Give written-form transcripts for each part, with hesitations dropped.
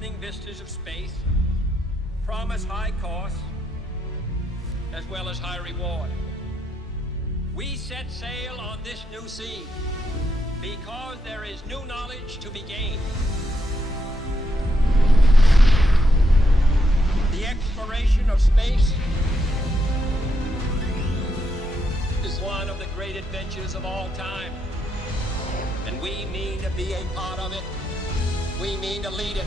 threatening vistas of space promise high costs as well as high reward. We set sail on this new sea because there is new knowledge to be gained. The exploration of space is one of the great adventures of all time. And we mean to be a part of it. We mean to lead it.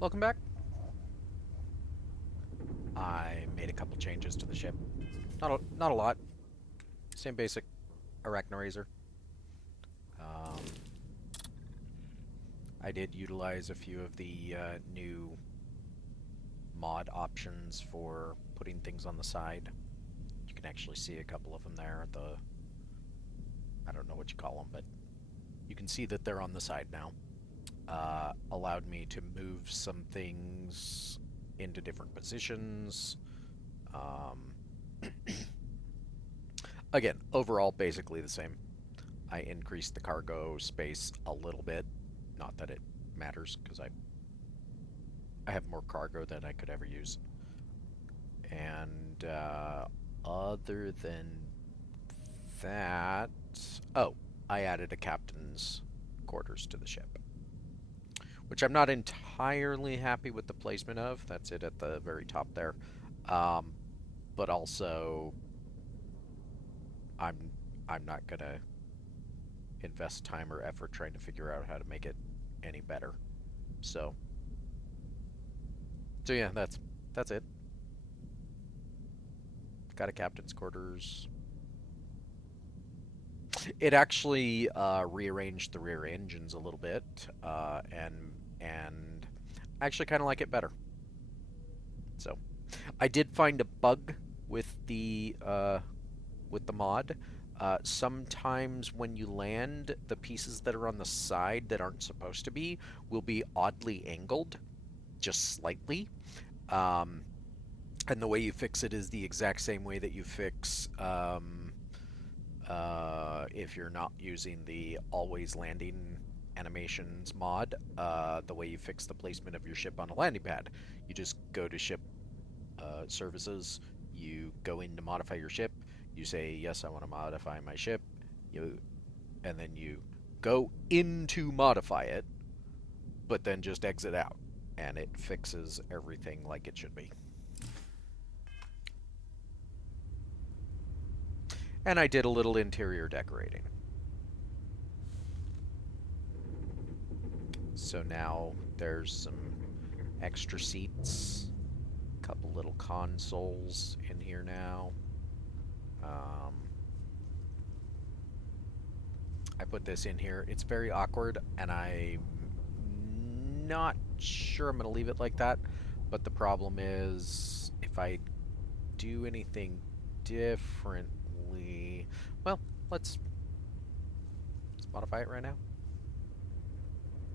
Welcome back. I made a couple changes to the ship. Not a lot. Same basic Arachnorizer. I did utilize a few of the new mod options for putting things on the side. You can actually see a couple of them there. I don't know what you call them, but you can see that they're on the side now. Allowed me to move some things into different positions. Again, overall, basically the same. I increased the cargo space a little bit. Not that it matters, because I have more cargo than I could ever use. And other than that... Oh, I added a captain's quarters to the ship, which I'm not entirely happy with the placement of. That's it at the very top there. But also, I'm not gonna invest time or effort trying to figure out how to make it any better. So yeah, that's it. Got a captain's quarters. It actually rearranged the rear engines a little bit, and I actually kind of like it better. So, I did find a bug with the mod. Sometimes when you land, the pieces that are on the side that aren't supposed to be will be oddly angled, just slightly. And the way you fix it is the exact same way that you fix if you're not using the always landing animations mod, the way you fix the placement of your ship on a landing pad. You just go to ship services, you go in to modify your ship, you say, yes, I want to modify my ship, and then you go in to modify it, but then just exit out, and it fixes everything like it should be. And I did a little interior decorating. So now there's some extra seats, a couple little consoles in here now. I put this in here. It's very awkward, and I'm not sure I'm going to leave it like that. But the problem is, if I do anything differently... Well, let's modify it right now.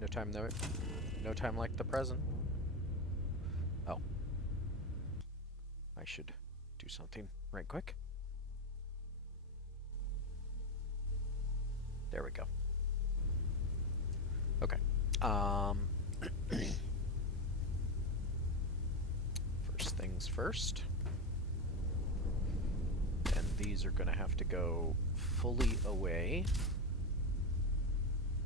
No time like the present. Oh. I should do something right quick. There we go. Okay. First things first. And these are going to have to go fully away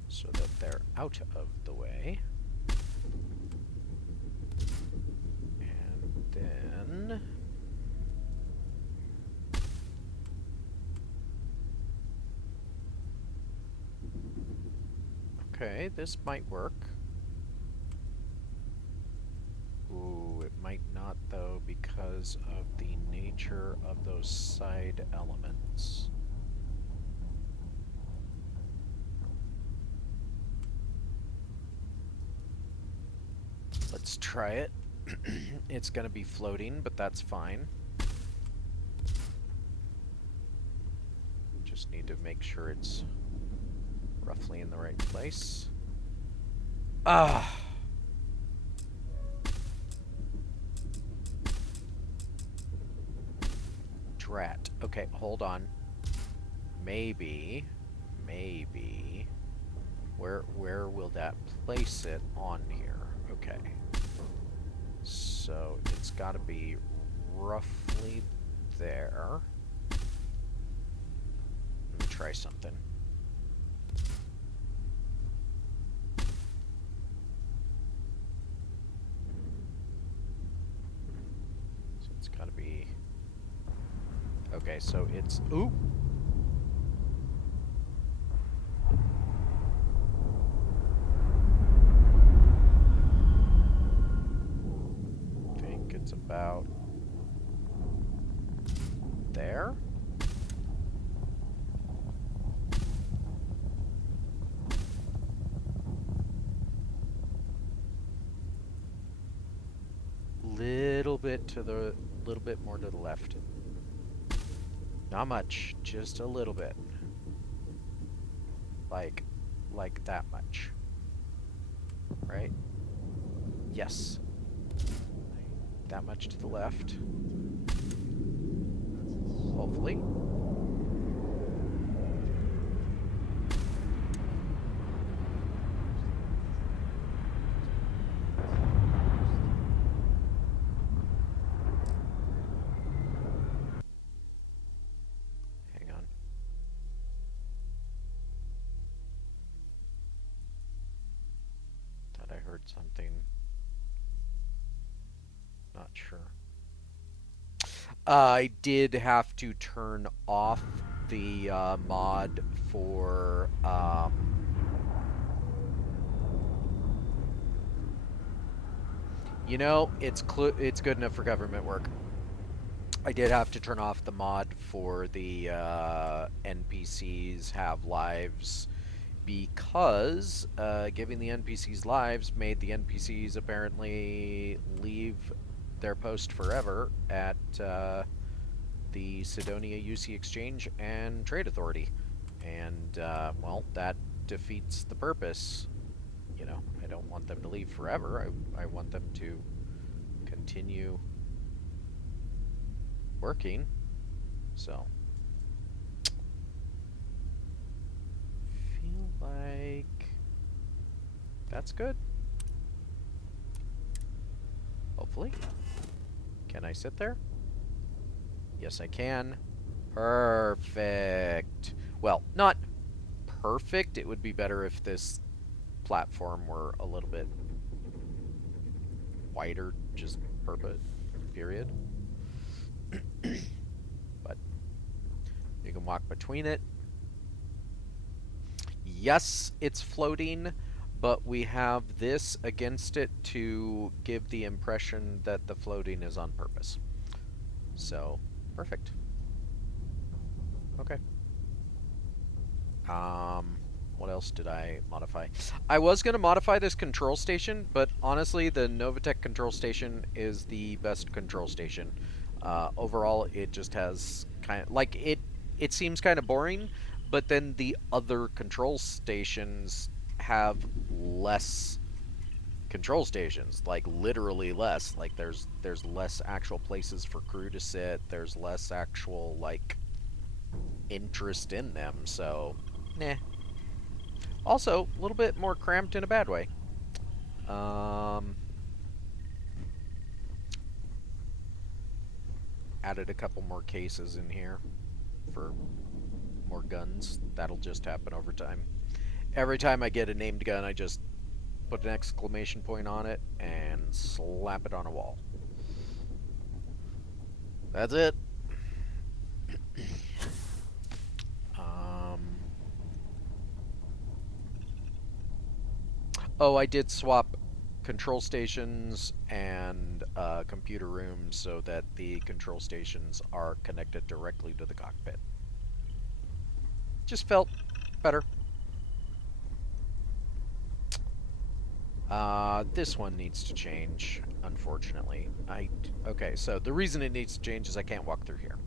so that they're out of the way. And then... Okay, this might work. Ooh, it might not though because of the nature of those side elements. Let's try it. It's gonna be floating, but that's fine. Just need to make sure it's roughly in the right place. Ah! Drat. Okay, hold on. Maybe... Where will that place it on here? Okay. So, it's gotta be roughly there. Let me try something. So it's gotta be... Okay, so it's... Ooh! I think it's about... there? Little bit more to the left. Not much, just a little bit. Like that much. Right? Yes. That much to the left. Hopefully. Hang on. Thought I heard something. Not sure. I did have to turn off the mod for you know, it's good enough for government work. I did have to turn off the mod for the NPCs have lives because giving the NPCs lives made the NPCs apparently leave their post forever at the Sidonia UC Exchange and Trade Authority. And, well, that defeats the purpose. You know, I don't want them to leave forever. I want them to continue working. So, feel like that's good. Hopefully. Can I sit there? Yes, I can. Perfect. Well, not perfect. It would be better if this platform were a little bit wider, just period. But you can walk between it. Yes, it's floating, but we have this against it to give the impression that the floating is on purpose. So, perfect. Okay. What else did I modify? I was going to modify this control station, but honestly, the Novatech control station is the best control station. Overall, it just has kind of, like, it seems kind of boring, but then the other control stations have less control stations, like literally less. Like there's less actual places for crew to sit. There's less actual like interest in them. So, nah. Also, a little bit more cramped in a bad way. Added a couple more cases in here for more guns. That'll just happen over time. Every time I get a named gun, I just put an exclamation point on it and slap it on a wall. That's it. Oh, I did swap control stations and computer rooms so that the control stations are connected directly to the cockpit. Just felt better. This one needs to change, unfortunately. Okay, so the reason it needs to change is I can't walk through here.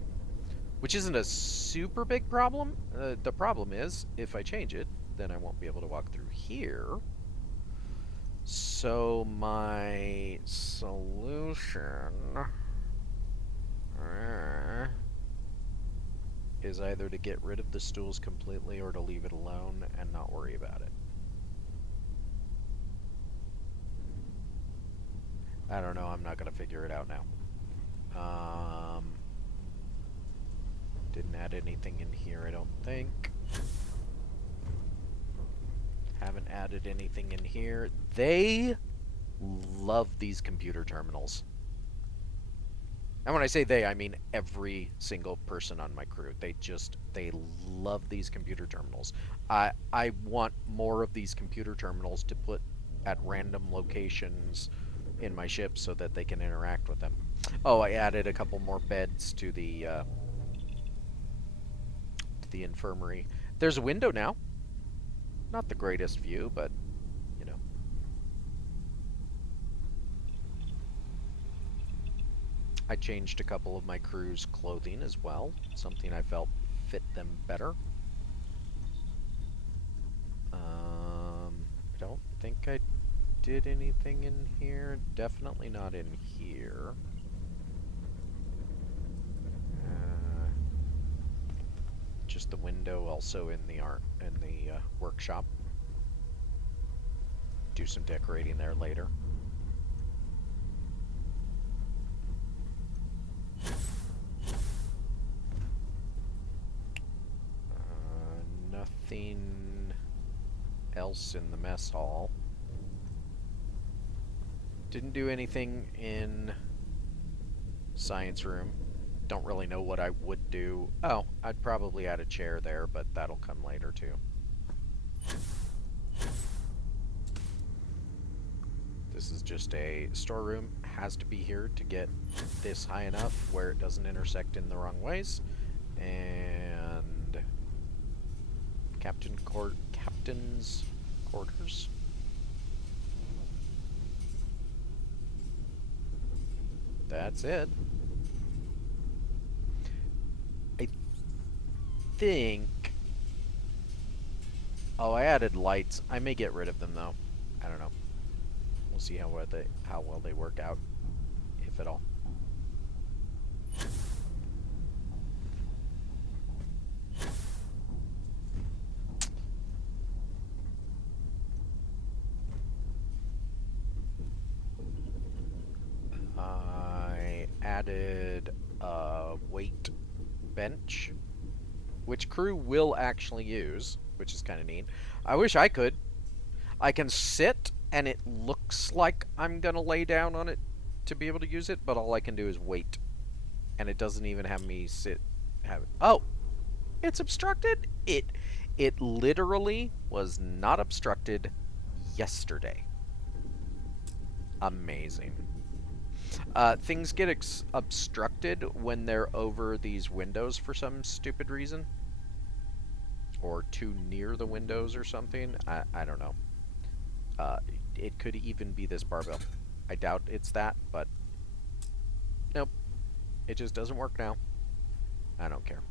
Which isn't a super big problem. The problem is, if I change it, then I won't be able to walk through here. So my solution is either to get rid of the stools completely or to leave it alone and not worry about it. I don't know, I'm not going to figure it out now. Didn't add anything in here, I don't think. Haven't added anything in here. They love these computer terminals. And when I say they, I mean every single person on my crew. They love these computer terminals. I want more of these computer terminals to put at random locations in my ship so that they can interact with them. Oh, I added a couple more beds to the infirmary. There's a window now. Not the greatest view, but, you know. I changed a couple of my crew's clothing as well. Something I felt fit them better. I don't think I did anything in here. Definitely not in here. Just the window, also in the workshop. Do some decorating there later. Nothing else in the mess hall. Didn't do anything in science room. Don't really know what I would do. Oh, I'd probably add a chair there, but that'll come later too. This is just a storeroom. Has to be here to get this high enough where it doesn't intersect in the wrong ways. And captain's quarters. That's it. I think... Oh, I added lights. I may get rid of them though. I don't know. We'll see how well they work out, if at all. I added a weight bench, which crew will actually use, which is kind of neat. I wish I could. I can sit, and it looks like I'm gonna lay down on it to be able to use it, but all I can do is wait. And it doesn't even have me sit. Oh! It's obstructed? It literally was not obstructed yesterday. Amazing. Things get obstructed when they're over these windows for some stupid reason. Or too near the windows or something. I don't know. It could even be this barbell. I doubt it's that, but nope. It just doesn't work now. I don't care.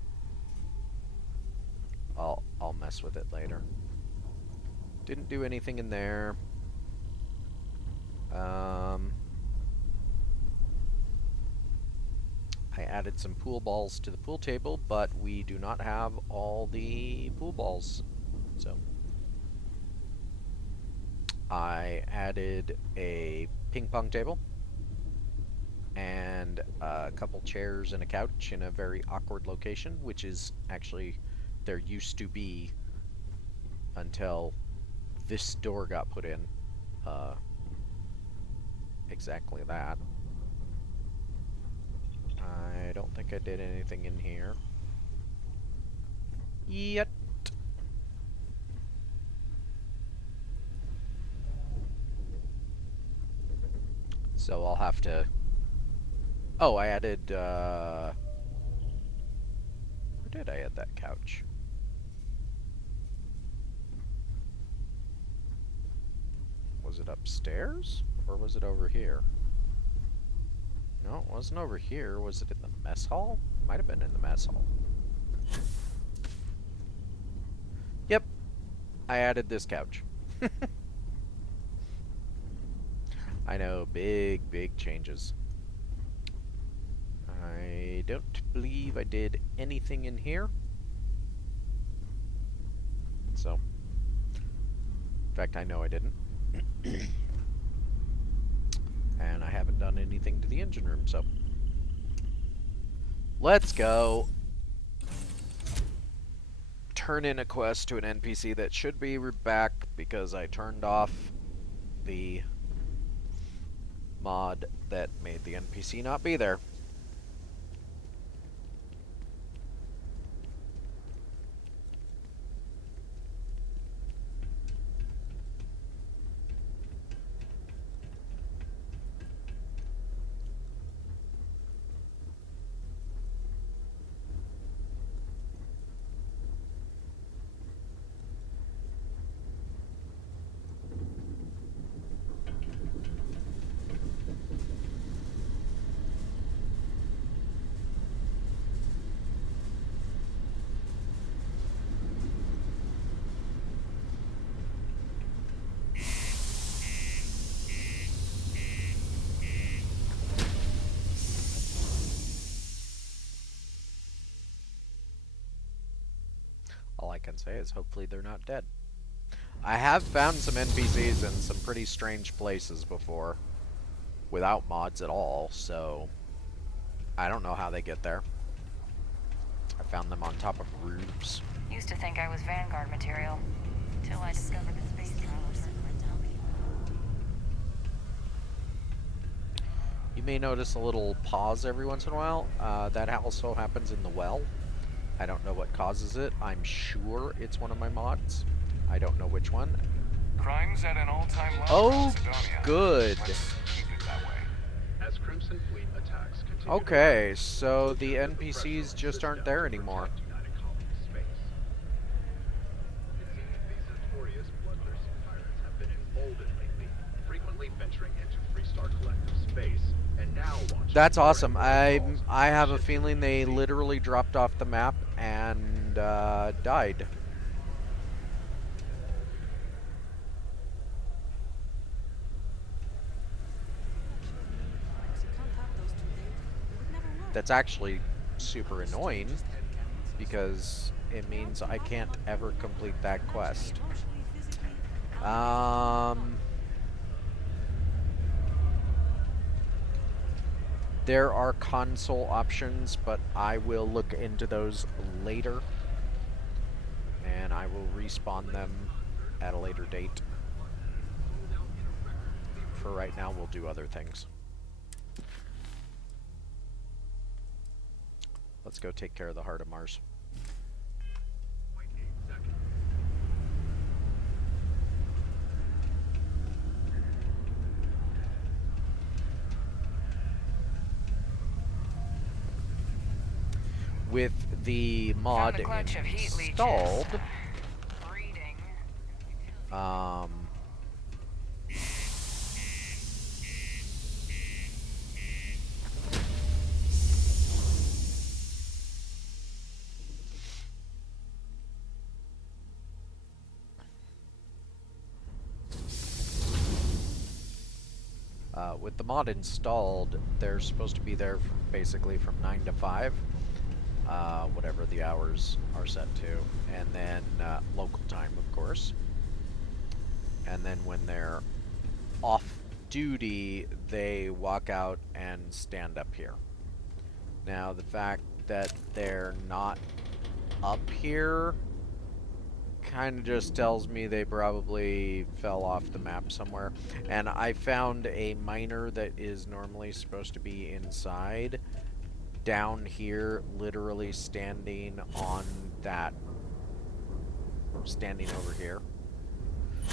I'll mess with it later. Didn't do anything in there. I added some pool balls to the pool table, but we do not have all the pool balls. So I added a ping pong table and a couple chairs and a couch in a very awkward location, which is actually there used to be until this door got put in. Exactly that. I don't think I did anything in here yet. So I'll have to... Oh, I added, where did I add that couch? Was it upstairs? Or was it over here? No, it wasn't over here. Was it in the mess hall? Might have been in the mess hall. Yep. I added this couch. I know, big changes. I don't believe I did anything in here. So, in fact, I know I didn't. And I haven't done anything to the engine room, so. Let's go. Turn in a quest to an NPC that should be back because I turned off the mod that made the NPC not be there. All I can say is hopefully they're not dead. I have found some NPCs in some pretty strange places before without mods at all, so I don't know how they get there. I found them on top of roofs. Used to think I was Vanguard material, till I discovered the space travelers. You may notice a little pause every once in a while. That also happens in the well. I don't know what causes it. I'm sure it's one of my mods. I don't know which one. Crime's at an all-time low. Oh, good. Let's keep it that way. As Crimson Fleet attacks continue Okay, so the NPCs just aren't there anymore. United Colonies space. It seems these notorious bloodthirsty pirates have been emboldened lately, frequently venturing into Freestar Collective space, and now launching. That's awesome. I have a feeling they literally dropped off the map and died. That's actually super annoying because it means I can't ever complete that quest. There are console options, but I will look into those later. And I will respawn them at a later date. For right now, we'll do other things. Let's go take care of the heart of Mars. With the mod installed, with the mod installed, they're supposed to be there basically from 9 to 5. Whatever the hours are set to, and then local time, of course. And then when they're off duty, they walk out and stand up here. Now, the fact that they're not up here kind of just tells me they probably fell off the map somewhere. And I found a miner that is normally supposed to be inside down here, literally standing on that, standing over here.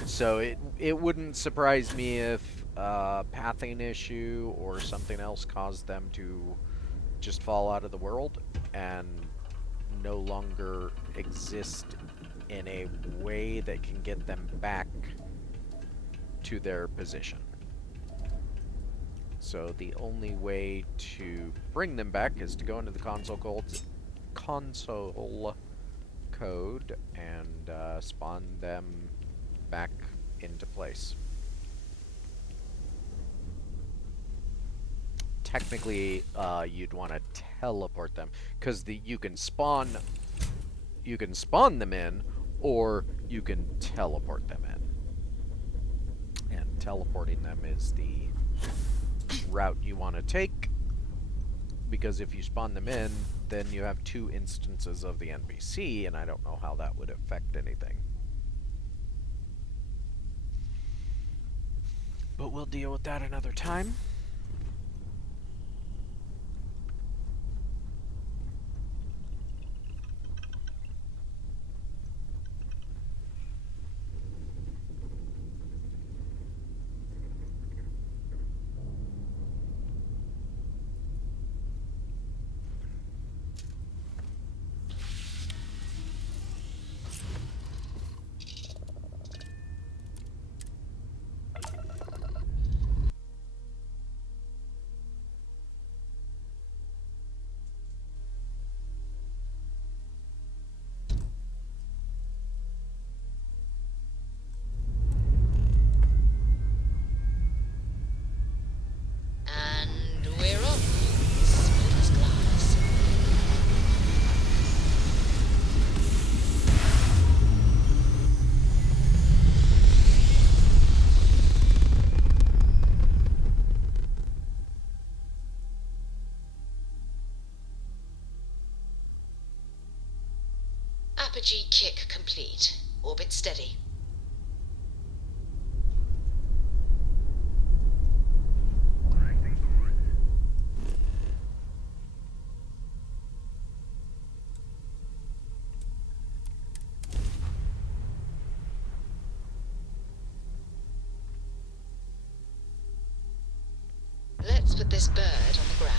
So it wouldn't surprise me if a pathing issue or something else caused them to just fall out of the world and no longer exist in a way that can get them back to their position. So the only way to bring them back is to go into the console code and spawn them back into place. Technically, you'd want to teleport them, because you can spawn them in, or you can teleport them in. And teleporting them is the route you want to take, because if you spawn them in, then you have 2 instances of the NPC, and I don't know how that would affect anything. But we'll deal with that another time. And we're off. Smooth as glass. Apogee kick complete. Orbit steady. Let's put this bird on the ground.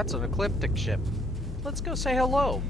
That's an ecliptic ship. Let's go say hello.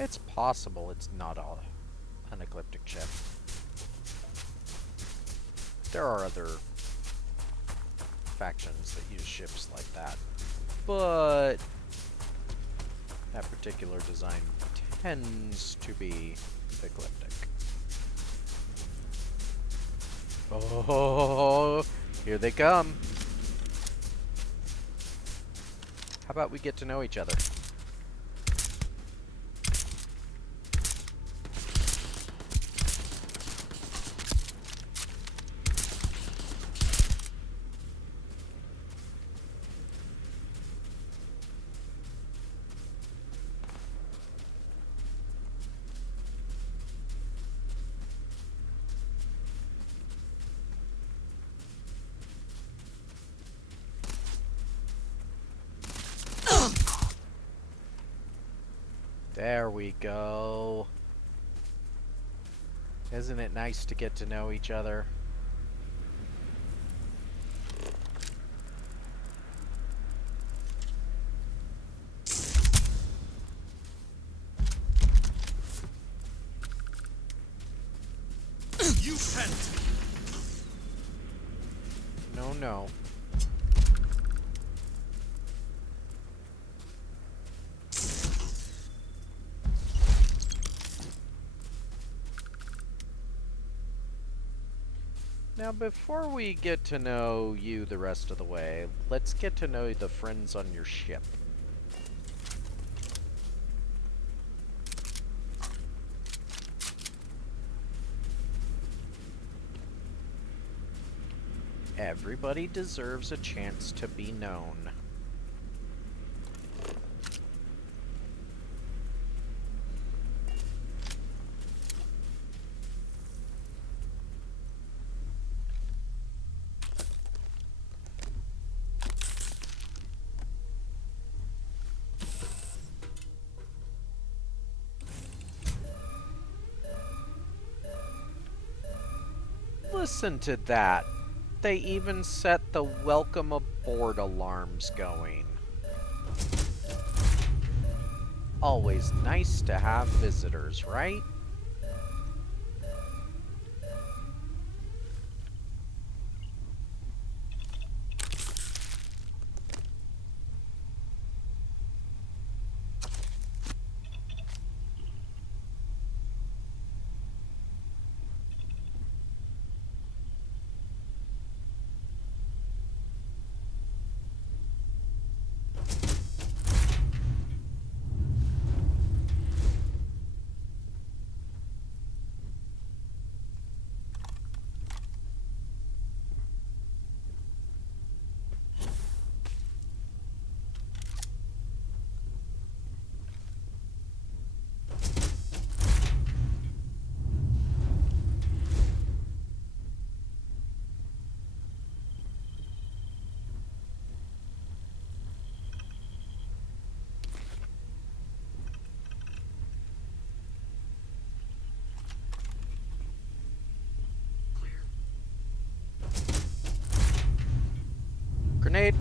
It's possible it's not an ecliptic ship. There are other factions that use ships like that, but that particular design tends to be ecliptic. Oh, here they come. How about we get to know each other? There we go. Isn't it nice to get to know each other? You can't. No, no. Now, before we get to know you the rest of the way, let's get to know the friends on your ship. Everybody deserves a chance to be known. Listen to that. They even set the welcome aboard alarms going. Always nice to have visitors, right? Grenade.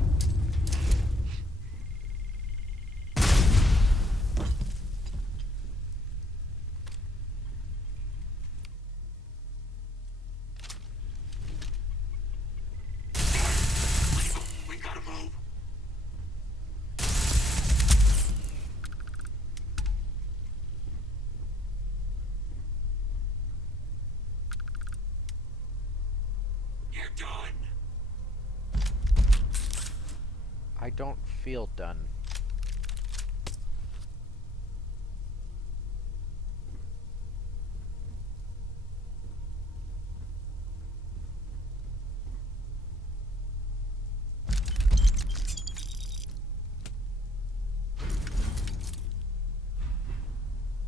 We gotta move. You're done. I don't feel done.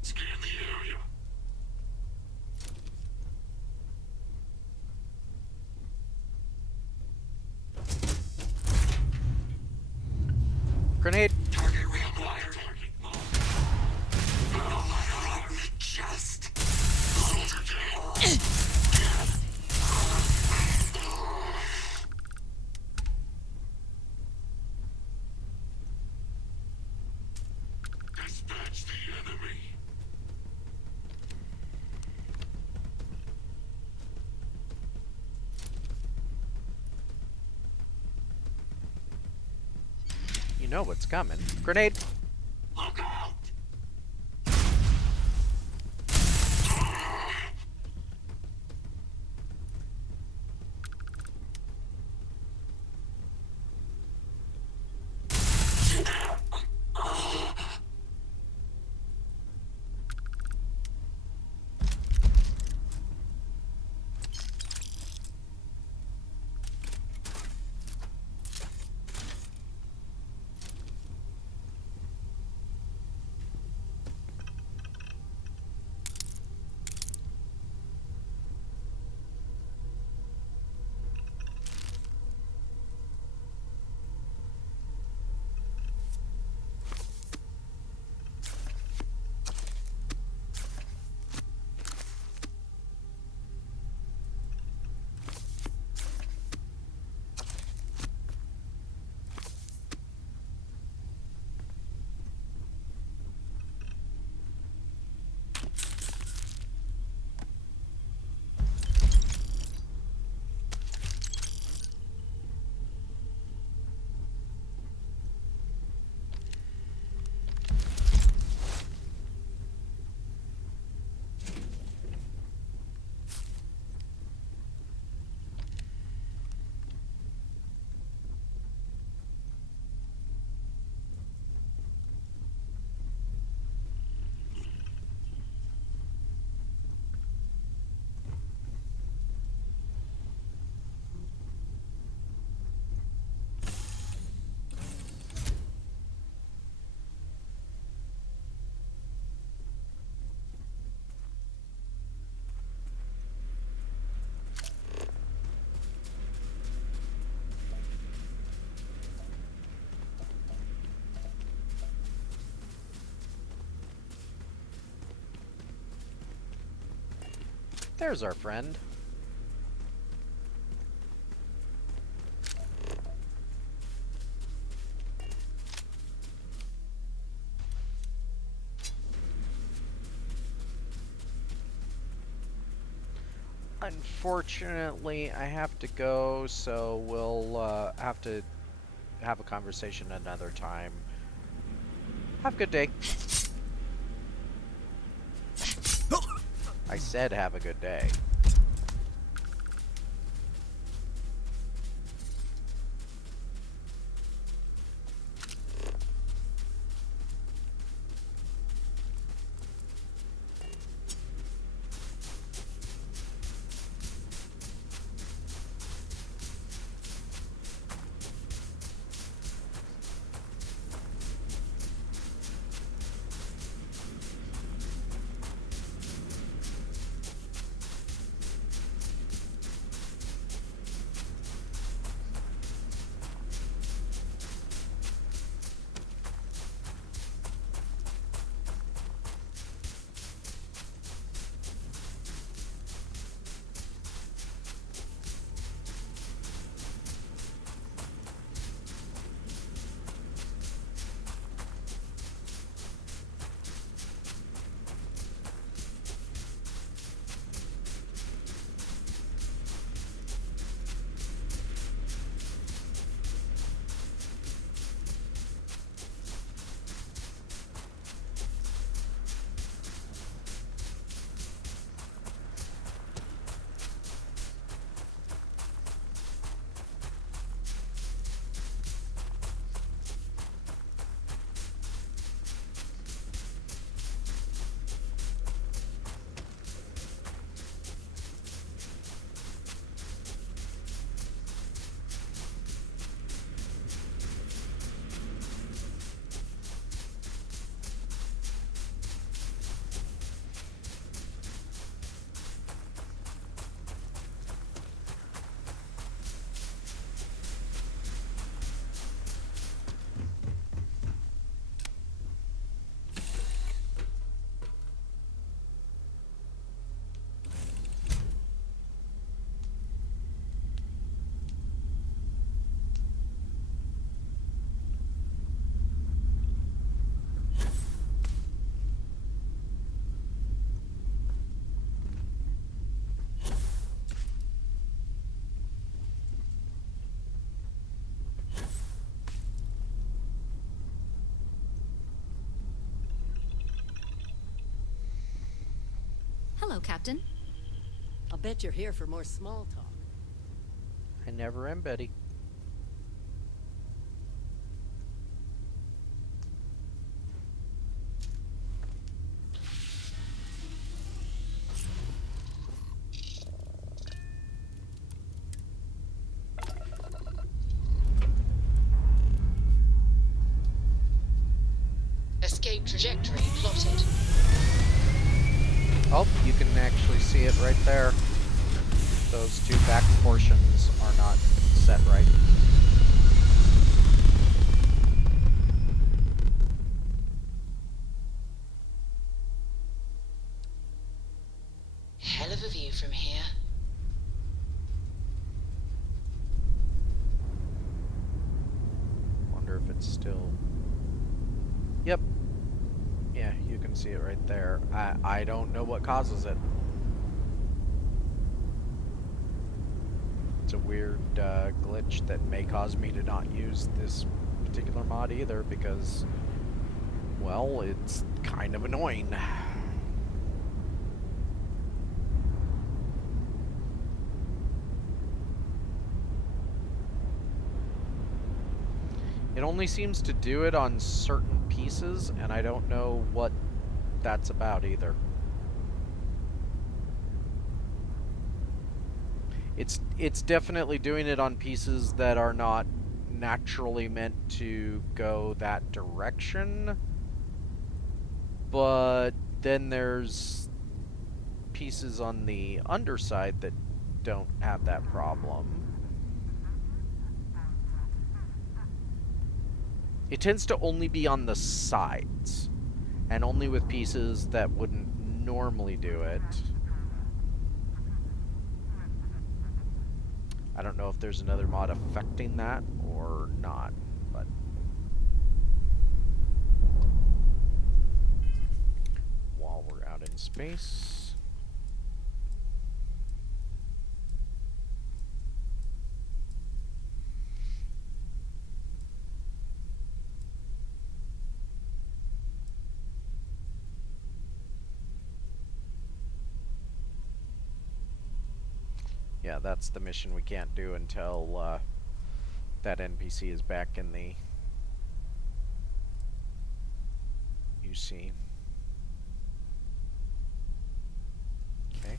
Scan the area. Grenade. Target reacquired. Target moved. Oh, just. Dispatch the enemy. You know what's coming. Grenade. Look out. There's our friend. Unfortunately, I have to go, so we'll have to have a conversation another time. Have a good day. I said have a good day. Hello, Captain. I'll bet you're here for more small talk. I never am, Betty. Escape trajectory plotted. Oh, you can actually see it right there. Those two back portions are not set right. Hell of a view from here. Wonder if it's still... Yep. Yeah, you can see it right there. I don't know what causes it. It's a weird glitch that may cause me to not use this particular mod either because, well, it's kind of annoying. It only seems to do it on certain pieces, and I don't know what that's about either. It's definitely doing it on pieces that are not naturally meant to go that direction, but then there's pieces on the underside that don't have that problem. It tends to only be on the sides, and only with pieces that wouldn't normally do it. I don't know if there's another mod affecting that or not, but... While we're out in space... Yeah, that's the mission we can't do until that NPC is back in the UC. Okay.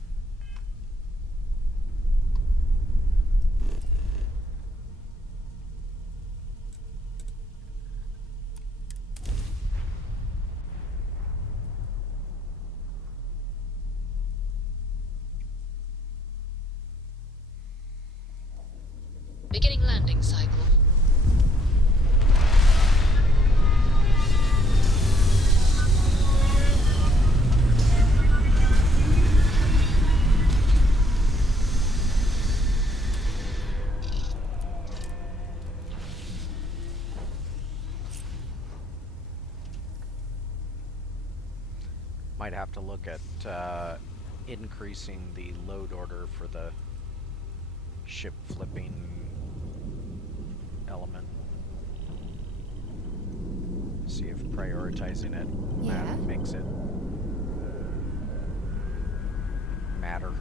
Beginning landing cycle. Might have to look at increasing the load order for the ship flipping element. See if prioritizing it Yeah? makes it matter.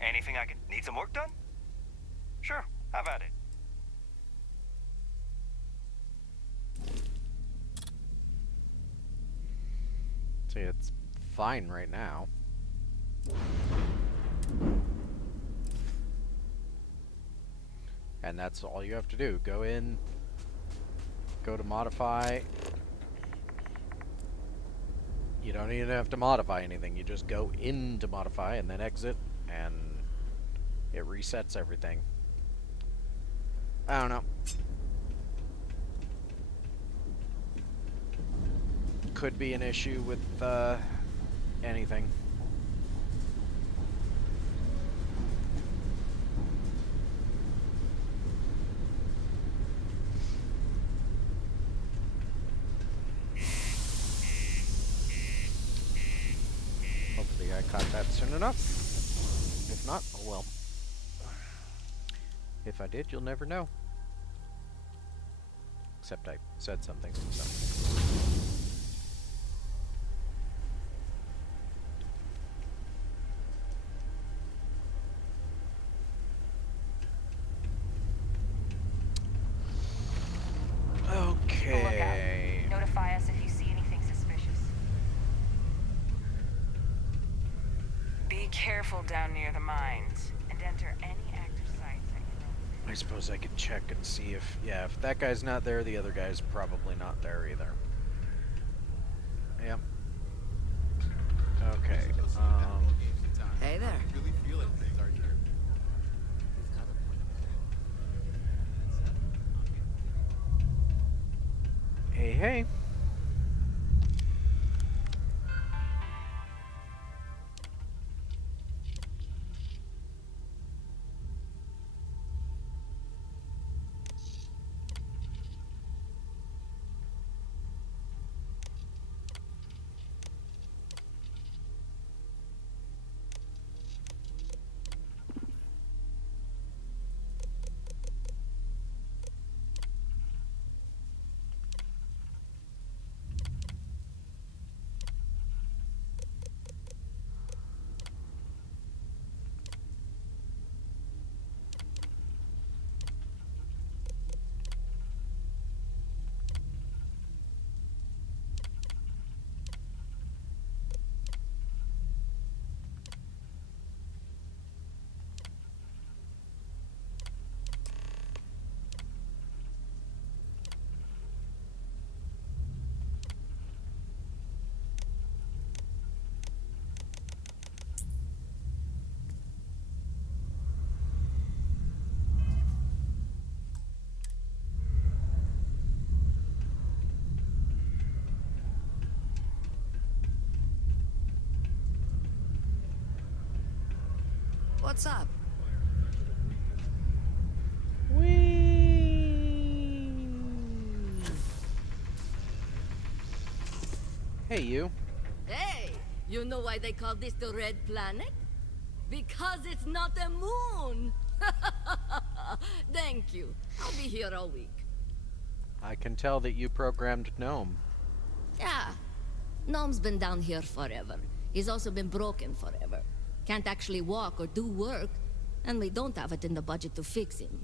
Anything I can... Need some work done? Sure, have at it. See, it's fine right now. And that's all you have to do. Go in, go to modify. You don't even have to modify anything. You just go into modify and then exit, and it resets everything. I don't know. could be an issue with anything. Hopefully I caught that soon enough. If not, oh well. If I did, you'll never know. Except I said something, so. Okay. Notify us if you see anything suspicious. Be careful down near the mines and enter any active sites that you know. I suppose I could check and see if, yeah, if that guy's not there, the other guy's probably not there either. Yep. Okay. Hey there. Really feel it things are here. Hey, hey. What's up? Hey, you. Hey, you know why they call this the Red Planet? Because it's not a moon! Thank you. I'll be here all week. I can tell that you programmed Gnome. Yeah. Gnome's been down here forever. He's also been broken forever. Can't actually walk or do work, and we don't have it in the budget to fix him.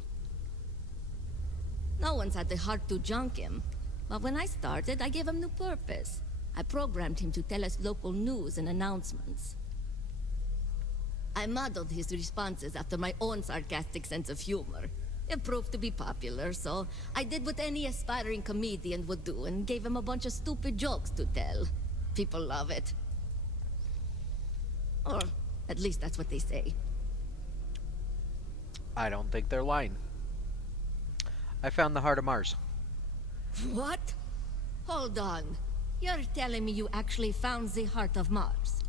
No one's had the heart to junk him. But when I started, I gave him new purpose. I programmed him to tell us local news and announcements. I modeled his responses after my own sarcastic sense of humor. It proved to be popular, so I did what any aspiring comedian would do and gave him a bunch of stupid jokes to tell. People love it. Or at least that's what they say. I don't think they're lying. I found the heart of Mars. What? Hold on. You're telling me you actually found the heart of Mars?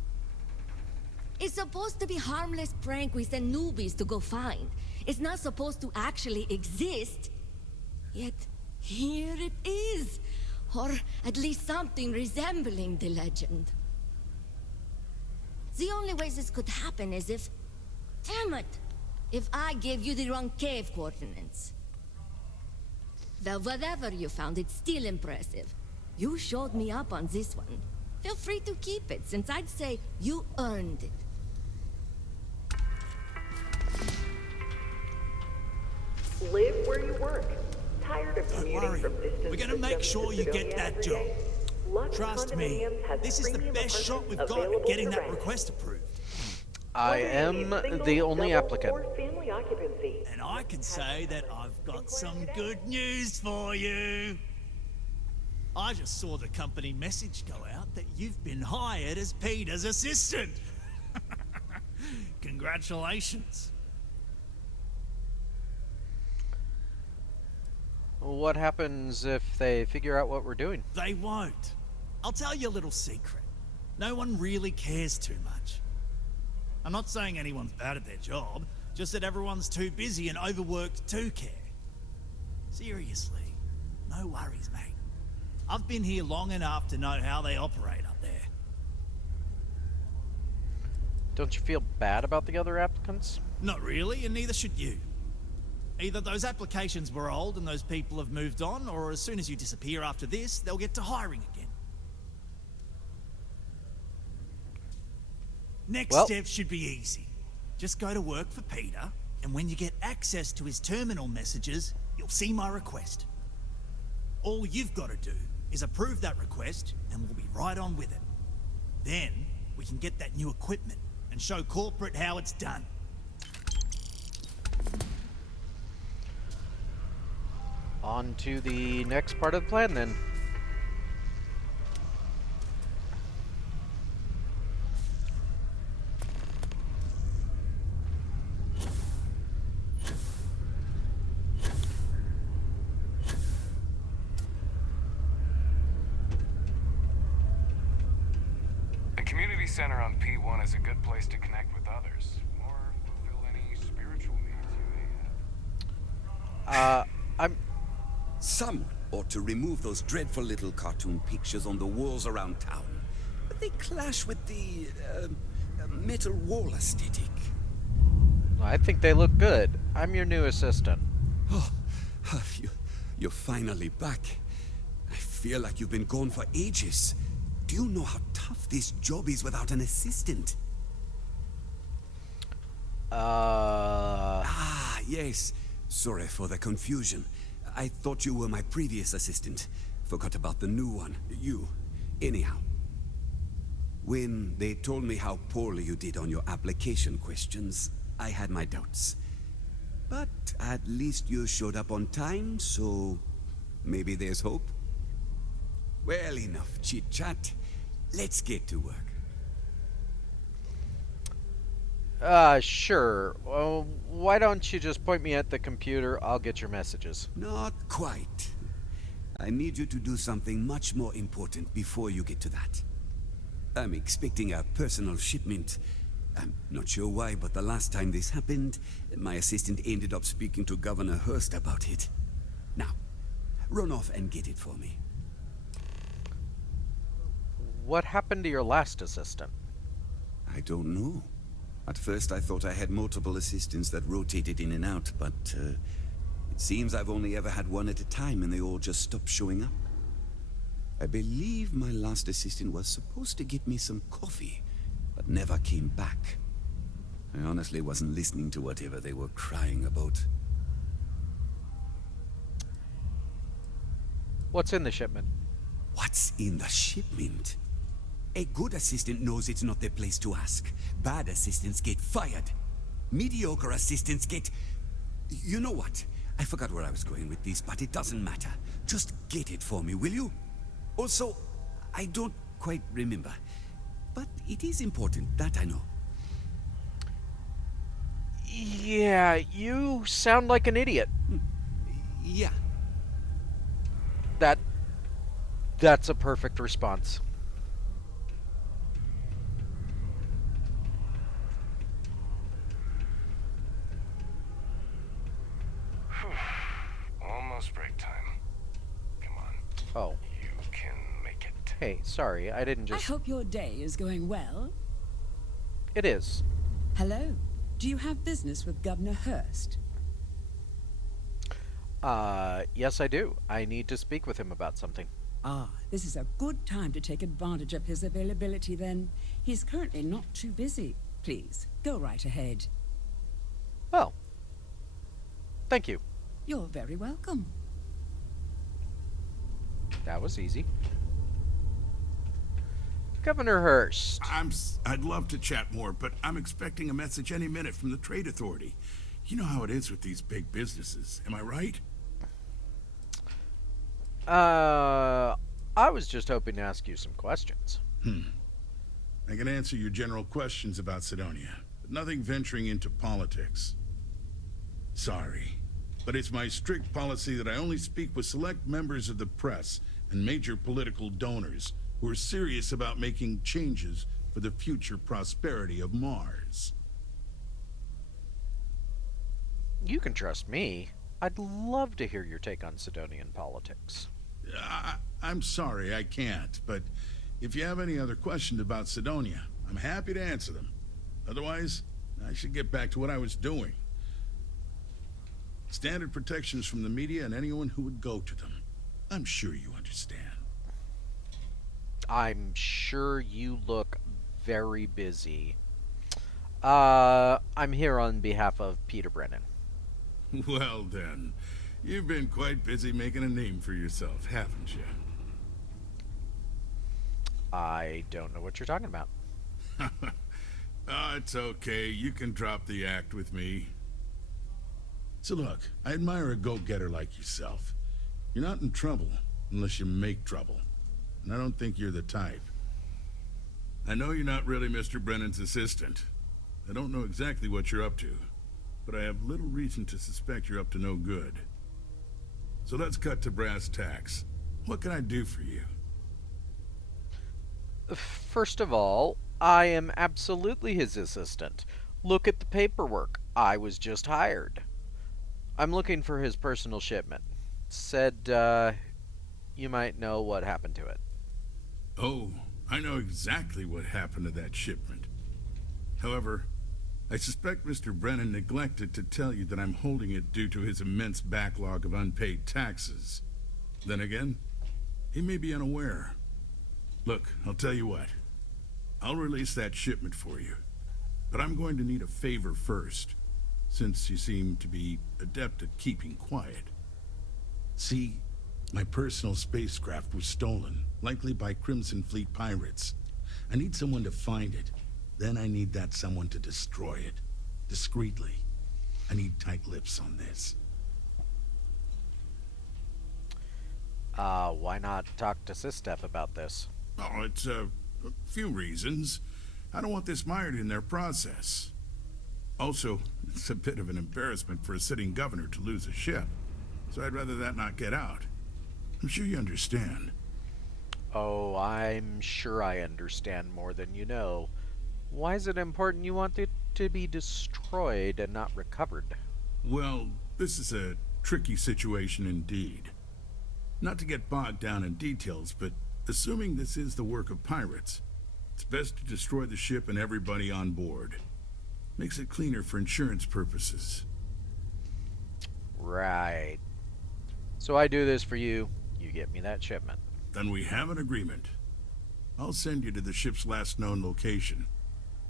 It's supposed to be harmless prank we send newbies to go find. It's not supposed to actually exist. Yet, here it is. Or at least something resembling the legend. The only way this could happen is if... Damn it! If I gave you the wrong cave coordinates. Well, whatever you found, it's still impressive. You showed me up on this one. Feel free to keep it, since I'd say you earned it. Live where you work. Tired of Don't commuting worry. from distant We're gonna make systems sure to you Sidonia get that every job. day? Lux Trust me, Condominiums has this is the premium best shot we've got apartments at getting available that to rent. request approved. I Whether you am need single, the only double, applicant. or family occupancy. And I can say that I've got some good news for you. I just saw the company message go out that you've been hired as Peter's assistant. Congratulations. What happens if they figure out what we're doing? They won't. I'll tell you a little secret. No one really cares too much. I'm not saying anyone's bad at their job, just that everyone's too busy and overworked to care. Seriously, no worries, mate. I've been here long enough to know how they operate up there. Don't you feel bad about the other applicants? Not really, and neither should you. Either those applications were old and those people have moved on, or as soon as you disappear after this, they'll get to hiring again. Next step should be easy. Just go to work for Peter, and when you get access to his terminal messages, you'll see my request. All you've got to do is approve that request, and we'll be right on with it. Then, we can get that new equipment and show corporate how it's done. On to the next part of the plan, then. The community center on P1 is a good place to connect with others, or fulfill any spiritual needs you may have. Someone ought to remove those dreadful little cartoon pictures on the walls around town. They clash with the metal wall aesthetic. I think they look good. I'm your new assistant. Oh, you're finally back. I feel like you've been gone for ages. Do you know how tough this job is without an assistant? Ah, yes. Sorry for the confusion. I thought you were my previous assistant. Forgot about the new one. You. Anyhow. When they told me how poorly you did on your application questions, I had my doubts. But at least you showed up on time, so maybe there's hope. Well, enough chit-chat. Let's get to work. Sure. Why don't you just point me at the computer? I'll get your messages. Not quite. I need you to do something much more important before you get to that. I'm expecting a personal shipment. I'm not sure why, but the last time this happened, my assistant ended up speaking to Governor Hurst about it. Now, run off and get it for me. What happened to your last assistant? I don't know. At first I thought I had multiple assistants that rotated in and out, but it seems I've only ever had one at a time and they all just stopped showing up. I believe my last assistant was supposed to get me some coffee, but never came back. I honestly wasn't listening to whatever they were crying about. What's in the shipment? What's in the shipment? A good assistant knows it's not their place to ask. Bad assistants get fired. Mediocre assistants get... You know what? I forgot where I was going with this, but it doesn't matter. Just get it for me, will you? Also, I don't quite remember. But it is important, that I know. Yeah, you sound like an idiot. Yeah. That's a perfect response. Almost break time. Come on. Oh. You can make it. Hey, sorry, I didn't just... I hope your day is going well. It is. Hello. Do you have business with Governor Hurst? Yes I do. I need to speak with him about something. Ah, this is a good time to take advantage of his availability then. He's currently not too busy. Please, go right ahead. Well, thank you. You're very welcome. That was easy. Governor Hurst. I'd love to chat more, but I'm expecting a message any minute from the Trade Authority. You know how it is with these big businesses, am I right? I was just hoping to ask you some questions. I can answer your general questions about Sidonia, but nothing venturing into politics. Sorry, but it's my strict policy that I only speak with select members of the press and major political donors who are serious about making changes for the future prosperity of Mars. You can trust me. I'd love to hear your take on Sidonian politics. I'm sorry, I can't, but if you have any other questions about Sidonia, I'm happy to answer them. Otherwise, I should get back to what I was doing. Standard protections from the media and anyone who would go to them. I'm sure you understand. I'm sure you look very busy. I'm here on behalf of Peter Brennan. Well then, you've been quite busy making a name for yourself, haven't you? I don't know what you're talking about. Oh, it's okay. You can drop the act with me. So look, I admire a go-getter like yourself. You're not in trouble unless you make trouble. And I don't think you're the type. I know you're not really Mr. Brennan's assistant. I don't know exactly what you're up to, but I have little reason to suspect you're up to no good. So let's cut to brass tacks. What can I do for you? First of all, I am absolutely his assistant. Look at the paperwork. I was just hired. I'm looking for his personal shipment. Said, you might know what happened to it. Oh, I know exactly what happened to that shipment. However, I suspect Mr. Brennan neglected to tell you that I'm holding it due to his immense backlog of unpaid taxes. Then again, he may be unaware. Look, I'll tell you what. I'll release that shipment for you. But I'm going to need a favor first, since you seem to be adept at keeping quiet. See, my personal spacecraft was stolen, likely by Crimson Fleet pirates. I need someone to find it. Then I need that someone to destroy it. Discreetly. I need tight lips on this. Why not talk to Sistef about this? Oh, it's a few reasons. I don't want this mired in their process. Also, it's a bit of an embarrassment for a sitting governor to lose a ship. So I'd rather that not get out. I'm sure you understand. Oh, I'm sure I understand more than you know. Why is it important you want it to be destroyed and not recovered? Well, this is a tricky situation indeed. Not to get bogged down in details, but assuming this is the work of pirates, it's best to destroy the ship and everybody on board. Makes it cleaner for insurance purposes. Right. So I do this for you, you get me that shipment. Then we have an agreement. I'll send you to the ship's last known location.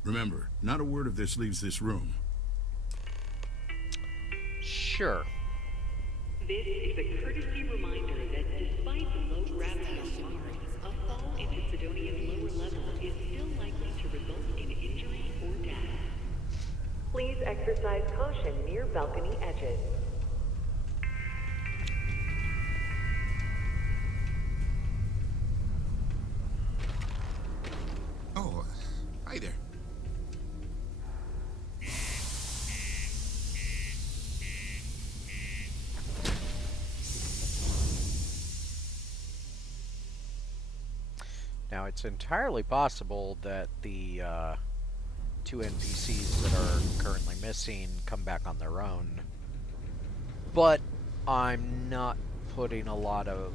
Remember, not a word of this leaves this room. Sure. This is a courtesy reminder that despite the low gravity on Mars, a fall into Sidonia's lower level is still likely to result in injury or death. Please exercise caution near balcony edges. Oh, hi there. Now, it's entirely possible that the two NPCs that are currently missing come back on their own. But I'm not putting a lot of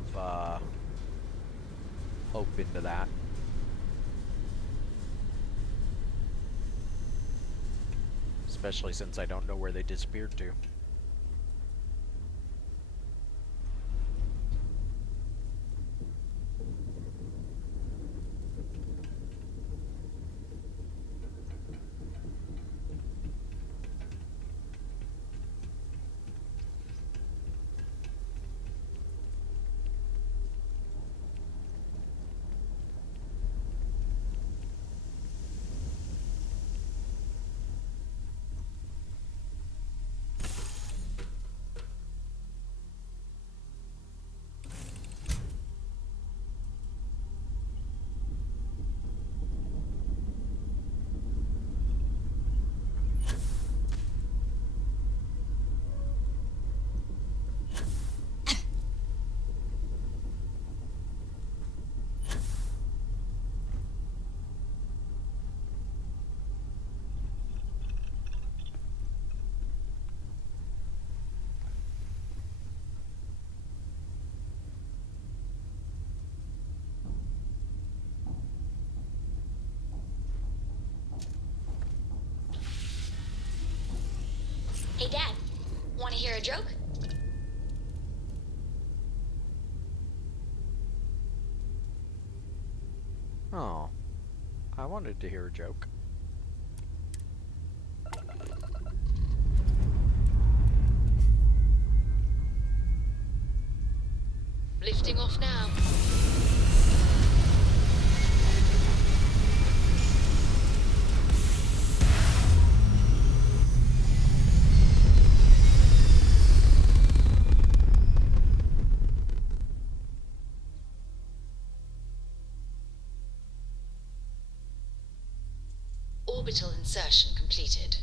hope into that. Especially since I don't know where they disappeared to. Hey, Dad. Want to hear a joke? Oh, I wanted to hear a joke. Lifting off now. Orbital insertion completed.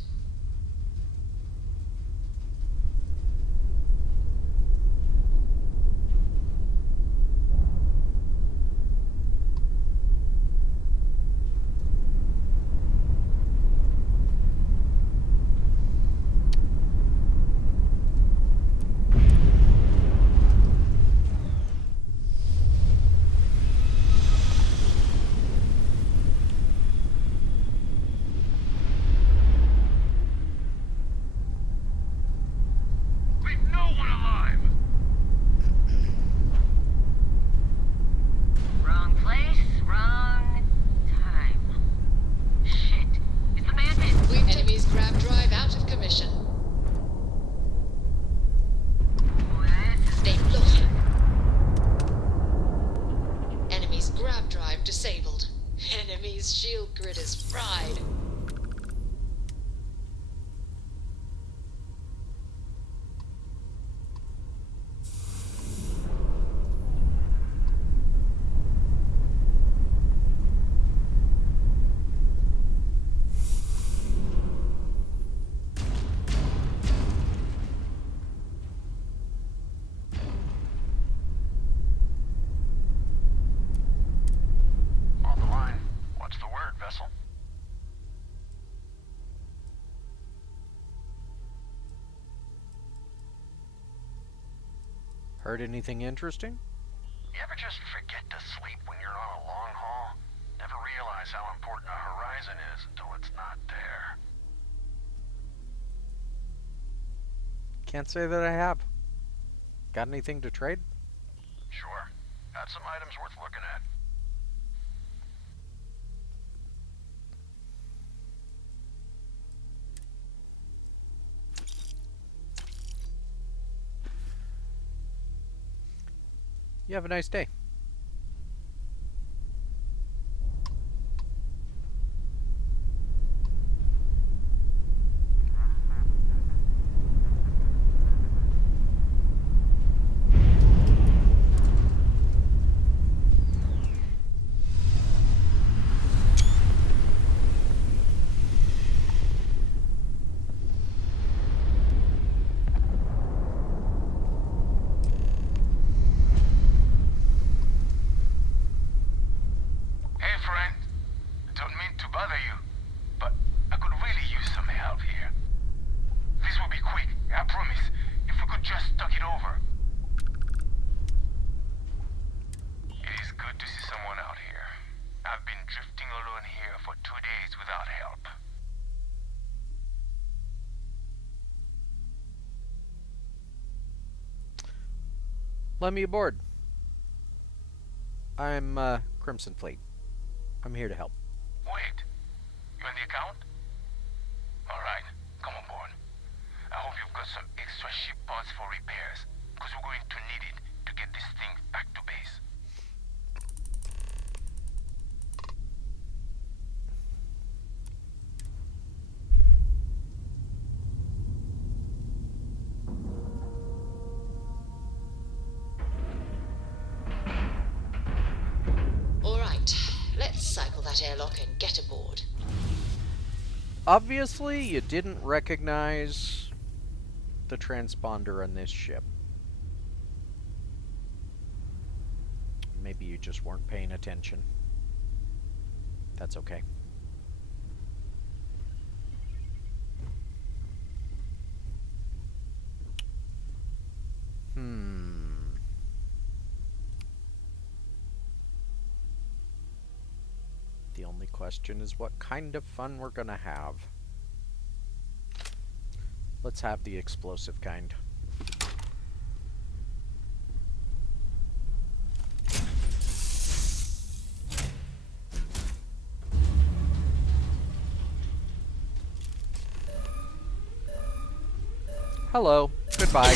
Wrong place, wrong time. Shit. Is the man hit? Enemy's grab drive out of commission. They've lost it. Enemy's grab drive disabled. Enemy's shield grid is fried. On the line. What's the word, vessel? Heard anything interesting? You ever just forget to sleep when you're on a long haul? Never realize how important a horizon is until it's not there. Can't say that I have. Got anything to trade? Sure. Got some items worth looking at. You have a nice day. Hey, friend. Don't mean to bother you, but I could really use some help here. This will be quick, I promise. If we could just talk it over. It is good to see someone out here. I've been drifting alone here for 2 days without help. Let me aboard. I'm Crimson Fleet. I'm here to help. Wait, you in the account? Alright, come on board. I hope you've got some extra ship parts for repairs, because we're going to need it to get this thing back to base. Alright, let's cycle that airlock and get aboard. Obviously, you didn't recognize the transponder on this ship. Maybe you just weren't paying attention. That's okay. The only question is what kind of fun we're gonna have. Let's have the explosive kind. Hello. Goodbye.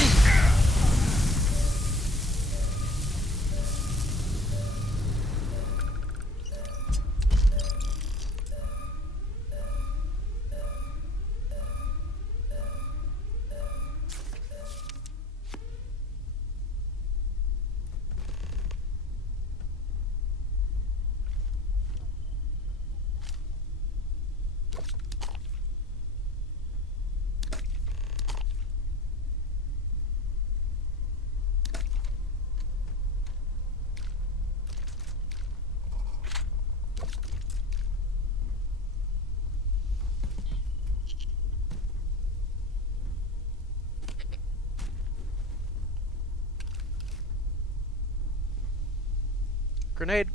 Grenade.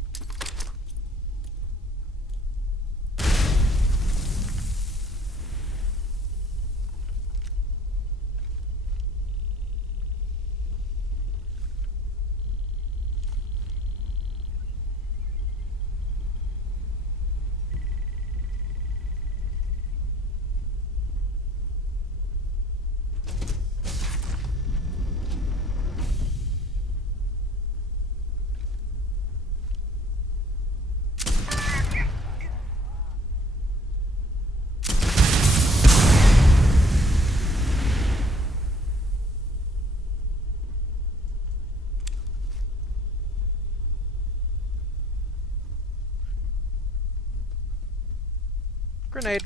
Grenade.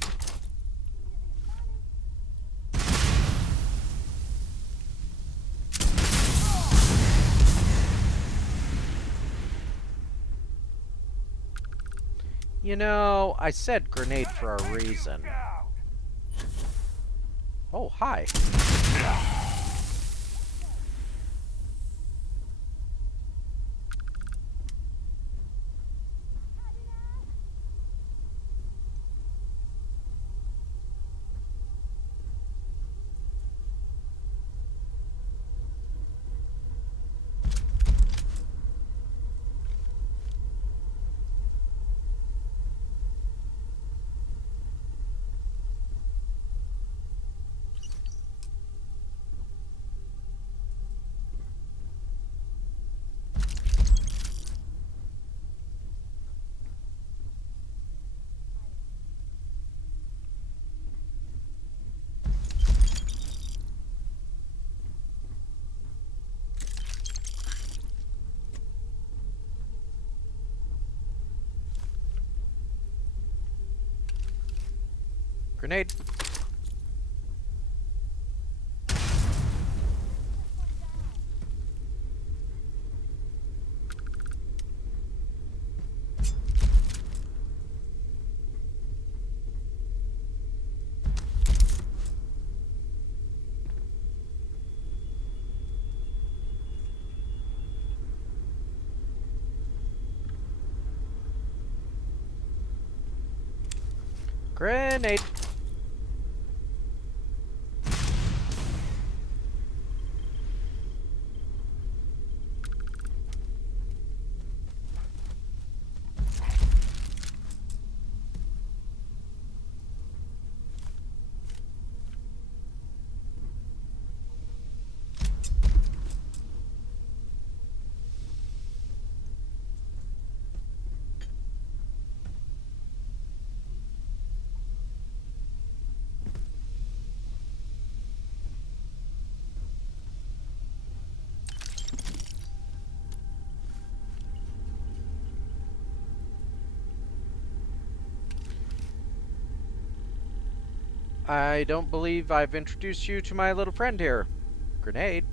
You know, I said grenade for a reason. Oh, hi. Grenade. Grenade. I don't believe I've introduced you to my little friend here. Grenade.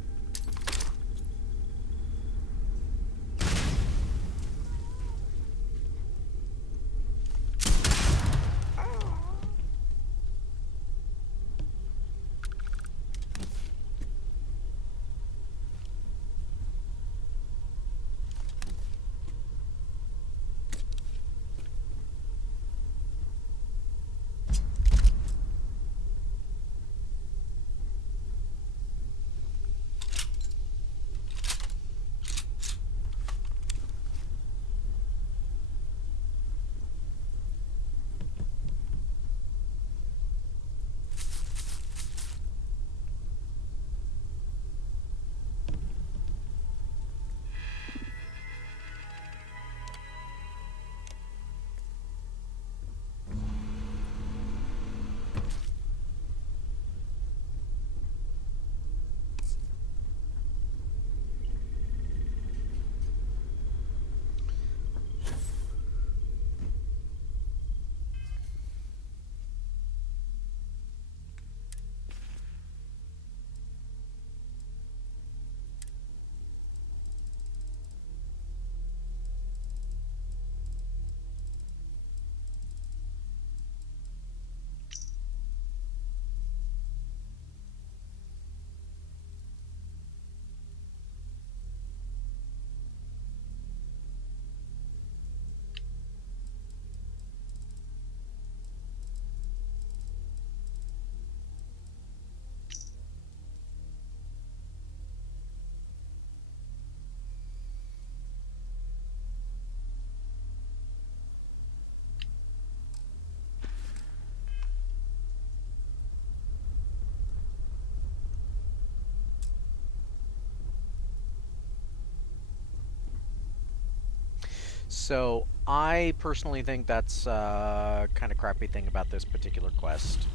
So I personally think that's kind of crappy thing about this particular quest.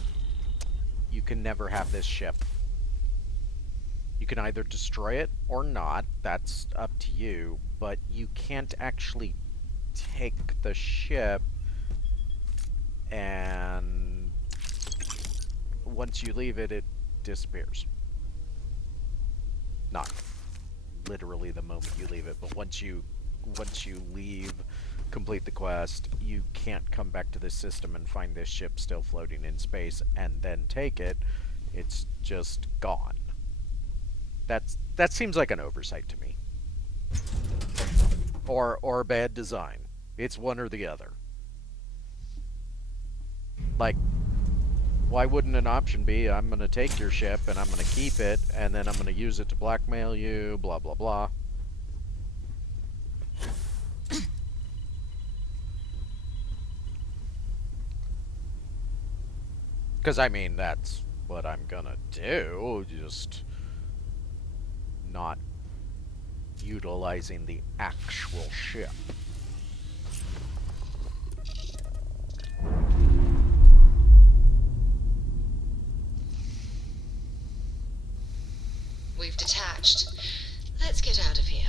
You can never have this ship. You can either destroy it or not. That's up to you. But you can't actually take the ship, and once you leave it, it disappears. Not literally the moment you leave it, but once you leave, complete the quest, you can't come back to this system and find this ship still floating in space and then take it. It's just gone. That seems like an oversight to me. Or bad design. It's one or the other. Like, why wouldn't an option be, I'm going to take your ship and I'm going to keep it, and then I'm going to use it to blackmail you, blah, blah, blah. Because, I mean, that's what I'm going to do, just not utilizing the actual ship. We've detached. Let's get out of here.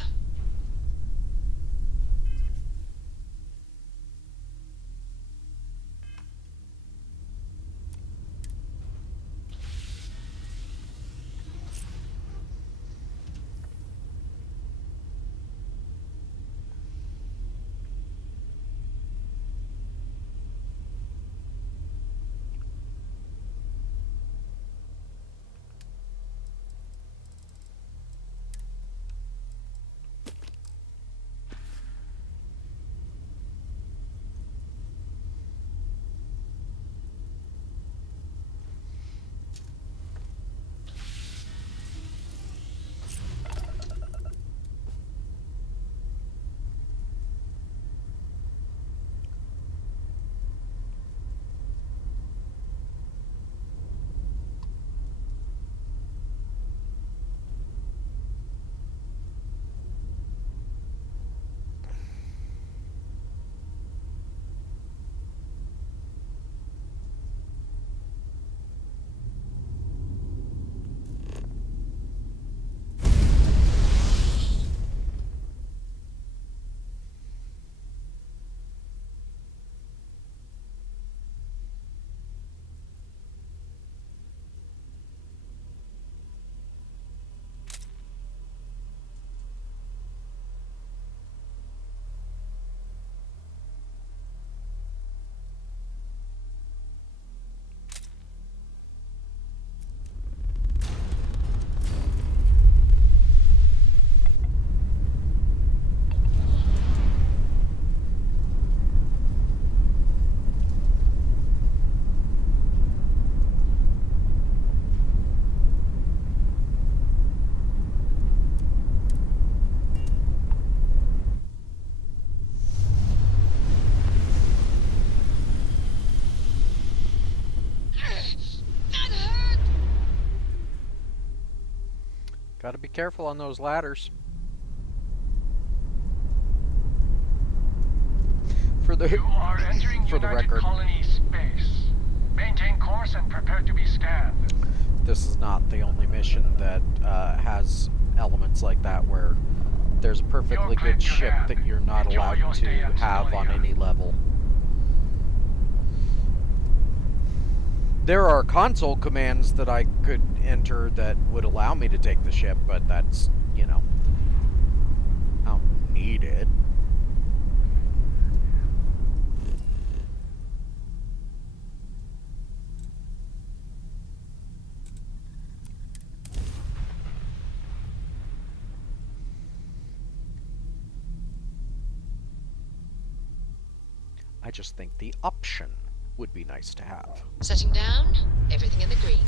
Gotta be careful on those ladders. For the You are entering for the United record, Colony space. Maintain course and prepare to be scanned. this is not the only mission that has elements like that where there's a perfectly good ship that you're not allowed to have on any level. There are console commands that I could enter that would allow me to take the ship, but that's, you know, I don't need it. I just think the option would be nice to have. Setting down, everything in the green.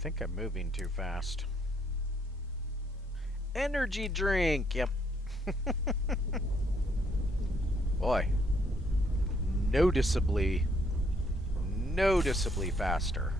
think I'm moving too fast. Energy drink, yep. Boy. Noticeably faster.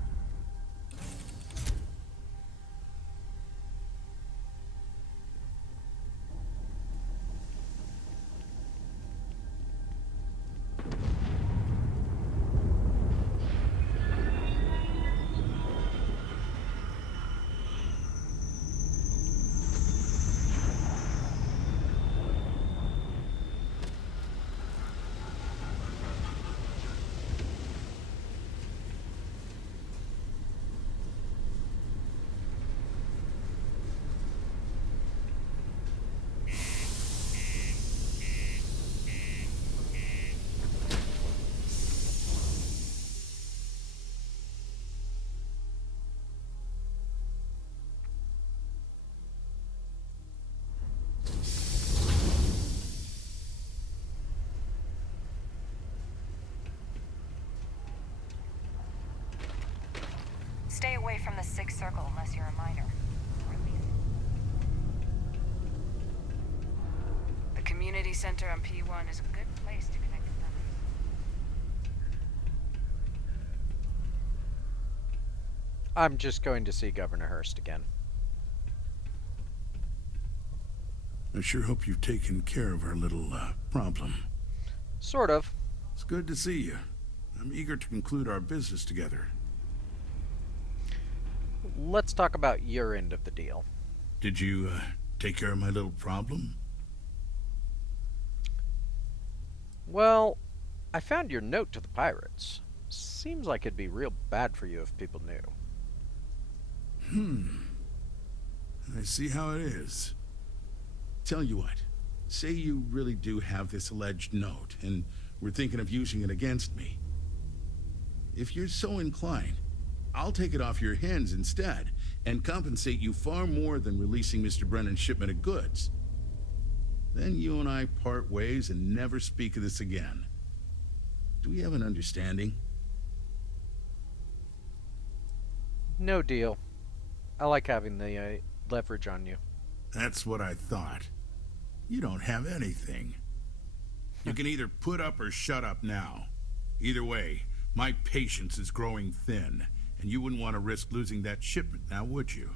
Stay away from the Sixth Circle unless you're a minor. The community center on P1 is a good place to connect with others. I'm just going to see Governor Hurst again. I sure hope you've taken care of our little problem. Sort of. It's good to see you. I'm eager to conclude our business together. Let's talk about your end of the deal. Did you take care of my little problem? Well, I found your note to the pirates. Seems like it'd be real bad for you if people knew. I see how it is. Tell you what, say you really do have this alleged note, and we're thinking of using it against me. If you're so inclined, I'll take it off your hands instead, and compensate you far more than releasing Mr. Brennan's shipment of goods. Then you and I part ways and never speak of this again. Do we have an understanding? No deal. I like having the leverage on you. That's what I thought. You don't have anything. You can either put up or shut up now. Either way, my patience is growing thin, and you wouldn't want to risk losing that shipment now, would you?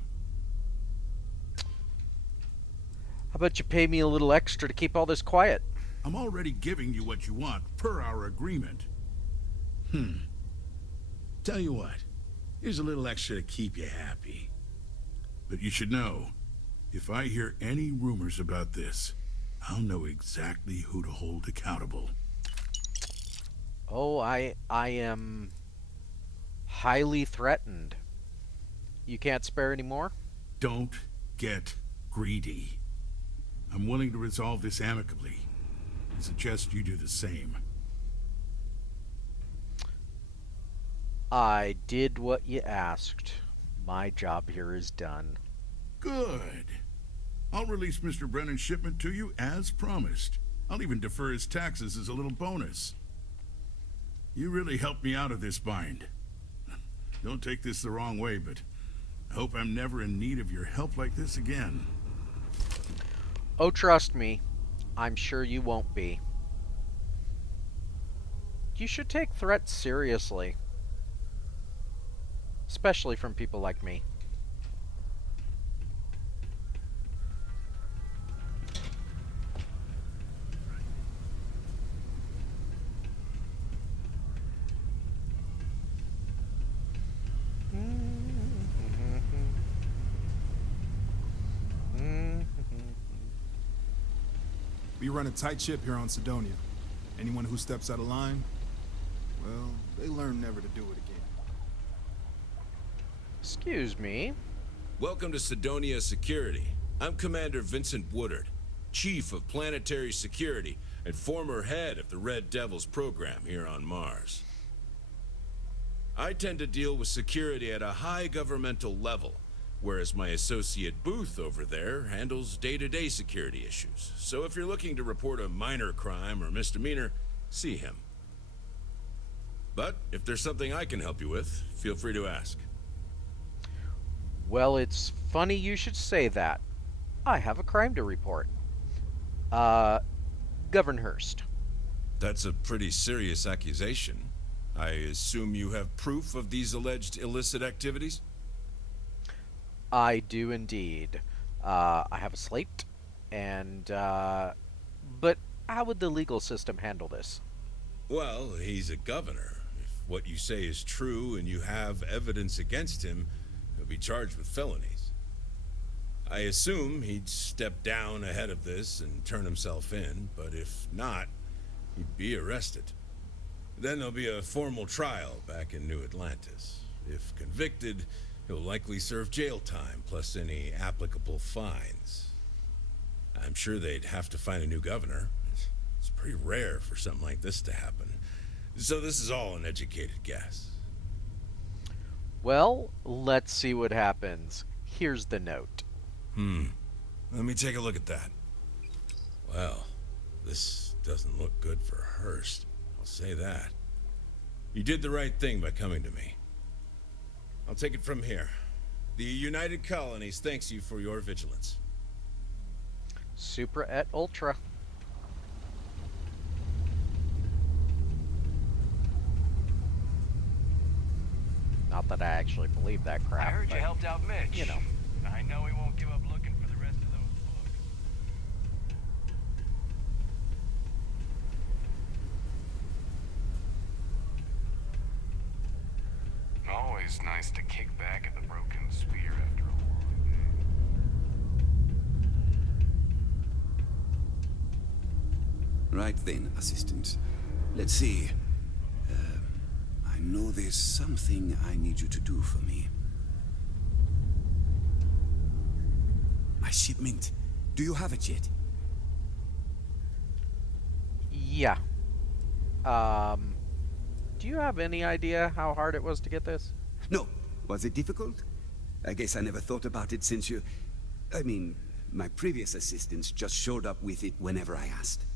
How about you pay me a little extra to keep all this quiet? I'm already giving you what you want, per our agreement. Tell you what, here's a little extra to keep you happy. But you should know, if I hear any rumors about this, I'll know exactly who to hold accountable. Oh, I am highly threatened. You can't spare any more? Don't get greedy. I'm willing to resolve this amicably. I suggest you do the same. I did what you asked. My job here is done. Good. I'll release Mr. Brennan's shipment to you as promised. I'll even defer his taxes as a little bonus. You really helped me out of this bind. Don't take this the wrong way, but I hope I'm never in need of your help like this again. Oh, trust me. I'm sure you won't be. You should take threats seriously. Especially from people like me. We run a tight ship here on Sidonia. Anyone who steps out of line, well, they learn never to do it again. Excuse me. Welcome to Sidonia Security. I'm Commander Vincent Woodard, Chief of Planetary Security and former head of the Red Devils program here on Mars. I tend to deal with security at a high governmental level, whereas my associate Booth over there handles day-to-day security issues. So if you're looking to report a minor crime or misdemeanor, see him. But if there's something I can help you with, feel free to ask. Well, it's funny you should say that. I have a crime to report. Govern Hurst. That's a pretty serious accusation. I assume you have proof of these alleged illicit activities? I do indeed. I have a slate, and, but how would the legal system handle this? Well, he's a governor. If what you say is true and you have evidence against him, he'll be charged with felonies. I assume he'd step down ahead of this and turn himself in, but if not, he'd be arrested. Then there'll be a formal trial back in New Atlantis. If convicted, he'll likely serve jail time plus any applicable fines. I'm sure they'd have to find a new governor. It's pretty rare for something like this to happen. So this is all an educated guess. Well, let's see what happens. Here's the note. Let me take a look at that. Well, this doesn't look good for Hurst. I'll say that. You did the right thing by coming to me. I'll take it from here. The United Colonies thanks you for your vigilance. Supra et Ultra. Not that I actually believe that crap. I heard but, you helped out Mitch. You know. I know he won't give up looking for the rest of those books. Always nice to kick back at the broken spear after a long day. Right then, Assistant. Let's see. I know there's something I need you to do for me. My shipment. Do you have it yet? Yeah. Do you have any idea how hard it was to get this? No. Was it difficult? I guess I never thought about it since you... I mean, my previous assistants just showed up with it whenever I asked.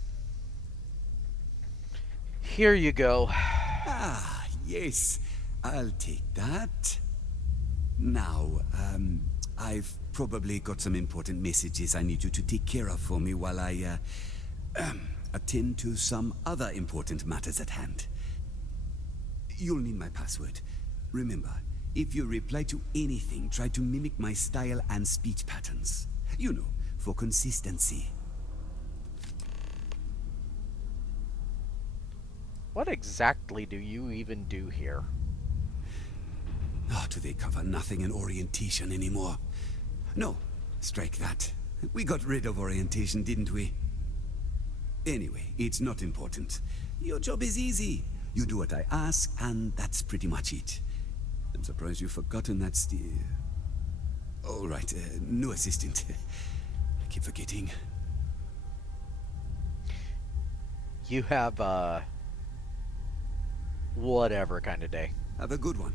Here you go. Ah, yes. I'll take that. Now, I've probably got some important messages I need you to take care of for me while I, attend to some other important matters at hand. You'll need my password. Remember, if you reply to anything, try to mimic my style and speech patterns. You know, for consistency. What exactly do you even do here? Oh, do they cover nothing in orientation anymore? No, strike that. We got rid of orientation, didn't we? Anyway, it's not important. Your job is easy. You do what I ask, and that's pretty much it. I'm surprised you've forgotten that's the... All right, new assistant. I keep forgetting. You have, whatever kind of day. Have a good one.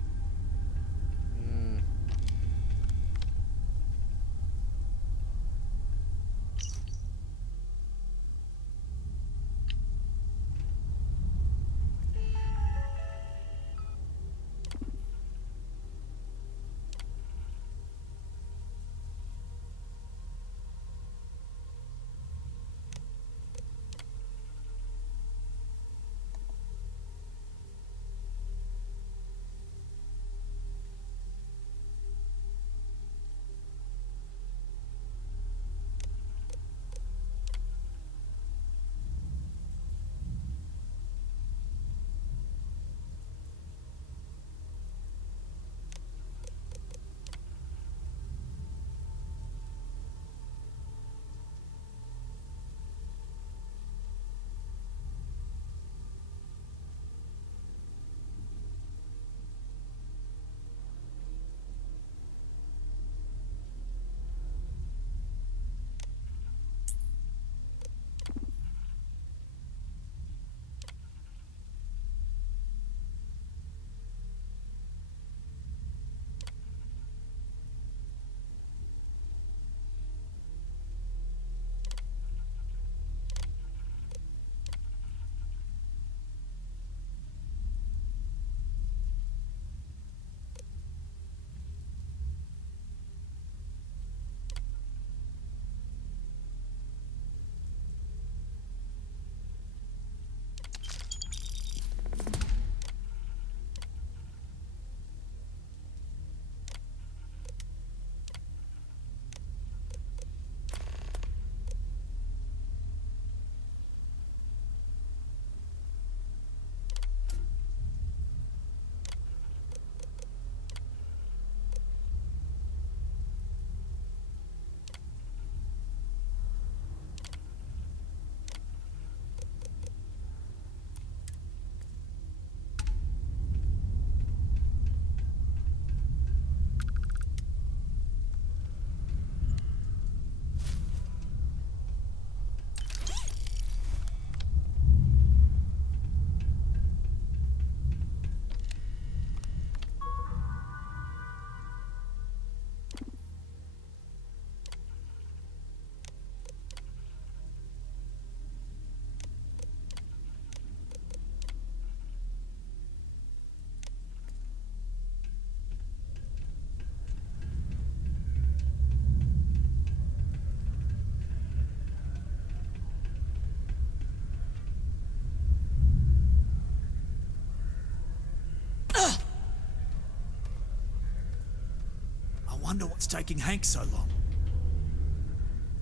wonder what's taking Hank so long.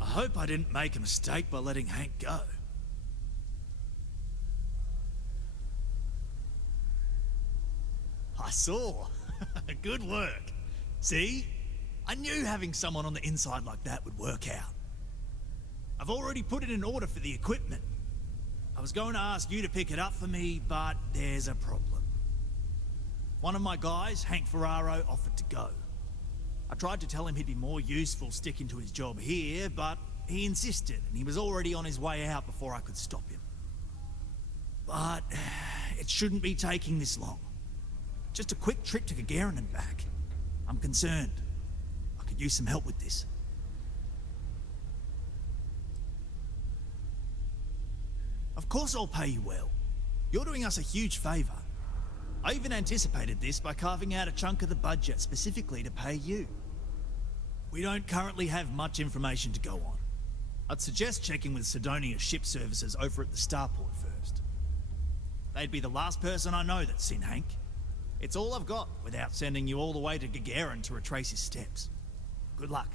I hope I didn't make a mistake by letting Hank go. I saw. Good work. See? I knew having someone on the inside like that would work out. I've already put it in order for the equipment. I was going to ask you to pick it up for me, but there's a problem. One of my guys, Hank Ferraro, offered to go. I tried to tell him he'd be more useful sticking to his job here, but he insisted, and he was already on his way out before I could stop him. But it shouldn't be taking this long. Just a quick trip to Gagarin and back. I'm concerned. I could use some help with this. Of course I'll pay you well. You're doing us a huge favor. I even anticipated this by carving out a chunk of the budget specifically to pay you. We don't currently have much information to go on. I'd suggest checking with Sidonia's ship services over at the starport first. They'd be the last person I know that's seen Hank. It's all I've got without sending you all the way to Gagarin to retrace his steps. Good luck.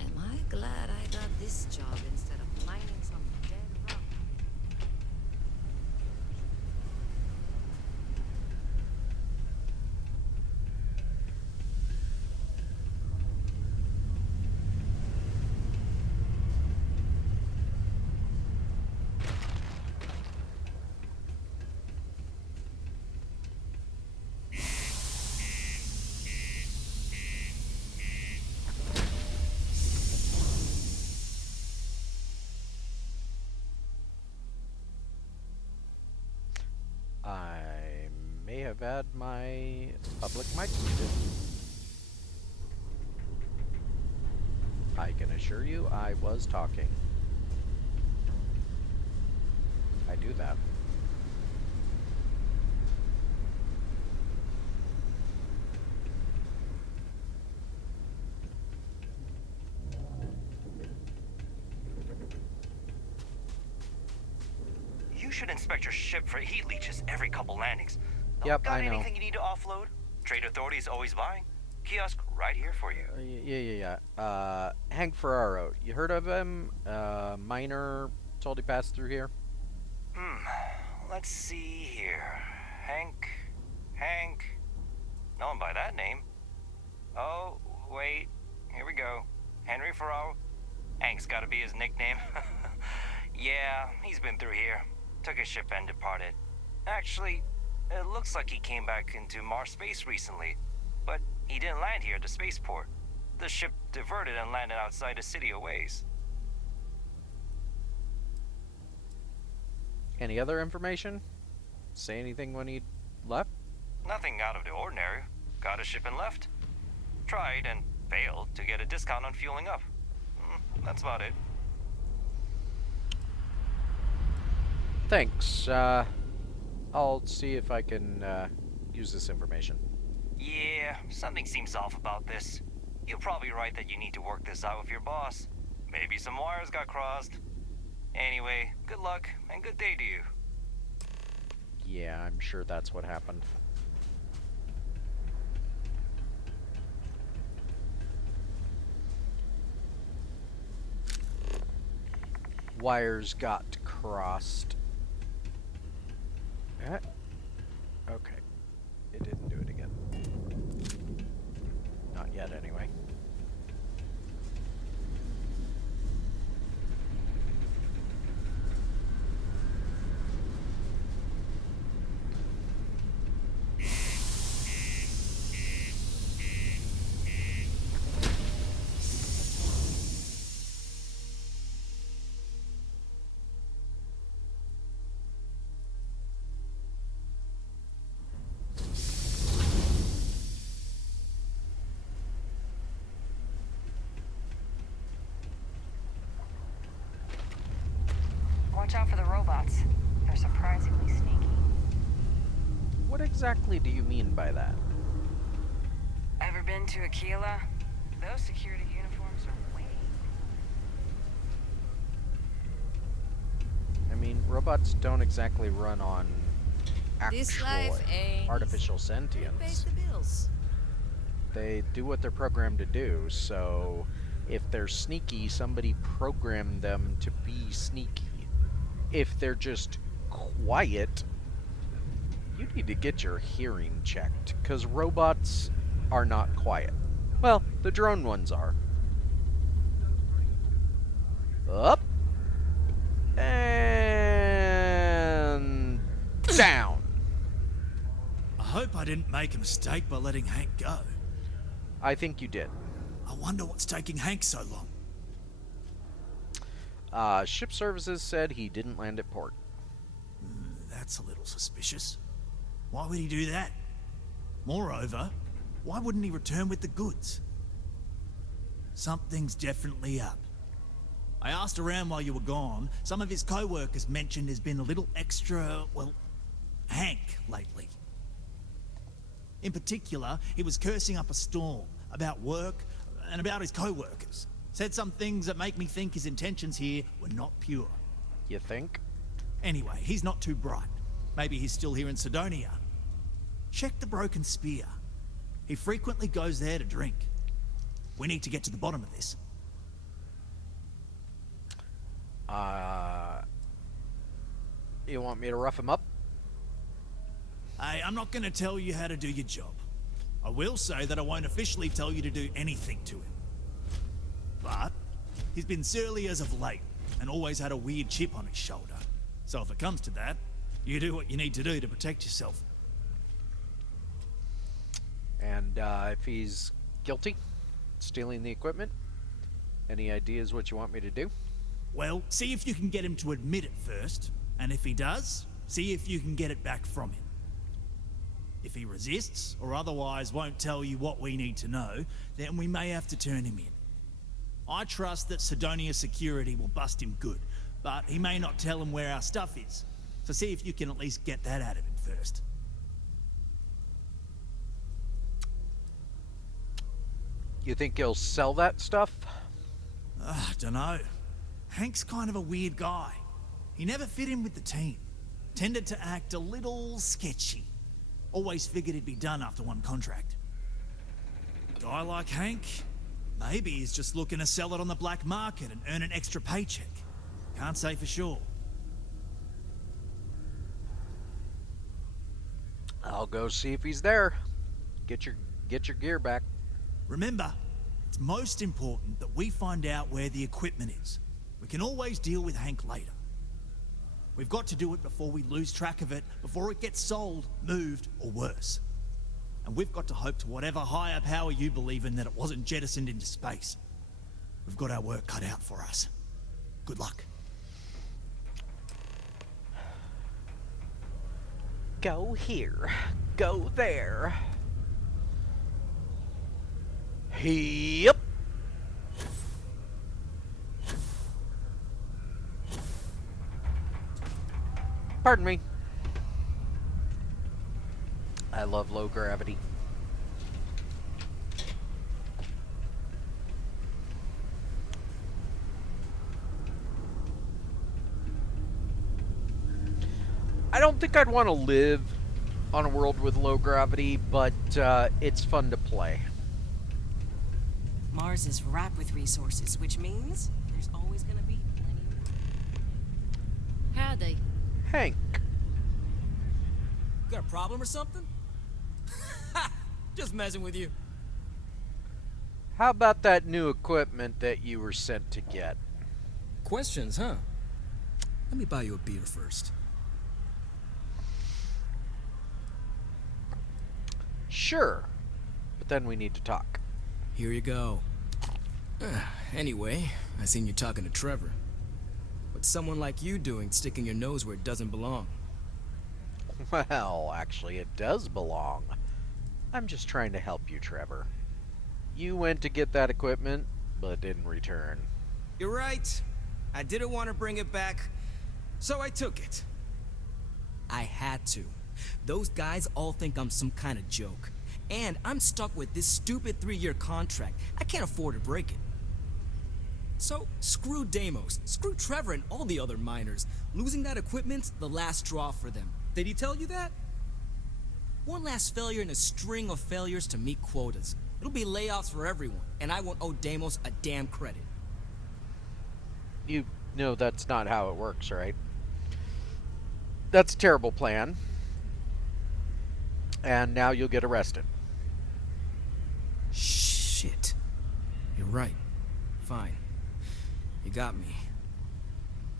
Am I glad I got this job instead of mining some dead rock? I may have had my public mic muted. I can assure you I was talking. I do that. You should inspect your ship for heat leeches every couple landings. Yep, Got I know. anything you need to offload? Trade authorities always buying. Kiosk right here for you. Yeah. Hank Ferraro. You heard of him? Miner told he passed through here. Let's see here. Hank. No one by that name. Oh, wait. Here we go. Henry Ferraro. Hank's gotta be his nickname. Yeah, he's been through here. Took his ship and departed. Actually, it looks like he came back into Mars space recently. But he didn't land here at the spaceport. The ship diverted and landed outside the city a ways. Any other information? Say anything when he left? Nothing out of the ordinary. Got a ship and left. Tried and failed to get a discount on fueling up. That's about it. Thanks. I'll see if I can use this information. Yeah, something seems off about this. You're probably right that you need to work this out with your boss. Maybe some wires got crossed. Anyway, good luck and good day to you. Yeah, I'm sure that's what happened. Wires got crossed. Okay. It didn't do it again. Not yet, anyway. Watch out for the robots. They're surprisingly sneaky. What exactly do you mean by that? Ever been to Aquila? Those security uniforms are way... I mean, robots don't exactly run on This actual life ain't artificial easy. Who pays sentience. the bills? They do what they're programmed to do, so if they're sneaky, somebody programmed them to be sneaky. If they're just quiet, you need to get your hearing checked, because robots are not quiet. Well, the drone ones are. Up. And down. I hope I didn't make a mistake by letting Hank go. I think you did. I wonder what's taking Hank so long. Ship services said he didn't land at port. That's a little suspicious. Why would he do that? Moreover, why wouldn't he return with the goods? Something's definitely up. I asked around while you were gone. Some of his co-workers mentioned there's been a little extra, well, Hank lately. In particular, he was cursing up a storm about work and about his co-workers. Said some things that make me think his intentions here were not pure. You think? Anyway, he's not too bright. Maybe he's still here in Sidonia. Check the Broken Spear. He frequently goes there to drink. We need to get to the bottom of this. You want me to rough him up? Hey, I'm not going to tell you how to do your job. I will say that I won't officially tell you to do anything to him. But he's been surly as of late and always had a weird chip on his shoulder. So if it comes to that, you do what you need to do to protect yourself. And if he's guilty, stealing the equipment, any ideas what you want me to do? Well, see if you can get him to admit it first, and if he does, see if you can get it back from him. If he resists, or otherwise won't tell you what we need to know, then we may have to turn him in. I trust that Sidonia security will bust him good, but he may not tell him where our stuff is. So see if you can at least get that out of him first. You think he'll sell that stuff? Dunno. Hank's kind of a weird guy. He never fit in with the team. Tended to act a little sketchy. Always figured he'd be done after one contract. A guy like Hank, maybe he's just looking to sell it on the black market and earn an extra paycheck. Can't say for sure. I'll go see if he's there. Get your gear back. Remember, it's most important that we find out where the equipment is. We can always deal with Hank later. We've got to do it before we lose track of it, before it gets sold, moved, or worse. And we've got to hope to whatever higher power you believe in that it wasn't jettisoned into space. We've got our work cut out for us. Good luck. Go here. Go there. Yep. Pardon me. I love low gravity. I don't think I'd want to live on a world with low gravity, but it's fun to play. Mars is ripe with resources, which means there's always going to be plenty of work. Howdy. Hank. Got a problem or something? Just messing with you. How about that new equipment that you were sent to get? Questions, huh? Let me buy you a beer first. Sure, but then we need to talk. Here you go. Anyway, I seen you talking to Trevor. What's someone like you doing sticking your nose where it doesn't belong? Well, actually, it does belong. I'm just trying to help you, Trevor. You went to get that equipment, but didn't return. You're right. I didn't want to bring it back, so I took it. I had to. Those guys all think I'm some kind of joke. And I'm stuck with this stupid 3-year contract. I can't afford to break it. So, screw Deimos, screw Trevor and all the other miners. Losing that equipment's the last straw for them. Did he tell you that? One last failure in a string of failures to meet quotas. It'll be layoffs for everyone, and I won't owe Deimos a damn credit. You know that's not how it works, right? That's a terrible plan. And now you'll get arrested. Shit. You're right. Fine. You got me.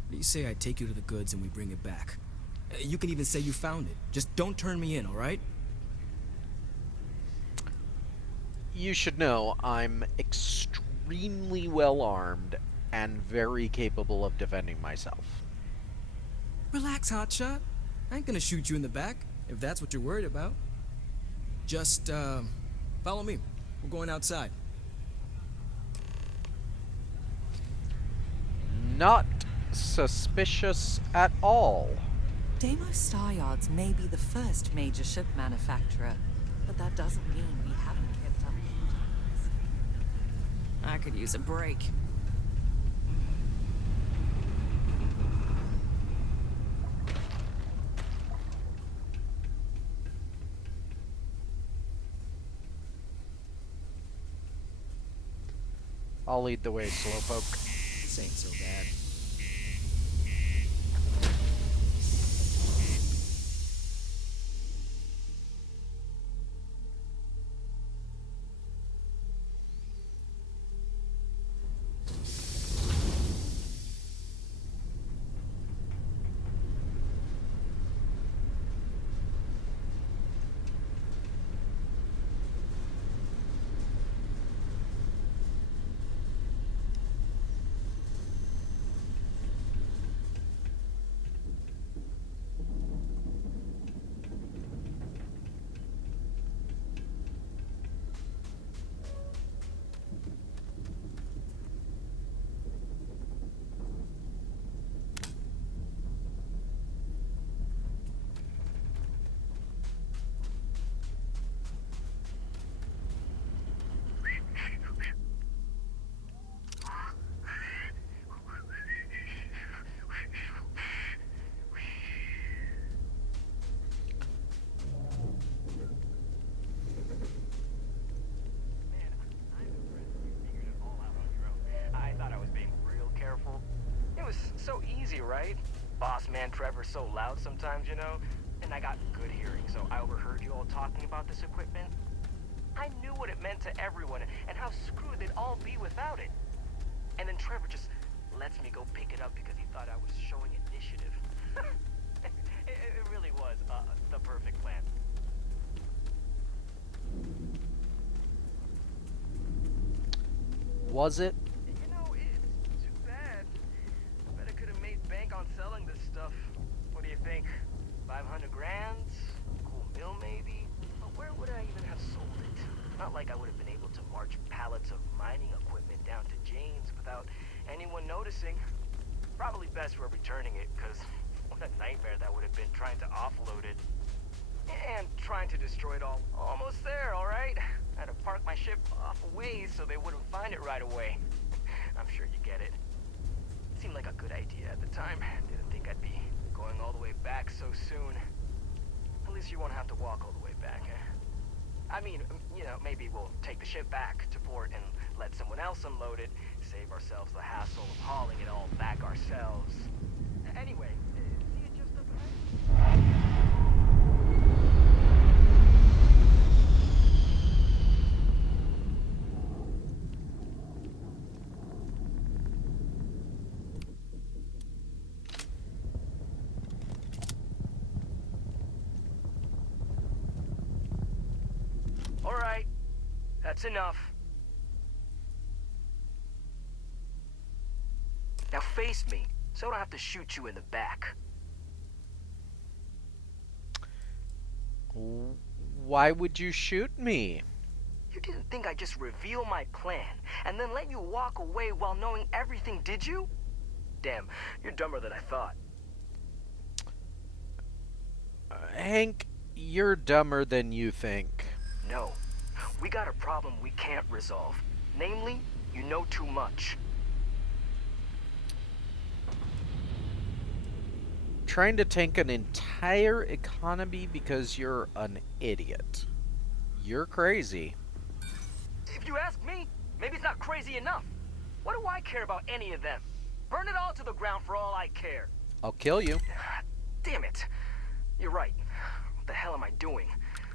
What do you say I take you to the goods and we bring it back? You can even say you found it. Just don't turn me in, alright? You should know I'm extremely well armed and very capable of defending myself. Relax, hotshot. I ain't gonna shoot you in the back, if that's what you're worried about. Just, follow me. We're going outside. Not suspicious at all. Deimos Star Yards may be the first major ship manufacturer, but that doesn't mean we haven't kept up. I could use a break. I'll lead the way, Slowpoke. This ain't so bad. So easy, right? Boss man Trevor's so loud sometimes, you know? And I got good hearing, so I overheard you all talking about this equipment. I knew what it meant to everyone and how screwed they'd all be without it. And then Trevor just lets me go pick it up because he thought I was showing initiative. It really was the perfect plan. Was it? You know, it's too bad. I bet I could have made bank on selling this stuff. What do you think? 500 grand? Cool mill maybe? But where would I even have sold it? Not like I would have been able to march pallets of mining equipment down to James without anyone noticing. Probably best we're returning it, because what a nightmare that would have been trying to offload it. And trying to destroy it all. Almost there, alright? I had to park my ship off a ways so they wouldn't find it right away. I'm sure you get it. Seemed like a good idea at the time. Didn't think I'd be going all the way back so soon. At least you won't have to walk all the way back, eh? I mean, you know, maybe we'll take the ship back to port and let someone else unload it, save ourselves the hassle of hauling it all back ourselves. Anyway, see you just up ahead? Alright, that's enough. Now face me, so I don't have to shoot you in the back. Why would you shoot me? You didn't think I'd just reveal my plan, and then let you walk away while knowing everything, did you? Damn, you're dumber than I thought. Hank, You're dumber than you think. No. We got a problem we can't resolve. Namely, you know too much. Trying to tank an entire economy because you're an idiot. You're crazy. If you ask me, maybe it's not crazy enough. What do I care about any of them? Burn it all to the ground for all I care. I'll kill you. Damn it. You're right. What the hell am I doing?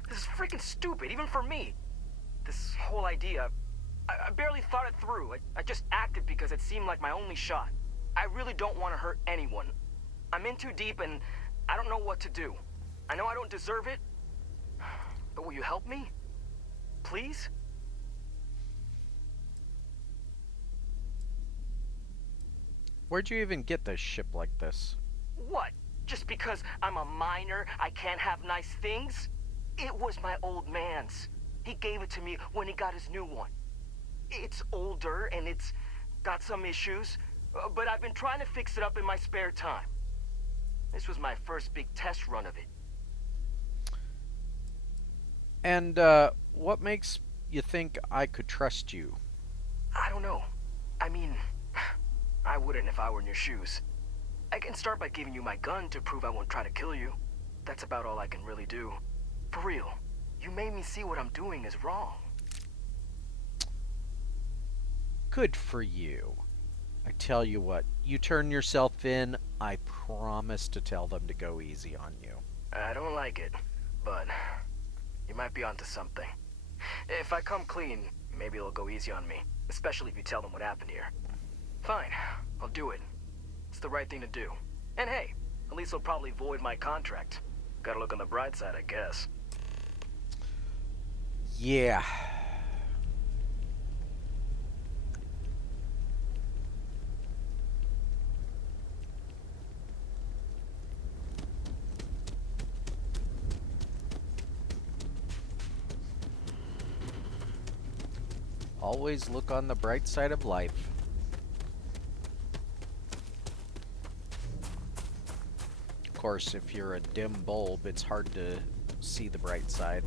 This is freaking stupid, even for me. This whole idea, I barely thought it through. I just acted because it seemed like my only shot. I really don't want to hurt anyone. I'm in too deep and I don't know what to do. I know I don't deserve it, but will you help me? Please? Where'd you even get this ship like this? What? Just because I'm a miner, I can't have nice things? It was my old man's. He gave it to me when he got his new one. It's older and it's got some issues, but I've been trying to fix it up in my spare time. This was my first big test run of it. And, what makes you think I could trust you? I don't know. I mean, I wouldn't if I were in your shoes. I can start by giving you my gun to prove I won't try to kill you. That's about all I can really do. For real, you made me see what I'm doing is wrong. Good for you. I tell you what, you turn yourself in, I promise to tell them to go easy on you. I don't like it, but you might be onto something. If I come clean, maybe they'll go easy on me, especially if you tell them what happened here. Fine, I'll do it. It's the right thing to do. And hey, at least they'll probably void my contract. Gotta look on the bright side, I guess. Yeah. Always look on the bright side of life. Of course, if you're a dim bulb, it's hard to see the bright side.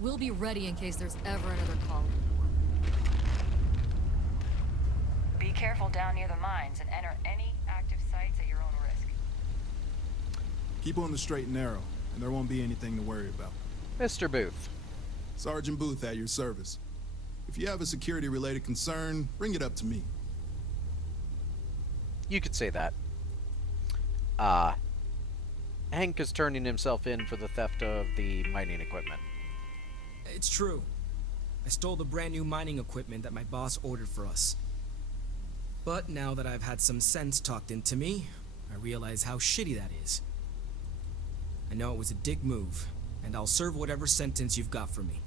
We'll be ready in case there's ever another call. Be careful down near the mines and enter any active sites at your own risk. Keep on the straight and narrow, and there won't be anything to worry about. Mr. Booth. Sergeant Booth at your service. If you have a security-related concern, bring it up to me. You could say that. Hank is turning himself in for the theft of the mining equipment. It's true. I stole the brand new mining equipment that my boss ordered for us. But now that I've had some sense talked into me, I realize how shitty that is. I know it was a dick move, and I'll serve whatever sentence you've got for me.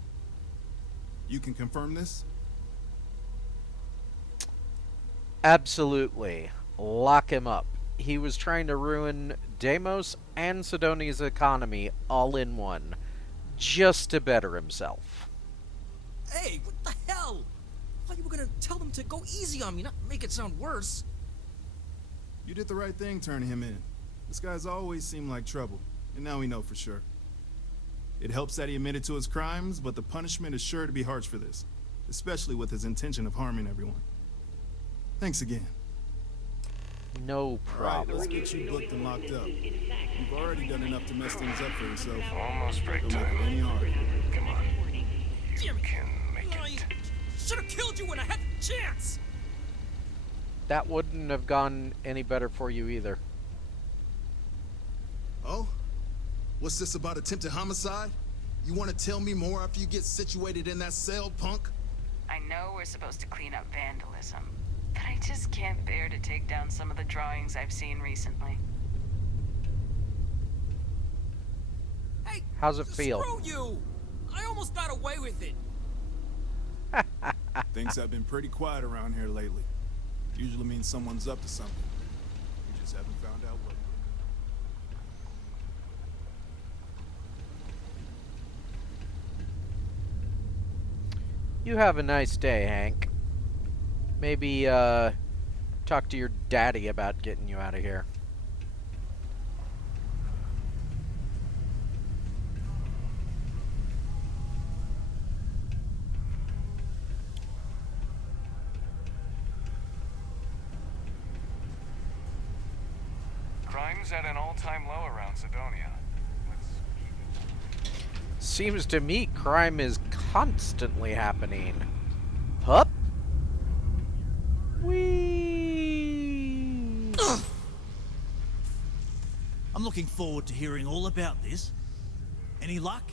You can confirm this? Absolutely. Lock him up. He was trying to ruin Deimos and Sidonia's economy all in one, just to better himself. Hey, what the hell? I thought you were gonna tell them to go easy on me, not make it sound worse. You did the right thing turning him in. This guy's always seemed like trouble, and now we know for sure. It helps that he admitted to his crimes, but the punishment is sure to be harsh for this, especially with his intention of harming everyone. Thanks again. No Alright, problem. let's get you booked and locked up. You've already done enough to mess things up for yourself. Almost break Don't make time. it any harder. Come on. You can make it. Should have killed you when I had the chance. That wouldn't have gone any better for you either. Oh? What's this about attempted homicide? You want to tell me more after you get situated in that cell, punk? I know we're supposed to clean up vandalism, but I just can't bear to take down some of the drawings I've seen recently. Hey, how's it feel? Screw you! I almost got away with it. Things have been pretty quiet around here lately. Usually means someone's up to something. We just haven't found out what. You have a nice day, Hank. Maybe, talk to your daddy about getting you out of here. Crime's at an all-time low around Sidonia. Let's keep it. Seems to me crime is constantly happening. Hup? Whee! I'm looking forward to hearing all about this. Any luck?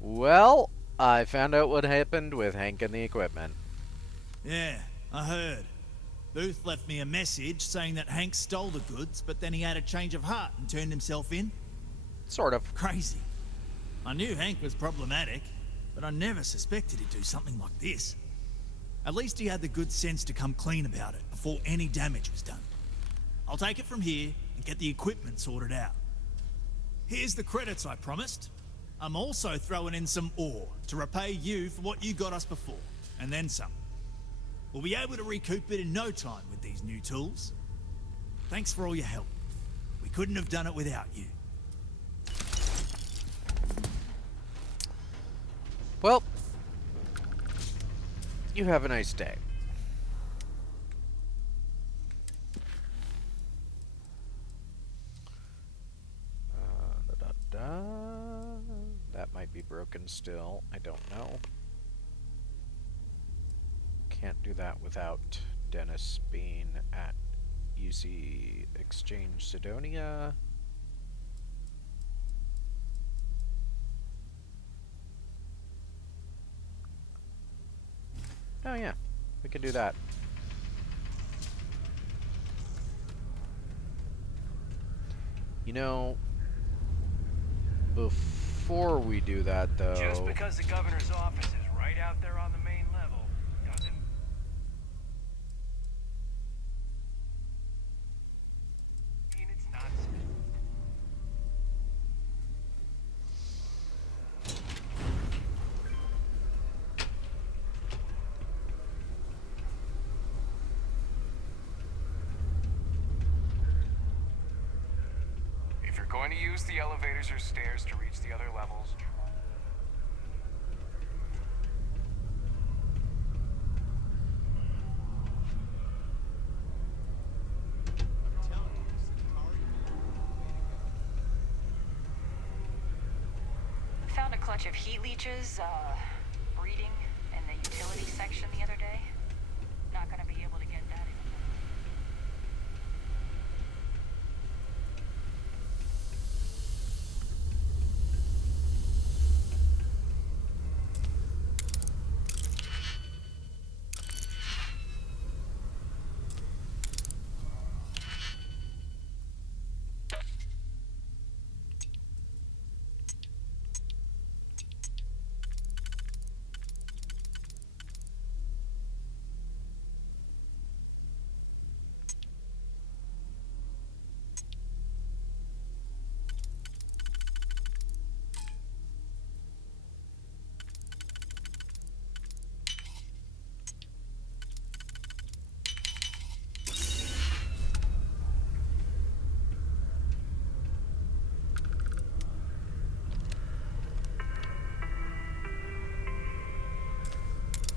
Well, I found out what happened with Hank and the equipment. Yeah, I heard. Booth left me a message saying that Hank stole the goods, but then he had a change of heart and turned himself in. Sort of. Crazy. I knew Hank was problematic, but I never suspected he'd do something like this. At least he had the good sense to come clean about it before any damage was done. I'll take it from here and get the equipment sorted out. Here's the credits I promised. I'm also throwing in some ore to repay you for what you got us before, and then some. We'll be able to recoup it in no time with these new tools. Thanks for all your help. We couldn't have done it without you. Well, you have a nice day. That might be broken still. I don't know. Can't do that without Dennis being at UC Exchange Sidonia. Oh yeah, we can do that. You know, before we do that though... Just because the governor's office is right out there on the main level, doesn't... mean it's not... If you're going to use the elevators or stairs to reach the other levels, Found a clutch of heat leeches, breeding in the utility section the other day. Not gonna be able to get that in.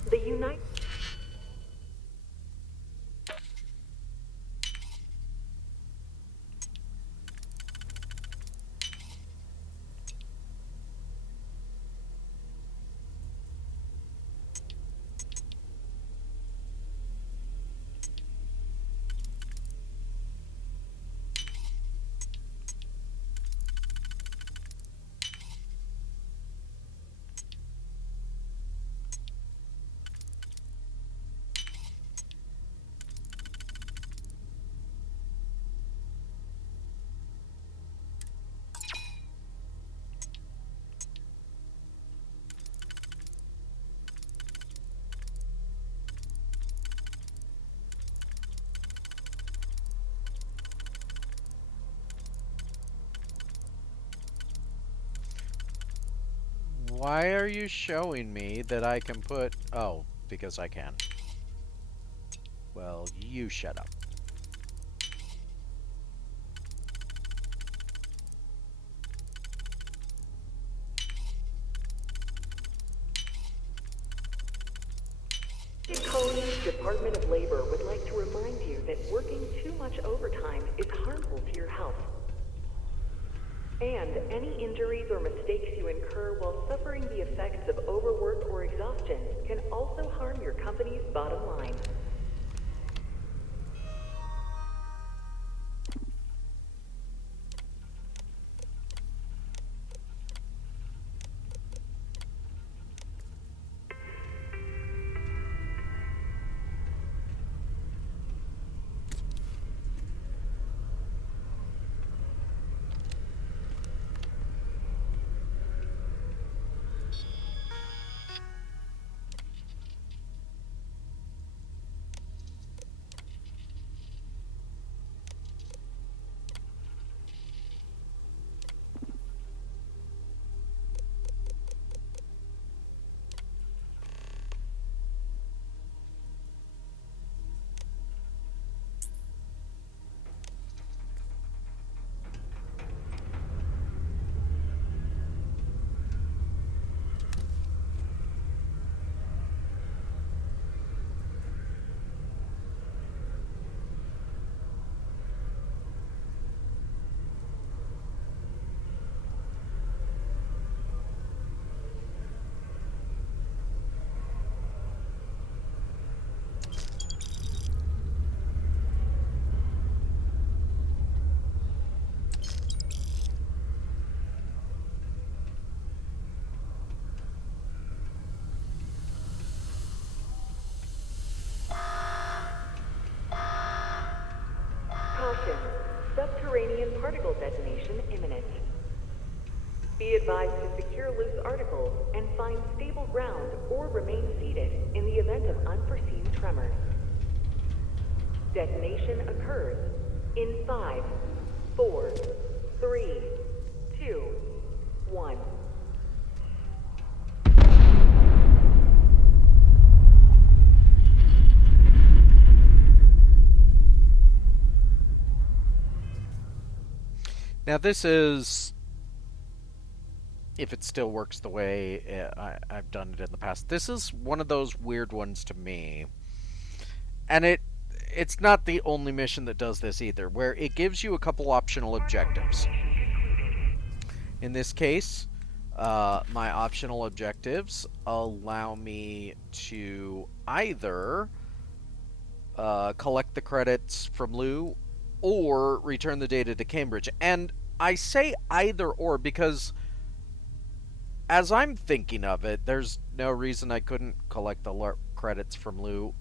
The United... Why are you showing me that I can put... Oh, because I can. Well, you shut up. Colony's Department of Labor would like to remind you that working too much overtime is harmful to your health. And any injuries or mistakes you incur while suffering the effects of overwork or exhaustion can also harm your company's bottom line. Caution. Subterranean particle detonation imminent. Be advised to secure loose articles and find stable ground or remain seated in the event of unforeseen tremors. Detonation occurs in 5, 4, 3, 2, 1. Now this is, if it still works the way I've done it in the past, this is one of those weird ones to me. And it's not the only mission that does this either, where it gives you a couple optional objectives. In this case, my optional objectives allow me to either collect the credits from Lou or return the data to Cambridge. And I say either or because as I'm thinking of it, there's no reason I couldn't collect the credits from Lou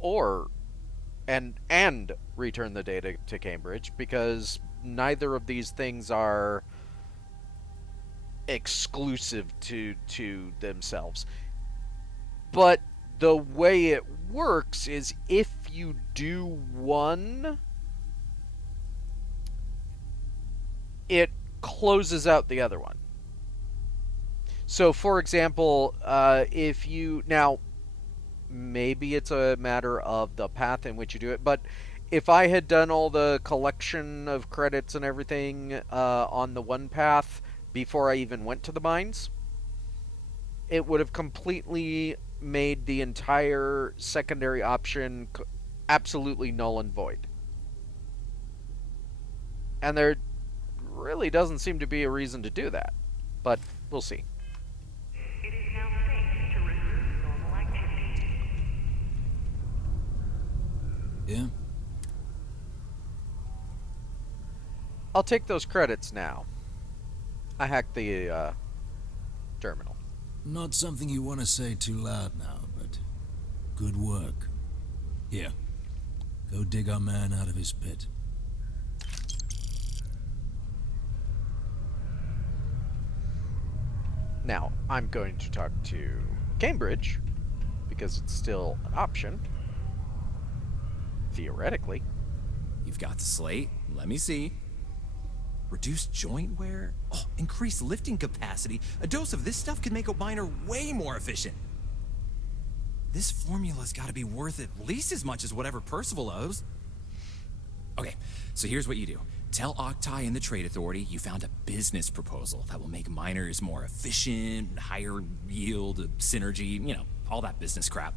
or and return the data to Cambridge, because neither of these things are exclusive to themselves. But the way it works is if you do one, it closes out the other one. So, for example, if you... Now, maybe it's a matter of the path in which you do it, but if I had done all the collection of credits and everything on the one path before I even went to the mines, it would have completely made the entire secondary option absolutely null and void. And there really doesn't seem to be a reason to do that, but we'll see. It is now safe to resume normal activity. Yeah? I'll take those credits now. I hacked the terminal. Not something you want to say too loud now, but good work. Here, go dig our man out of his pit. Now, I'm going to talk to Cambridge, because it's still an option. Theoretically. You've got the slate. Let me see. Reduced joint wear? Oh, increased lifting capacity. A dose of this stuff could make a miner way more efficient. This formula's gotta be worth at least as much as whatever Percival owes. Okay, so here's what you do. Tell Octai and the Trade Authority you found a business proposal that will make miners more efficient, higher yield, synergy, you know, all that business crap.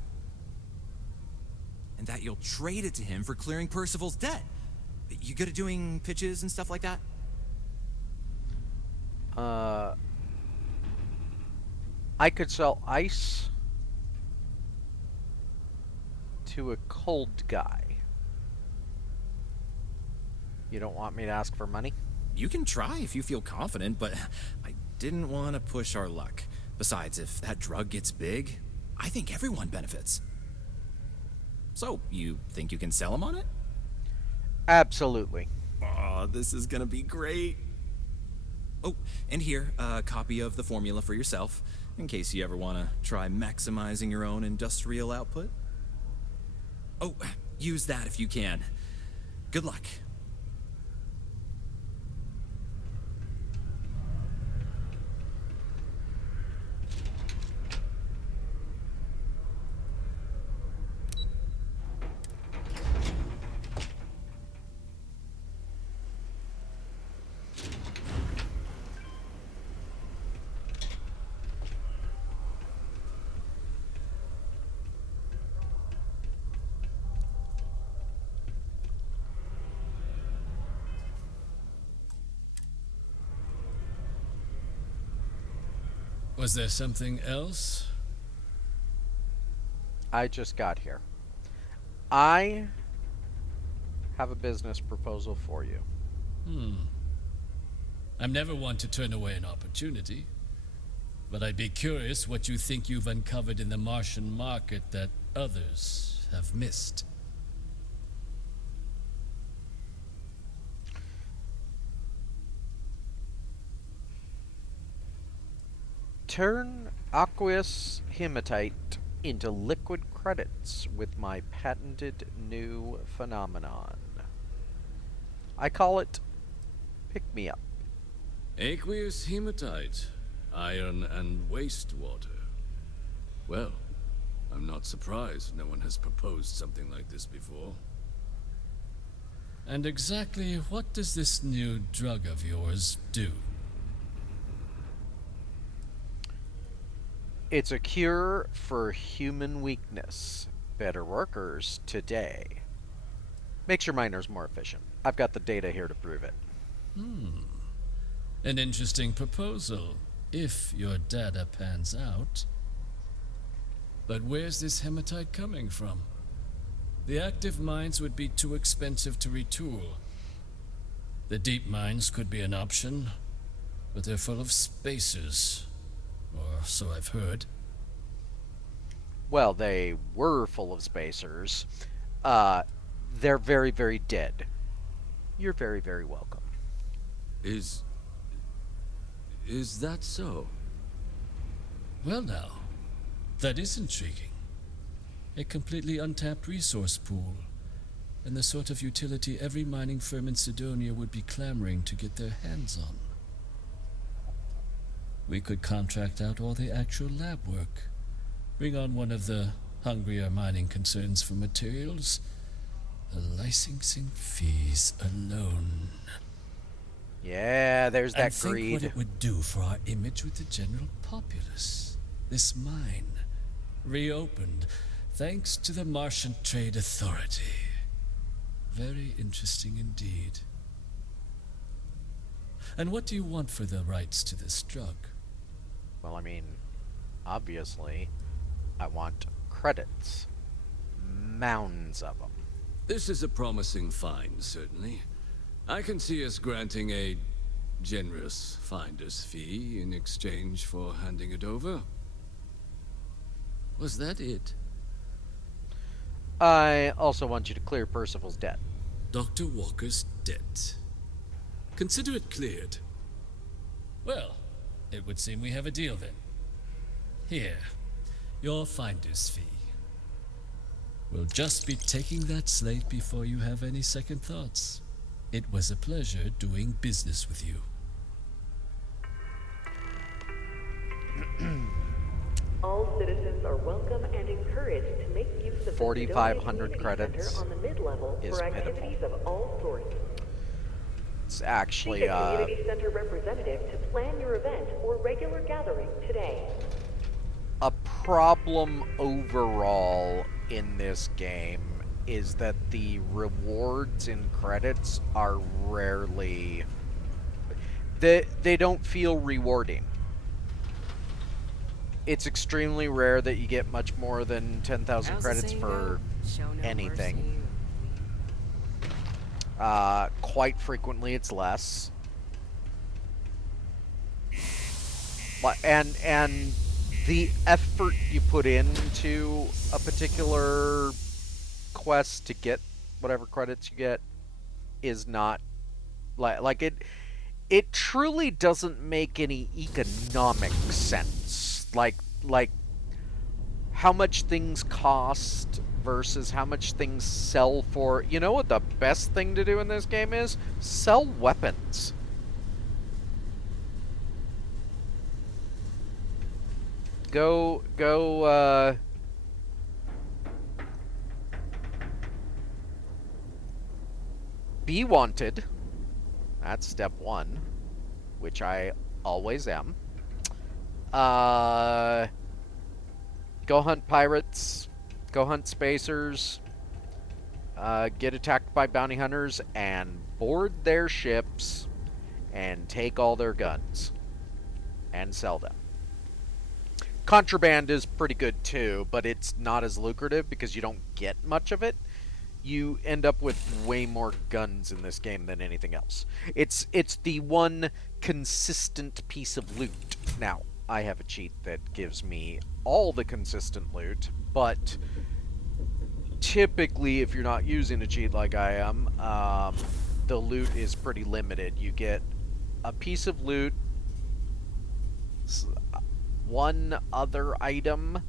And that you'll trade it to him for clearing Percival's debt. You good at doing pitches and stuff like that? I could sell ice to a cold guy. You don't want me to ask for money? You can try if you feel confident, but I didn't want to push our luck. Besides, if that drug gets big, I think everyone benefits. So, you think you can sell him on it? Absolutely. Oh, this is gonna be great. Oh, and here, a copy of the formula for yourself, in case you ever want to try maximizing your own industrial output. Oh, use that if you can. Good luck. Was there something else? I just got here. I have a business proposal for you. I'm never one to turn away an opportunity, but I'd be curious what you think you've uncovered in the Martian market that others have missed. Turn aqueous hematite into liquid credits with my patented new phenomenon. I call it pick-me-up. Aqueous hematite, iron and wastewater. Well, I'm not surprised no one has proposed something like this before. And exactly what does this new drug of yours do? It's a cure for human weakness. Better workers today. Makes your miners more efficient. I've got the data here to prove it. An interesting proposal, if your data pans out. But where's this hematite coming from? The active mines would be too expensive to retool. The deep mines could be an option, but they're full of spacers. Or so I've heard. Well, they were full of spacers. They're very, very dead. You're very, very welcome. Is that so? Well now, that is intriguing. A completely untapped resource pool, and the sort of utility every mining firm in Sidonia would be clamoring to get their hands on. We could contract out all the actual lab work, bring on one of the hungrier mining concerns for materials. The licensing fees alone. Yeah, there's that and greed. Think what it would do for our image with the general populace. This mine, reopened, thanks to the Martian Trade Authority. Very interesting indeed. And what do you want for the rights to this drug? Well, I mean, obviously, I want credits. Mounds of them. This is a promising find, certainly. I can see us granting a generous finder's fee in exchange for handing it over. Was that it? I also want you to clear Percival's debt. Dr. Walker's debt. Consider it cleared. Well, it would seem we have a deal then. Here, your finder's fee. We'll just be taking that slate before you have any second thoughts. It was a pleasure doing business with you. All citizens are welcome and encouraged to make use of the 4,500 Community credits Center on the mid-level is for pitiful. activities of all sorts. It's actually Seek a Community Center representative to plan your event or regular gathering today. a problem overall in this game is that the rewards and credits are rarely... They don't feel rewarding. It's extremely rare that you get much more than 10,000 How's the credits saying for go? Show no anything. Quite frequently it's less. And the effort you put into a particular quest to get whatever credits you get is not like it truly doesn't make any economic sense. Like how much things cost versus how much things sell for. You know what the best thing to do in this game is? Sell weapons. Go, be wanted. That's step 1, which I always am. Go hunt pirates. Go hunt spacers. Get attacked by bounty hunters and board their ships and take all their guns and sell them. Contraband is pretty good too, but it's not as lucrative because you don't get much of it. You end up with way more guns in this game than anything else. It's the one consistent piece of loot. Now, I have a cheat that gives me all the consistent loot, but typically if you're not using a cheat like I am, the loot is pretty limited. You get a piece of loot, one other item,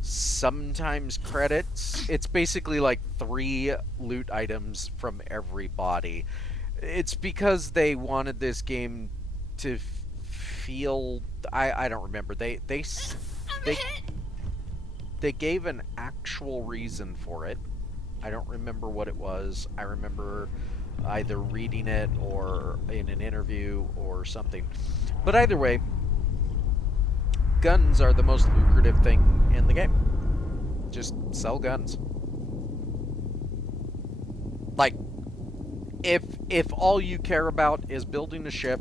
sometimes credits. It's basically like 3 loot items from every body. It's because they wanted this game to feel... I don't remember. They gave an actual reason for it. I don't remember what it was. I remember either reading it or in an interview or something. But either way, guns are the most lucrative thing in the game. Just sell guns. Like, if all you care about is building a ship,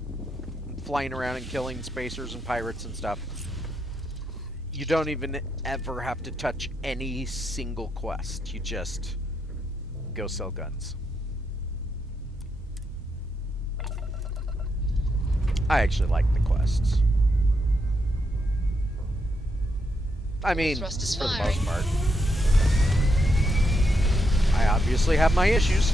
flying around and killing spacers and pirates and stuff, you don't even ever have to touch any single quest. You just go sell guns. I actually like the quests. I mean, for the most part. I obviously have my issues.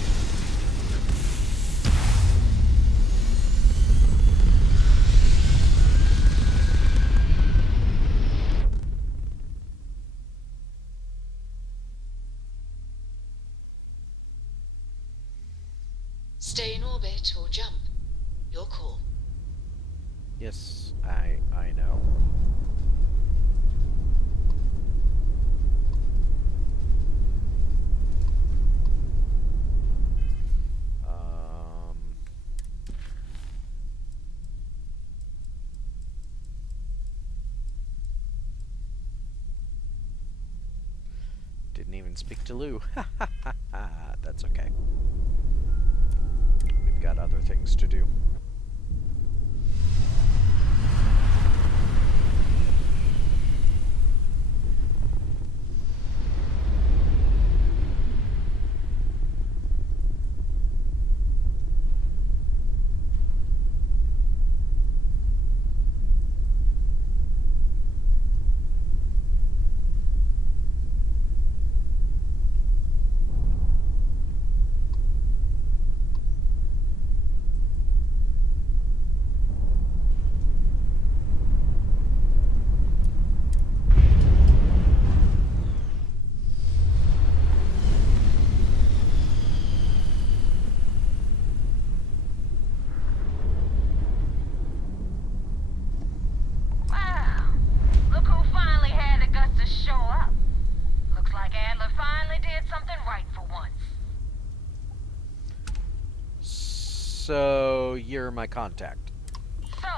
Stay in orbit or jump. Your call. Yes, I know. Didn't even speak to Lou. That's okay. We've got other things to do. Adler finally did something right for once. So, you're my contact. So,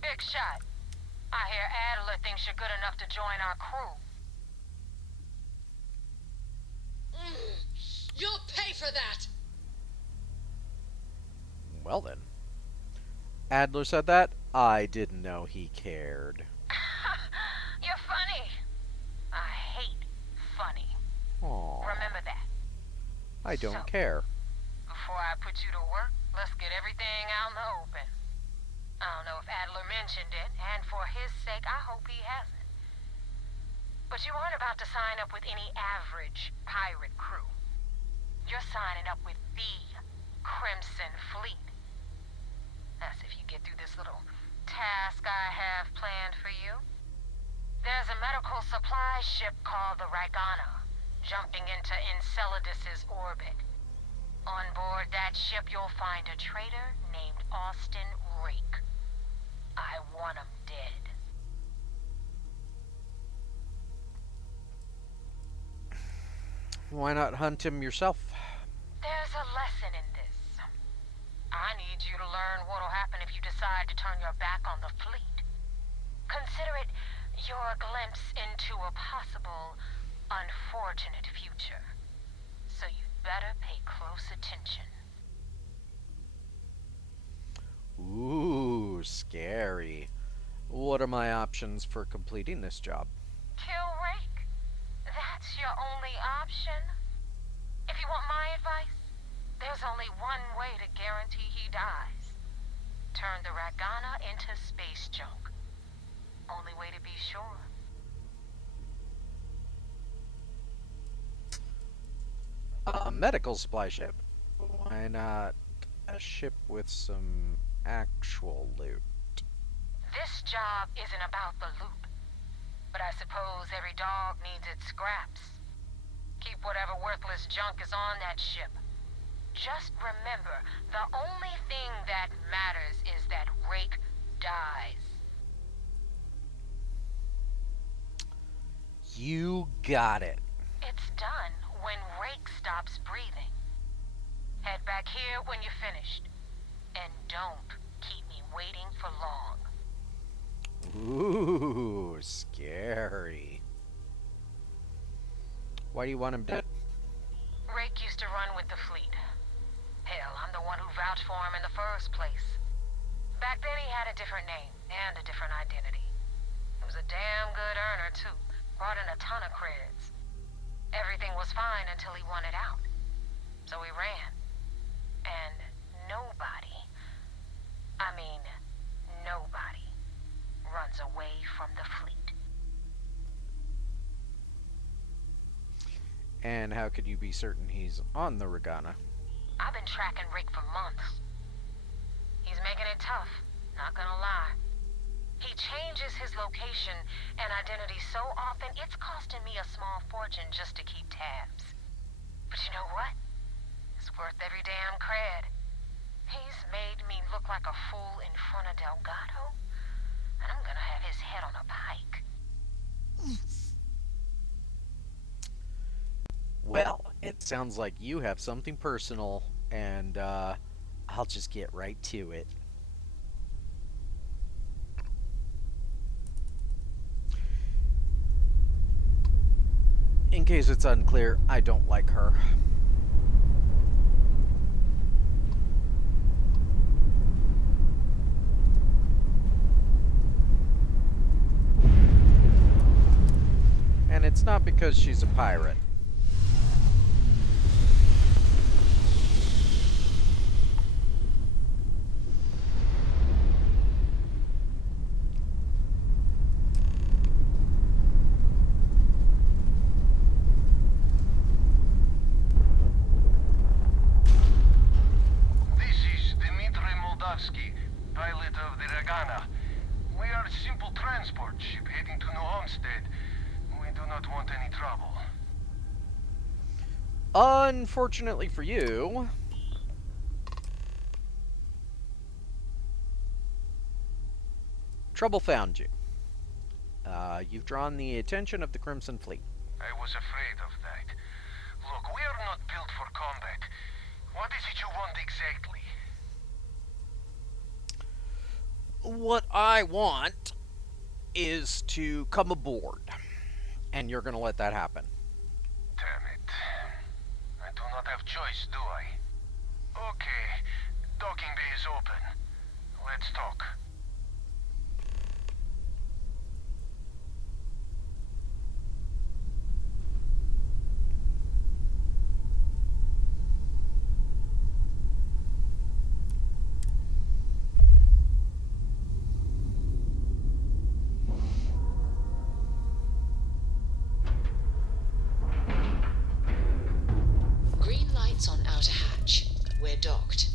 big shot. I hear Adler thinks you're good enough to join our crew. You'll pay for that! Well then. Adler said that? I didn't know he cared. You're funny. I hate funny. Aww. Remember that. I don't So, care. Before I put you to work, let's get everything out in the open. I don't know if Adler mentioned it, and for his sake, I hope he hasn't. But you aren't about to sign up with any average pirate crew. You're signing up with the Crimson Fleet. That's if you get through this little task I have planned for you. There's a medical supply ship called the Ragana, jumping into Enceladus's orbit. On board that ship, you'll find a traitor named Austin Rake. I want him dead. Why not hunt him yourself? There's a lesson in this. I need you to learn what'll happen if you decide to turn your back on the fleet. Consider it your glimpse into a possible, unfortunate future. So you'd better pay close attention. Ooh, scary. What are my options for completing this job? Kill Rake. That's your only option. If you want my advice, there's only one way to guarantee he dies. Turn the Ragana into space junk. Only way to be sure. A medical supply ship. Why not a ship with some actual loot? This job isn't about the loot. But I suppose every dog needs its scraps. Keep whatever worthless junk is on that ship. Just remember, the only thing that matters is that Rake dies. You got it. It's done when Rake stops breathing. Head back here when you're finished. And don't keep me waiting for long. Ooh, scary. Why do you want him dead? Rake used to run with the fleet. Hell, I'm the one who vouched for him in the first place. Back then he had a different name and a different identity. He was a damn good earner, too. Brought in a ton of creds. Everything was fine until he wanted out. So he ran. And nobody, I mean, nobody, runs away from the fleet. And how could you be certain he's on the Ragana? I've been tracking Rick for months. He's making it tough, not gonna lie. He changes his location and identity so often, it's costing me a small fortune just to keep tabs. But you know what? It's worth every damn cred. He's made me look like a fool in front of Delgado, and I'm gonna have his head on a pike. Well, it sounds like you have something personal, and I'll just get right to it. In case it's unclear, I don't like her. And it's not because she's a pirate. Pilot of the Ragana. We are a simple transport ship heading to New Homestead. We do not want any trouble. Unfortunately for you, trouble found you. You've drawn the attention of the Crimson Fleet. I was afraid of that. Look, we are not built for combat. What is it you want exactly? What I want is to come aboard. And you're going to let that happen. Damn it. I do not have choice, do I? Okay, docking bay is open. Let's talk. Green lights on outer hatch. We're docked.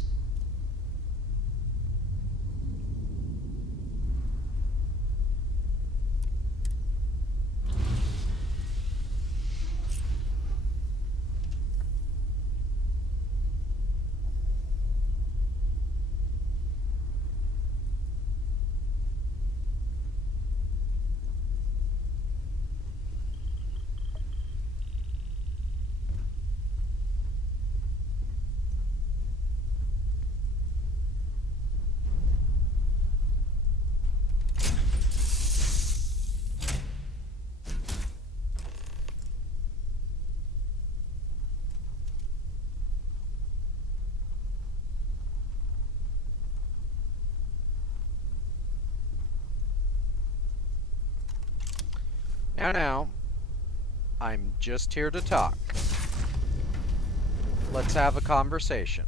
Now, I'm just here to talk. Let's have a conversation.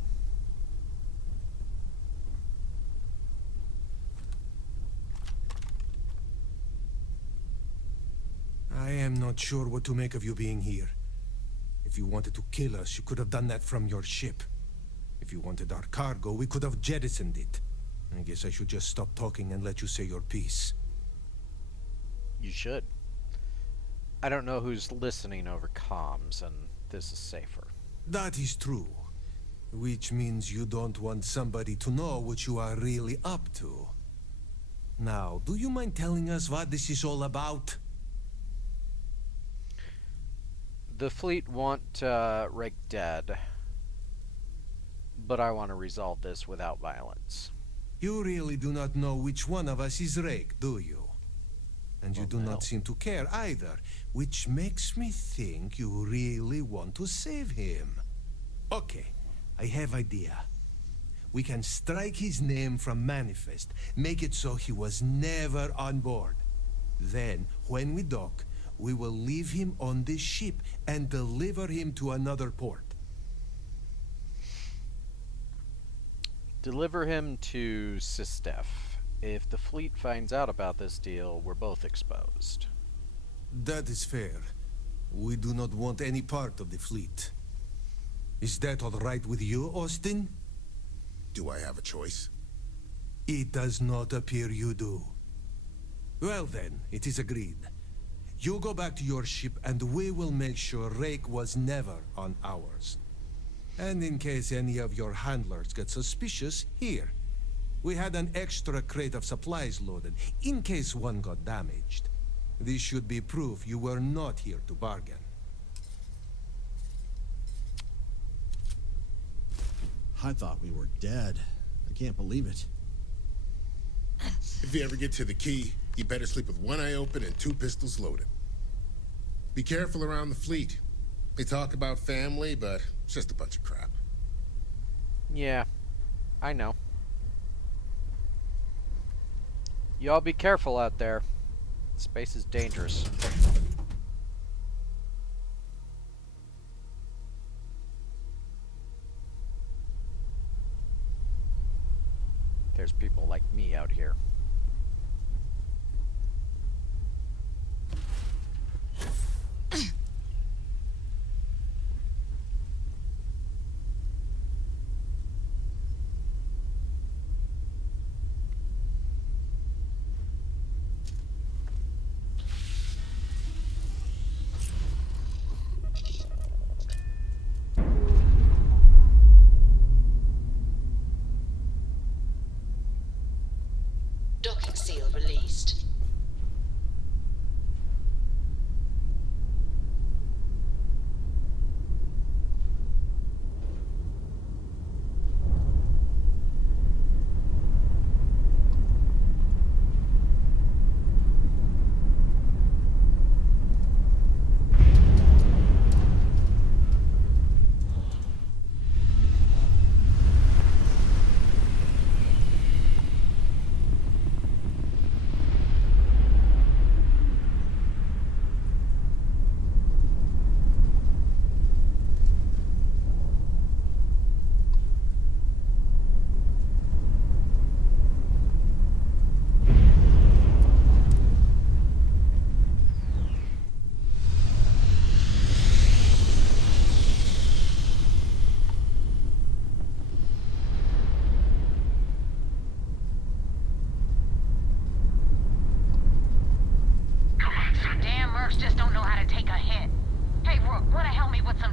I am not sure what to make of you being here. If you wanted to kill us, you could have done that from your ship. If you wanted our cargo, we could have jettisoned it. I guess I should just stop talking and let you say your piece. You should. I don't know who's listening over comms, and this is safer. That is true. Which means you don't want somebody to know what you are really up to. Now, do you mind telling us what this is all about? The fleet want Rick dead, but I want to resolve this without violence. You really do not know which one of us is Rake, do you? And you do not seem to care either, which makes me think you really want to save him. Okay, I have idea. We can strike his name from Manifest, make it so he was never on board. Then, when we dock, we will leave him on this ship and deliver him to another port. Deliver him to Sistef. If the fleet finds out about this deal, we're both exposed. That is fair. We do not want any part of the fleet. Is that all right with you, Austin? Do I have a choice? It does not appear you do. Well then, it is agreed. You go back to your ship and we will make sure Rake was never on ours. And in case any of your handlers get suspicious, here. We had an extra crate of supplies loaded, in case one got damaged. This should be proof you were not here to bargain. I thought we were dead. I can't believe it. If you ever get to the key, you better sleep with one eye open and 2 pistols loaded. Be careful around the fleet. They talk about family, but it's just a bunch of crap. Yeah, I know. Y'all be careful out there. Space is dangerous. There's people like me out here.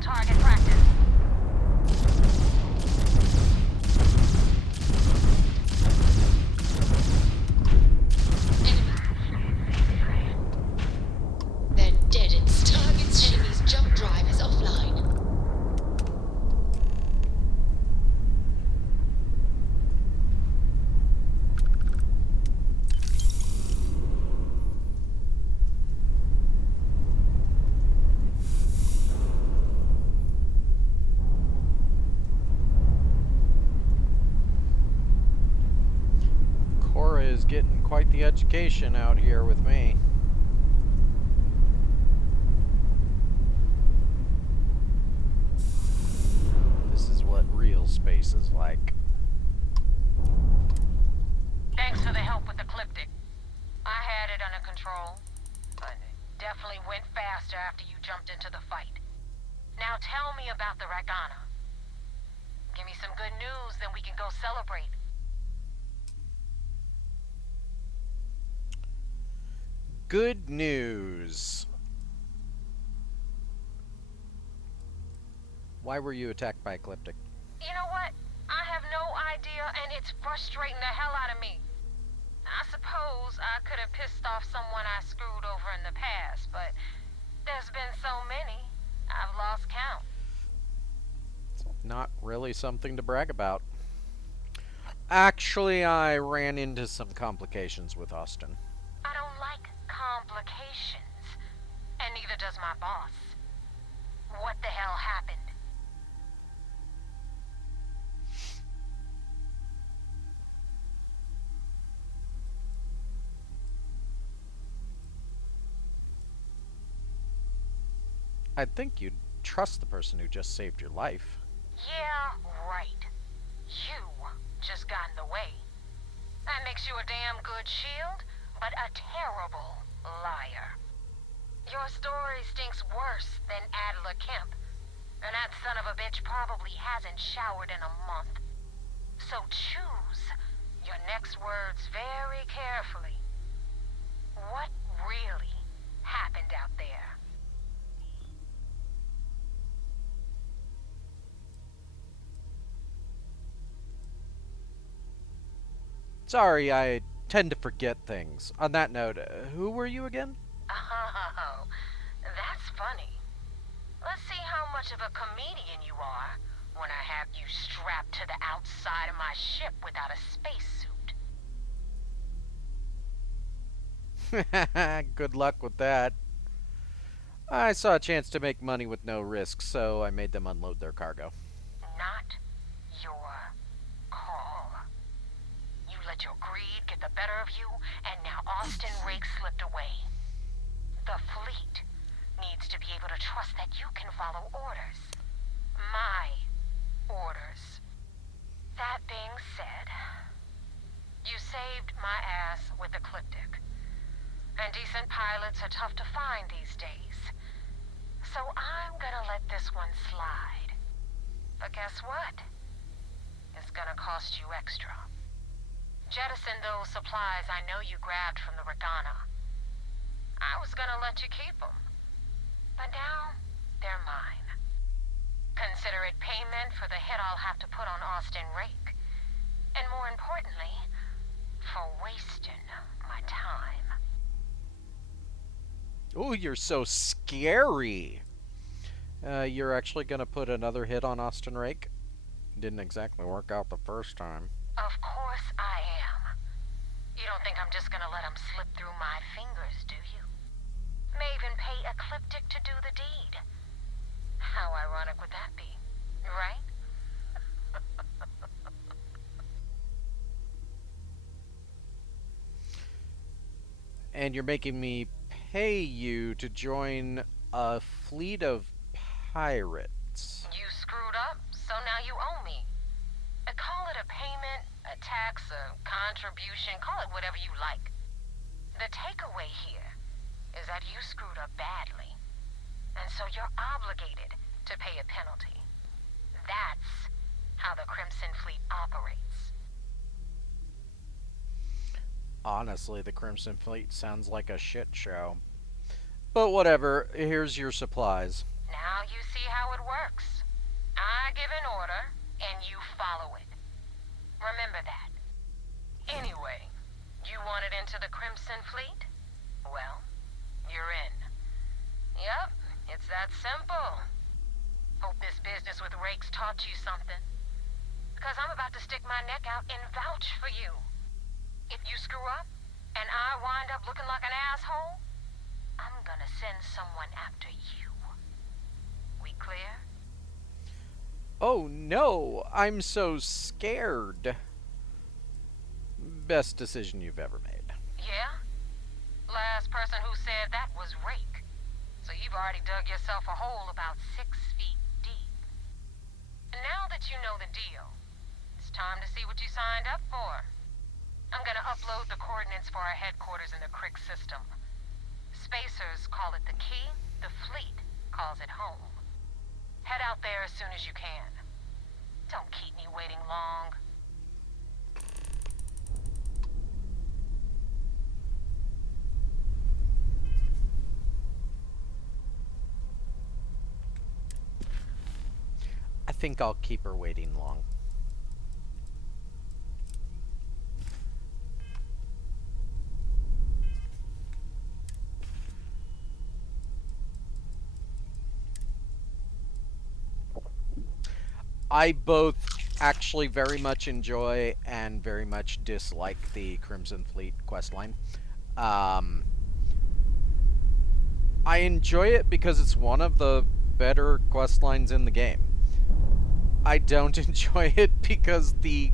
target practice. They're dead. Its target's enemy's jump drive is offline. Cora is getting quite the education out here with me. This is what real space is like. Thanks for the help with the Ecliptic. I had it under control, but it definitely went faster after you jumped into the fight. Now tell me about the Ragana. Give me some good news, then we can go celebrate. Good news. Why were you attacked by Ecliptic? You know what? I have no idea, and it's frustrating the hell out of me. I suppose I could have pissed off someone I screwed over in the past, but there's been so many, I've lost count. Not really something to brag about. Actually, I ran into some complications with Austin. I don't like complications, and neither does my boss. What the hell happened? I think you'd trust the person who just saved your life. Yeah, right. You just got in the way. That makes you a damn good shield, but a terrible liar. Your story stinks worse than Adler Kemp, and that son of a bitch probably hasn't showered in a month. So choose your next words very carefully. What really happened out there? Sorry, I tend to forget things. On that note, who were you again? Oh, that's funny. Let's see how much of a comedian you are when I have you strapped to the outside of my ship without a spacesuit. Good luck with that. I saw a chance to make money with no risk, so I made them unload their cargo. Not your call. You let your greed get the better of you, and now Austin Rake slipped away. The fleet needs to be able to trust that you can follow orders. My orders. That being said, you saved my ass with Ecliptic. And decent pilots are tough to find these days. So I'm gonna let this one slide. But guess what? It's gonna cost you extra. Jettison those supplies I know you grabbed from the Ragana. I was gonna let you keep them. But now, they're mine. Consider it payment for the hit I'll have to put on Austin Rake. And more importantly, for wasting my time. Oh, you're so scary. You're actually gonna put another hit on Austin Rake? Didn't exactly work out the first time. Of course I am. You don't think I'm just gonna let him slip through my fingers, do you? May even pay Ecliptic to do the deed. How ironic would that be, right? And you're making me pay you to join a fleet of pirates. You screwed up, so now you owe me. Call it a payment, a tax, a contribution, call it whatever you like. The takeaway here is that you screwed up badly, and so you're obligated to pay a penalty. That's how the Crimson Fleet operates. Honestly, the Crimson Fleet sounds like a shit show. But whatever, here's your supplies. Now you see how it works. I give an order, and you follow it. Remember that. Anyway, you wanted into the Crimson Fleet? Well, you're in. Yep, it's that simple. Hope this business with Rakes taught you something. Because I'm about to stick my neck out and vouch for you. If you screw up, and I wind up looking like an asshole, I'm gonna send someone after you. We clear? Oh no, I'm so scared. Best decision you've ever made. Yeah? Last person who said that was Rake. So you've already dug yourself a hole about 6 feet deep. And now that you know the deal, it's time to see what you signed up for. I'm gonna upload the coordinates for our headquarters in the Crick system. Spacers call it the key, the fleet calls it home. Head out there as soon as you can. Don't keep me waiting long. I think I'll keep her waiting long. I both actually very much enjoy and very much dislike the Crimson Fleet questline. I enjoy it because it's one of the better questlines in the game. I don't enjoy it because the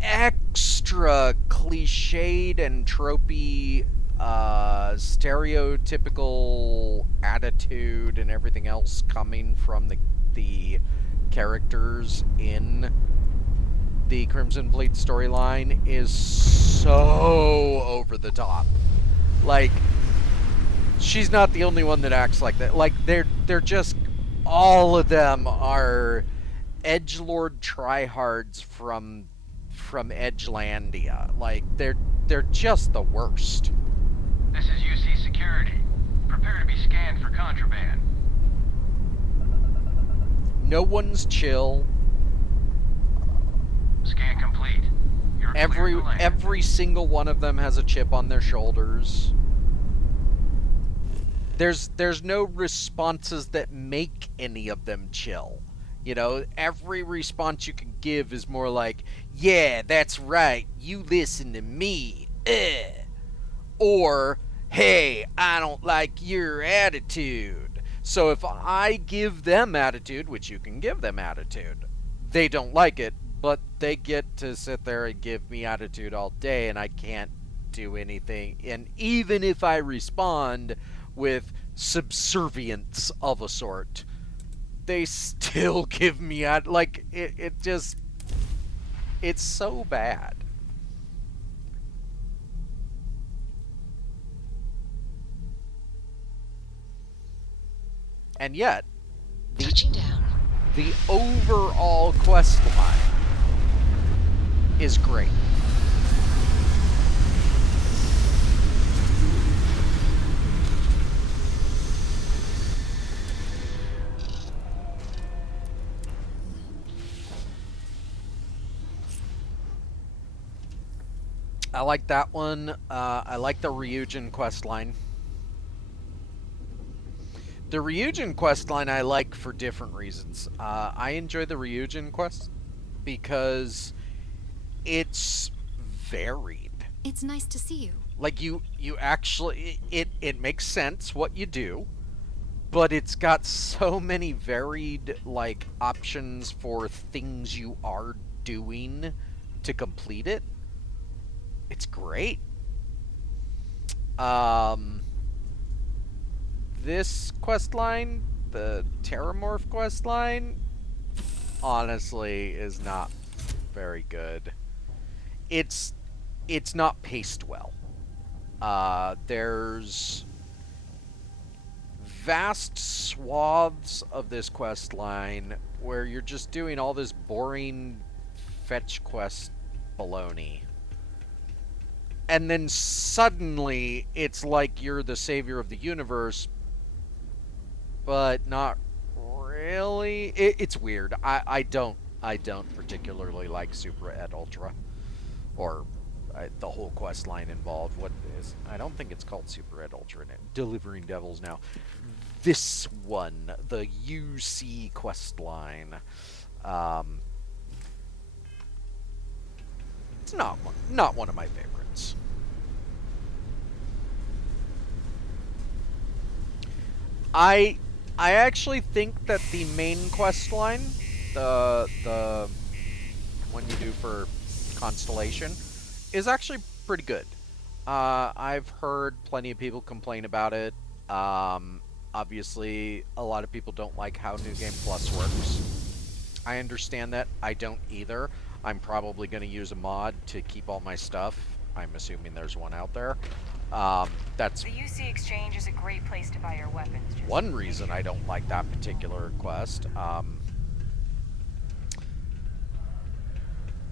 extra cliched and tropey stereotypical attitude and everything else coming from the characters in the Crimson Fleet storyline is so over the top. Like, she's not the only one that acts like that. Like, they're just, all of them are edgelord tryhards from Edgelandia. Like, they're just the worst. This is UC Security. Prepare to be scanned for contraband. No one's chill. Scan complete. You're cleared to land. Every single one of them has a chip on their shoulders. There's no responses that make any of them chill. You know, every response you can give is more like, yeah, that's right, you listen to me. Or, hey, I don't like your attitude. So if I give them attitude, which you can give them attitude, they don't like it, but they get to sit there and give me attitude all day, and I can't do anything. And even if I respond with subservience of a sort, they still give me like it just, it's so bad. And yet the overall quest line is great. I like that one. I like the Ryujin questline. The Ryujin questline I like for different reasons. I enjoy the Ryujin quest because it's varied. It's nice to see you. Like, you actually, it makes sense what you do, but it's got so many varied, like, options for things you are doing to complete it. It's great. This questline, the Terramorph questline, honestly is not very good. It's not paced well. There's vast swaths of this questline where you're just doing all this boring fetch quest baloney. and then suddenly it's like you're the savior of the universe, but not really. It's weird. I don't particularly like Super et Ultra, or the whole quest line involved. What is? I don't think it's called Super et Ultra. Delivering Devils now. This one, the UC quest line. It's not one of my favorites. I actually think that the main quest line, the one you do for Constellation, is actually pretty good. I've heard plenty of people complain about it. Obviously, a lot of people don't like how New Game Plus works. I understand that. I don't either. I'm probably going to use a mod to keep all my stuff. I'm assuming there's one out there. That's The UC Exchange is a great place to buy your weapons. Just one reason I don't like that particular quest.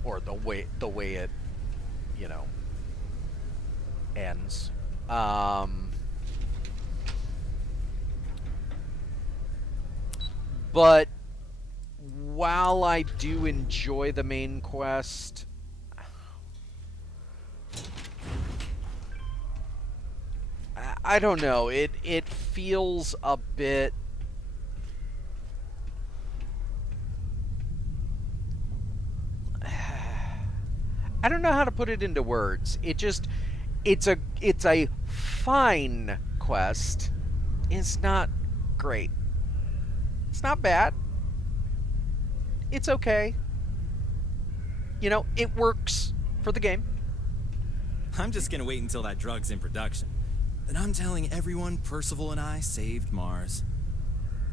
Or the way it, you know, ends. But while I do enjoy the main quest, I don't know. It feels a bit. I don't know how to put it into words. It's a fine quest. It's not great. It's not bad. It's okay. You know, it works for the game. I'm just gonna wait until that drug's in production. Then I'm telling everyone Percival and I saved Mars.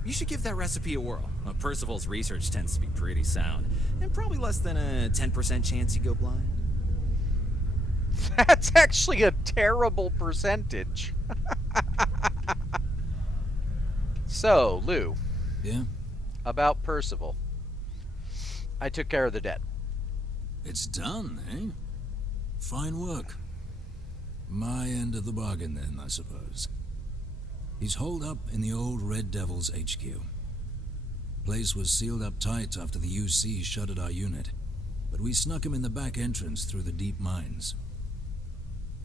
You should give that recipe a whirl. Percival's research tends to be pretty sound, and probably less than a 10% chance you go blind. That's actually a terrible percentage. So, Lou. Yeah? About Percival. I took care of the debt. It's done, eh? Fine work. My end of the bargain, then, I suppose. He's holed up in the old Red Devil's HQ. Place was sealed up tight after the UC shuttered our unit, but we snuck him in the back entrance through the deep mines.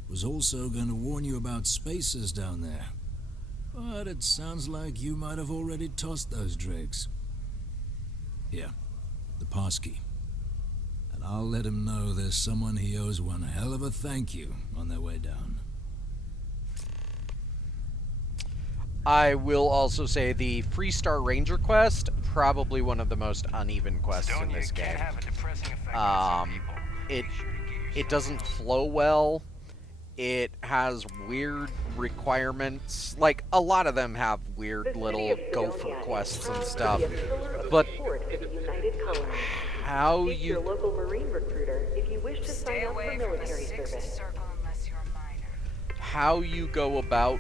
Was also going to warn you about spacers down there, but it sounds like you might have already tossed those dregs. Here, the passkey. And I'll let him know there's someone he owes one hell of a thank you on their way down. I will also say the Freestar Ranger quest, probably one of the most uneven quests in this game. It doesn't flow well. It has weird requirements. Like, a lot of them have weird little gopher quests and stuff. But how Speak to your local Marine recruiter if you wish to sign up for military service. how you go about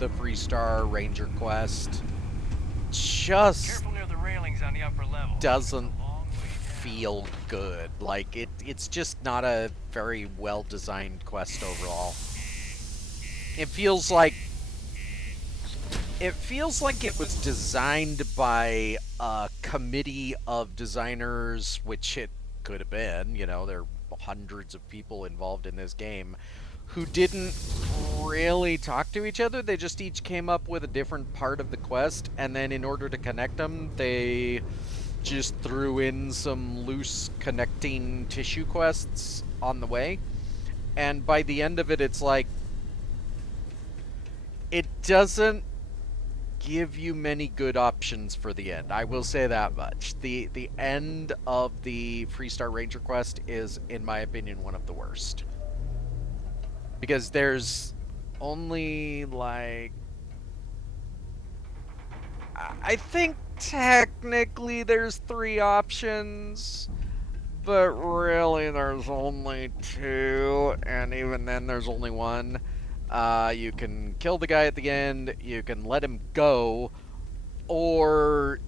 the Freestar Ranger quest just Careful near the railings on the upper level. doesn't feel good. Like, it's just not a very well-designed quest overall. It feels like it was designed by a committee of designers, which it could have been. You know, there are hundreds of people involved in this game who didn't really talk to each other. They just each came up with a different part of the quest, and then in order to connect them, they just threw in some loose connecting tissue quests on the way. And by the end of it, it's like, it doesn't give you many good options for the end. I will say that much. The end of the Freestar Ranger quest is, in my opinion, one of the worst. Because there's only, like, I think technically there's 3 options, but really there's only 2, and even then there's only 1. You can kill the guy at the end, you can let him go, or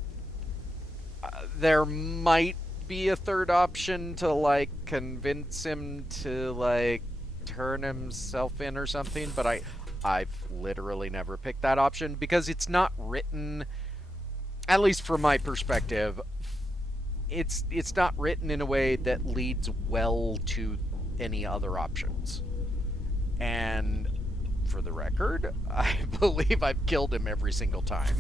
there might be a 3rd option to, like, convince him to, like, turn himself in or something, but I've literally never picked that option because it's not written, at least from my perspective, it's not written in a way that leads well to any other options. And for the record, I believe I've killed him every single time.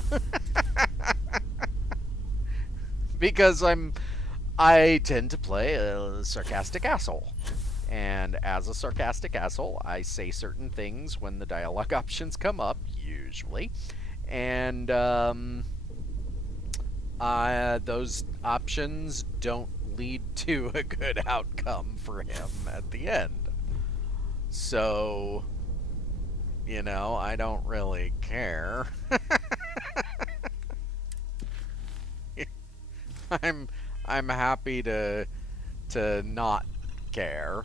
Because I tend to play a sarcastic asshole. And as a sarcastic asshole, I say certain things when the dialogue options come up, usually. And those options don't lead to a good outcome for him at the end. So, you know, I don't really care. I'm happy to not care.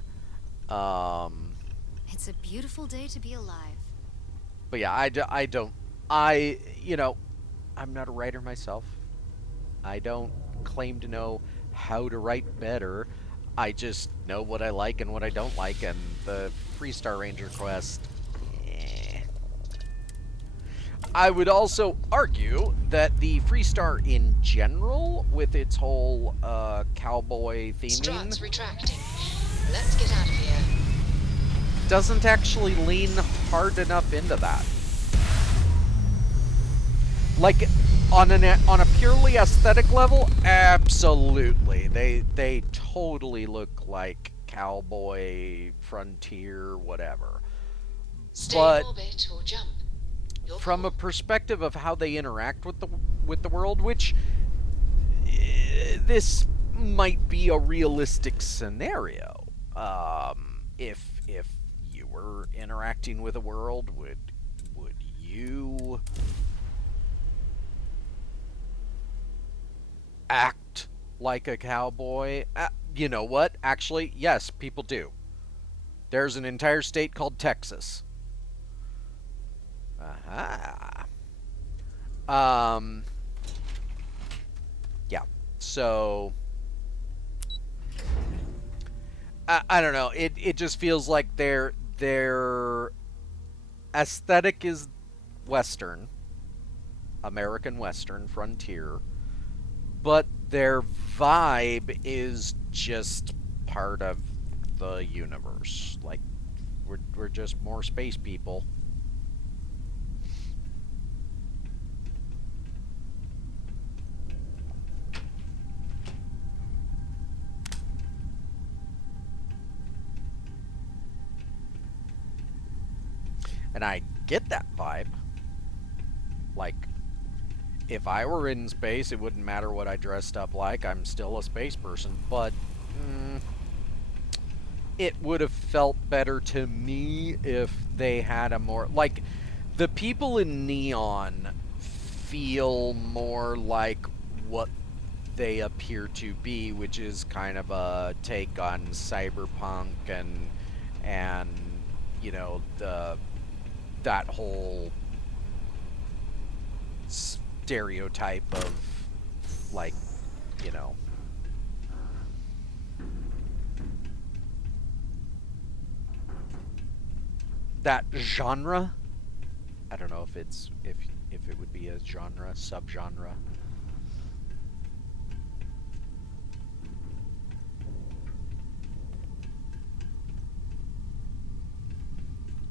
It's a beautiful day to be alive. But yeah, you know, I'm not a writer myself. I don't claim to know how to write better. I just know what I like and what I don't like, and the Freestar Ranger quest, I would also argue that the Freestar in general, with its whole cowboy theming, Struts retracting. Let's get out of here. doesn't actually lean hard enough into that. Like, on a purely aesthetic level, absolutely. They totally look like cowboy, frontier, whatever. Stay But in orbit or jump. from a perspective of how they interact with the world, which this might be a realistic scenario. If you were interacting with a world, would you act like a cowboy? You know what? Actually, yes, people do. There's an entire state called Texas. Aha. Yeah. So I don't know. It just feels like their aesthetic is Western, American Western, frontier, but their vibe is just part of the universe. Like, we're just more space people. And I get that vibe. Like, if I were in space, it wouldn't matter what I dressed up like. I'm still a space person. But it would have felt better to me if they had a more... Like, the people in Neon feel more like what they appear to be, which is kind of a take on cyberpunk and you know, that whole stereotype of, like, you know, that genre. I don't know if it's if it would be a genre, subgenre.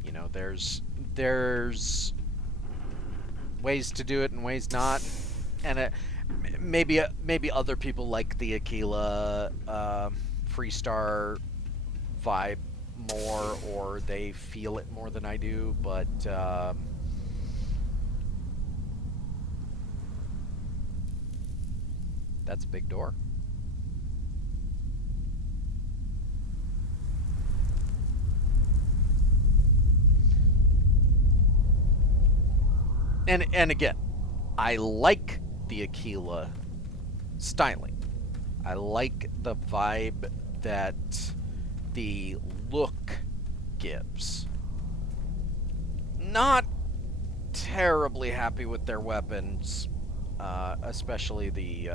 You know, there's ways to do it and ways not, and maybe other people like the Aquila Freestar vibe more, or they feel it more than I do, but that's a big door. And again, I like the Aquila styling. I like the vibe that the look gives. Not terribly happy with their weapons, especially the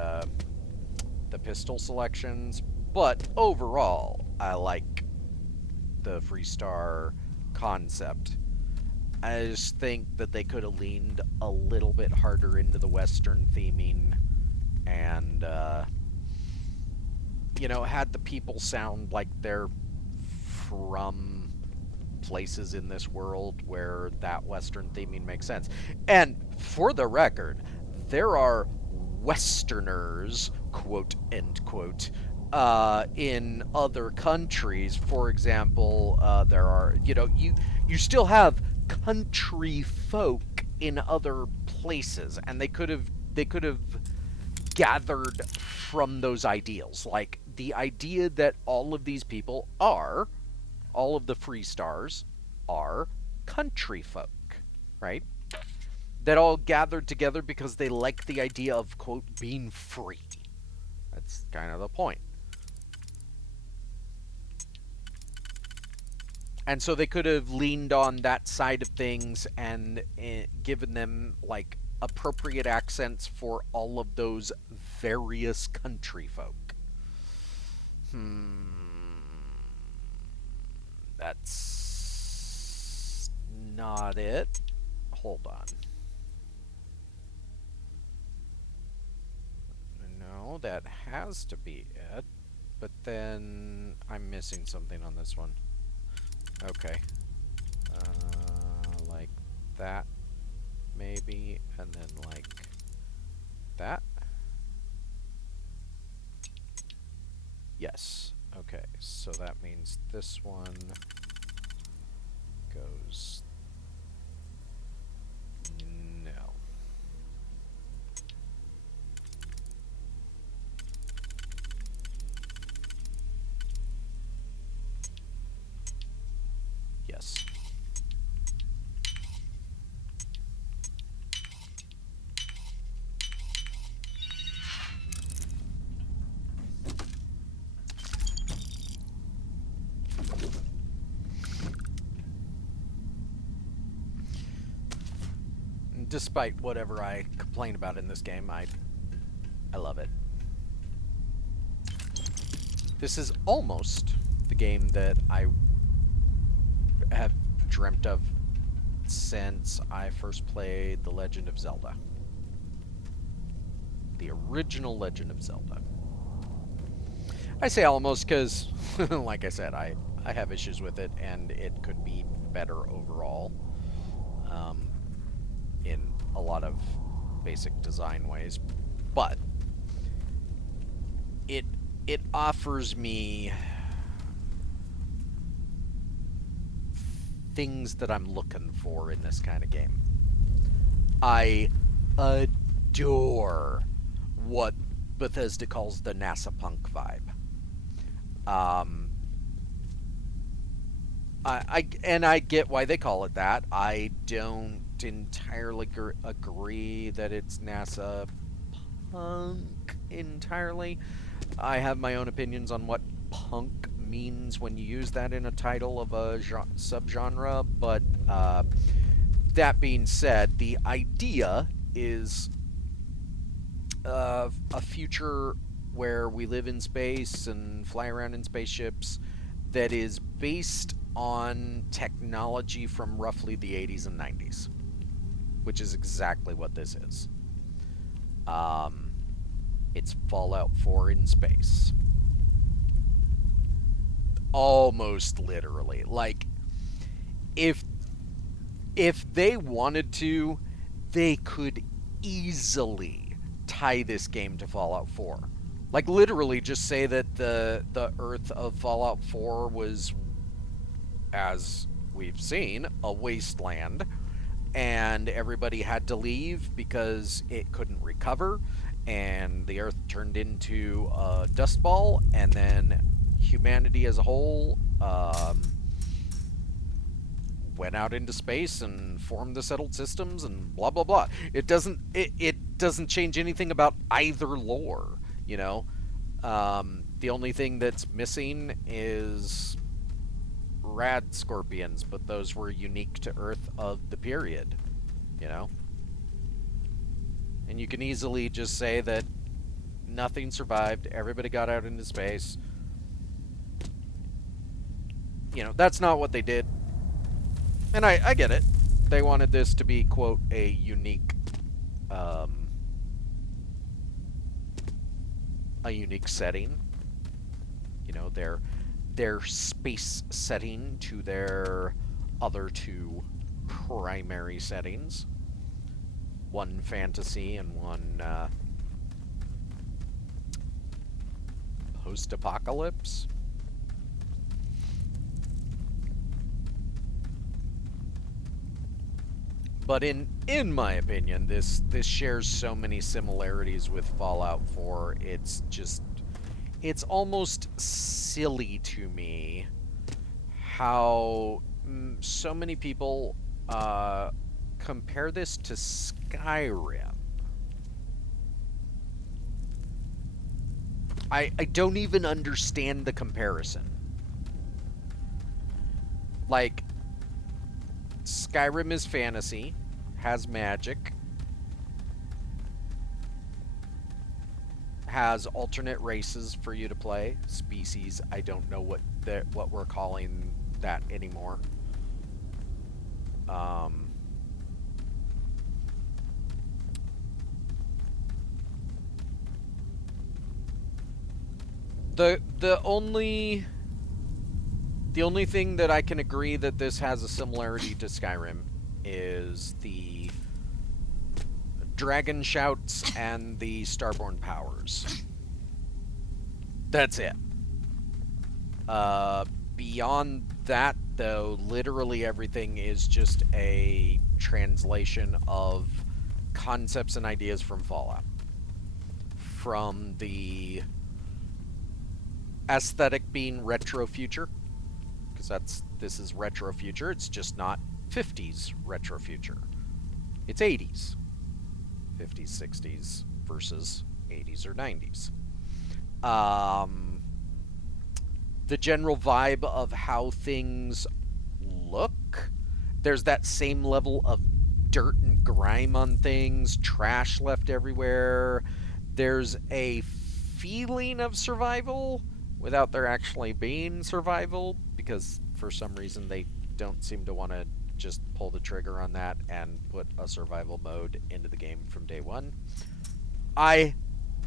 pistol selections, but overall, I like the Freestar concept. I just think that they could have leaned a little bit harder into the Western theming and, you know, had the people sound like they're from places in this world where that Western theming makes sense. And for the record, there are Westerners, quote, end quote, in other countries. For example, there are, you know, you still have country folk in other places, and they could have gathered from those ideals. Like the idea that all of these people are, all of the Freestars are country folk, right? That all gathered together because they like the idea of, quote, being free. That's kind of the point. And so they could have leaned on that side of things and given them, like, appropriate accents for all of those various country folk. That's not it. Hold on. No, that has to be it. But then I'm missing something on this one. Okay. Like that, maybe, and then like that. Yes. Okay, so that means this one goes... No. Yes. Despite whatever I complain about in this game, I love it. This is almost the game that I have dreamt of since I first played The Legend of Zelda. The original Legend of Zelda. I say almost because, like I said, I have issues with it, and it could be better overall. In a lot of basic design ways, but it offers me things that I'm looking for in this kind of game. I adore what Bethesda calls the NASA punk vibe. I get why they call it that. I don't entirely agree that it's NASA punk entirely. I have my own opinions on what punk means when you use that in a title of a subgenre, but that being said, the idea is a future where we live in space and fly around in spaceships that is based on technology from roughly the 80s and 90s, which is exactly what this is. It's Fallout 4 in space. Almost literally. Like, if they wanted to, they could easily tie this game to Fallout 4. Like, literally just say that the Earth of Fallout 4 was, as we've seen, a wasteland, and everybody had to leave because it couldn't recover, and the Earth turned into a dust ball, and then humanity as a whole went out into space and formed the settled systems and blah blah blah. It doesn't change anything about either lore, you know. The only thing that's missing is rad scorpions, but those were unique to Earth of the period, you know. And you can easily just say that nothing survived, everybody got out into space. you know, that's not what they did. And I get it. They wanted this to be, quote, a unique setting. You know, their space setting to their other two primary settings. One fantasy and one post-apocalypse. But in my opinion, this shares so many similarities with Fallout 4. It's almost silly to me how so many people compare this to Skyrim. I don't even understand the comparison. Like, Skyrim is fantasy, has magic, has alternate races for you to play, species. I don't know what we're calling that anymore. The only thing that I can agree that this has a similarity to Skyrim is the dragon shouts and the starborn powers. That's it. Beyond that, though, literally everything is just a translation of concepts and ideas from Fallout. From the aesthetic being retro future, because this is retro future. It's just not 50s retro future. It's 80s. 50s, 60s versus 80s or 90s. The general vibe of how things look. There's that same level of dirt and grime on things, trash left everywhere. There's a feeling of survival without there actually being survival, because for some reason they don't seem to want to just pull the trigger on that and put a survival mode into the game from day one. I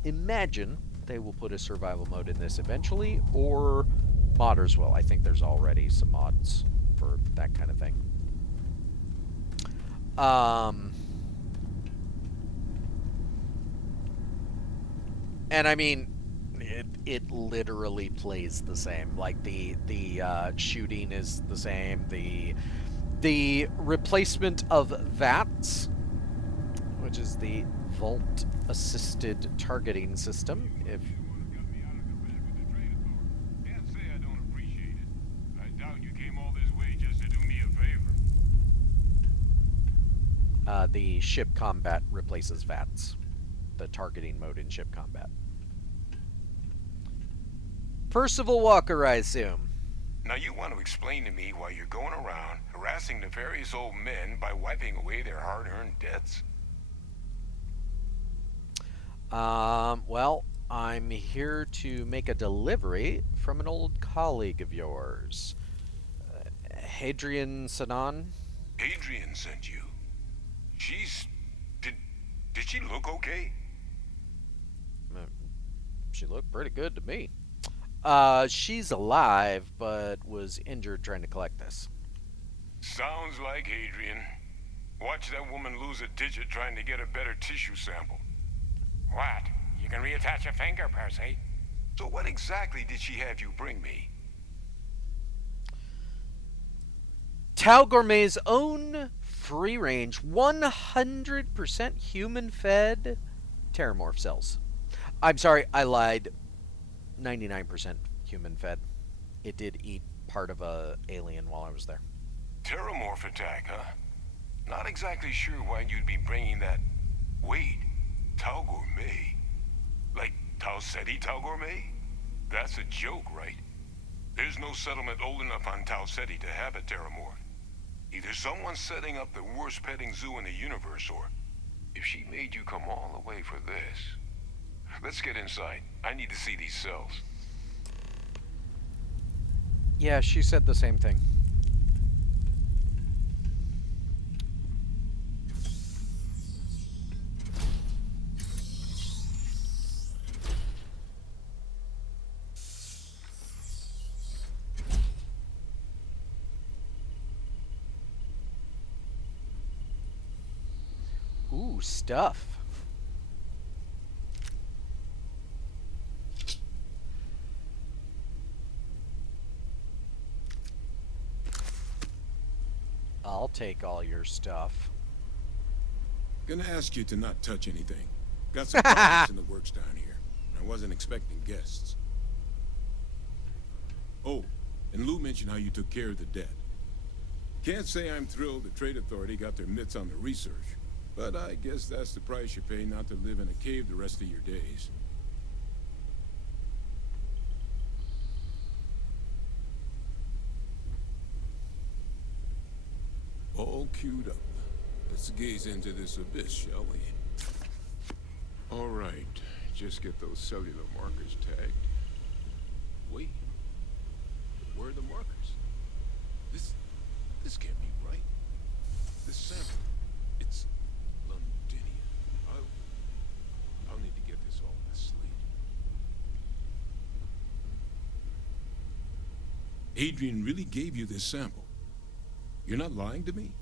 imagine they will put a survival mode in this eventually, or modders will. I think there's already some mods for that kind of thing. And I mean, it literally plays the same. Like the shooting is the same. The replacement of VATS, which is the Vault Assisted Targeting System, if the ship combat replaces VATS, the targeting mode in ship combat. Percival Walker, I assume. Now you want to explain to me why you're going around harassing nefarious old men by wiping away their hard-earned debts? Well, I'm here to make a delivery from an old colleague of yours. Hadrian Sanan? Adrian sent you. Did she look okay? She looked pretty good to me. She's alive, but was injured trying to collect this. Sounds like Adrian. Watch that woman lose a digit trying to get a better tissue sample. What? You can reattach a finger, Percy. So what exactly did she have you bring me? Tau Gourmet's own free-range, 100% human-fed Terramorph cells. I'm sorry, I lied. 99% human-fed. It did eat part of a alien while I was there. Terramorph attack, huh? Not exactly sure why you'd be bringing that... Wait, Tau Gourmet? Like Tau Ceti Tau Gourmet? That's a joke, right? There's no settlement old enough on Tau Ceti to have a Terramorph. Either someone's setting up the worst petting zoo in the universe, or if she made you come all the way for this. Let's get inside. I need to see these cells. Yeah, she said the same thing. Ooh, stuff. I'll take all your stuff. Gonna ask you to not touch anything. Got some projects in the works down here. I wasn't expecting guests. Oh, and Lou mentioned how you took care of the dead. Can't say I'm thrilled the Trade Authority got their mitts on the research, but I guess that's the price you pay not to live in a cave the rest of your days. All queued up. Let's gaze into this abyss, shall we? All right, just get those cellular markers tagged. Wait, where are the markers? This can't be right. This sample, it's Londinian. I'll need to get this all in a slate. Adrian really gave you this sample. You're not lying to me?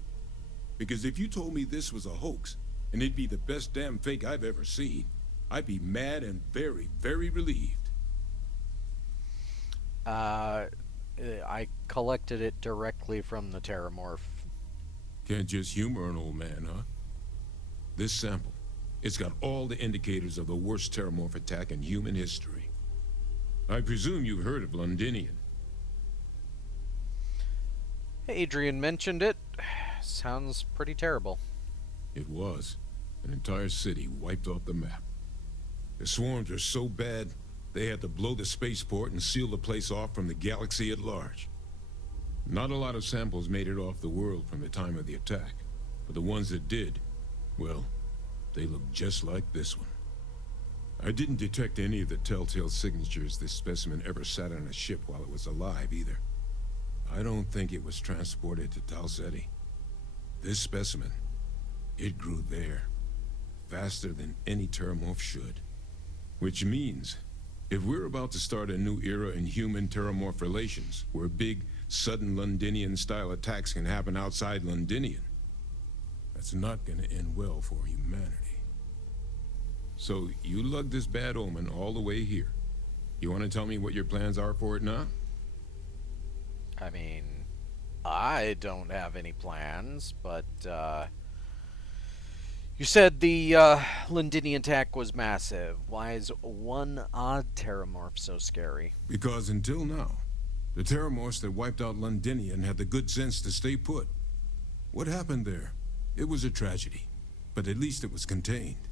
Because if you told me this was a hoax, and it'd be the best damn fake I've ever seen, I'd be mad and very, very relieved. I collected it directly from the Terramorph. Can't just humor an old man, huh? This sample, it's got all the indicators of the worst Terramorph attack in human history. I presume you've heard of Londinian. Adrian mentioned it. Sounds pretty terrible. It was. An entire city wiped off the map. The swarms are so bad, they had to blow the spaceport and seal the place off from the galaxy at large. Not a lot of samples made it off the world from the time of the attack, but the ones that did, well, they look just like this one. I didn't detect any of the telltale signatures this specimen ever sat on a ship while it was alive, either. I don't think it was transported to Tal Ceti. This specimen, it grew there, faster than any Terramorph should. Which means, if we're about to start a new era in human-Terramorph relations, where big, sudden Londinian-style attacks can happen outside Londinian, that's not gonna end well for humanity. So, you lugged this bad omen all the way here. You wanna tell me what your plans are for it now? I mean, I don't have any plans, but, you said the, Londinian attack was massive. Why is one odd Terramorph so scary? Because until now, the Terramorphs that wiped out Londinian had the good sense to stay put. What happened there? It was a tragedy, but at least it was contained.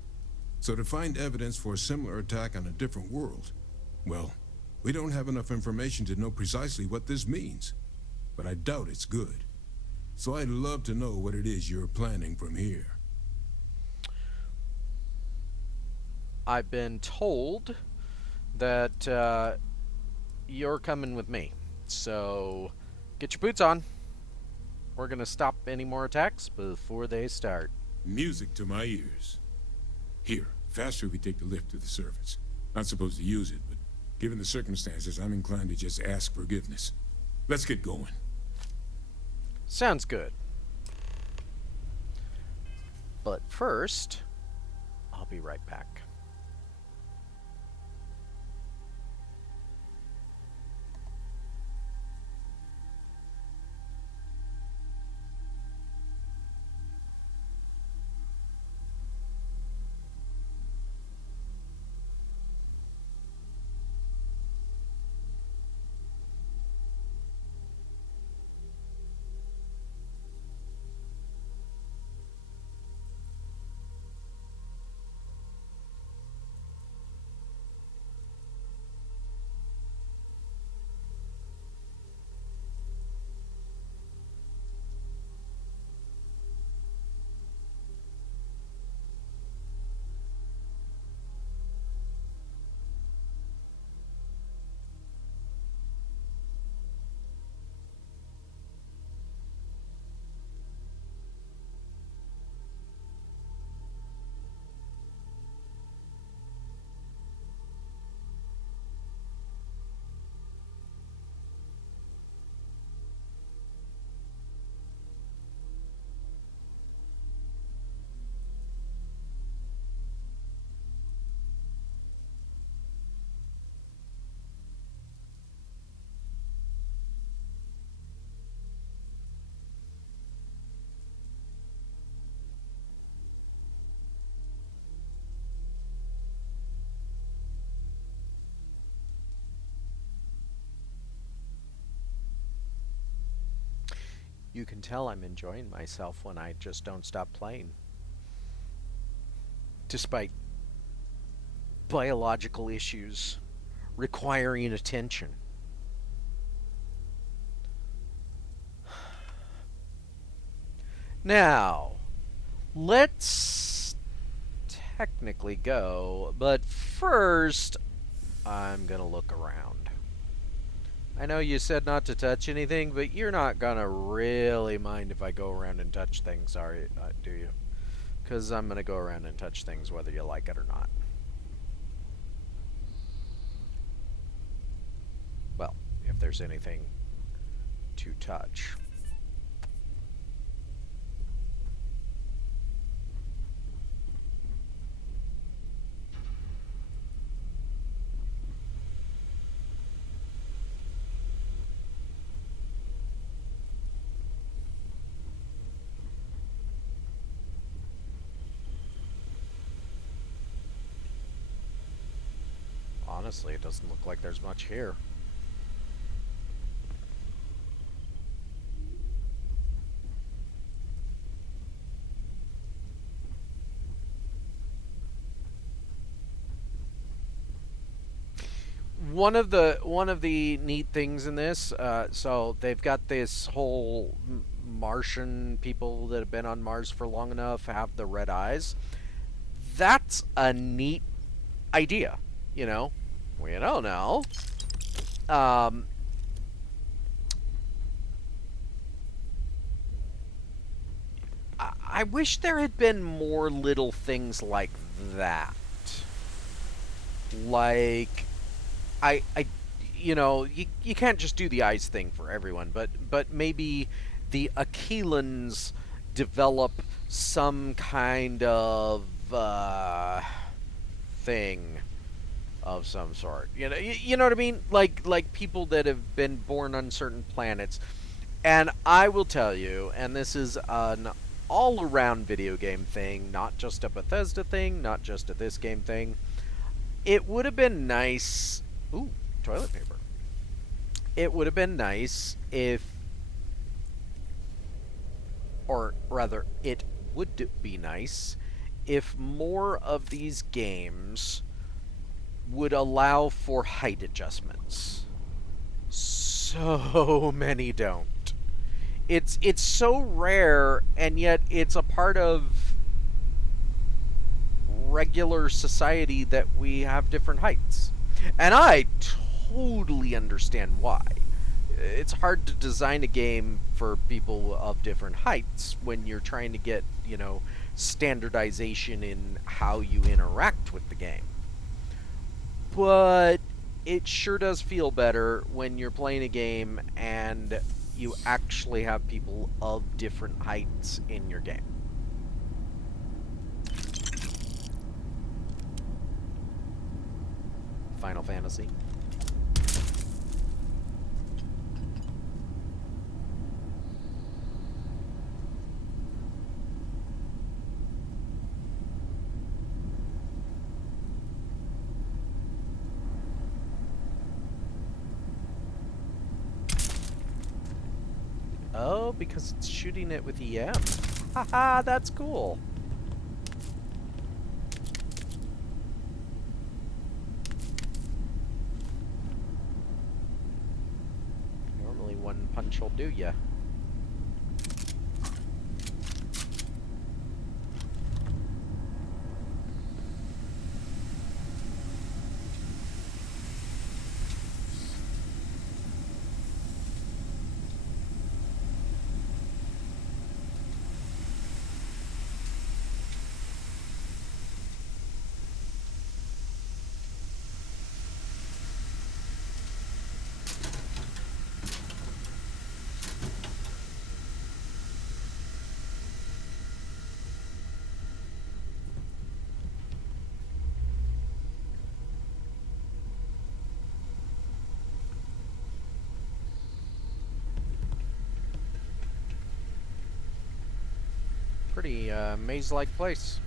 So to find evidence for a similar attack on a different world, well, we don't have enough information to know precisely what this means. But I doubt it's good. So I'd love to know what it is you're planning from here. I've been told that you're coming with me. So get your boots on. We're going to stop any more attacks before they start. Music to my ears. Here, faster we take the lift to the surface. Not supposed to use it, but given the circumstances, I'm inclined to just ask forgiveness. Let's get going. Sounds good. But first, I'll be right back. You can tell I'm enjoying myself when I just don't stop playing. Despite biological issues requiring attention. Now, let's technically go, but first, I'm gonna look around. I know you said not to touch anything, but you're not gonna really mind if I go around and touch things, do you? Because I'm gonna go around and touch things whether you like it or not. Well, if there's anything to touch. Honestly, it doesn't look like there's much here. One of the neat things in this, so they've got this whole Martian people that have been on Mars for long enough have the red eyes. That's a neat idea, you know. We don't know. I wish there had been more little things like that. Like, you know, you can't just do the eyes thing for everyone, but maybe the Aquilans develop some kind of thing of some sort. You know what I mean? Like people that have been born on certain planets. And I will tell you, and this is an all-around video game thing, not just a Bethesda thing, not just a this game thing. It would have been nice... Ooh, toilet paper. It would have been nice if... Or rather, it would be nice if more of these games would allow for height adjustments. So many don't. It's so rare, and yet it's a part of regular society that we have different heights. And I totally understand why. It's hard to design a game for people of different heights when you're trying to get, you know, standardization in how you interact with the game. But it sure does feel better when you're playing a game and you actually have people of different heights in your game. Final Fantasy. Oh, because it's shooting it with EM. Haha, that's cool. Normally one punch will do ya. Pretty maze-like place.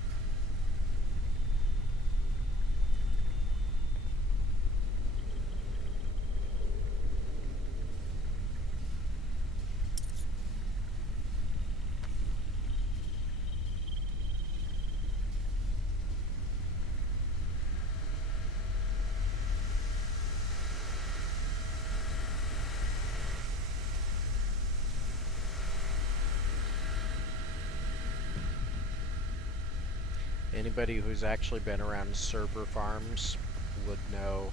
Anybody who's actually been around server farms would know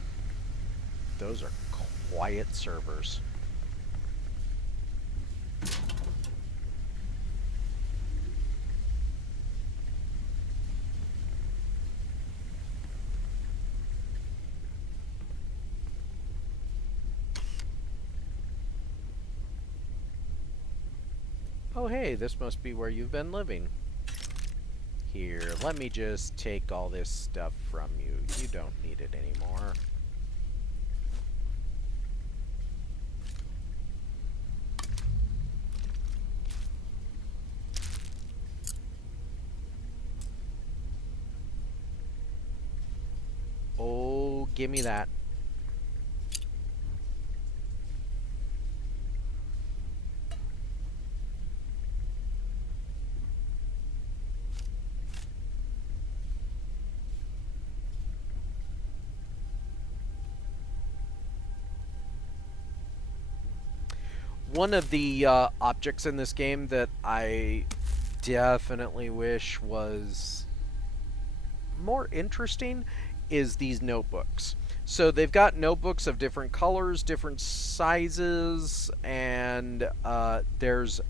those are quiet servers. Oh hey, this must be where you've been living. Here, let me just take all this stuff from you. You don't need it anymore. Oh, give me that. One of the objects in this game that I definitely wish was more interesting is these notebooks. So they've got notebooks of different colors, different sizes, and there's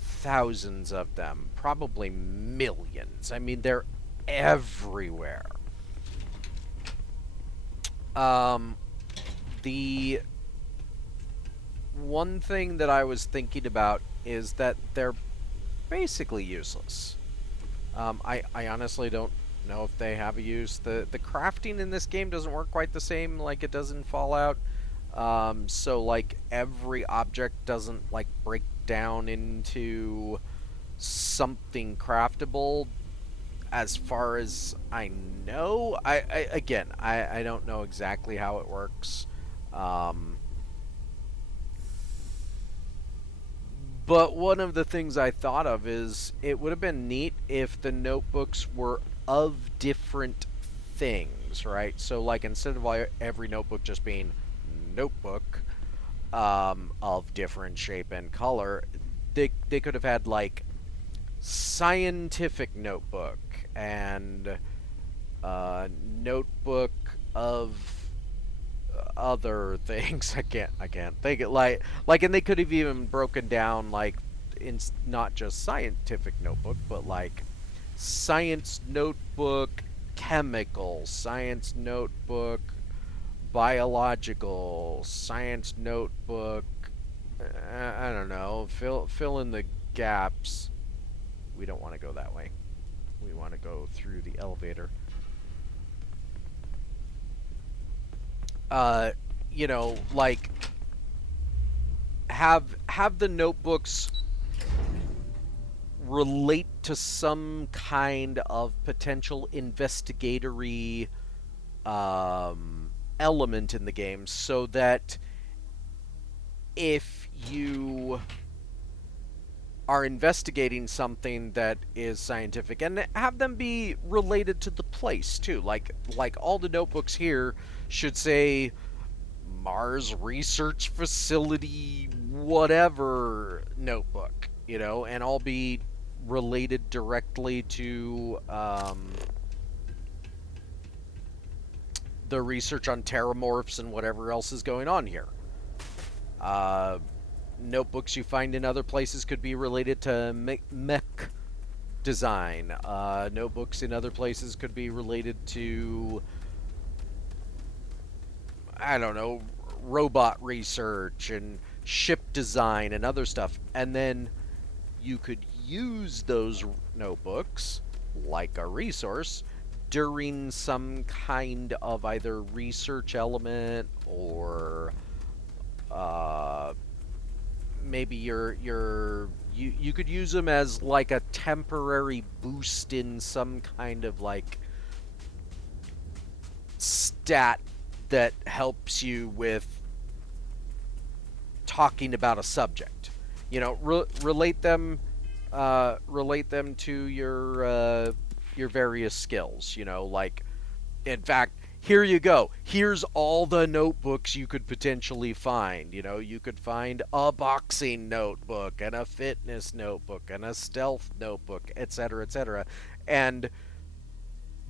thousands of them, probably millions. I mean, they're everywhere. The one thing that I was thinking about is that they're basically useless. I honestly don't know if they have a use. The crafting in this game doesn't work quite the same like it does in Fallout. So like every object doesn't like break down into something craftable as far as I know. I don't know exactly how it works. But one of the things I thought of is it would have been neat if the notebooks were of different things, right? So, like, instead of every notebook just being notebook of different shape and color, they could have had, like, scientific notebook and notebook of other things. I can't think it like, and they could have even broken down like in not just scientific notebook, but like science notebook, chemical science notebook, biological science notebook. I don't know. Fill in the gaps. We don't want to go that way. We want to go through the elevator. You know, like have the notebooks relate to some kind of potential investigatory element in the game, so that if you are investigating something that is scientific, and have them be related to the place too, like all the notebooks here should say Mars Research Facility whatever notebook, you know, and all be related directly to the research on terramorphs and whatever else is going on here. Notebooks you find in other places could be related to mech design. Notebooks in other places could be related to, I don't know, robot research and ship design and other stuff. And then you could use those notebooks like a resource during some kind of either research element or maybe you could use them as like a temporary boost in some kind of like stat that helps you with talking about a subject. You know, relate them to your various skills. You know, like, in fact, here you go. Here's all the notebooks you could potentially find. You know, you could find a boxing notebook and a fitness notebook and a stealth notebook, etc., etc. And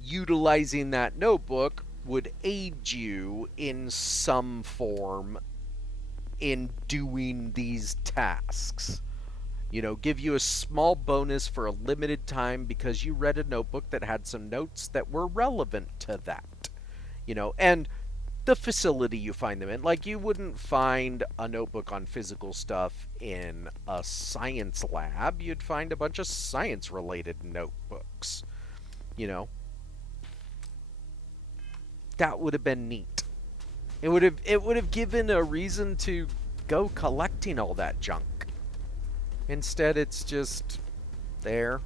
utilizing that notebook would aid you in some form in doing these tasks. You know, give you a small bonus for a limited time because you read a notebook that had some notes that were relevant to that. You know, and the facility you find them in. Like, you wouldn't find a notebook on physical stuff in a science lab. You'd find a bunch of science-related notebooks. You know, that would have been neat. It would have given a reason to go collecting all that junk. Instead, it's just there.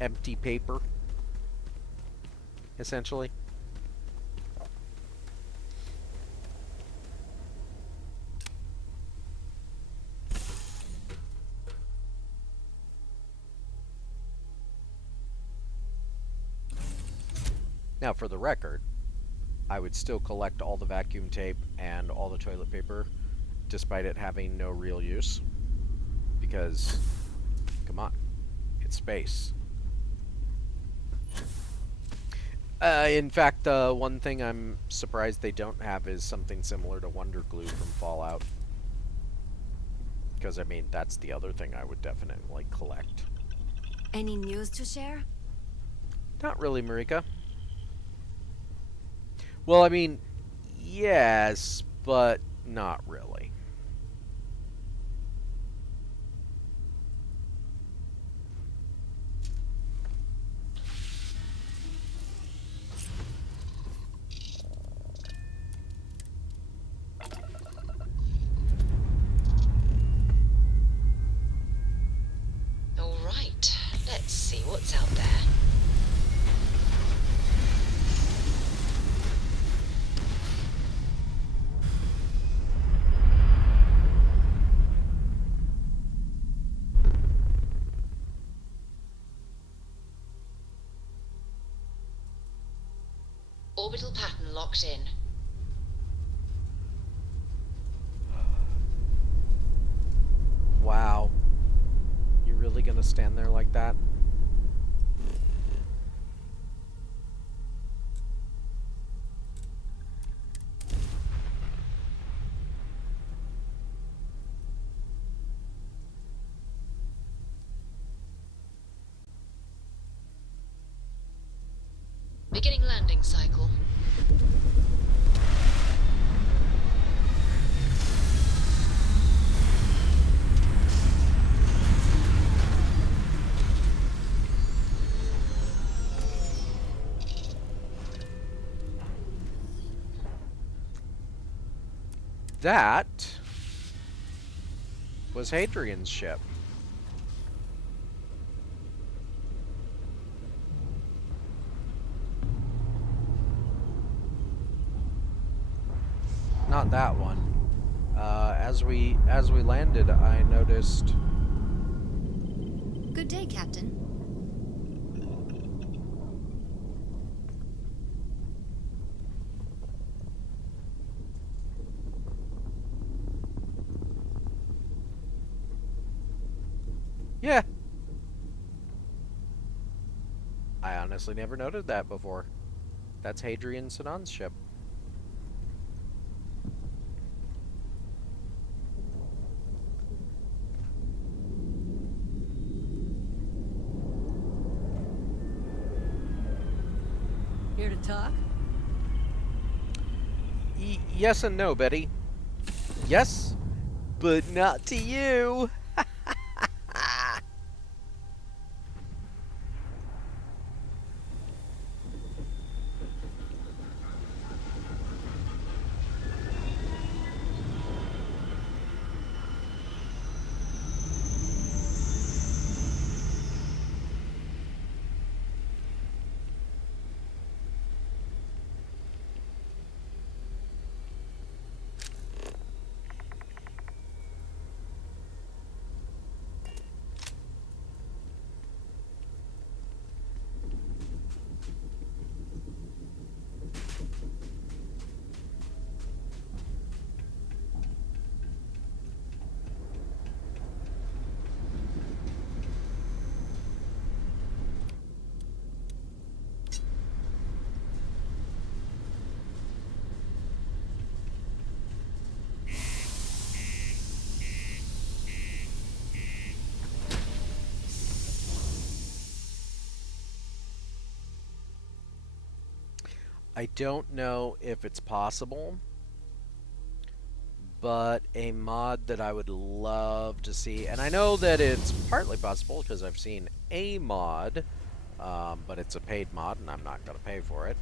Empty paper, essentially. Now, for the record, I would still collect all the vacuum tape and all the toilet paper, despite it having no real use. Because, come on, it's space. In fact, one thing I'm surprised they don't have is something similar to Wonder Glue from Fallout. Because, I mean, that's the other thing I would definitely collect. Any news to share? Not really, Marika. Well, I mean, yes, but not really. All right, let's see what's out there. Orbital pattern locked in. Wow. You really gonna stand there like that? Beginning landing cycle. That was Hadrian's ship. Not that one. As we landed, I noticed. Good day, Captain. Yeah. I honestly never noted that before. That's Hadrian Sinan's ship. Here to talk? Yes and no, Betty. Yes, but not to you. I don't know if it's possible, but a mod that I would love to see, and I know that it's partly possible because I've seen a mod, but it's a paid mod and I'm not going to pay for it,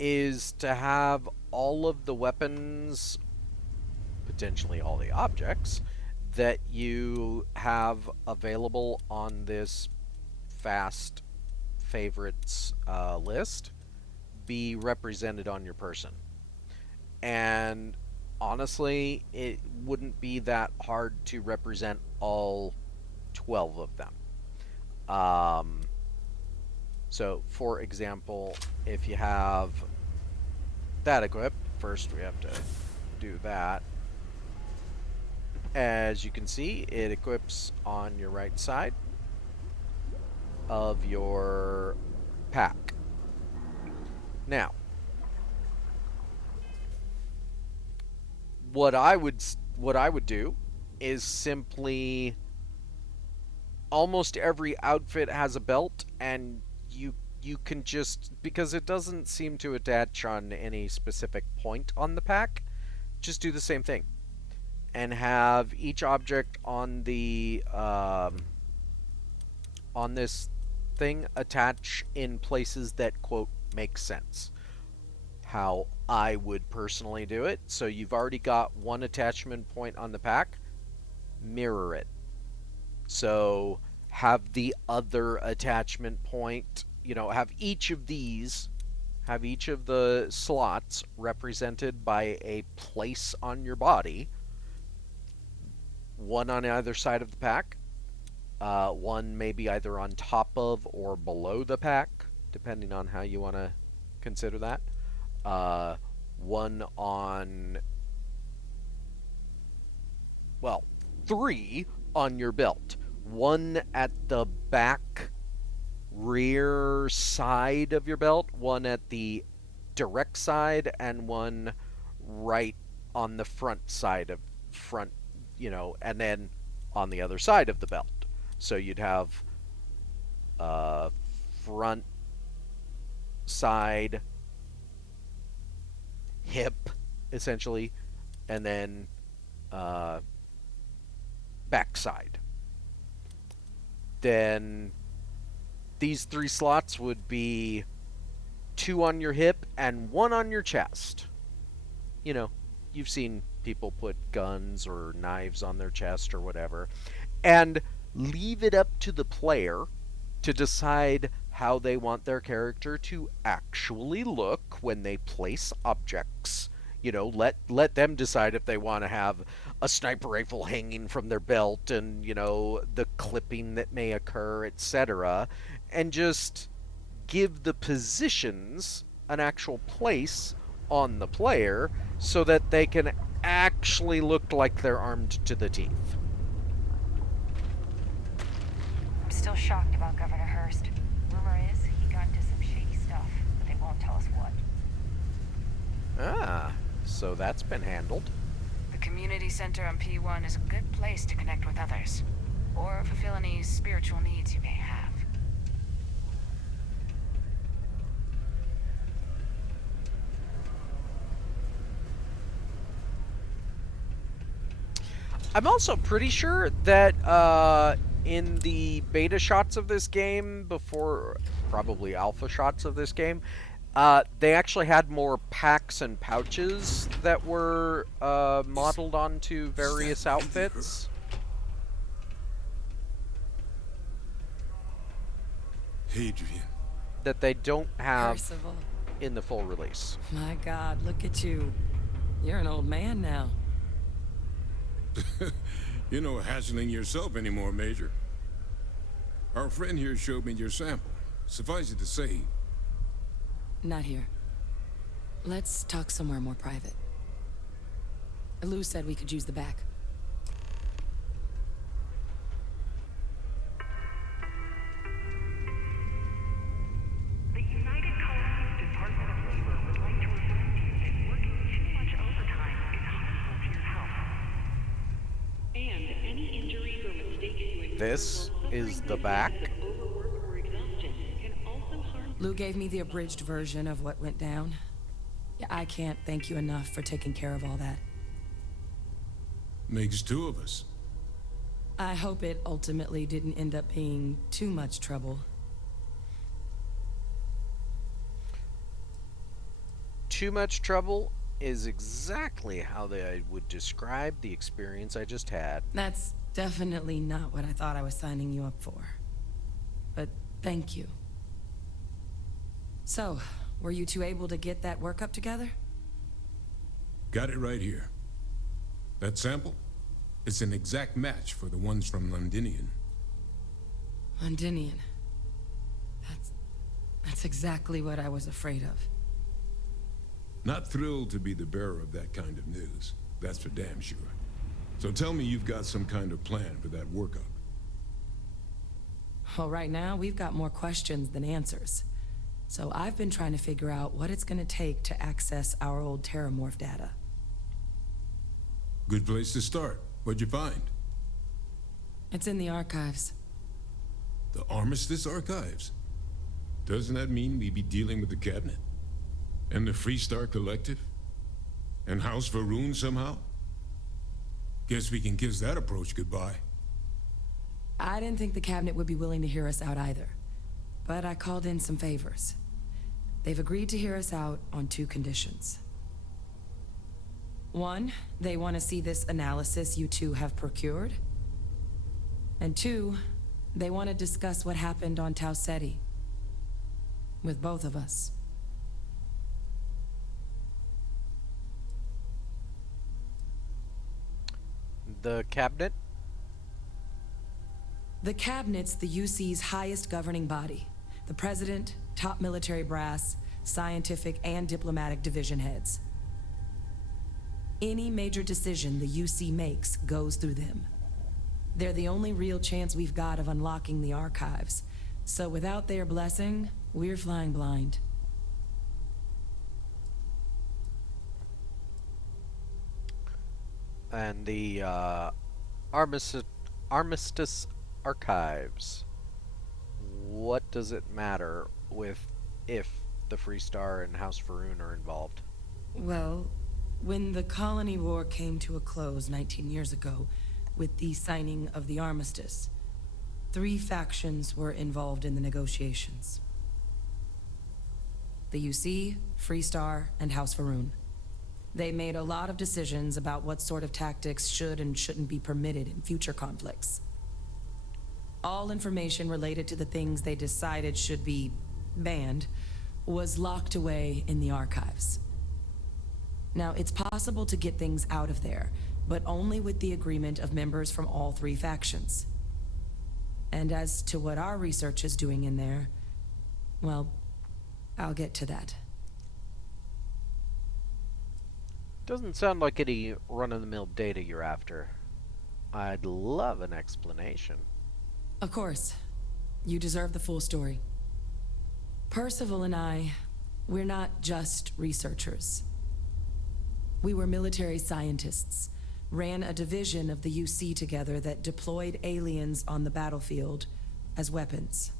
is to have all of the weapons, potentially all the objects, that you have available on this fast favorites list be represented on your person. And honestly, it wouldn't be that hard to represent all 12 of them. So, for example, if you have that equipped, first we have to do that. As you can see, it equips on your right side of your pack. Now, what I would do is simply, almost every outfit has a belt, and you can just, because it doesn't seem to attach on any specific point on the pack, just do the same thing and have each object on the on this thing attach in places that, quote, make sense. How I would personally do it: so you've already got one attachment point on the pack, mirror it. So have the other attachment point, have each of these, have each of the slots represented by a place on your body, one on either side of the pack, one maybe either on top of or below the pack, depending on how you want to consider that. One on, well, 3 on your belt. One at the back rear side of your belt, one at the direct side, and one right on the front side of and then on the other side of the belt. So you'd have front, side, hip, essentially, and then back side. Then these 3 slots would be 2 on your hip and 1 on your chest. You've seen people put guns or knives on their chest or whatever, and leave it up to the player to decide how they want their character to actually look when they place objects. Let them decide if they want to have a sniper rifle hanging from their belt and, the clipping that may occur, etc. And just give the positions an actual place on the player so that they can actually look like they're armed to the teeth. I'm still shocked about Governor Hurst. Rumor is he got into some shady stuff, but they won't tell us what. Ah, so that's been handled. The community center on P1 is a good place to connect with others, or fulfill any spiritual needs you may have. I'm also pretty sure that in the beta shots of this game, before probably alpha shots of this game, they actually had more packs and pouches that were modeled onto various outfits. Hadrian. That they don't have Percival. in the full release. My God, look at you. You're an old man now. You're no hassling yourself anymore, Major. Our friend here showed me your sample. Suffice it to say... Not here. Let's talk somewhere more private. Lou said we could use the back. The United Colonies Department of Labor would like to remind you that working too much overtime is harmful to your health. And any injuries or mistakes you incur This is the back. of overwork or exhaustion can also Lou gave me the abridged version of what went down. Yeah, I can't thank you enough for taking care of all that. Makes two of us. I hope it ultimately didn't end up being too much trouble. Too much trouble is exactly how I would describe the experience I just had. That's definitely not what I thought I was signing you up for. But thank you. So, were you two able to get that workup together? Got it right here. That sample? It's an exact match for the ones from Londinian. Londinian. That's exactly what I was afraid of. Not thrilled to be the bearer of that kind of news. That's for damn sure. So tell me you've got some kind of plan for that workup. Well, right now, we've got more questions than answers. So I've been trying to figure out what it's gonna take to access our old Terramorph data. Good place to start. What'd you find? It's in the archives. The Armistice archives? Doesn't that mean we'd be dealing with the cabinet? And the Freestar Collective? And House Varun somehow? Guess we can kiss that approach goodbye. I didn't think the cabinet would be willing to hear us out either. But I called in some favors. They've agreed to hear us out on 2 conditions. 1, they want to see this analysis you two have procured. And 2, they want to discuss what happened on Tau Ceti. With both of us. The cabinet? The cabinet's the UC's highest governing body. The president, top military brass, scientific and diplomatic division heads. Any major decision the UC makes goes through them. They're the only real chance we've got of unlocking the archives. So without their blessing, we're flying blind. And the Armistice archives. What does it matter if the Freestar and House Varun are involved? Well, when the Colony War came to a close 19 years ago, with the signing of the Armistice, 3 factions were involved in the negotiations. The UC, Freestar, and House Varun. They made a lot of decisions about what sort of tactics should and shouldn't be permitted in future conflicts. All information related to the things they decided should be banned was locked away in the archives. Now, it's possible to get things out of there, but only with the agreement of members from all 3 factions. And as to what our research is doing in there, well, I'll get to that. Doesn't sound like any run-of-the-mill data you're after. I'd love an explanation. Of course. You deserve the full story. Percival and I, we're not just researchers. We were military scientists, ran a division of the UC together that deployed aliens on the battlefield as weapons.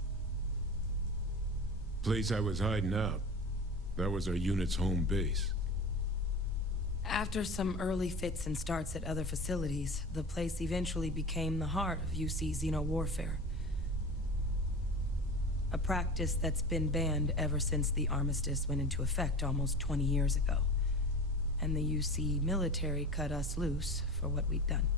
Place I was hiding out. That was our unit's home base. After some early fits and starts at other facilities, the place eventually became the heart of UC xeno-warfare. A practice that's been banned ever since the Armistice went into effect almost 20 years ago. And the UC military cut us loose for what we'd done.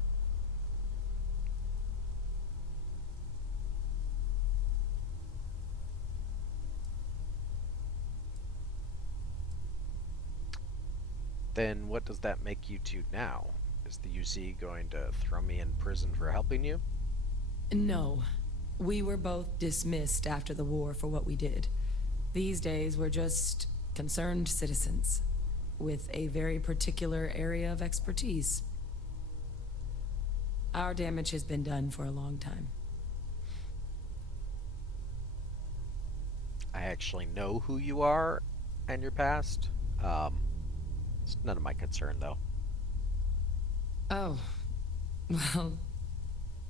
Then what does that make you two now? Is the UC going to throw me in prison for helping you? No. We were both dismissed after the war for what we did. These days, we're just concerned citizens with a very particular area of expertise. Our damage has been done for a long time. I actually know who you are and your past. It's none of my concern, though. Oh. Well,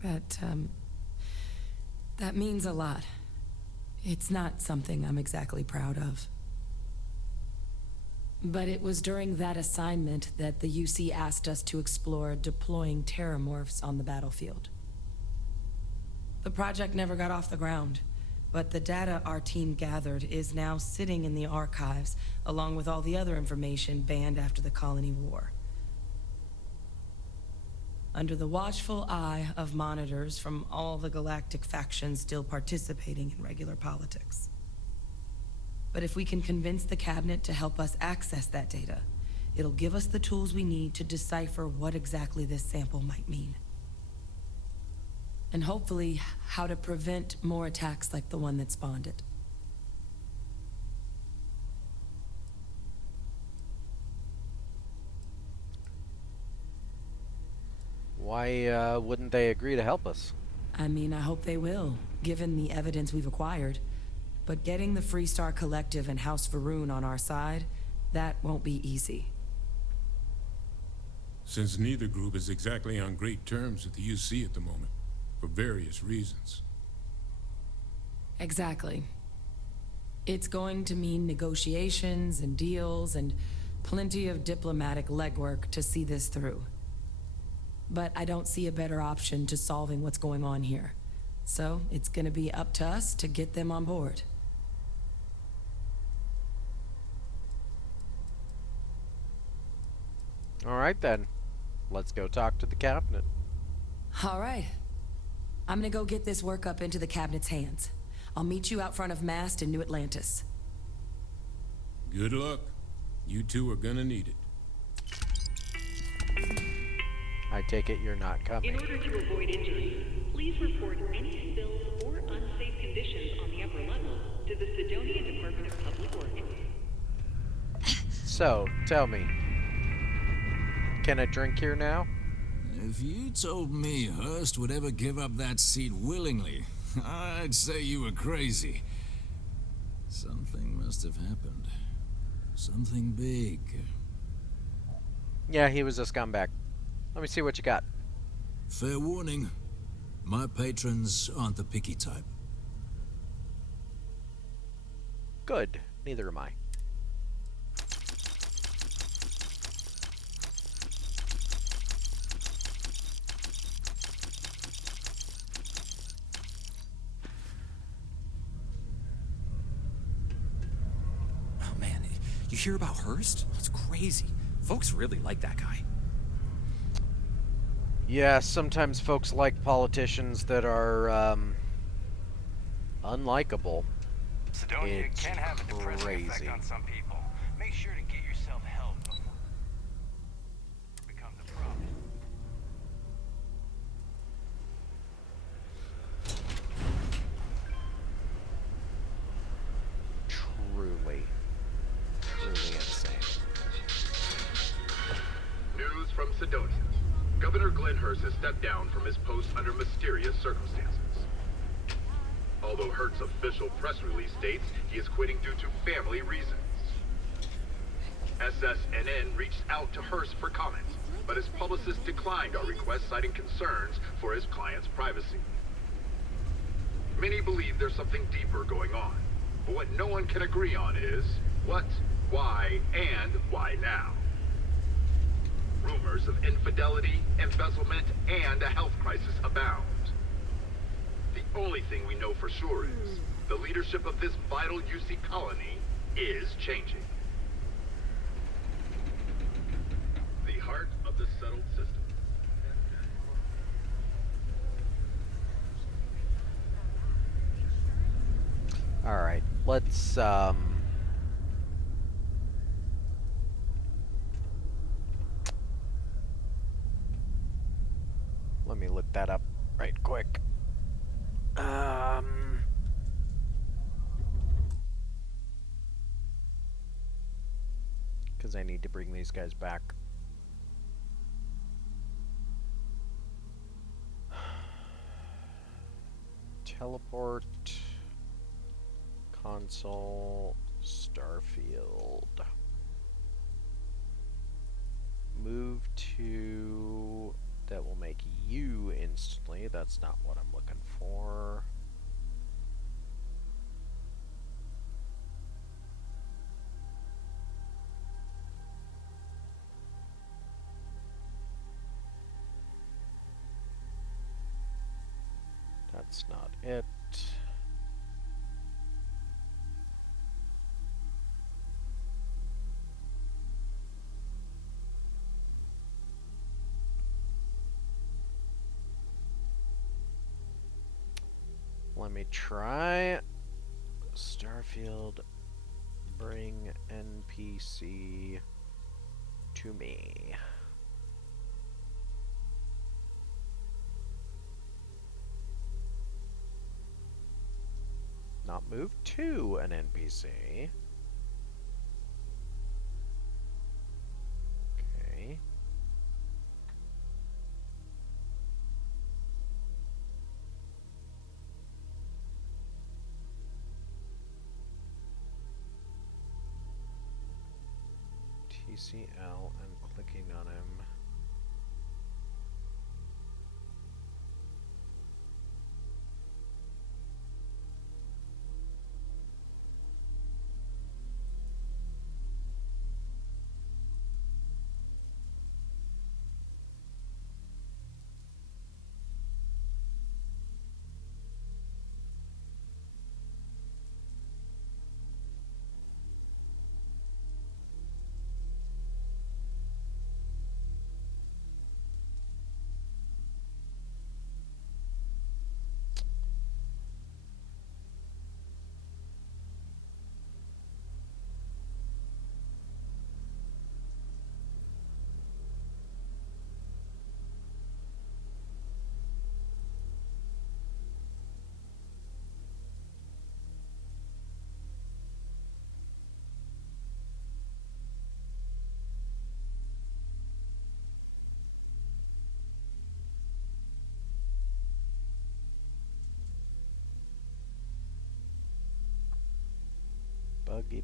that means a lot. It's not something I'm exactly proud of. But it was during that assignment that the UC asked us to explore deploying terramorphs on the battlefield. The project never got off the ground, but the data our team gathered is now sitting in the archives, along with all the other information banned after the Colony War. Under the watchful eye of monitors from all the galactic factions still participating in regular politics. But if we can convince the cabinet to help us access that data, it'll give us the tools we need to decipher what exactly this sample might mean. And hopefully, how to prevent more attacks like the one that spawned it. Why wouldn't they agree to help us? I mean, I hope they will, given the evidence we've acquired. But getting the Freestar Collective and House Varun on our side, that won't be easy. Since neither group is exactly on great terms with the UC at the moment, for various reasons. Exactly. It's going to mean negotiations and deals and plenty of diplomatic legwork to see this through. But I don't see a better option to solving what's going on here. So it's gonna be up to us to get them on board. All right then. Let's go talk to the cabinet. All right. I'm gonna go get this work up into the cabinet's hands. I'll meet you out front of Mast in New Atlantis. Good luck. You two are gonna need it. I take it you're not coming. In order to avoid injury, please report any spills or unsafe conditions on the upper level to the Sidonia Department of Public Works. So, tell me. Can I drink here now? If you told me Hurst would ever give up that seat willingly, I'd say you were crazy. Something must have happened. Something big. Yeah, he was a scumbag. Let me see what you got. Fair warning. My patrons aren't the picky type. Good. Neither am I. Oh man, you hear about Hurst? It's crazy. Folks really like that guy. Yeah, sometimes folks like politicians that are, unlikable. Sidonia It's can have a depressing effect crazy. on some people. Make sure to get yourself help before it becomes a problem. Truly insane. News from Sidonia. Governor Glenn Hurst has stepped down from his post under mysterious circumstances. Although Hurst's official press release states he is quitting due to family reasons. SSNN reached out to Hurst for comment, but his publicist declined our request, citing concerns for his client's privacy. Many believe there's something deeper going on, but what no one can agree on is what, why, and why now. Rumors of infidelity, embezzlement, and a health crisis abound. The only thing we know for sure is the leadership of this vital UC colony is changing. The heart of the settled system. All right, let's let me look that up right quick. Because I need to bring these guys back. Teleport, console, Starfield. Move to... That will make you instantly. That's not what I'm looking for. that's not it. Let me try Starfield. Bring NPC to me. Not move to an NPC. Okay. TCL, I'm clicking on him.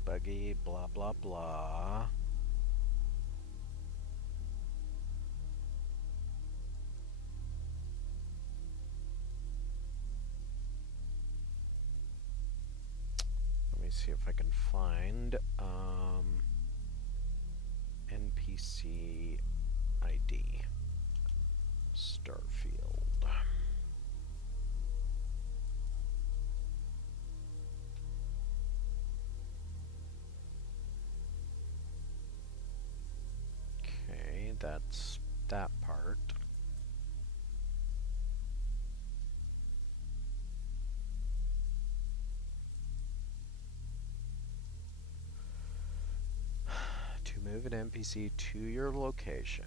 Buggy, blah, blah, blah. Let me see if I can find NPC ID. Starfield. Okay, that's that part. To move an NPC to your location.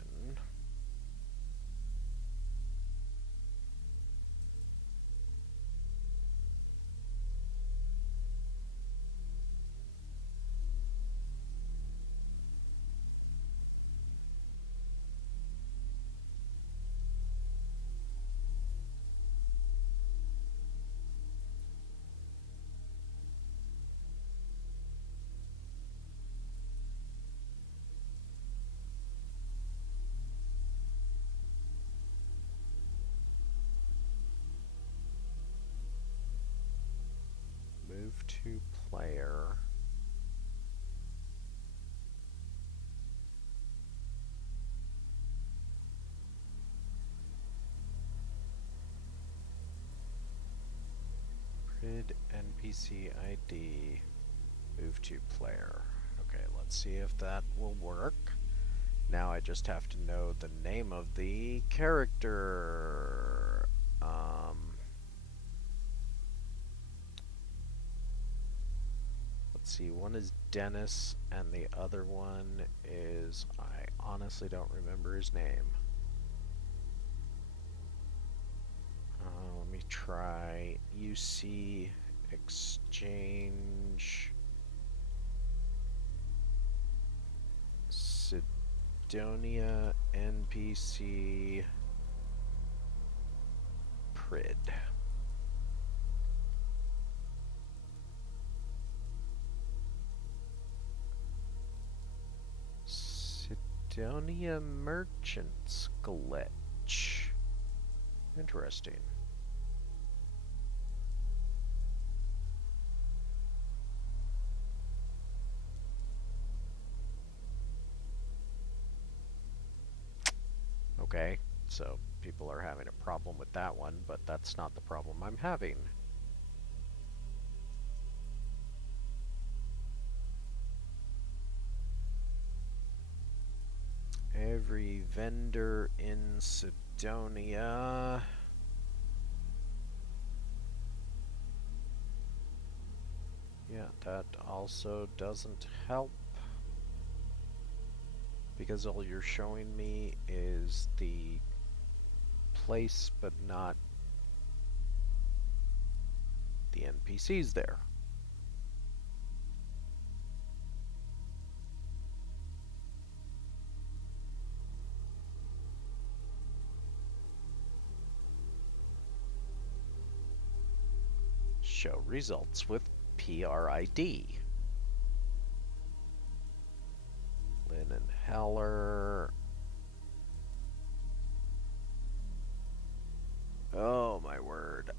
Move to player. Grid NPC ID. Move to player. Okay, let's see if that will work. Now I just have to know the name of the character. Let's see, one is Dennis and the other one is, I honestly don't remember his name. Let me try UC Exchange Sidonia NPC Prid. Sidonia Merchant's glitch. Interesting. Okay, So people are having a problem with that one, but that's not the problem I'm having. Every vendor in Sidonia. Yeah, that also doesn't help. Because all you're showing me is the place, but not the NPCs there. Show results with PRID. Lynn and Heller. Oh my word.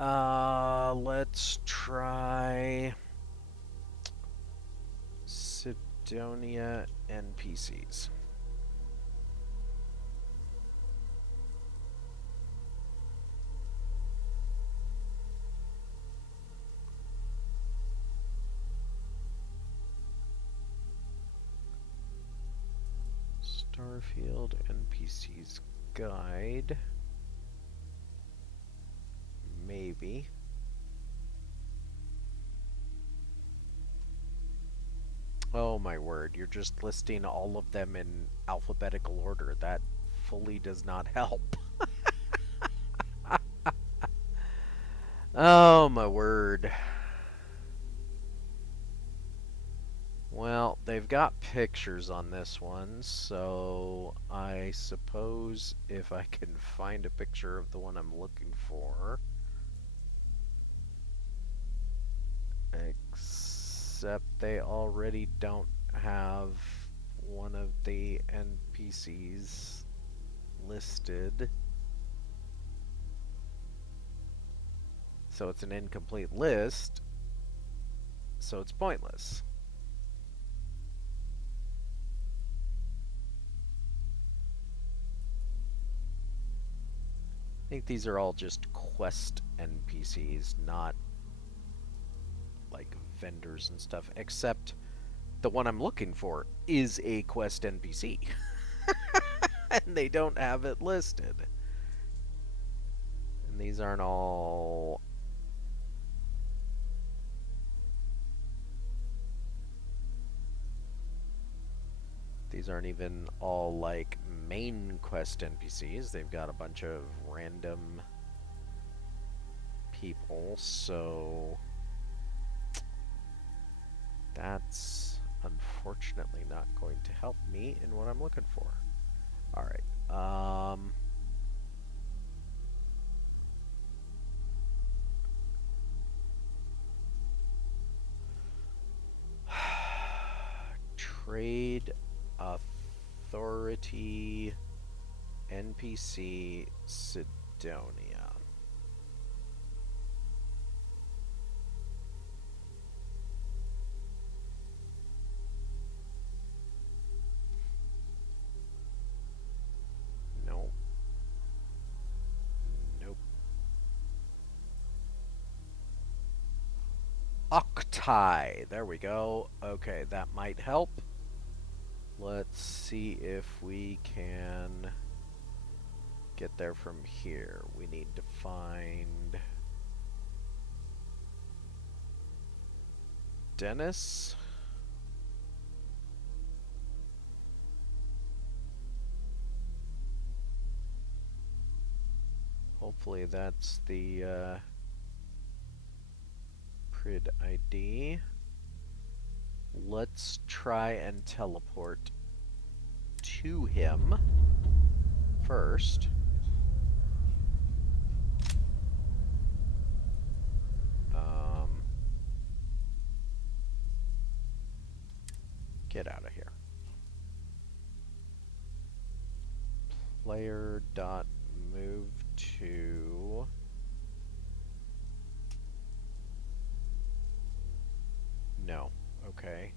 Let's try Sidonia NPCs. Starfield NPCs guide. Maybe. Oh my word, you're just listing all of them in alphabetical order. That fully does not help. Oh my word. Well, they've got pictures on this one, so I suppose if I can find a picture of the one I'm looking for. Except they already don't have one of the NPCs listed. So it's an incomplete list, so it's pointless. I think these are all just quest NPCs, not like vendors and stuff, except the one I'm looking for is a quest NPC. And they don't have it listed. And these aren't all... These aren't even all, like, main quest NPCs. They've got a bunch of random people, so... That's unfortunately not going to help me in what I'm looking for. Alright, Trade Authority NPC Sidonia. Nope. Nope. Octai. There we go. Okay, that might help. Let's see if we can get there from here. We need to find Dennis. Hopefully that's the PRID ID. Let's try and teleport to him first. Get out of here. Player dot move to no. Okay.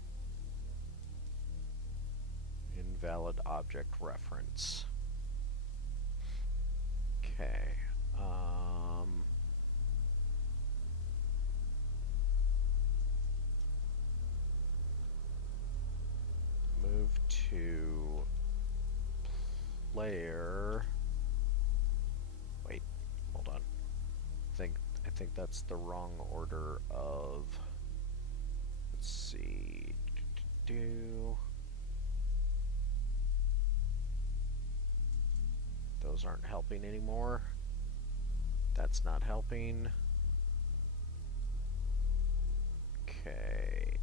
Invalid object reference. Okay. Move to player. Wait, hold on. I think that's the wrong order of. Let's see. Those aren't helping anymore. That's not helping. Okay.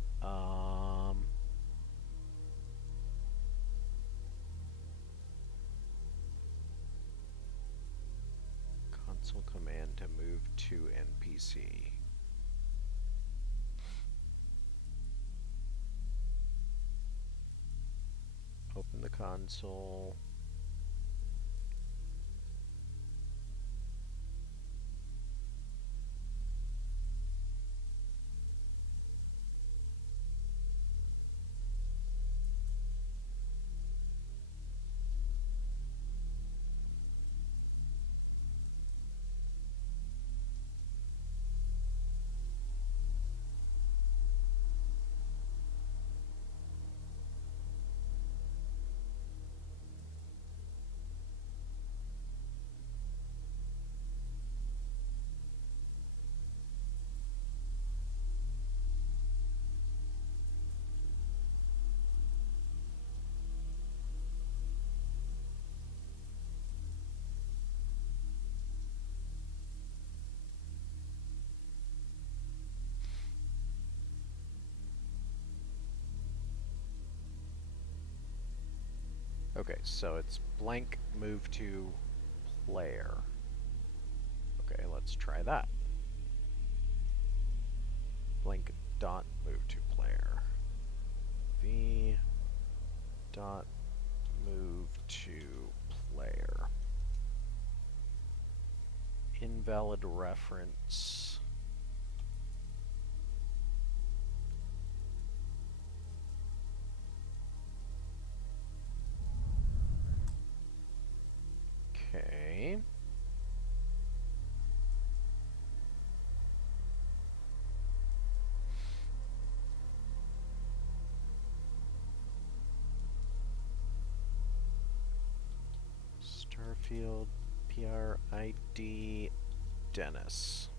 Console command to move to NPC. Open the console. Okay, so it's blank move to player. Okay, let's try that. Blank dot move to player. V dot move to player. Invalid reference. Okay. Starfield, PRID, Dennis.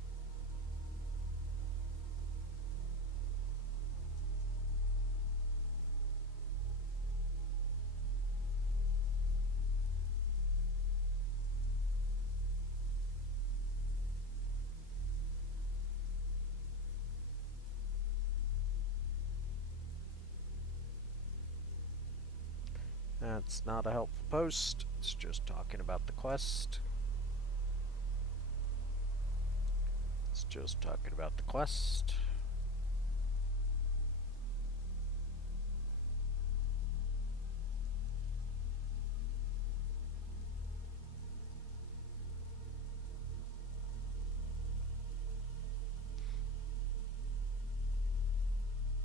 That's not a helpful post. It's just talking about the quest. It's just talking about the quest.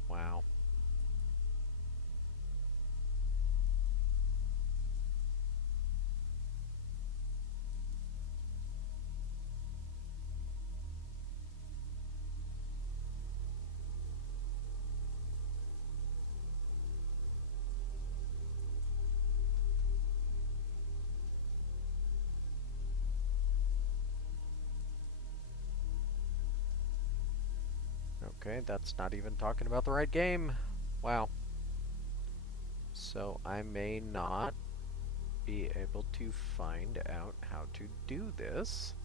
Wow. Okay, that's not even talking about the right game. Wow. So I may not be able to find out how to do this.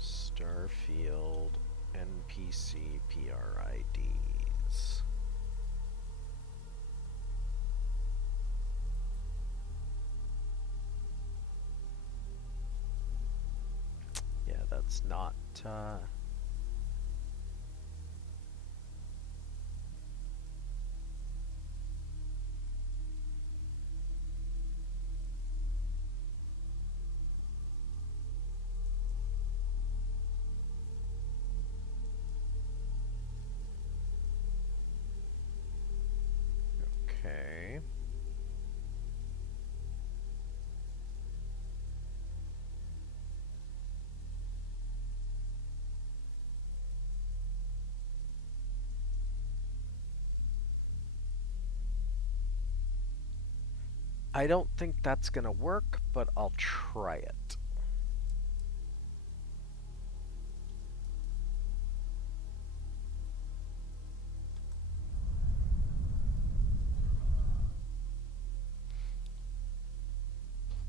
Starfield NPC PRIDs. Yeah, that's not okay. I don't think that's gonna work, but I'll try it.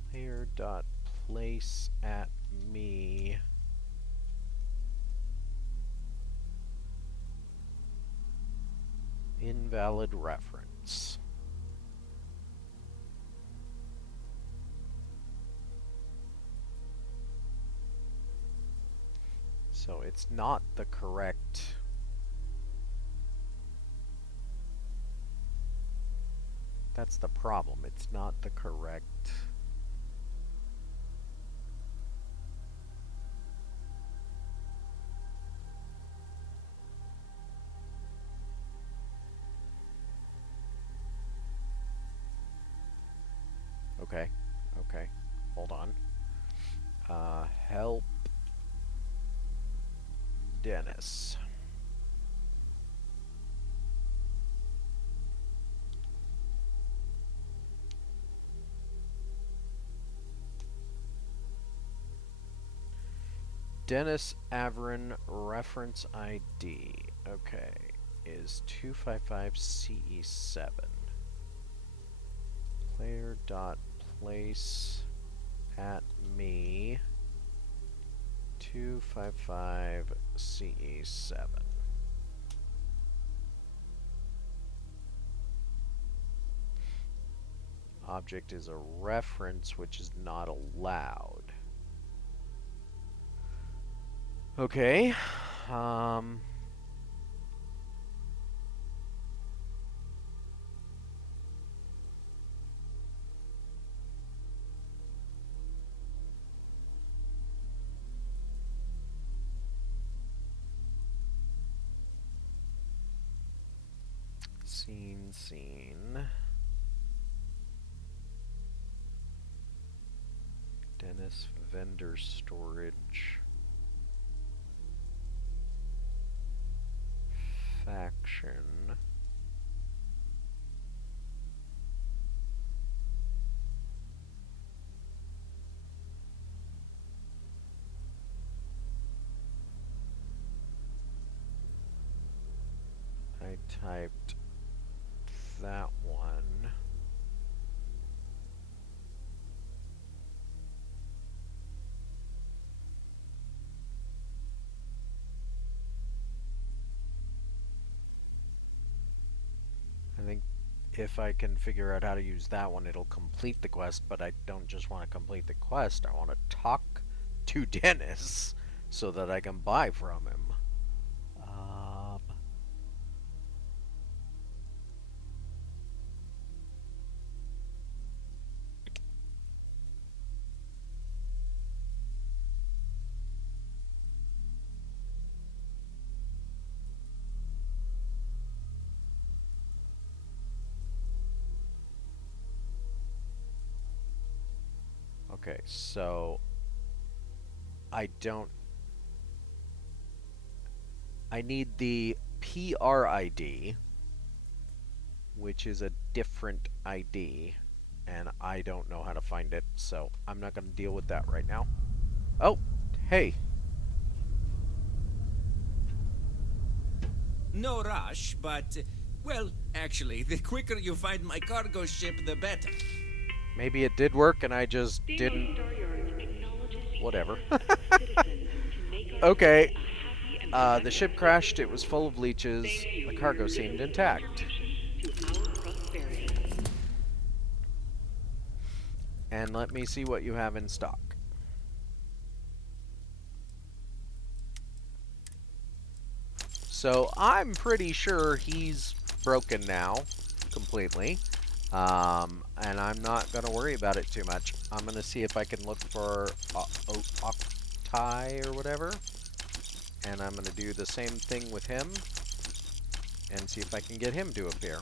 Player dot place at me. Invalid reference. So it's not the correct. That's the problem. It's not the correct. Okay. Okay. Hold on. Help Dennis. Dennis Averin reference ID. Okay. Is 255CE7. Player dot place at me 255CE7. Object is a reference which is not allowed. Okay. Scene. Dennis vendor storage. Faction. I typed that one. I think if I can figure out how to use that one, it'll complete the quest, but I don't just want to complete the quest, I want to talk to Dennis so that I can buy from him. Okay, so I need the PR ID, which is a different ID, and I don't know how to find it, so I'm not going to deal with that right now. Oh, hey. No rush, but, well, actually, the quicker you find my cargo ship, the better. Maybe it did work and I just didn't. Whatever. Okay. The ship crashed. It was full of leeches. The cargo seemed intact. And let me see what you have in stock. So I'm pretty sure he's broken now, completely. And I'm not going to worry about it too much. I'm going to see if I can look for Octai or whatever. And I'm going to do the same thing with him. And see if I can get him to appear.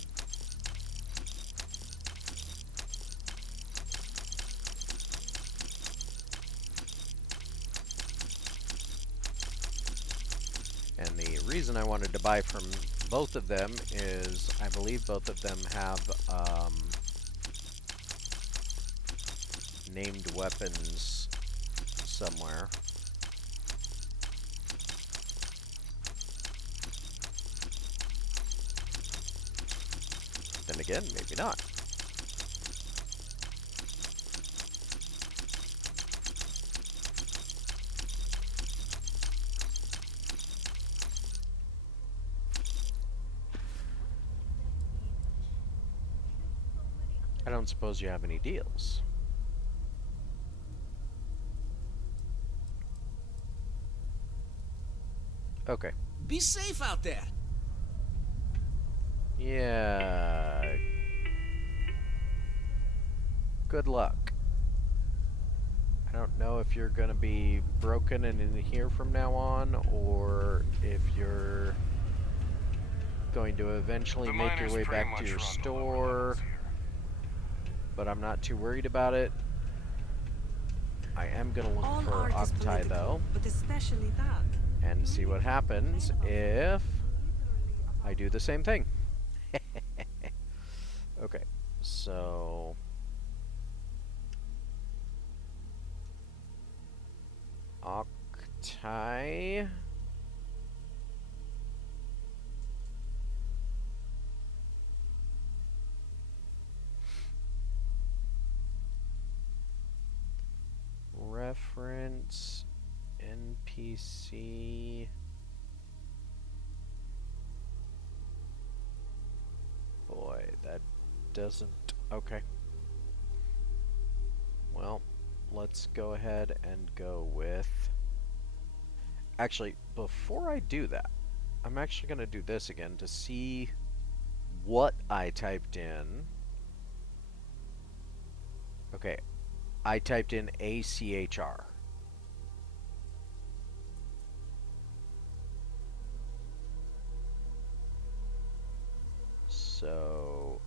And the reason I wanted to buy from both of them is I believe both of them have named weapons somewhere. Then again, maybe not. I don't suppose you have any deals. Okay. Be safe out there. Yeah. Good luck. I don't know if you're gonna be broken and in here from now on, or if you're going to eventually make your way back to your store. But I'm not too worried about it. I am gonna look All for art is Octai political, though, but especially that. and see what happens if I do the same thing. Okay, so Octai. Reference NPC. Boy, that doesn't... Okay. Well, let's go ahead and go with... Actually, before I do that, I'm actually going to do this again to see what I typed in. Okay, I typed in ACHR. So...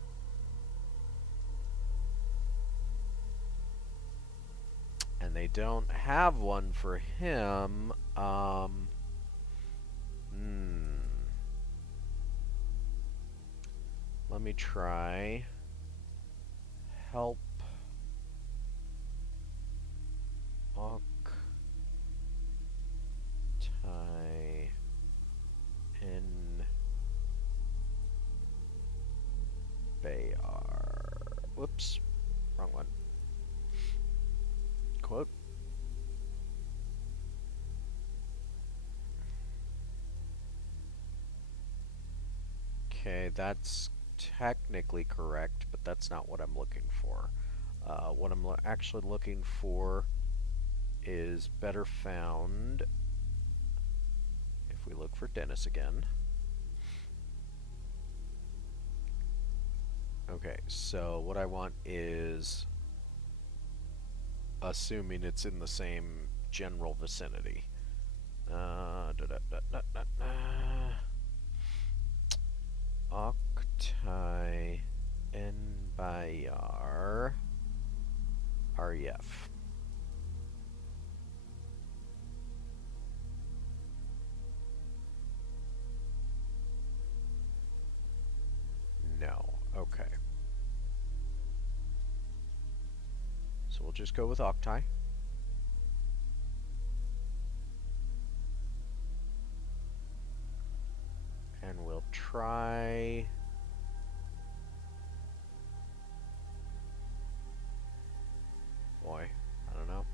And they don't have one for him. Let me try. Help. Octai. In. Bayar. Whoops. Wrong one. Quote. Okay, that's technically correct, but that's not what I'm looking for. What I'm actually looking for is better found. If we look for Dennis again. Okay, so what I want is, assuming it's in the same general vicinity. Octai N Bayar REF. No. Okay. So we'll just go with Octai. And we'll try... Boy, I don't know.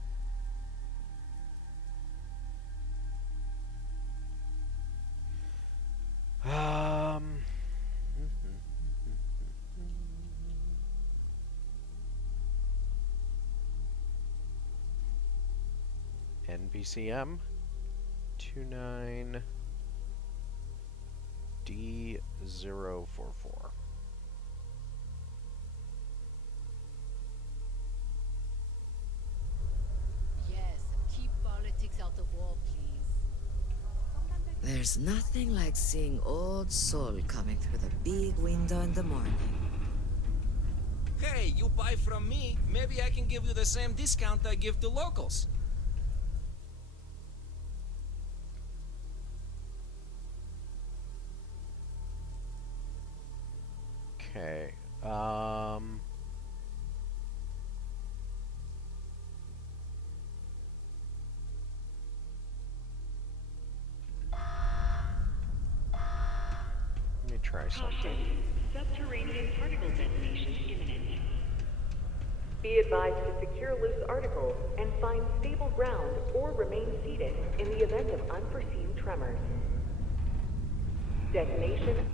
NPCM 29 D044. Yes, keep politics out of war, please. There's nothing like seeing old Sol coming through the big window in the morning. Hey, you buy from me, maybe I can give you the same discount I give to locals. Okay. try something. Caution. Subterranean particle detonation imminent. Be advised to secure loose articles and find stable ground or remain seated in the event of unforeseen tremors. Detonation.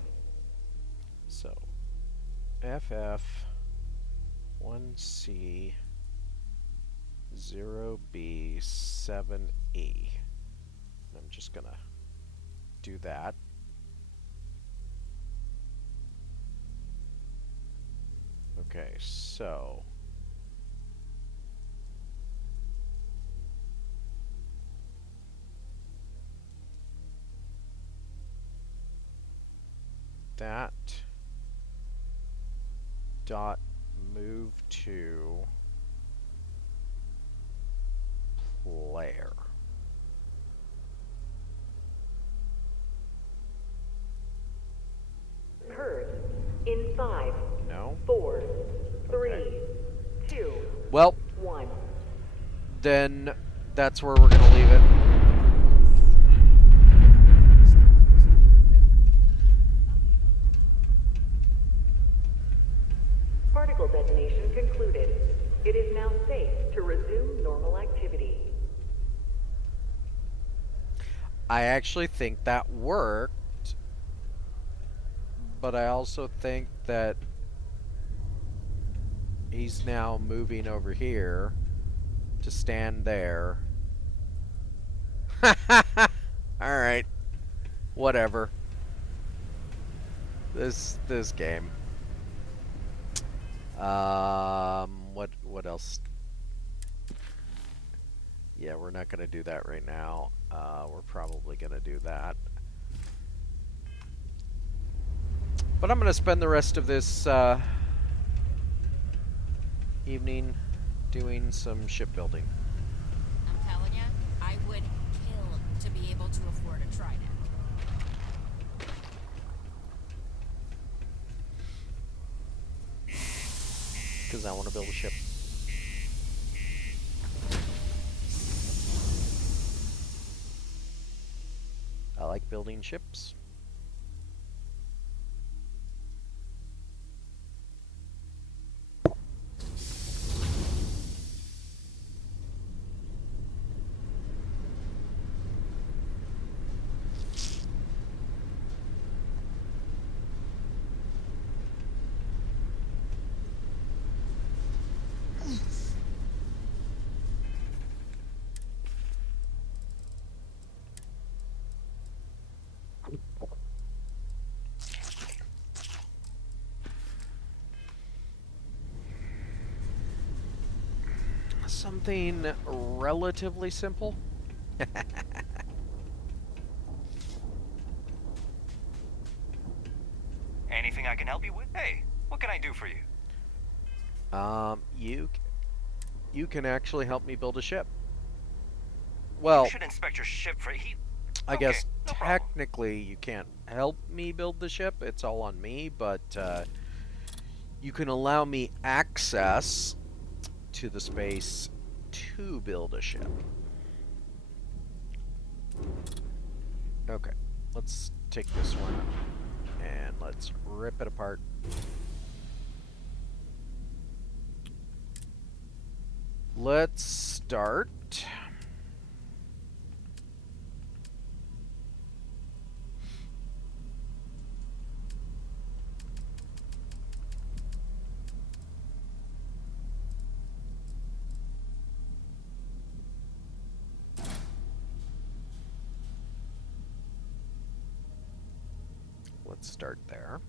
So, FF 1C 0B 7E. I'm just gonna do that. Okay, so that dot move to player. Occurs in 5, No. 4, 3, Okay. 2, Well, 1. then that's where we're gonna leave it. Particle detonation concluded. It is now safe to resume normal activity. I actually think that worked, but I also think that he's now moving over here to stand there. Alright. Whatever. This game. What else? Yeah, we're not gonna do that right now. We're probably gonna do that. But I'm gonna spend the rest of this evening doing some shipbuilding. I'm telling you, I would kill to be able to afford a Trident. Because I want to build a ship. I like building ships. Something relatively simple. Anything I can help you with? Hey, what can I do for you? You can actually help me build a ship. Well, You should inspect your ship for heat. I Okay, guess no problem. technically you can't help me build the ship. It's all on me, but you can allow me access to the space to build a ship. Okay, let's take this one and let's rip it apart. Let's start. Let's start there.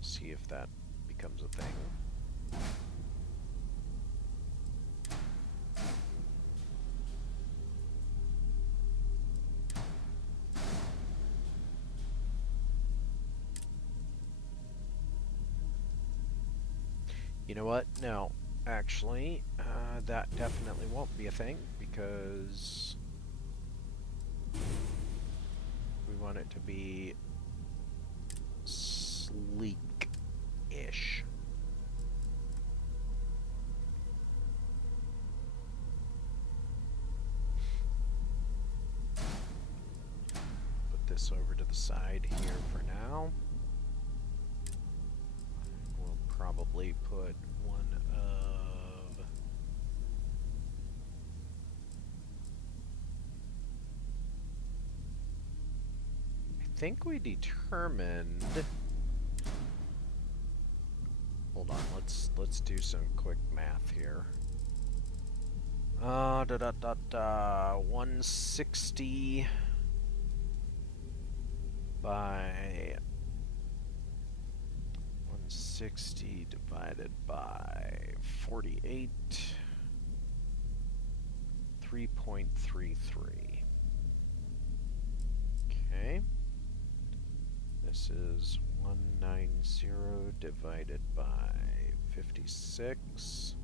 See if that becomes a thing. You know what? No, actually, that definitely won't be a thing because we want it to be sleek-ish. Put this over to the side here for now. We'll probably put one of... I think we determined... Hold on, let's do some quick math here. 160 by 160 divided by 48, 3.33. Okay. This is 190 divided by 56,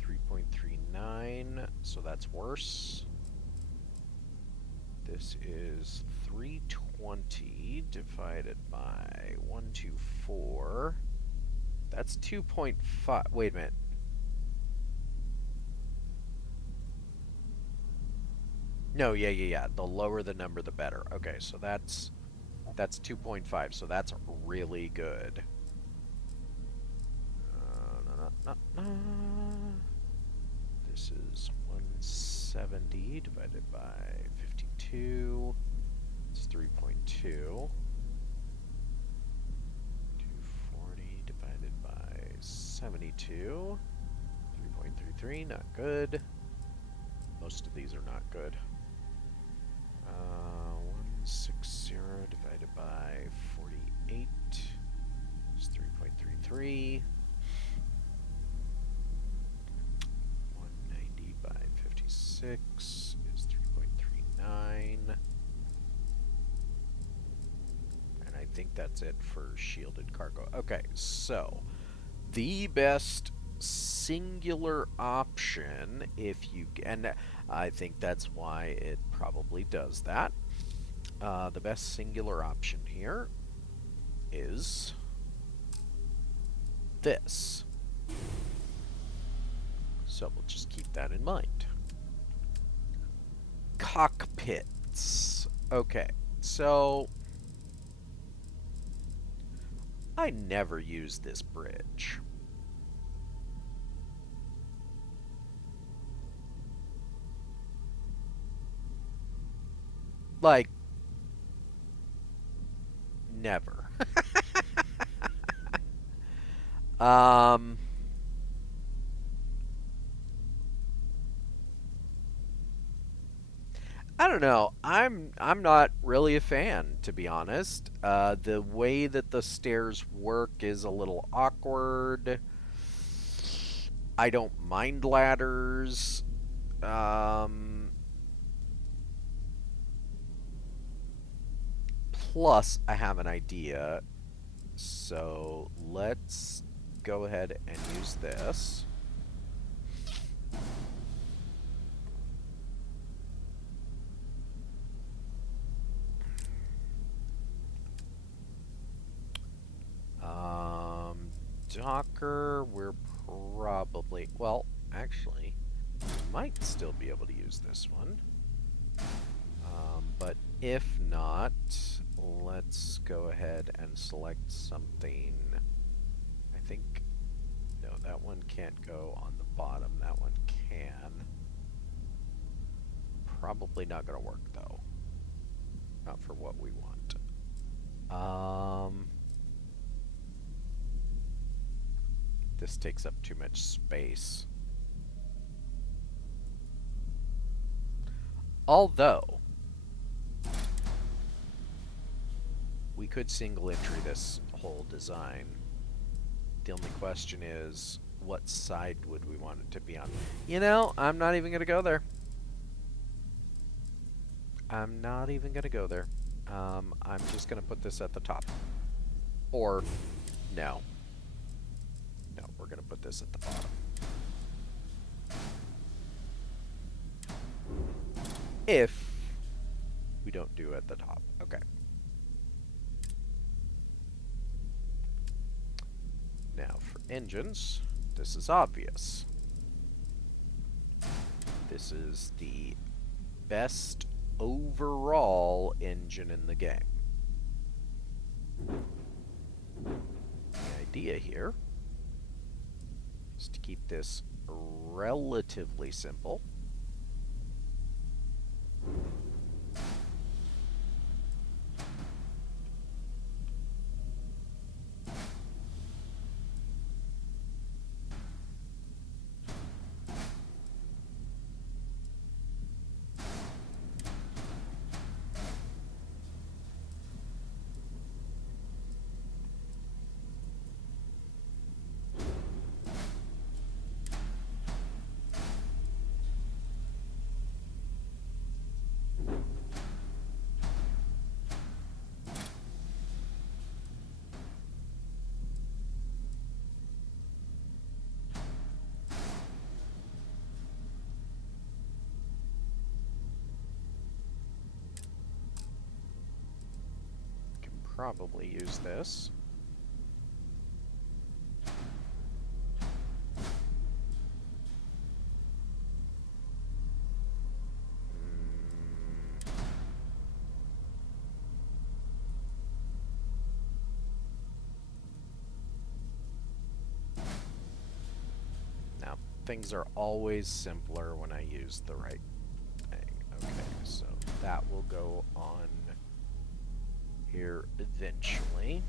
3.39, so that's worse. This is 320 divided by 124. That's 2.5. Wait a minute. No, yeah. The lower the number, the better. Okay, so that's 2.5, so that's really good. This is 170 divided by 52. It's 3.2. 240 divided by 72. 3.33, not good. Most of these are not good. 160 divided by 48 is 3.33. 190 by 56 is 3.39. And I think that's it for shielded cargo. Okay, so the best singular option, if you, and I think that's why it probably does that. The best singular option here is this. So we'll just keep that in mind. Cockpits. Okay, so I never use this bridge. Like, never. I don't know. I'm not really a fan, to be honest. The way that the stairs work is a little awkward. I don't mind ladders. Plus, I have an idea. So let's go ahead and use this. Docker, we're probably, well, actually, might still be able to use this one. But if not, let's go ahead and select something. I think, no, that one can't go on the bottom. That one can. Probably not going to work, though. Not for what we want. This takes up too much space. Although, we could single entry this whole design. The only question is, what side would we want it to be on? You know, I'm not even going to go there. I'm not even going to go there. I'm just going to put this at the top. Or, no. No, we're going to put this at the bottom. If we don't do it at the top. Okay. engines, this is obvious. This is the best overall engine in the game. The idea here is to keep this relatively simple. Probably use this. Now, things are always simpler when I use the right thing. Okay, so that will go on here eventually.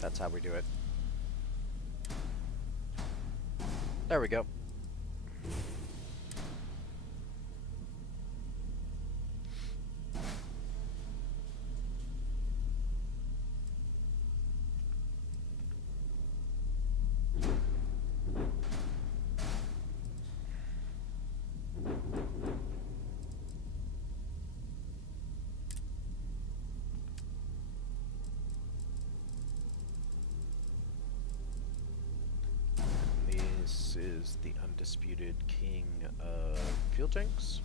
That's how we do it. There we go. This is the undisputed king of fuel tanks.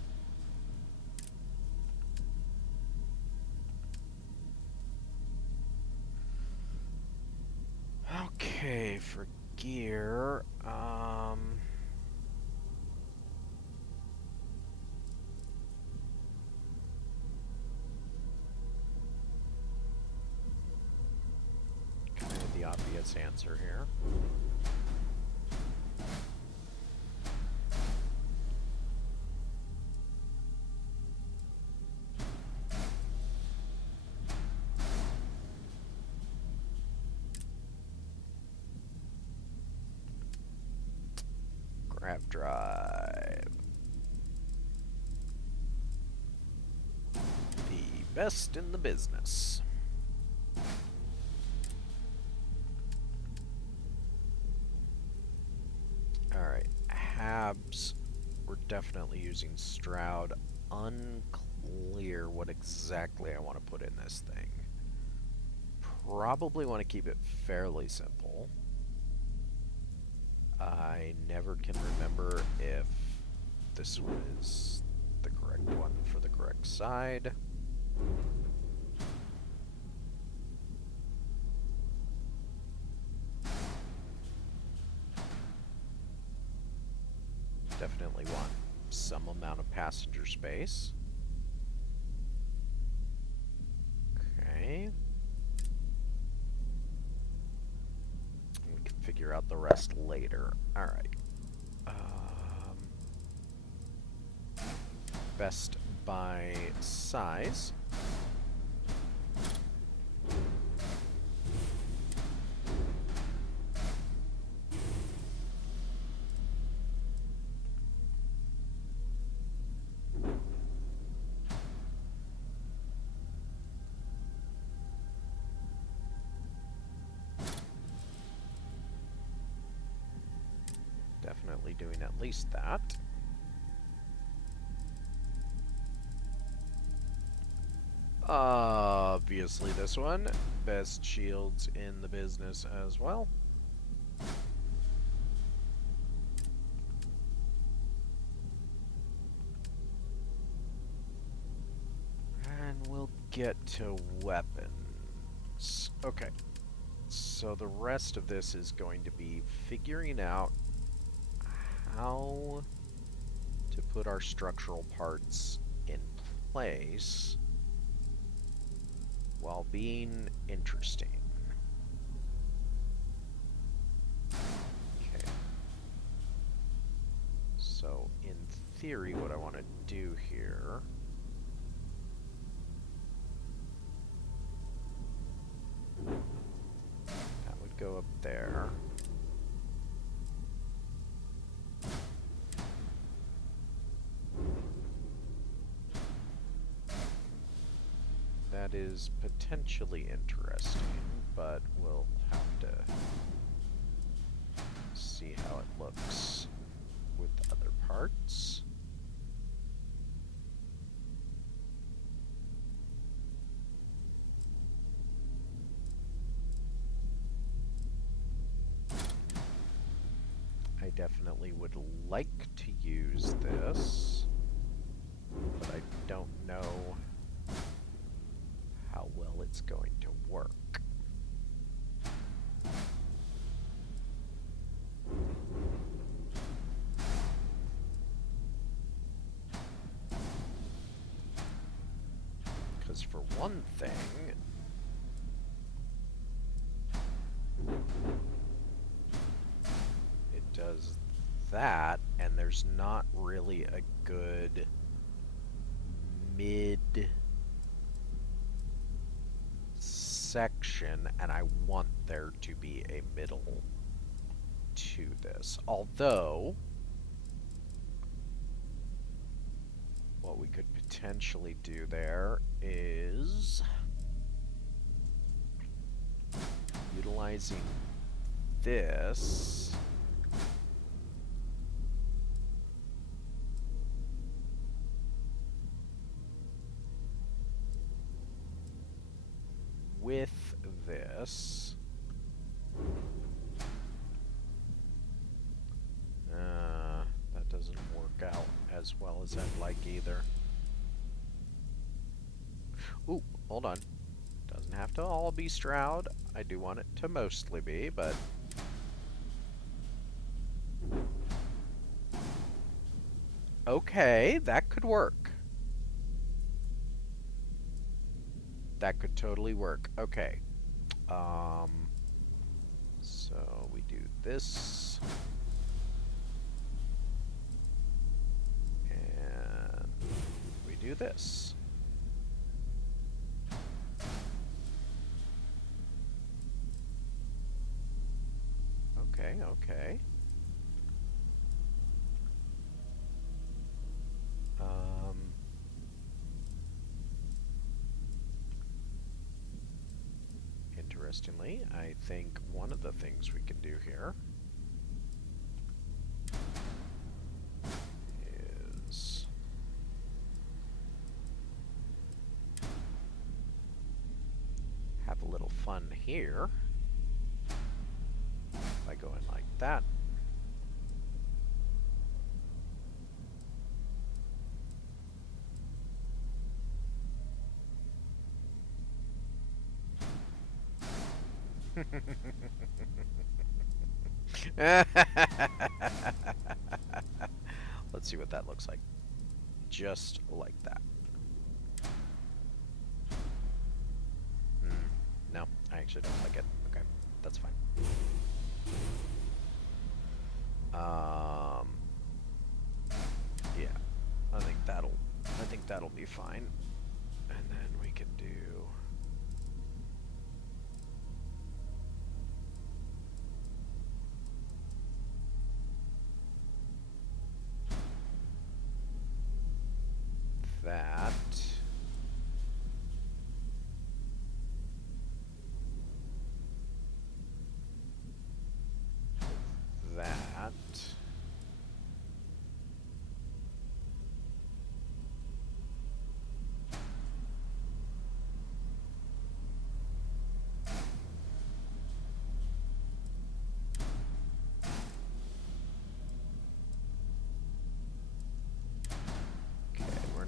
Okay, for gear, kind of the obvious answer here. Grav drive. The best in the business. Alright, Habs. We're definitely using Stroud. Unclear what exactly I want to put in this thing. Probably want to keep it fairly simple. I never can remember if this one is the correct one for the correct side. Definitely want some amount of passenger space. Okay. We can figure out the rest later. Alright. Best by size. Definitely doing at least that. Obviously this one. Best shields in the business as well. And we'll get to weapons. Okay. So the rest of this is going to be figuring out how to put our structural parts in place while being interesting. Okay. So in theory, what I want to do here that would go up there. That is potentially interesting, but we'll have to see how it looks with other parts. I definitely would like to use this, but I don't know how well it's going to work. Because for one thing, it does that, and there's not really a good mid section, and I want there to be a middle to this. Although, what we could potentially do there is utilizing this with this. That doesn't work out as well as I'd like either. Ooh, hold on. Doesn't have to all be Stroud. I do want it to mostly be, but... Okay, that could work. That could totally work. Okay. So we do this. And we do this. Okay, okay. Interestingly, I think one of the things we can do here is have a little fun here by going like that. Let's see what that looks like. Just like that. No, I actually don't like it. Okay, that's fine. Yeah, I think that'll be fine. And then we can do that. That.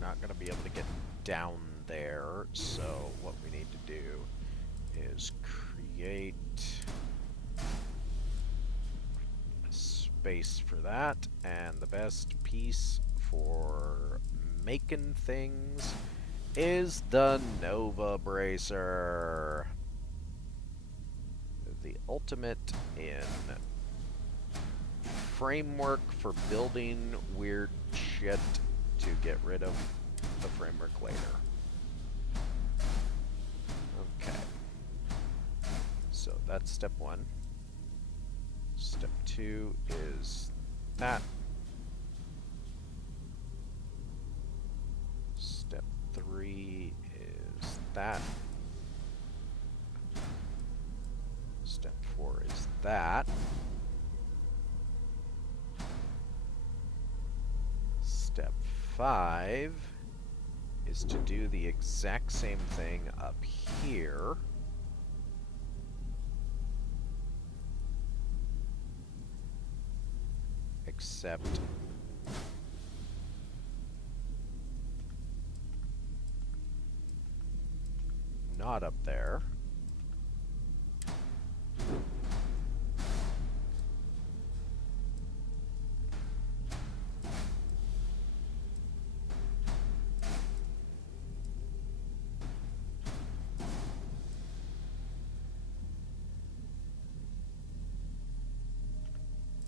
not going to be able to get down there, so what we need to do is create a space for that, and the best piece for making things is the Nova Bracer. The ultimate in framework for building weird shit to get rid of the framework later. Okay. So that's step 1. Step 2 is that. Step 3 is that. Step 4 is that. Step 5 is to do the exact same thing up here. Except not up there.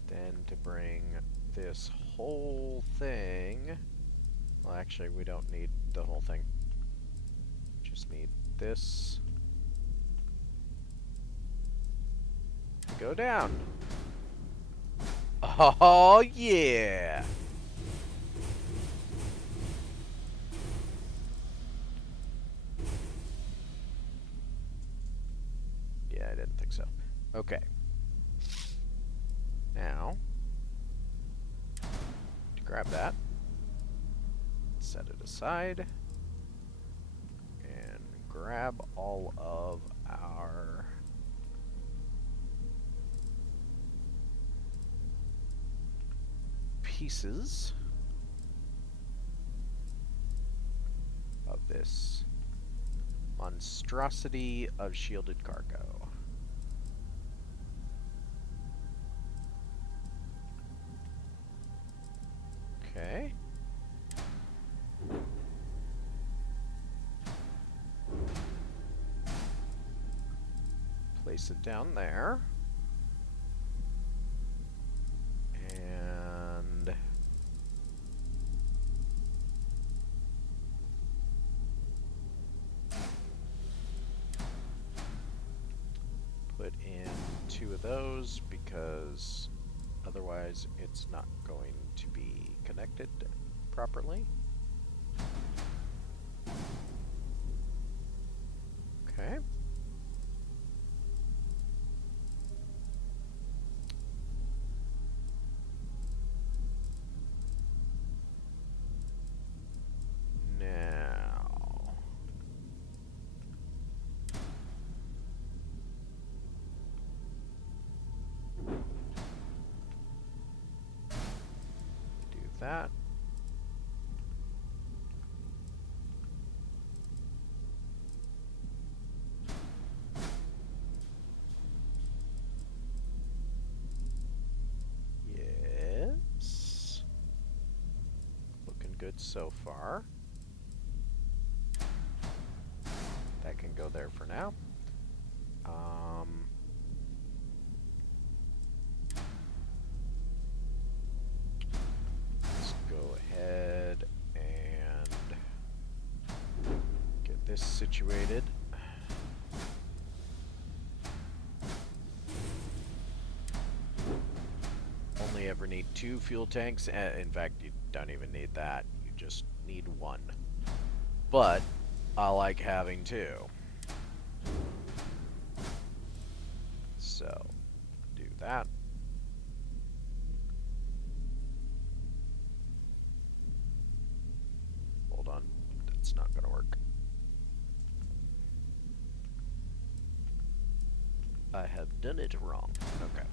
Then to bring this whole thing, well, actually we don't need the whole thing, just need this to go down. Oh yeah! Yeah, I didn't think so. Okay. Now, to grab that, set it aside, and grab all of our pieces of this monstrosity of shielded cargo. Okay. Place it down there. And put in 2 of those because otherwise it's not going to be connected properly. Okay. Now, do that. Yes. Looking good so far. That can go there for now. Let's go ahead and get this situated. Only ever need 2 fuel tanks. In fact, you don't even need that. You just need 1. But I like having 2. So, do that. Hold on. That's not going to work. I have done it wrong. Okay.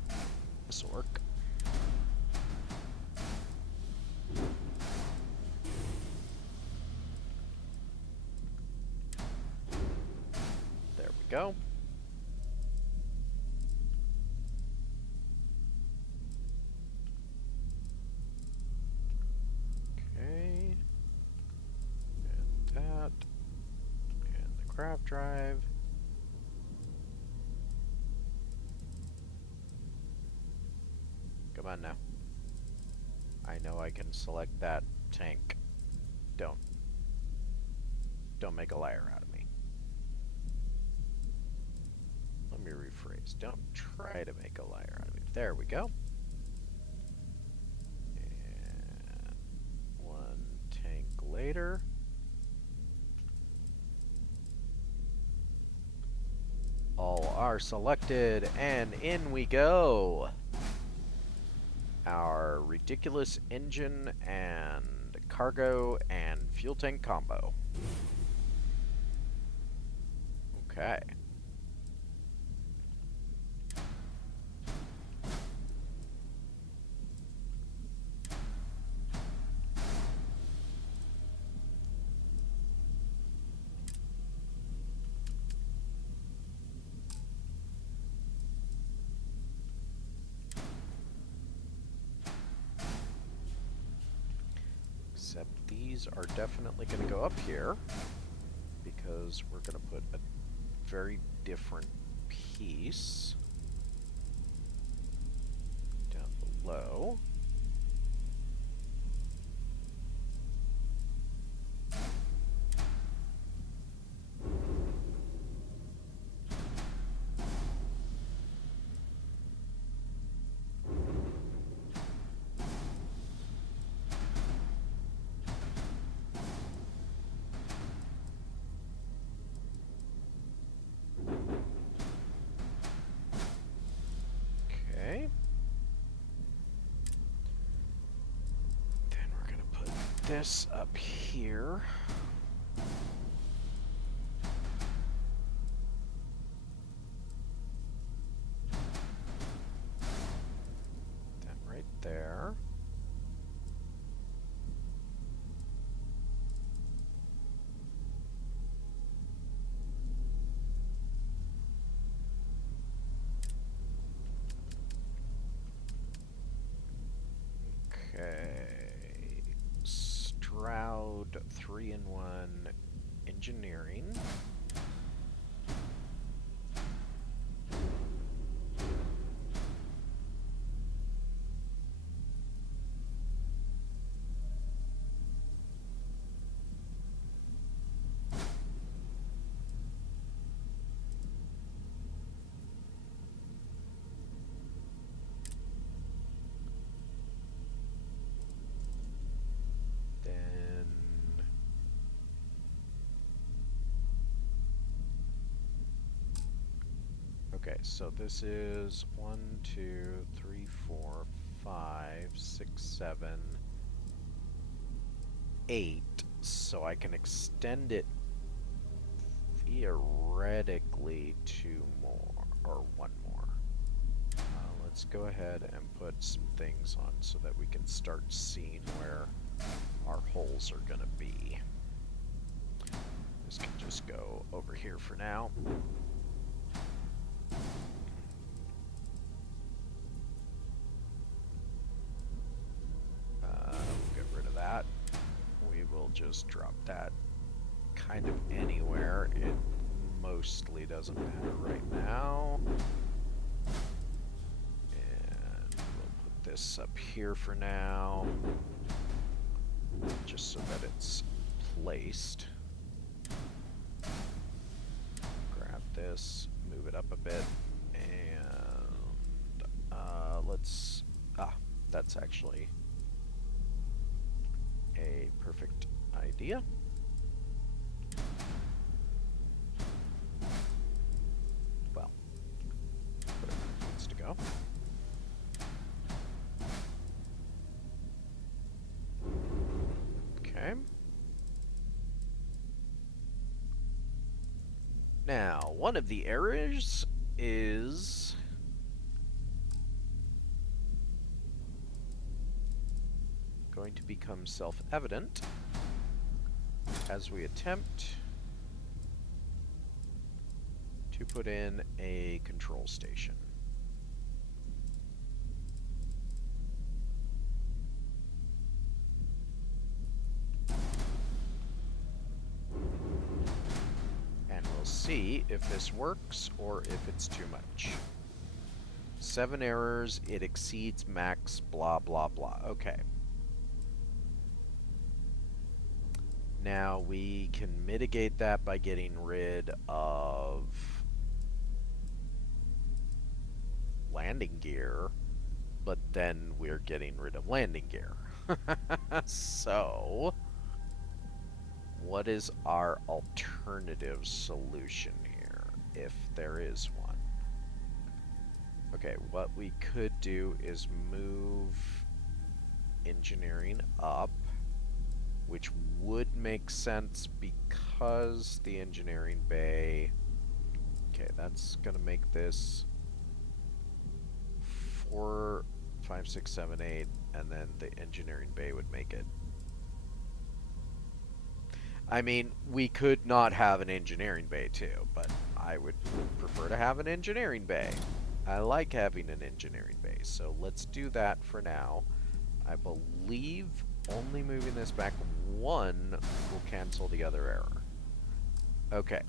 This will work. go. Okay. And that. And the craft drive. Come on now. I know I can select that tank. Don't make a liar out of me. Let me rephrase. Don't try to make a liar out of me. There we go. And one tank later. All are selected, and in we go. Our ridiculous engine and cargo and fuel tank combo. Okay. Except these are definitely going to go up here because we're going to put a very different piece down below. Okay. Then we're going to put this up here. Then right there. Okay. Stroud 3-in-1 engineering. Okay, so this is 1, 2, 3, 4, 5, 6, 7, 8. So I can extend it theoretically 2 more, or 1 more. Let's go ahead and put some things on so that we can start seeing where our holes are going to be. This can just go over here for now. We'll get rid of that. We will just drop that kind of anywhere. It mostly doesn't matter right now. And we'll put this up here for now, just so that it's placed. Grab this, move it up a bit, and let's... that's actually a perfect idea. Well, whatever needs to go. Okay. Now, one of the errors is going to become self-evident as we attempt to put in a control station. And we'll see if this works or if it's too much. 7 errors, it exceeds max, blah, blah, blah. Okay. Now we can mitigate that by getting rid of landing gear, but then we're getting rid of landing gear. So, what is our alternative solution here, if there is one? Okay, what we could do is move engineering up, which would make sense because the engineering bay... Okay, that's going to make this 4, 5, 6, 7, 8, and then the engineering bay would make it... I mean, we could not have an engineering bay too, but I would prefer to have an engineering bay. I like having an engineering bay, so let's do that for now. I believe only moving this back 1 will cancel the other error. Okay.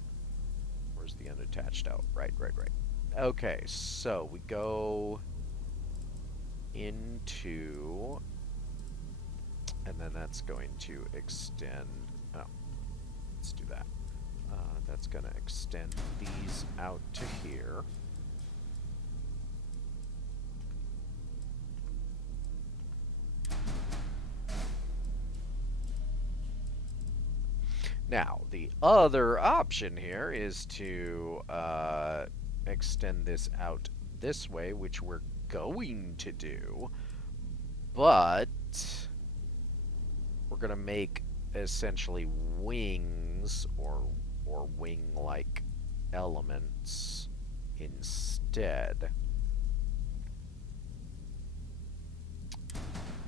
Where's the unattached out? Right. Okay, so we go into... And then that's going to extend... Oh, let's do that. That's going to extend these out to here. Now, the other option here is to extend this out this way, which we're going to do, but we're going to make essentially wings or wing-like elements instead.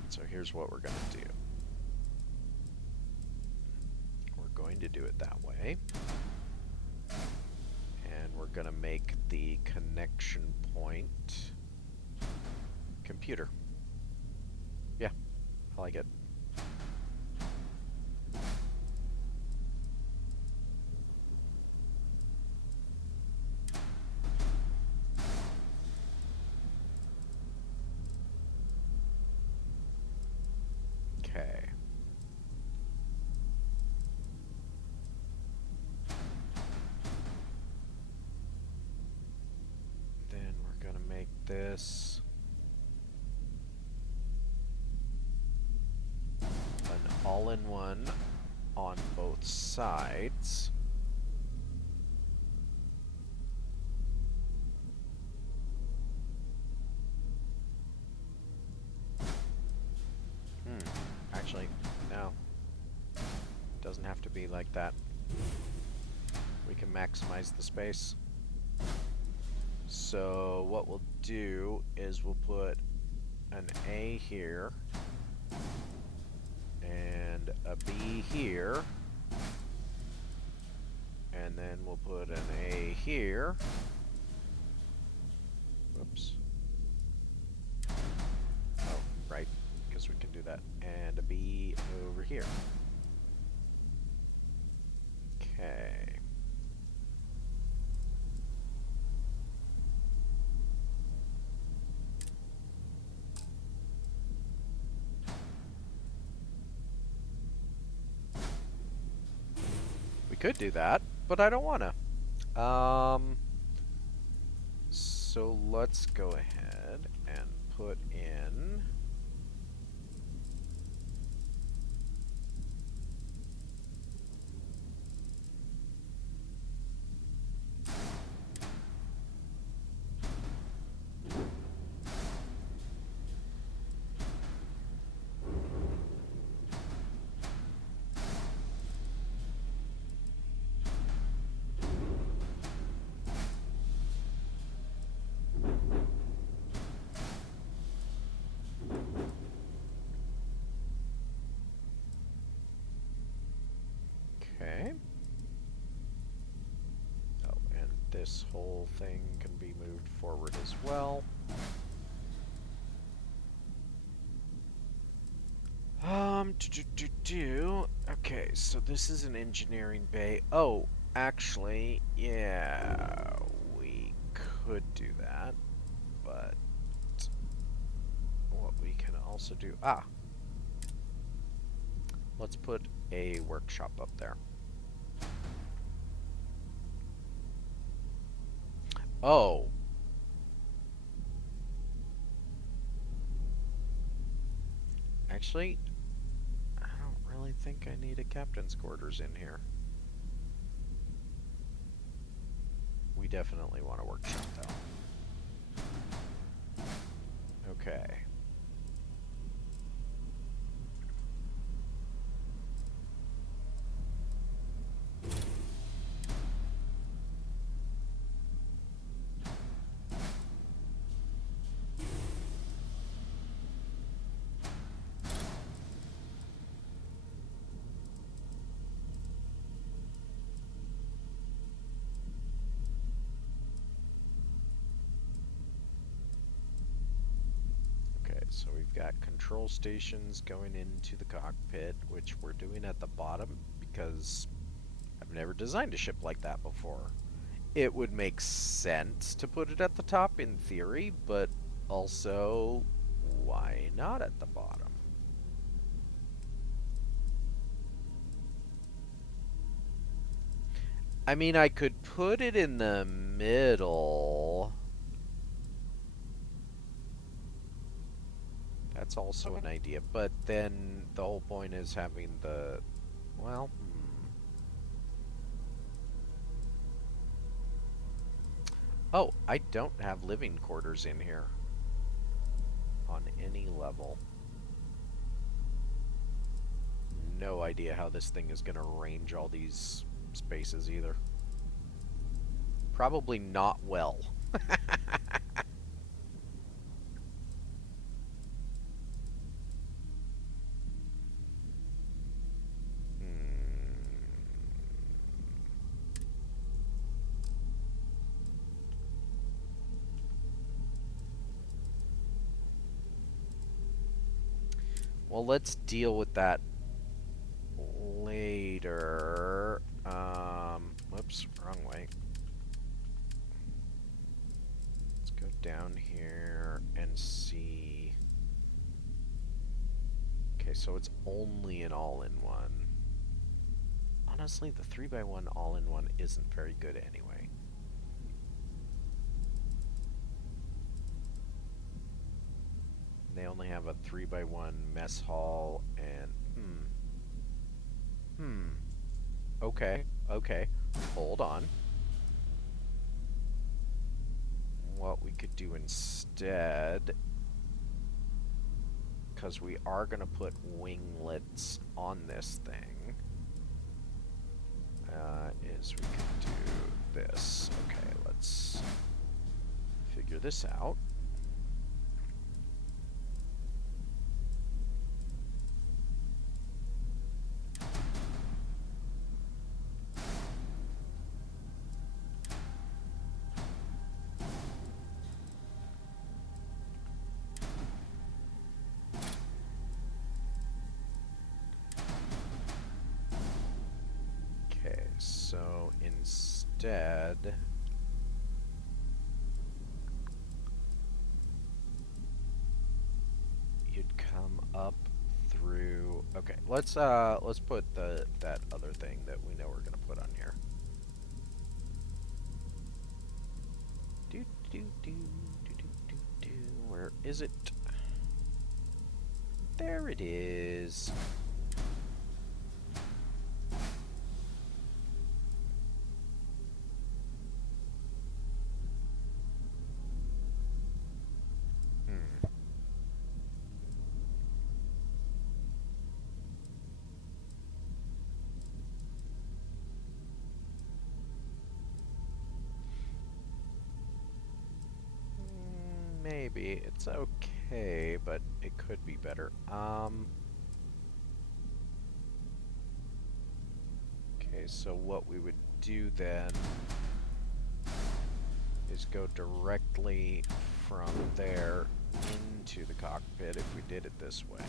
So here's what we're going to do. Going to do it that way, and we're going to make the connection point computer. Yeah, I like it. Okay. This an all-in-one on both sides. Actually, no. It doesn't have to be like that. We can maximize the space. So what we'll do is we'll put an A here and a B here, and then we'll put an A here. Whoops. Oh, right, because we can do that. And a B over here. Okay. Could do that, but I don't want to. So let's go ahead and put in this whole thing can be moved forward as well. Okay, so this is an engineering bay. Oh, actually, yeah, we could do that, but what we can also do, let's put a workshop up there. Oh. Actually, I don't really think I need a captain's quarters in here. We definitely want a workshop, though. Okay. So we've got control stations going into the cockpit, which we're doing at the bottom because I've never designed a ship like that before. It would make sense to put it at the top in theory, but also, why not at the bottom? I mean, I could put it in the middle. That's also an idea, but then the whole point is having the, well, Oh, I don't have living quarters in here on any level. No idea how this thing is going to arrange all these spaces either. Probably not well. Well, let's deal with that later. Whoops, wrong way. Let's go down here and see. Okay, so it's only an all-in-one. Honestly, the 3x1 all-in-one isn't very good anyway. They only have a 3x1 mess hall and okay, hold on. What we could do instead, because we are going to put winglets on this thing, is we could do this. Okay, let's figure this out. So instead, you'd come up through. Okay, let's put that other thing that we know we're gonna put on here. Where is it? There it is. Maybe. It's okay, but it could be better. Okay, so what we would do then is go directly from there into the cockpit if we did it this way.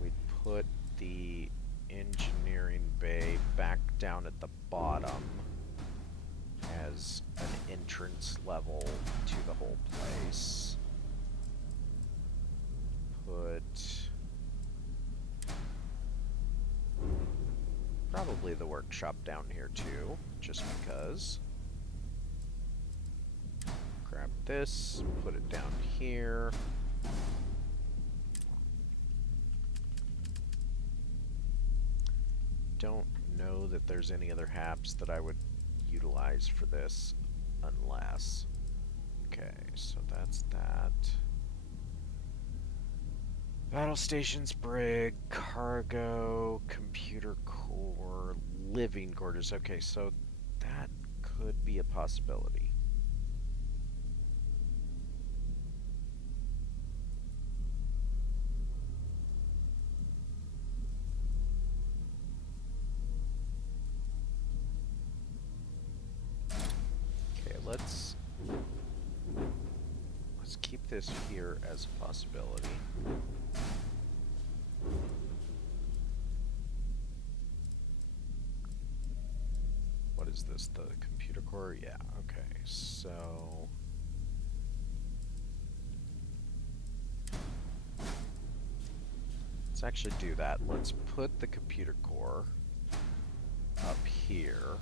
We'd put the engineering bay back down at the bottom as an entrance level to the whole place. Put probably the workshop down here too, just because. Grab this, put it down here. Don't know that there's any other HAPs that I would utilize for this unless. Okay, so that's that. Battle stations, brig, cargo, computer core, living quarters. Okay, so that could be a possibility. Okay, let's keep this here as a possibility. What is this, the computer core? Yeah, okay, so let's actually do that. Let's put the computer core up here.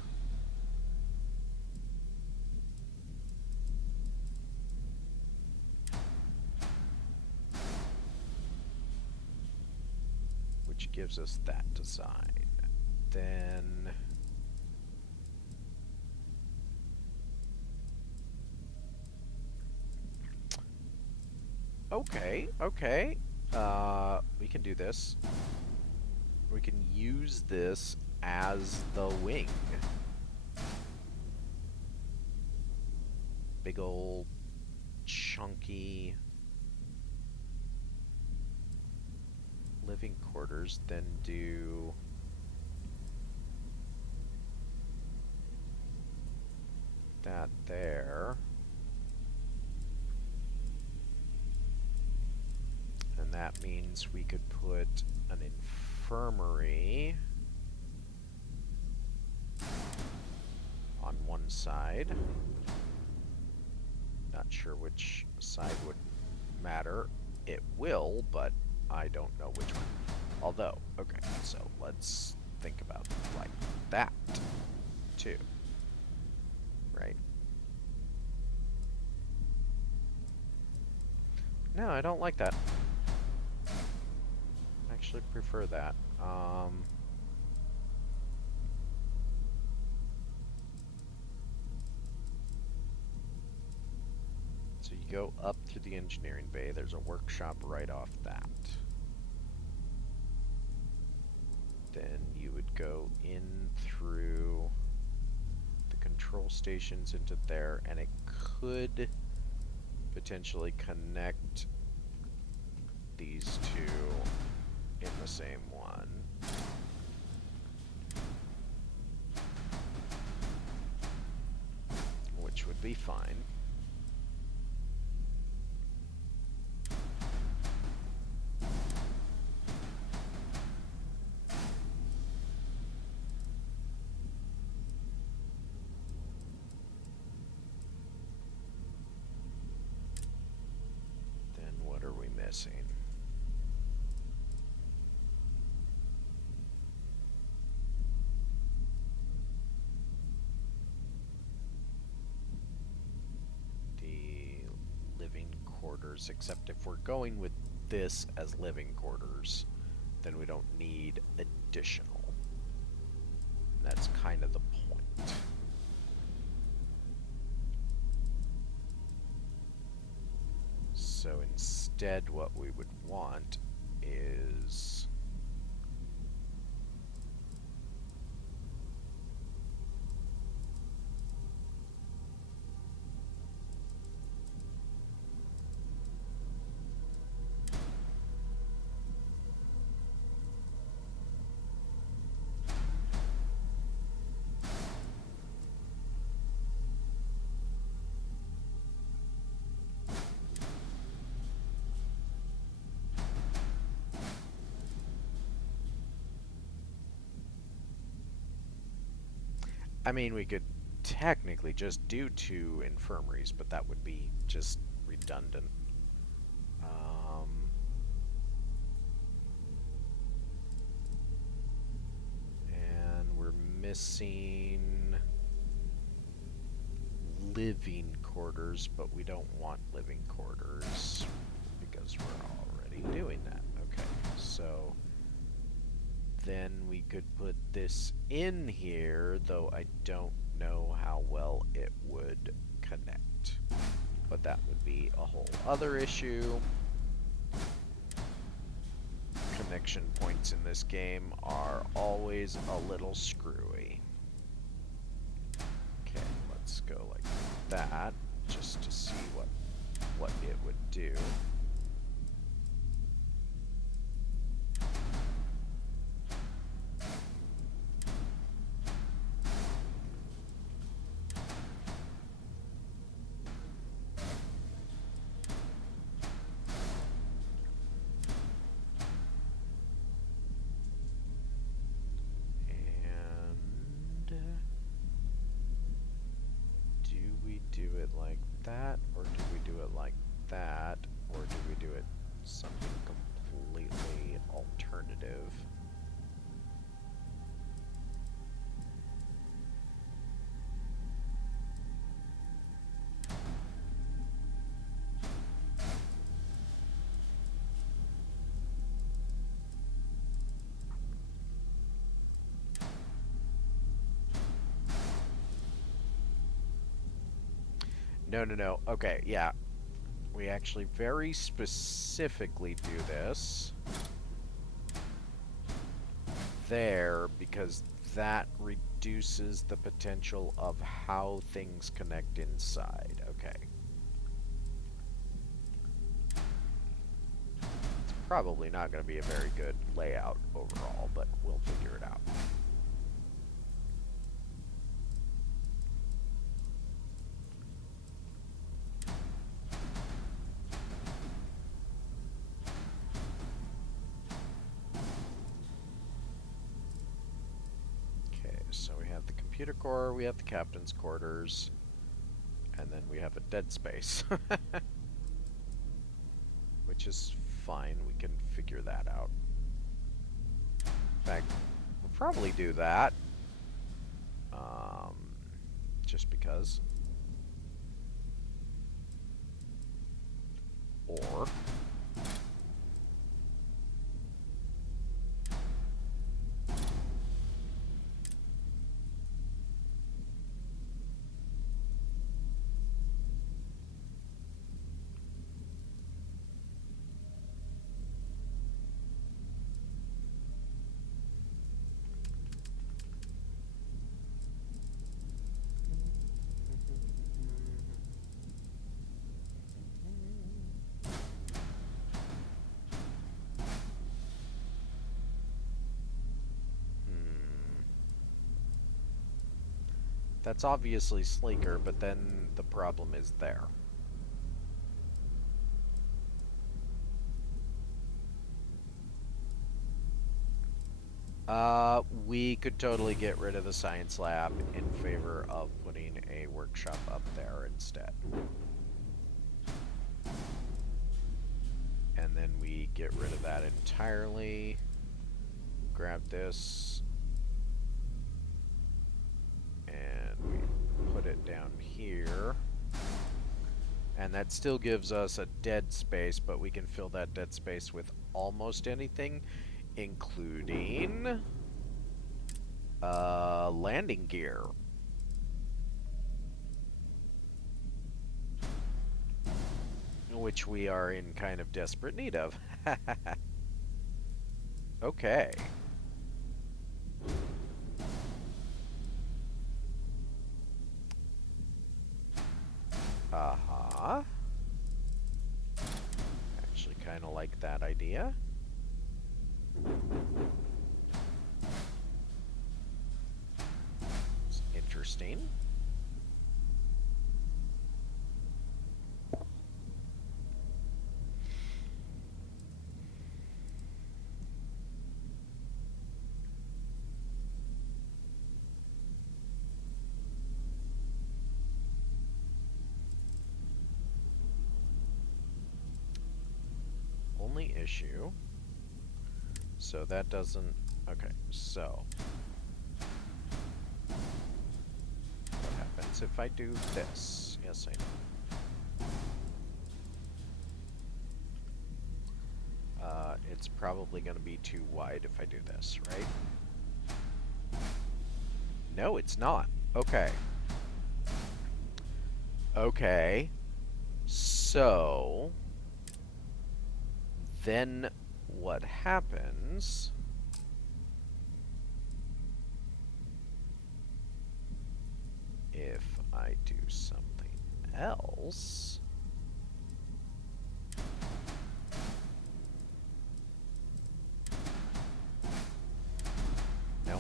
Which gives us that design. Then okay, we can do this. We can use this as the wing. Big old chunky living quarters, then do that there. And that means we could put an infirmary on one side. Not sure which side would matter. It will, but I don't know which one. Although, okay, so let's think about it like that, too. Right? No, I don't like that. I actually prefer that. So you go up through the engineering bay, there's a workshop right off that. Then you would go in through the control stations into there, and it could potentially connect these two in the same one. Which would be fine. Then what are we missing? Quarters, except if we're going with this as living quarters, then we don't need additional. That's kind of the point. So instead what we would want is I mean, we could technically just do 2 infirmaries, but that would be just redundant. And we're missing living quarters, but we don't want living quarters because we're already doing that. Okay, so then we could put this in here, though I don't know how well it would connect. But that would be a whole other issue. Connection points in this game are always a little screwy. Okay, let's go like that, just to see what it would do. Do it like that, or do we do it like that, or do we do it something completely alternative? No. Okay, yeah. We actually very specifically do this there because that reduces the potential of how things connect inside. Okay. It's probably not going to be a very good layout overall, but we'll figure it out. So we have the computer core, we have the captain's quarters, and then we have a dead space. Which is fine, we can figure that out. In fact, we'll probably do that. Just because. Or... That's obviously sleeker, but then the problem is there. We could totally get rid of the science lab in favor of putting a workshop up there instead. And then we get rid of that entirely. Grab this. And we put it down here. And that still gives us a dead space, but we can fill that dead space with almost anything, including landing gear. Which we are in kind of desperate need of. Okay. Uh-huh. Actually kind of like that idea. It's interesting. only issue. So that doesn't... Okay, so... what happens if I do this? Yes, I know. It's probably going to be too wide if I do this, right? No, it's not. Okay. Okay. So... then what happens... if I do something else... No.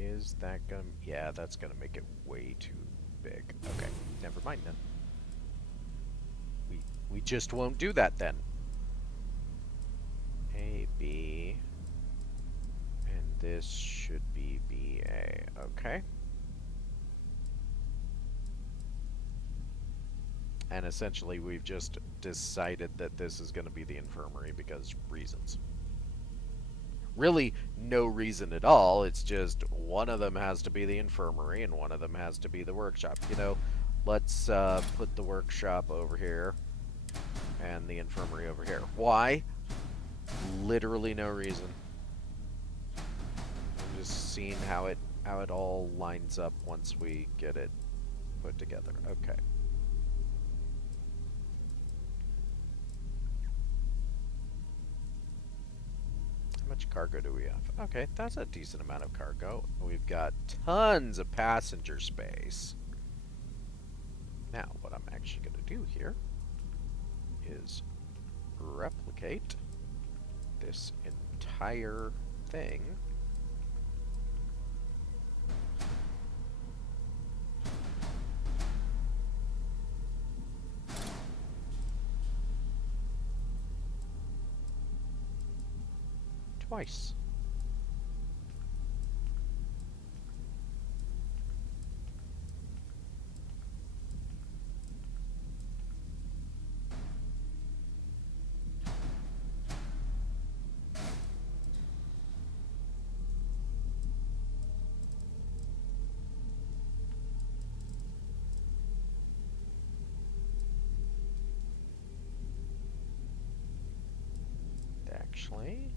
Is that gonna... yeah, that's gonna make it way too big. Okay, never mind then. We just won't do that then. A, B... and this should be B, A. Okay. And essentially we've just decided that this is gonna be the infirmary because reasons. Really, no reason at all. It's just one of them has to be the infirmary and one of them has to be the workshop. You know, let's put the workshop over here and the infirmary over here. Why? Literally no reason. I'm just seeing how it all lines up once we get it put together. Okay. How much cargo do we have? Okay, that's a decent amount of cargo. We've got tons of passenger space. Now, what I'm actually going to do here is replicate this entire thing. Twice. Actually...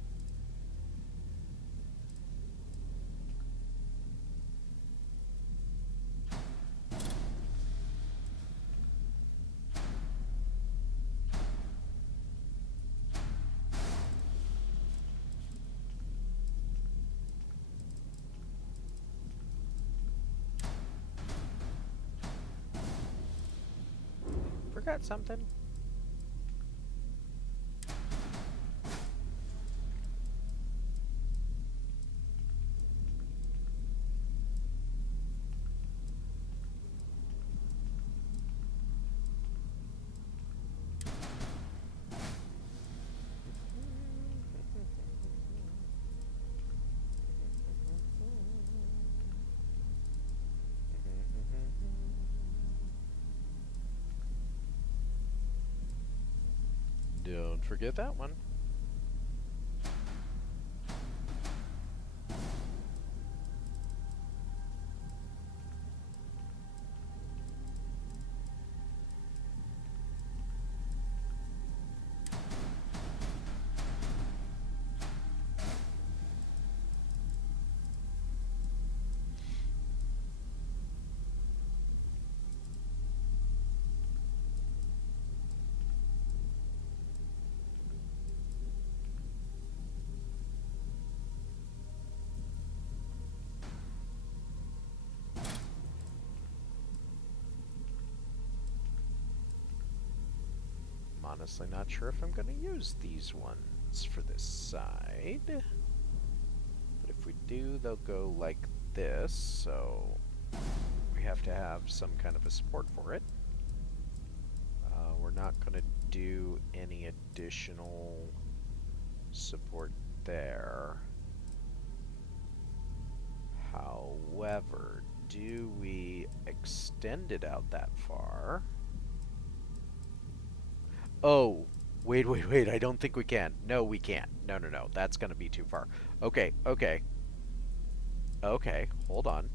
forgot something. Don't forget that one. honestly not sure if I'm going to use these ones for this side. But if we do, they'll go like this, so we have to have some kind of a support for it. We're not going to do any additional support there. However, do we extend it out that far? Oh, wait, I don't think we can. No, we can't. No, that's going to be too far. Okay, hold on.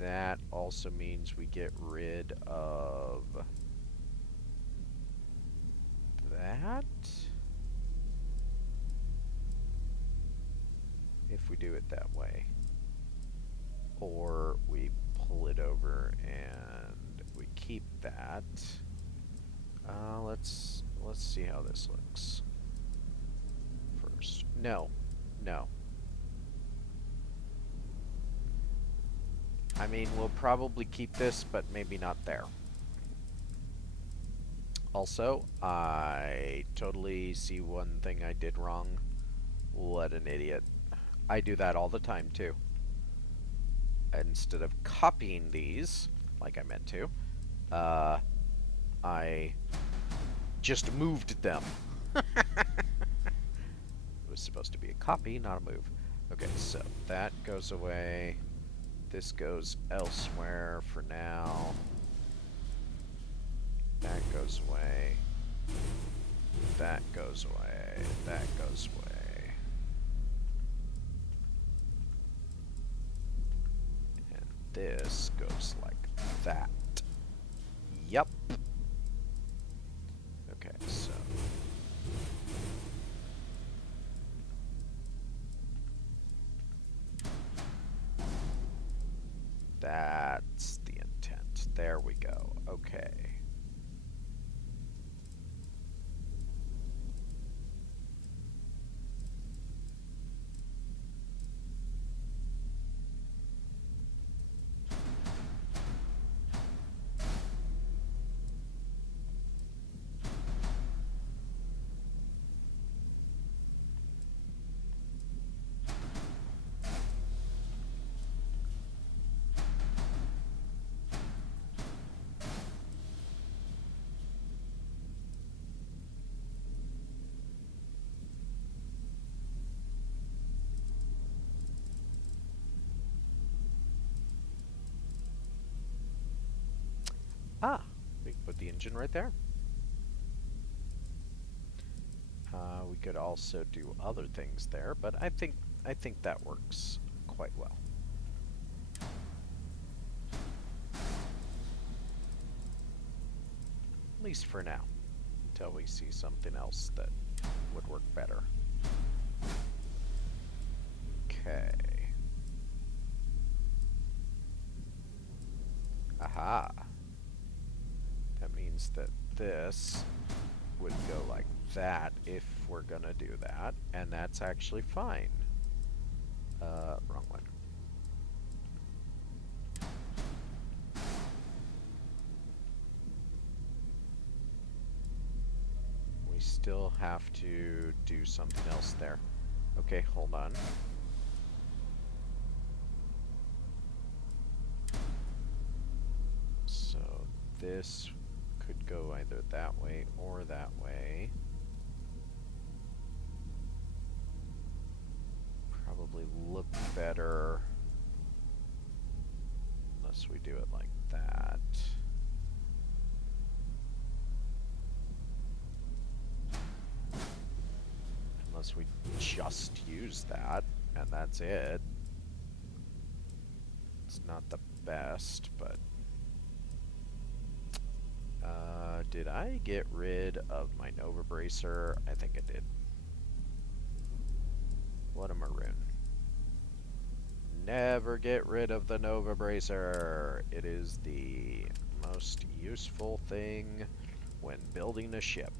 That also means we get rid of that. If we do it that way. Or we pull it over and we keep that. Let's see how this looks first. No. I mean, we'll probably keep this, but maybe not there. Also, I totally see one thing I did wrong. What an idiot. I do that all the time, too. Instead of copying these, like I meant to, I just moved them. It was supposed to be a copy, not a move. Okay, so that goes away. This goes elsewhere for now. That goes away. That goes away. That goes away. And this goes like that. Yep. Okay, so that's the intent. There we go. Okay. Ah, we can put the engine right there. We could also do other things there, but I think that works quite well. At least for now, until we see something else that would work better. Okay. Aha. That means that this would go like that if we're gonna do that, and that's actually fine. Wrong one. We still have to do something else there. Okay, hold on. So this could go either that way or that way. Probably look better unless we do it like that. Unless we just use that and that's it. It's not the best, but did I get rid of my Nova Bracer? I think I did. What a maroon. Never get rid of the Nova Bracer. It is the most useful thing when building a ship.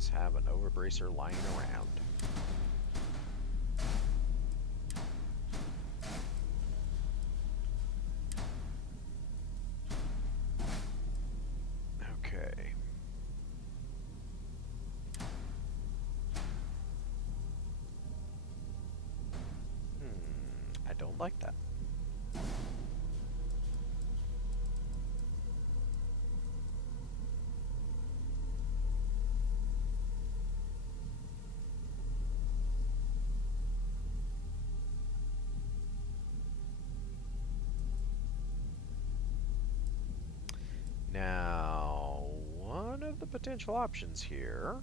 always have an overbracer lying around. Okay. I don't like that. Now, one of the potential options here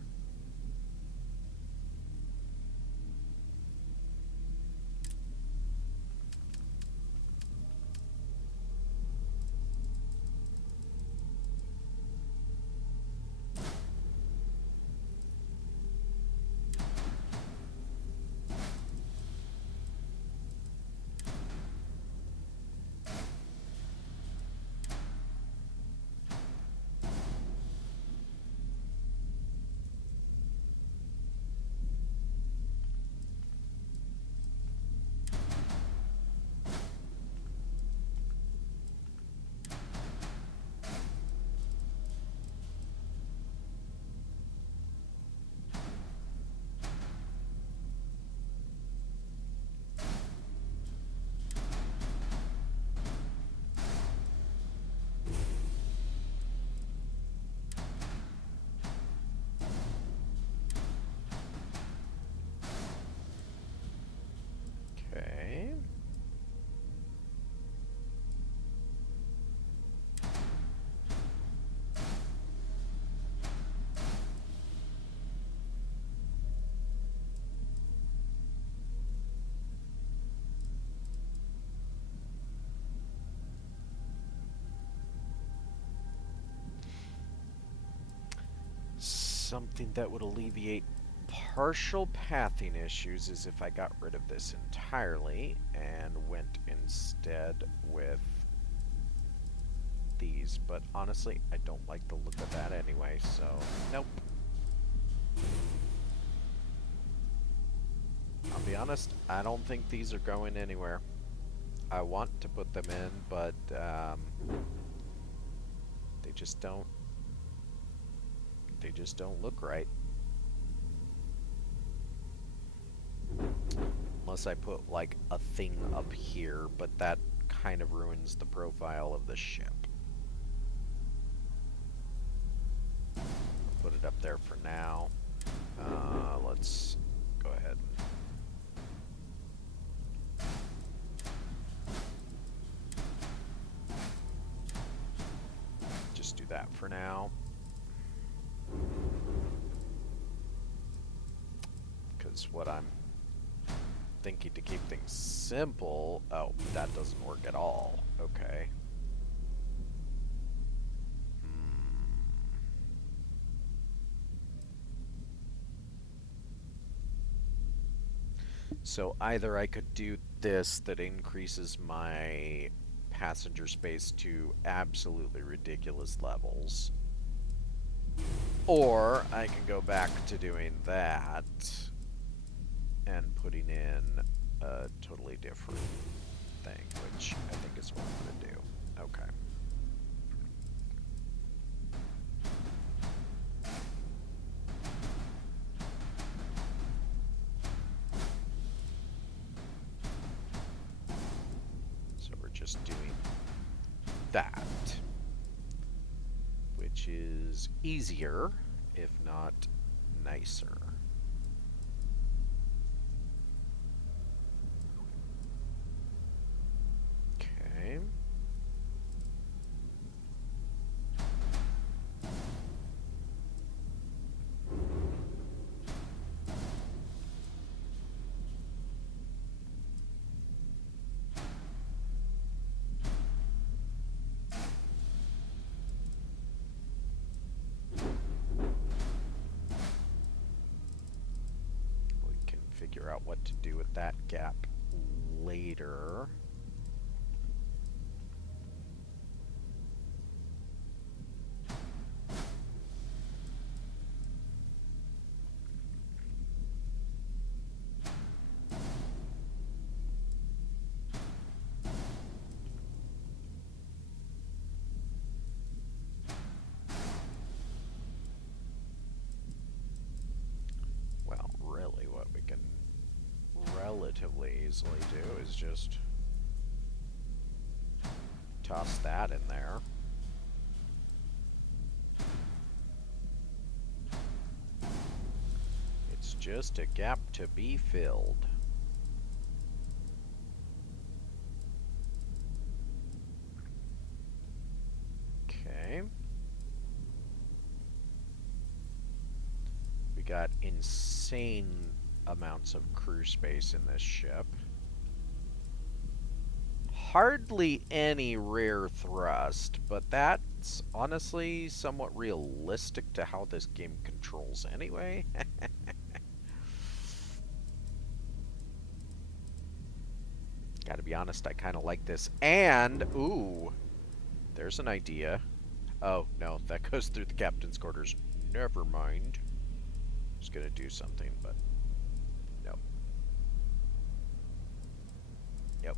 Okay. Something that would alleviate partial pathing issues is if I got rid of this entirely and went instead with these, but honestly, I don't like the look of that anyway, so nope. I'll be honest, I don't think these are going anywhere. I want to put them in, but they just don't look right. Unless I put like a thing up here, but that kind of ruins the profile of the ship. I'll put it up there for now. Let's go ahead and just do that for now. Because what I'm thinking to keep things simple... Oh, that doesn't work at all. Okay. So either I could do this that increases my passenger space to absolutely ridiculous levels, or I can go back to doing that and putting in a totally different thing, which I think is what I'm going to do. Okay. So we're just doing that, which is easier, if not nicer. Okay. We can figure out what to do with that gap later. relatively easily do is just toss that in there. It's just a gap to be filled. Okay. We got insane amounts of crew space in this ship. Hardly any rear thrust, but that's honestly somewhat realistic to how this game controls anyway. Gotta be honest, I kind of like this. And, ooh, there's an idea. Oh, no, that goes through the captain's quarters. Never mind. I was gonna do something, but no. Yep.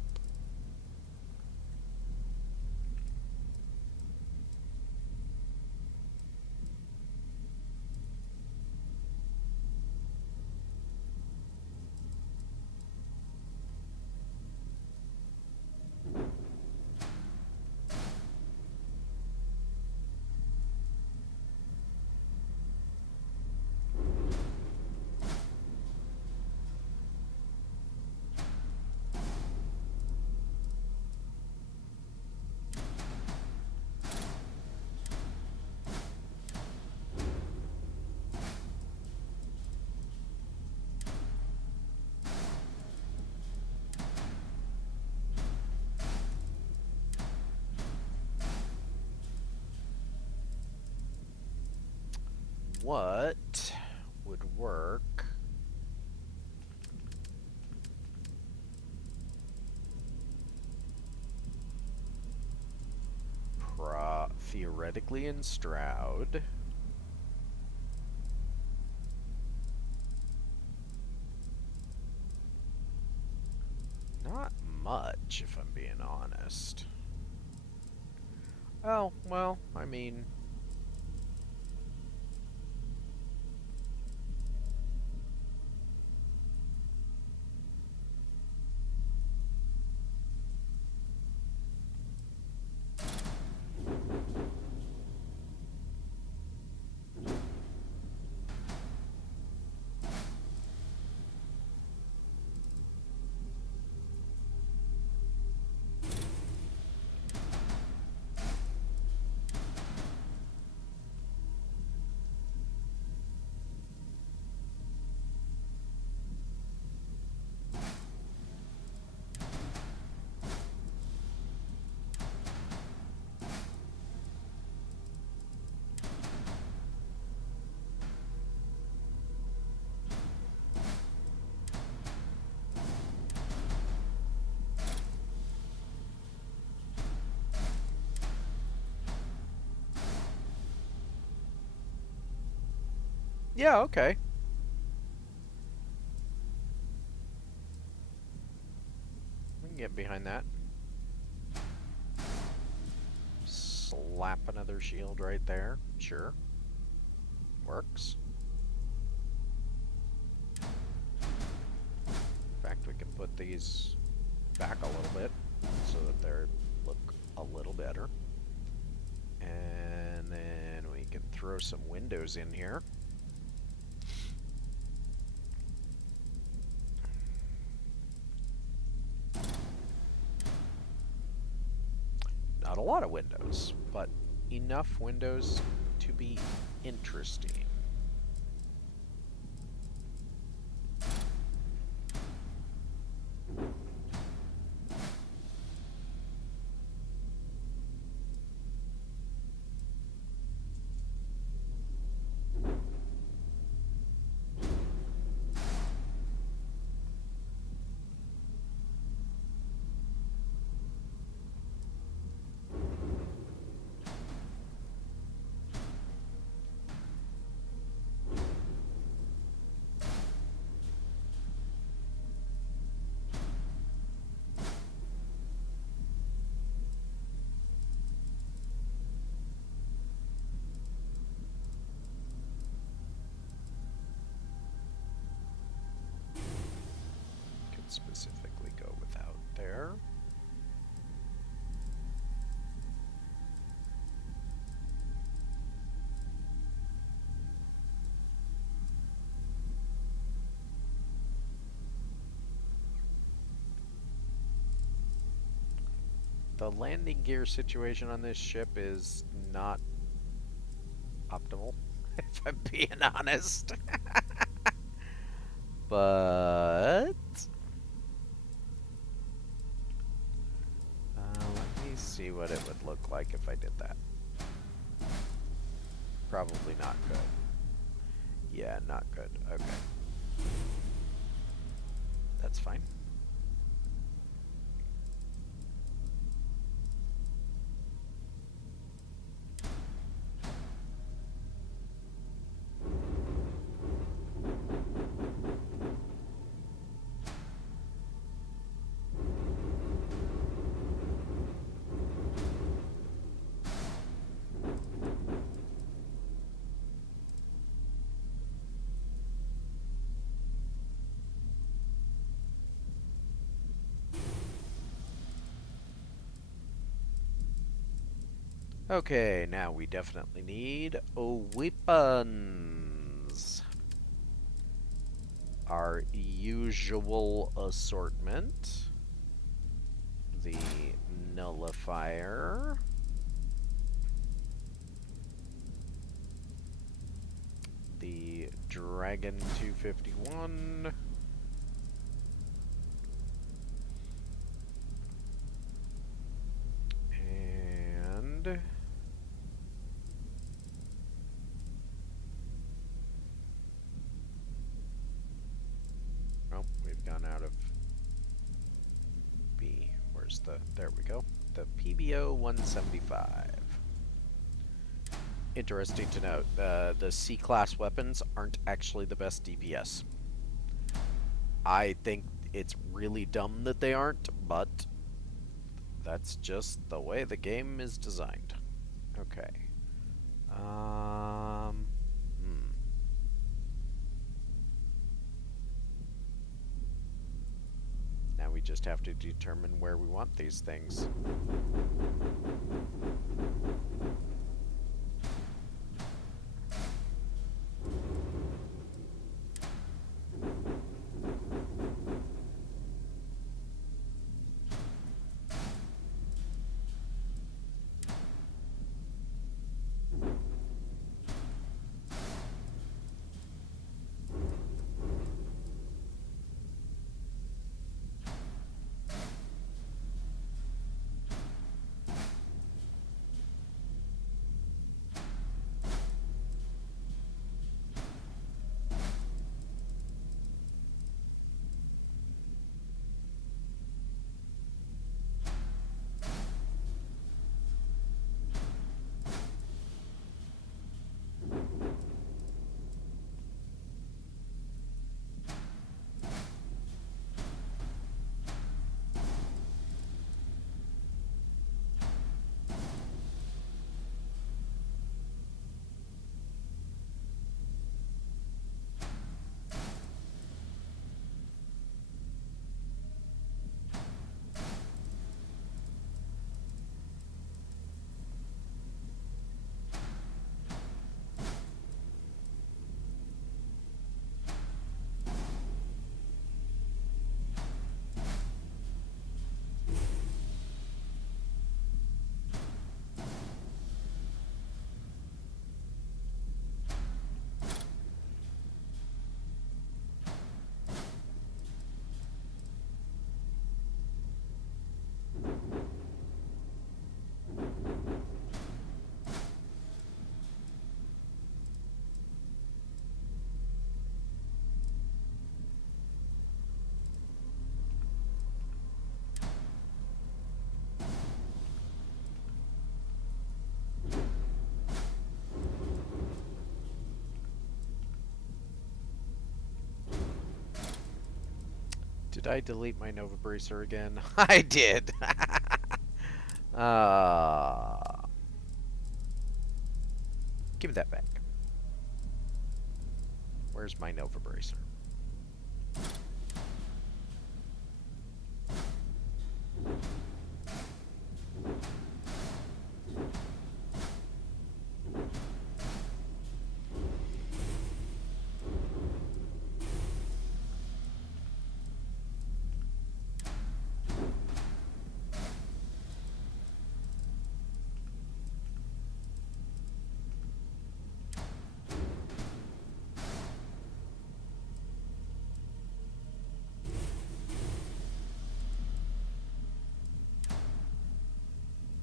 What would work? Theoretically in Stroud. Not much, if I'm being honest. Oh, well, I mean... Yeah, okay. We can get behind that. Slap another shield right there. Sure. Works. In fact, we can put these back a little bit so that they look a little better. And then we can throw some windows in here. Not a lot of windows, but enough windows to be interesting. specifically go without there. The landing gear situation on this ship is not optimal, if I'm being honest. But let me see what it would look like if I did that. Probably not good. Yeah, not good. Okay. That's fine. Okay, now we definitely need weapons. Our usual assortment. The nullifier. The Dragon 251. And oh, we've gone out of B. Where's the... There we go. The PBO 175. Interesting to note, the C-class weapons aren't actually the best DPS. I think it's really dumb that they aren't, but that's just the way the game is designed. Okay. Now we just have to determine where we want these things. Did I delete my Nova Bracer again? I did! Give that back. Where's my Nova Bracer?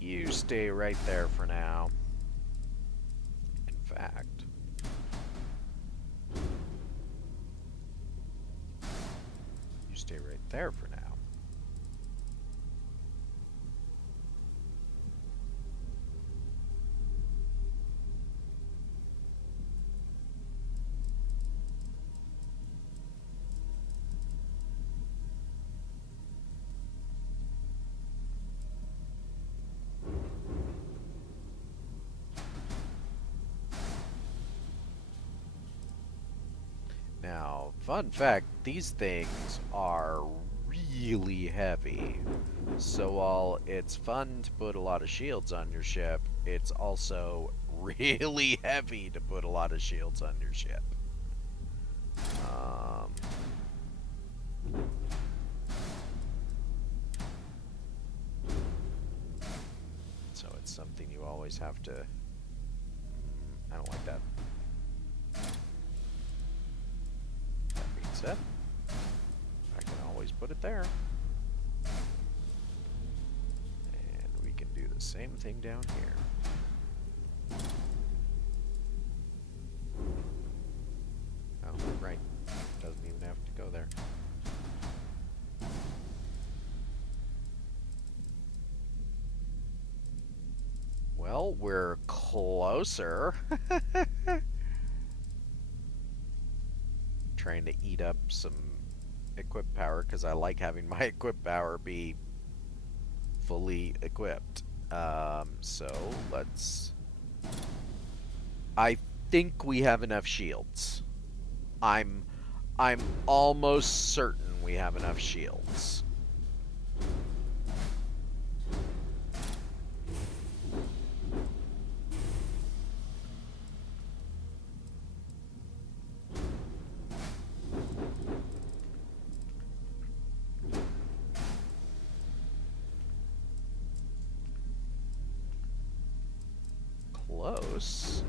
You stay right there for now. In fact, you stay right there for now. Now, fun fact, these things are really heavy. So while it's fun to put a lot of shields on your ship, it's also really heavy to put a lot of shields on your ship. So it's something you always have to... I don't like that. That being said, I can always put it there. And we can do the same thing down here. Oh, right. Doesn't even have to go there. Well, we're closer. Trying to eat up some equip power because I like having my equip power be fully equipped. So let's... I think we have enough shields. I'm almost certain we have enough shields. Close.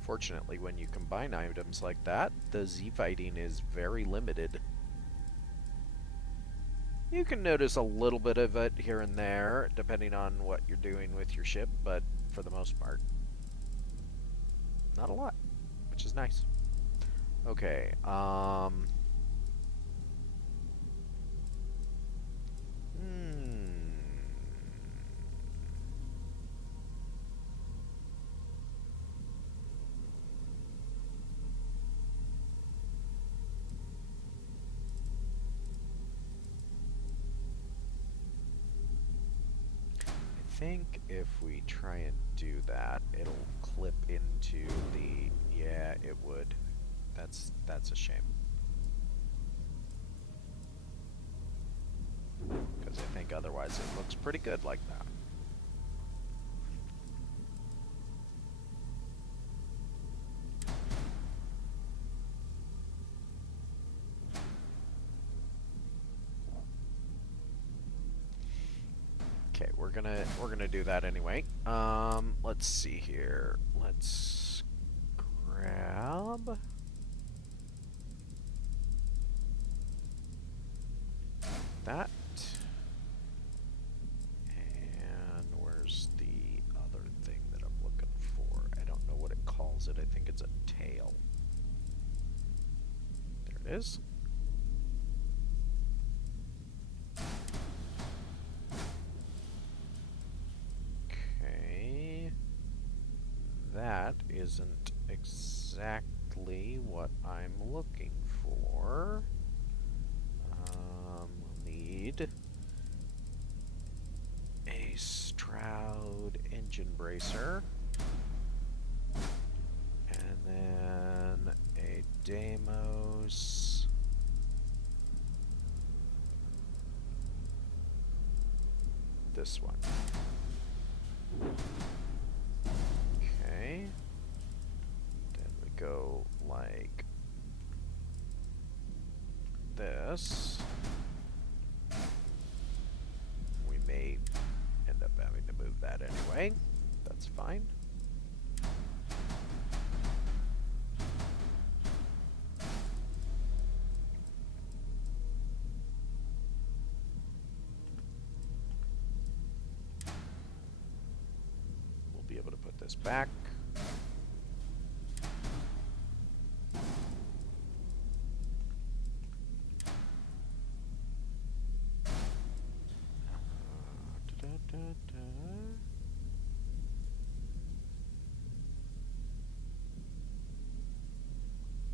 Fortunately, when you combine items like that, the Z fighting is very limited. You can notice a little bit of it here and there, depending on what you're doing with your ship, but for the most part, not a lot, which is nice. Okay, I think if we try and do that, it'll clip into the... Yeah, it would. That's a shame. Because I think otherwise it looks pretty good like that. Okay, we're gonna do that anyway. Let's see here. Let's grab that. And where's the other thing that I'm looking for? I don't know what it calls it. I think it's a tail. There it is. Okay. That isn't exactly what I'm looking for. We'll need a Stroud engine bracer, and then a Deimos, this one. Okay, then we go like this. We may end up having to move that anyway. That's fine. this back.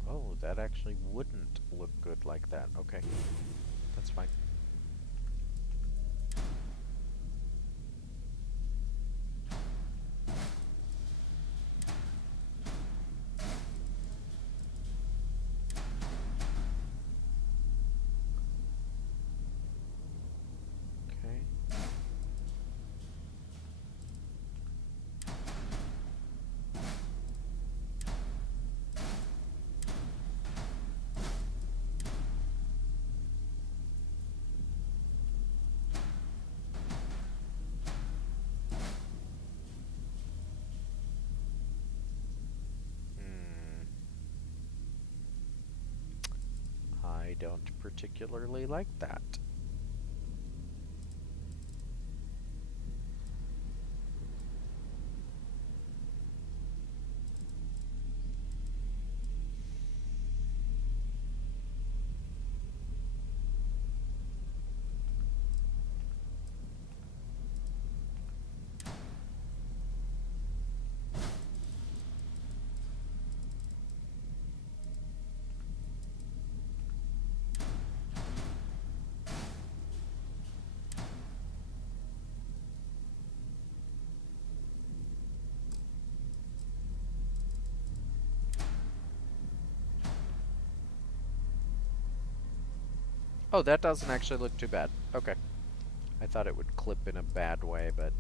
Oh, that actually wouldn't look good like that. Okay, that's fine. Okay. I don't particularly like that. Oh, that doesn't actually look too bad. Okay. I thought it would clip in a bad way, but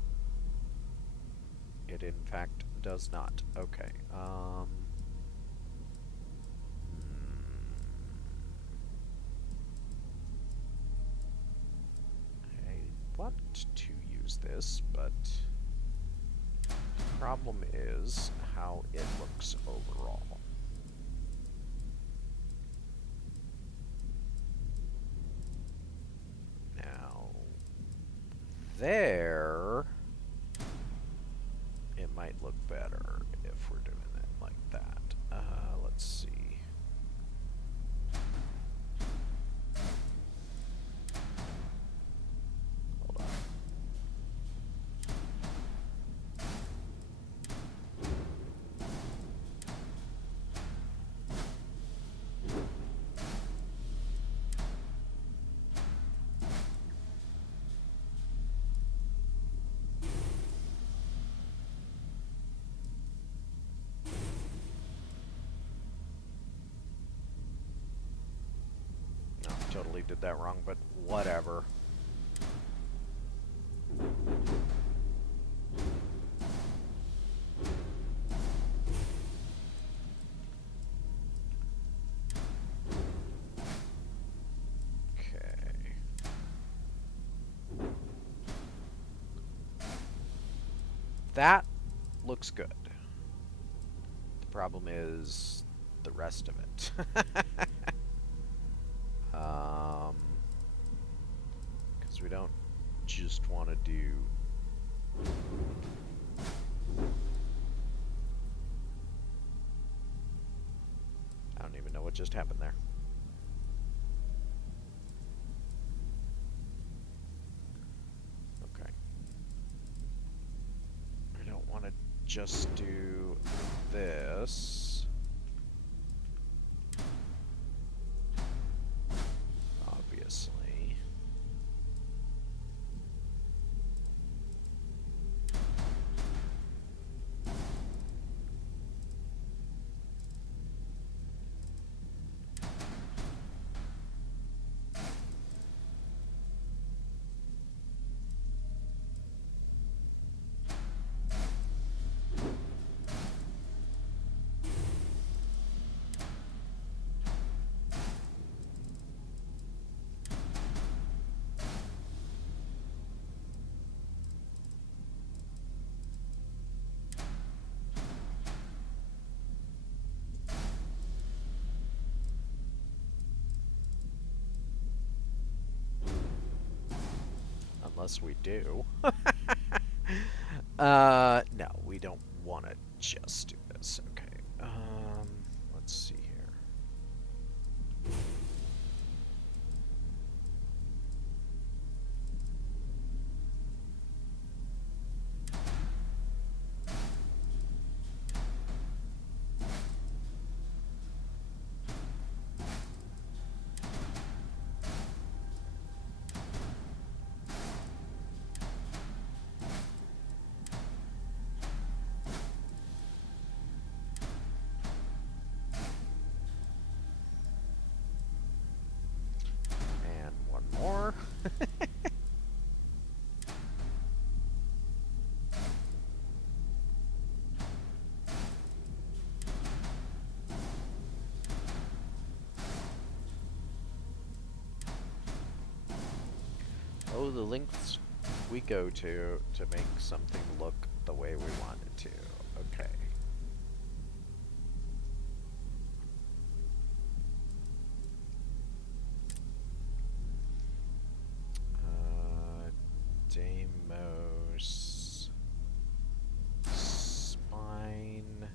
it in fact does not. Okay. I want to use this, but the problem is how it looks overall. Now, there, it might look better if we're doing it like that. Let's see. Hold on. No, totally did that wrong, but whatever. Okay. That looks good. The problem is the rest of it. Because we don't just want to do... I don't even know what just happened there. Okay. I don't want to just do this. Obviously. Unless we do. No, we don't want to just do this. Okay. Let's see here. And one more. Oh, the lengths we go to make something look the way we want it to. Okay. Deimos spine.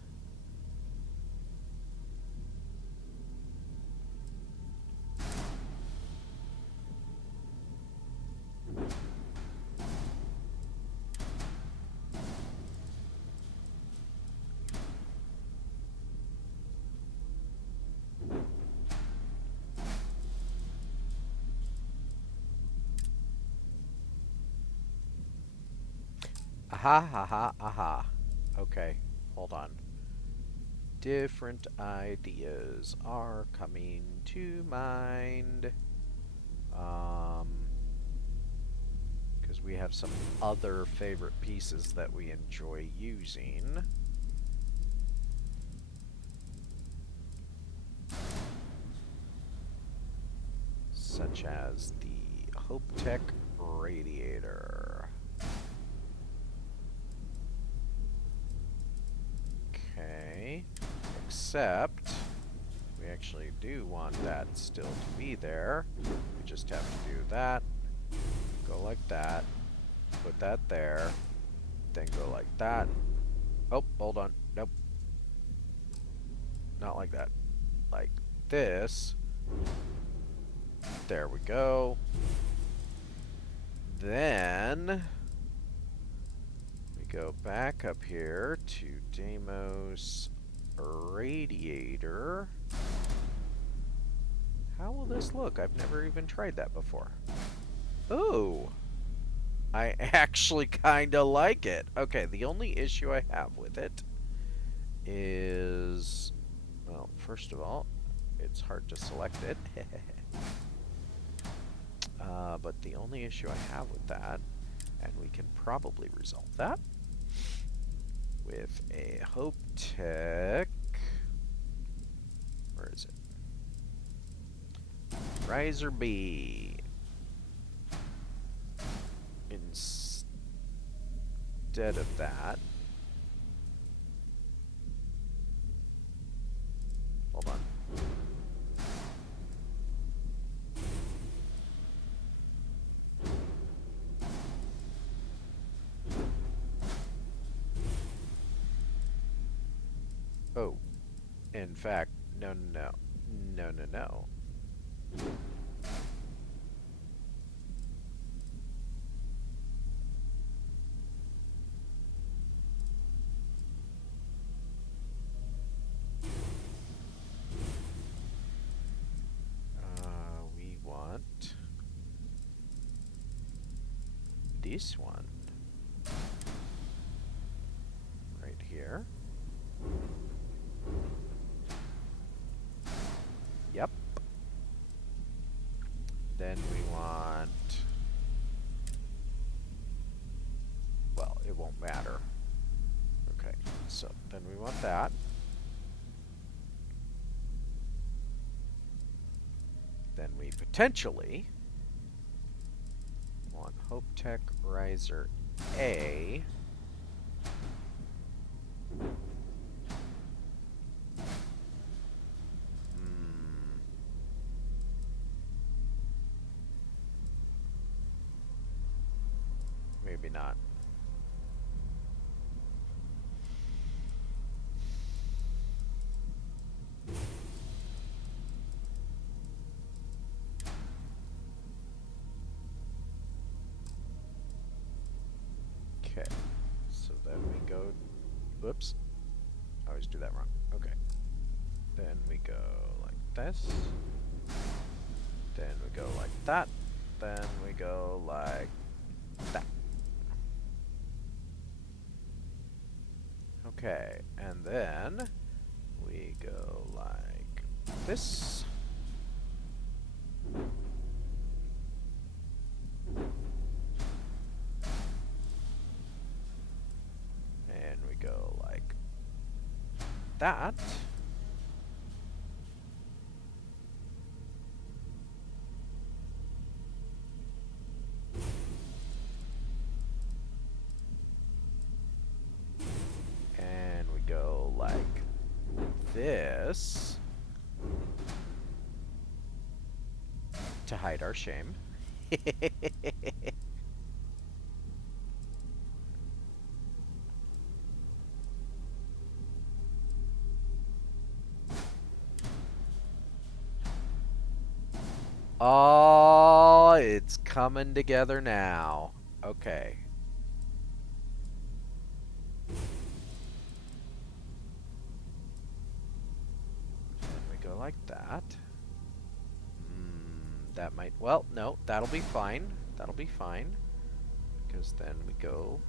Aha, aha, aha. Okay, hold on. Different ideas are coming to mind. Because we have some other favorite pieces that we enjoy using. Such as the HopeTech radiator. Okay, except we actually do want that still to be there. We just have to do that, go like that, put that there, then go like that. Oh, hold on, nope. Not like that. Like this. There we go. Then we go back up here to Deimos radiator. How will this look? I've never even tried that before. Ooh. I actually kind of like it. Okay, the only issue I have with it is, well, first of all, it's hard to select it. But the only issue I have with that, and we can probably resolve that with a HopeTech. Where is it? Riser B. Instead of that, hold on. Oh, in fact, no, no, no, no, no. We want this one right here. Yep. Then we want, well, it won't matter. Okay, so then we want that. Then we potentially want HopeTech Riser A. Maybe not. Okay, so then we go, whoops, I always do that wrong. Okay, then we go like this, then we go like that, then we go like that. Okay, and then we go like this. And we go like that. And we go like this to hide our shame. Oh, it's coming together now. Okay. And we go like that. That might, well, no, that'll be fine. That'll be fine. Because then we go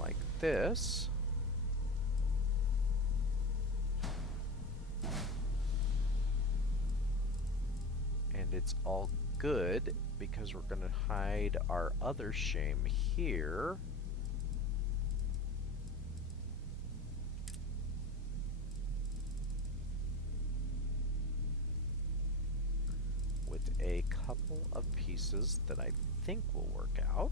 like this. And it's all good because we're going to hide our other shame here. With a couple of pieces that I think will work out.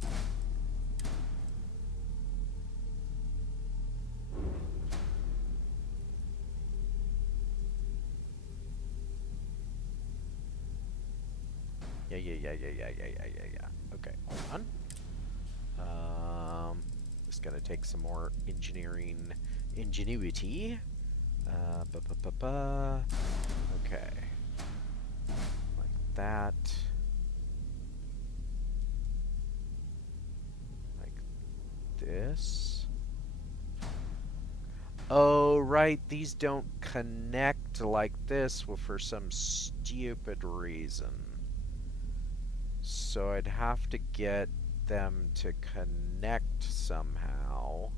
Yeah. Okay, hold on. Just gonna take some more engineering ingenuity. Okay. Like that. Like this. Oh, right, these don't connect like this for some stupid reason. So I'd have to get them to connect somehow.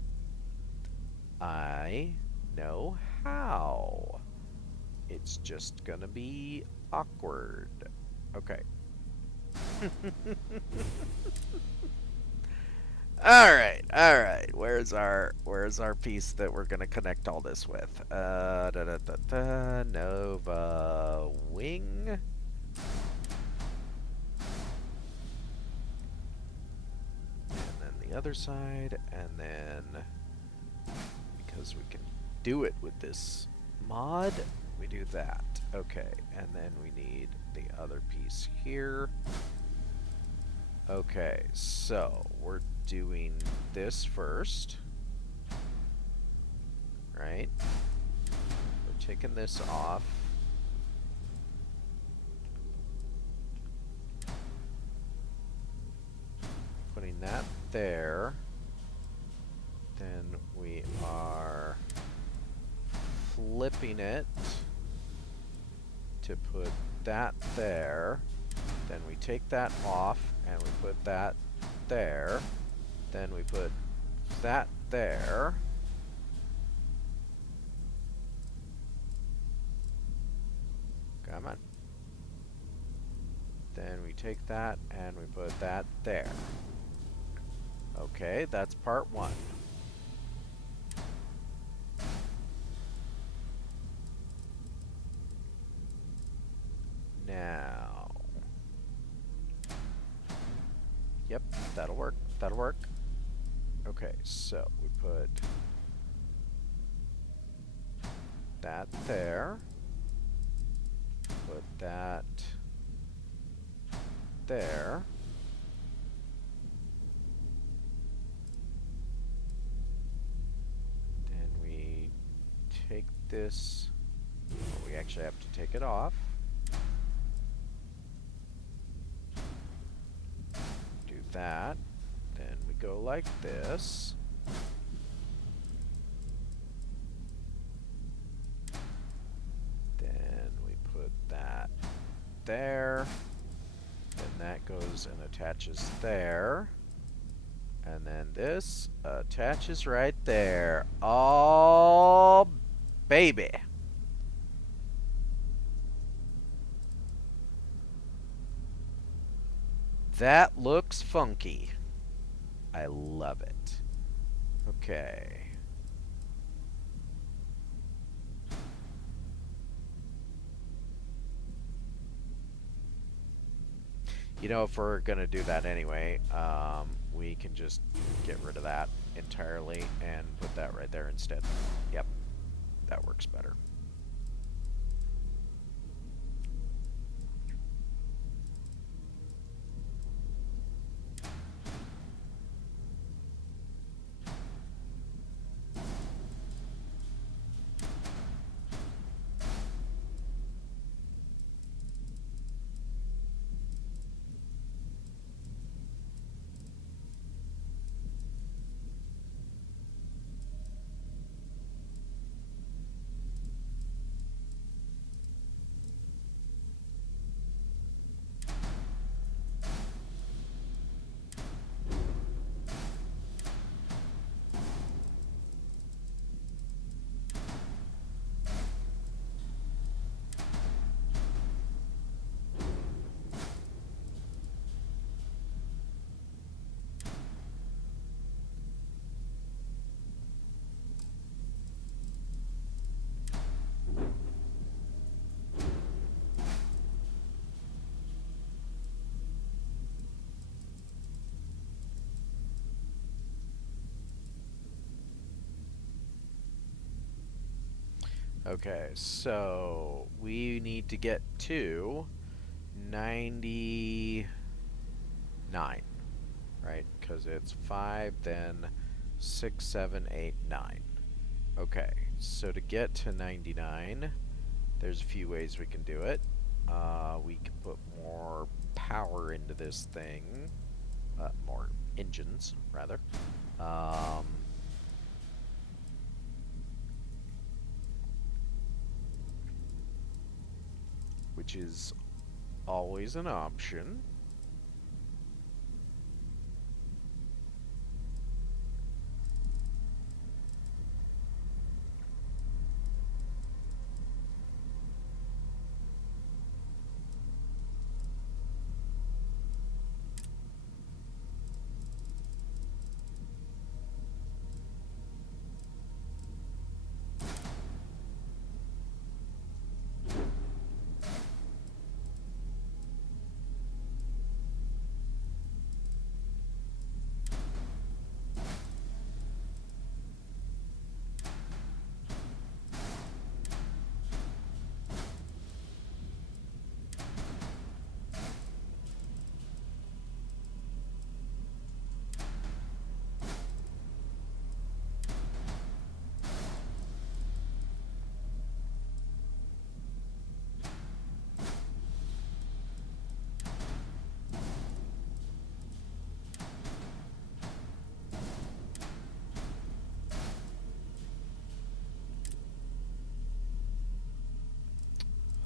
I know how. It's just gonna be awkward. Okay. Alright. Where's our piece that we're gonna connect all this with? Nova wing. And then the other side, and then because we can do it with this mod, we do that. Okay, and then we need the other piece here. Okay, so we're doing this first, right? We're taking this off. Putting that there. Then we are flipping it to put that there. Then we take that off and we put that there. Then we put that there. Come on. Then we take that and we put that there. Okay, that's part one. Now. Yep, that'll work. That'll work. Okay, so we put that there. Put that there. Then we take this. Well, we actually have to take it off. Do that. Then we go like this. Then we put that there. Then that goes and attaches there. And then this attaches right there. Oh, baby. That looks funky. I love it. Okay. You know, if we're gonna do that anyway, we can just get rid of that entirely and put that right there instead. Yep, that works better. Okay, so we need to get to 99, right? Because it's 5, then 6, 7, 8, 9. Okay, so to get to 99, there's a few ways we can do it. We can put more power into this thing, more engines, rather. Which is always an option.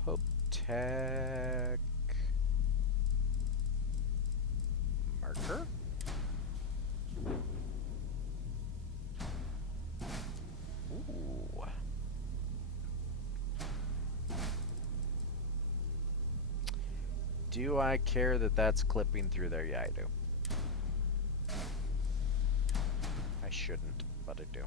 Hope Tech marker. Ooh. Do I care that that's clipping through there? Yeah, I do. I shouldn't, but I do.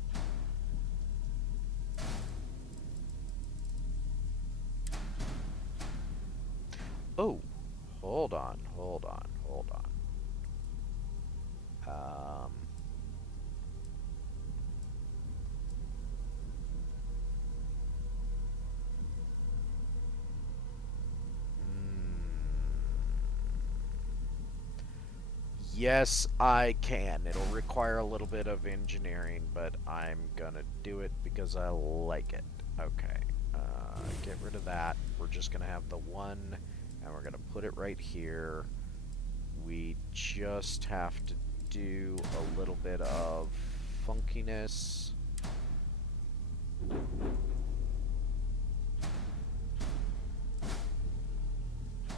Oh, hold on. Yes, I can. It'll require a little bit of engineering, but I'm gonna do it because I like it. Okay, get rid of that. We're just gonna have the one, and we're gonna put it right here. We just have to do a little bit of funkiness.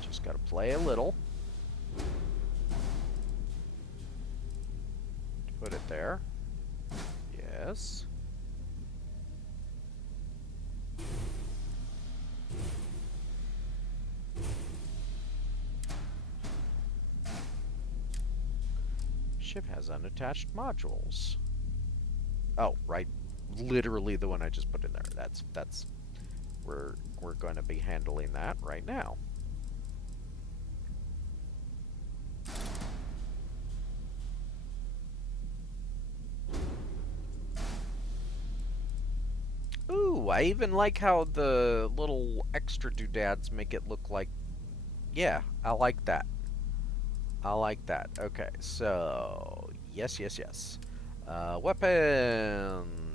Just gotta play a little. Put it there. Yes. Ship has unattached modules. Oh, right. Literally the one I just put in there. That's we're going to be handling that right now. Ooh, I even like how the little extra doodads make it look like, yeah, I like that. I like that. Okay, so yes. Weapons.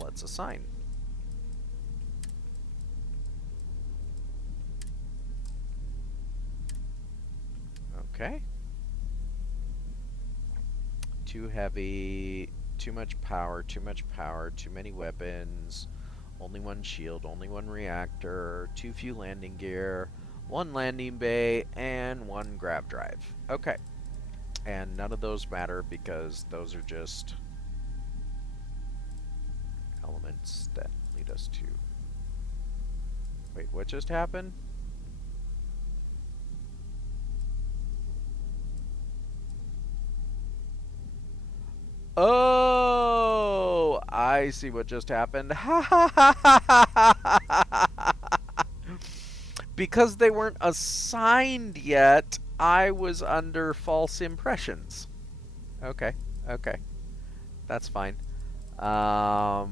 Let's assign. Okay. Too heavy, too much power, too many weapons, only one shield, only one reactor, too few landing gear, one landing bay, and one grav drive. Okay. And none of those matter because those are just elements that lead us to... Wait, what just happened? Oh, I see what just happened. Because they weren't assigned yet, I was under false impressions. Okay, okay. That's fine. Well,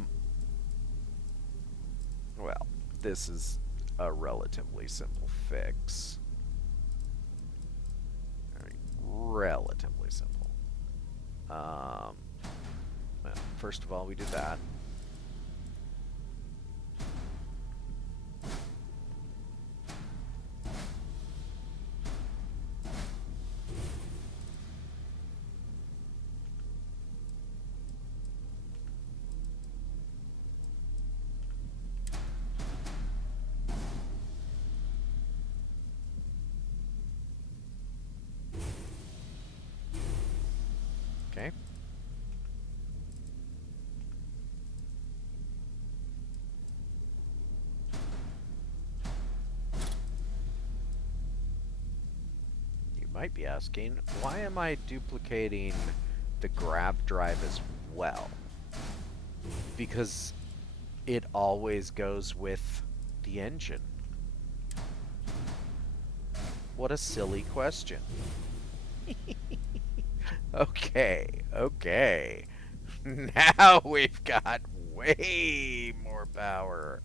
this is a relatively simple fix. Relatively simple. Well, first of all, we do that. Okay. You might be asking, why am I duplicating the grav drive as well? Because it always goes with the engine. What a silly question. Okay, okay. Now we've got way more power.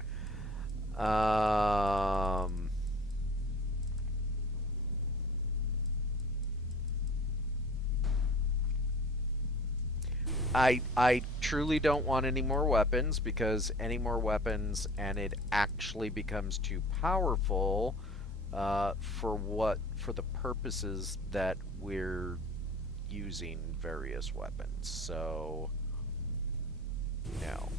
I truly don't want any more weapons, because any more weapons and it actually becomes too powerful for the purposes that we're using various weapons. So no.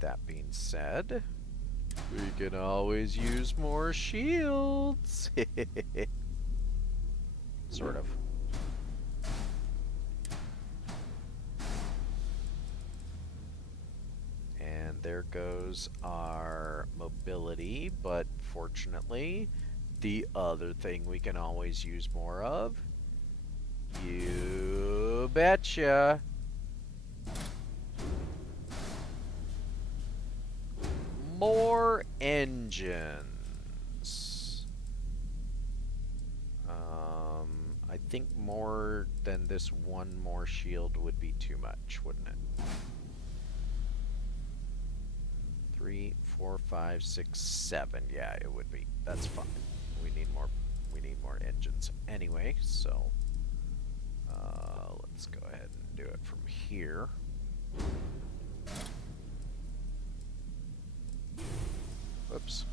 That being said, we can always use more shields. Sort of. And there goes our mobility, but fortunately, the other thing we can always use more of, you betcha, more engines. I think more than this one more shield would be too much, wouldn't it? 3, 4, 5, 6, 7. Yeah, it would be. That's fine. We need more. We need more engines anyway. So let's go ahead and do it from here. Whoops.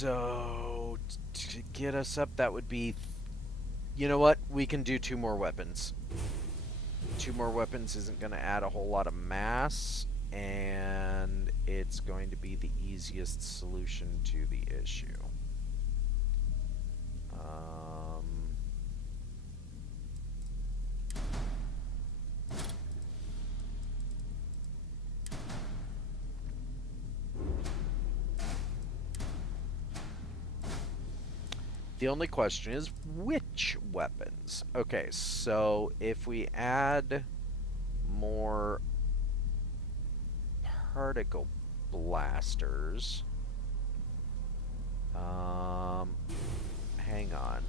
So, to get us up, that would be... You know what? We can do 2 more weapons. 2 more weapons isn't going to add a whole lot of mass, and it's going to be the easiest solution to the issue. The only question is which weapons? Okay, so if we add more particle blasters, hang on.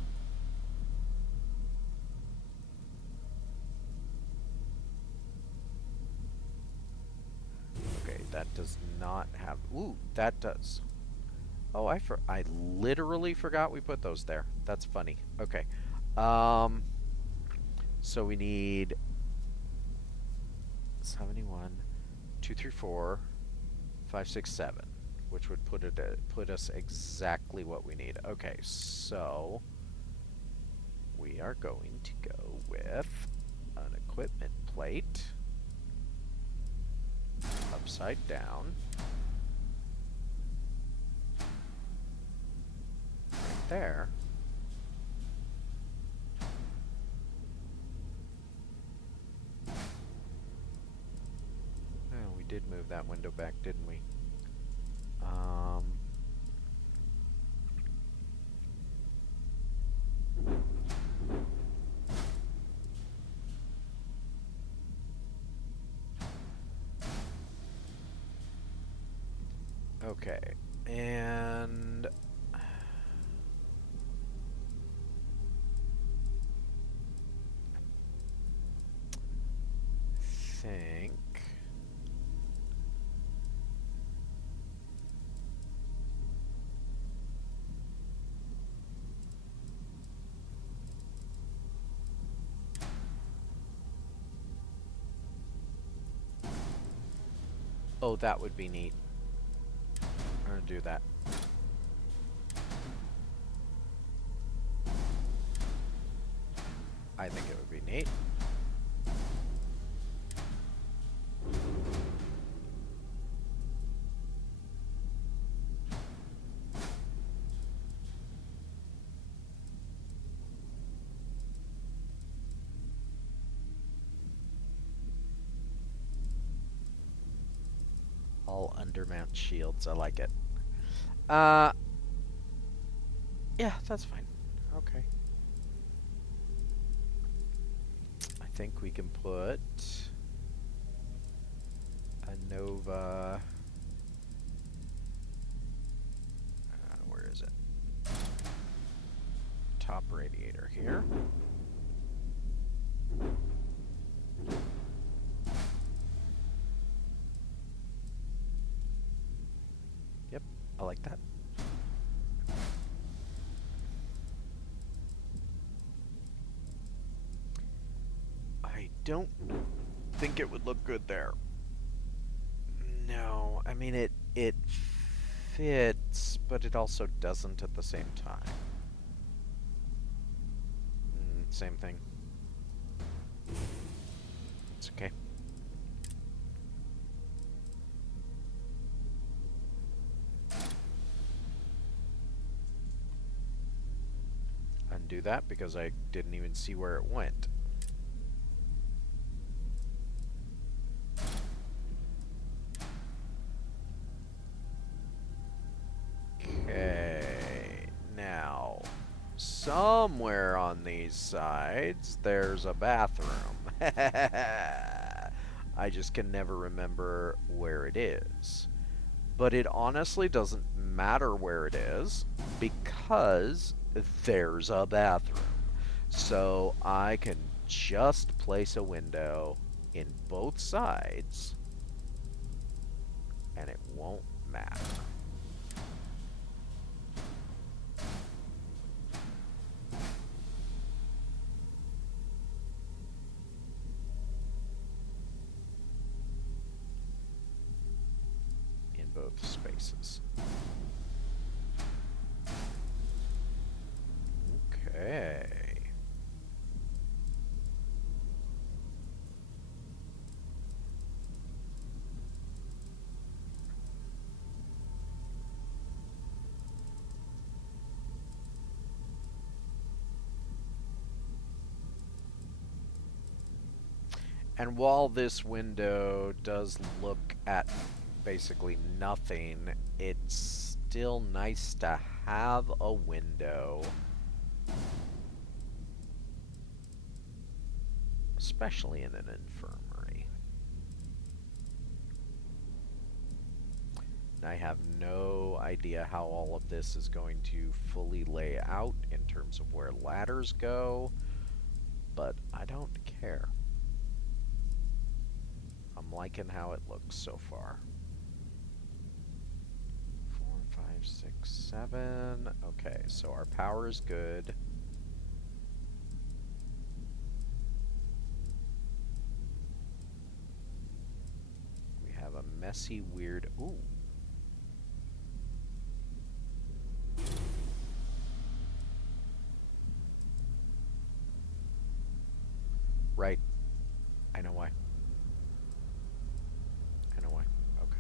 Okay, that does not have, ooh, that does. Oh, I literally forgot we put those there. That's funny. Okay. So we need 71, 2, 3, 4, 5, 6, 7, which would put us exactly what we need. Okay, so we are going to go with an equipment plate upside down. There. Oh, we did move that window back, didn't we? Okay, and think oh, that would be neat. I'm gonna do that. I think it would be neat. All undermount shields. I like it. Yeah, that's fine. Okay. I think we can put a Nova. Where is it? Top radiator here. Yep, I like that. I don't think it would look good there. No, I mean it fits, but it also doesn't at the same time. Same thing. It's okay. Undo that because I didn't even see where it went. Okay, now somewhere on these sides there's a bathroom. I just can never remember where it is. But it honestly doesn't matter where it is because there's a bathroom. So I can just place a window in both sides and it won't matter. In both spaces. And while this window does look at basically nothing, it's still nice to have a window. Especially in an infirmary. And I have no idea how all of this is going to fully lay out in terms of where ladders go, but I don't care. I'm liking how it looks so far. 4, 5, 6, 7. Okay, so our power is good. We have a messy, weird... Ooh. Right. I know why. I know why. Okay.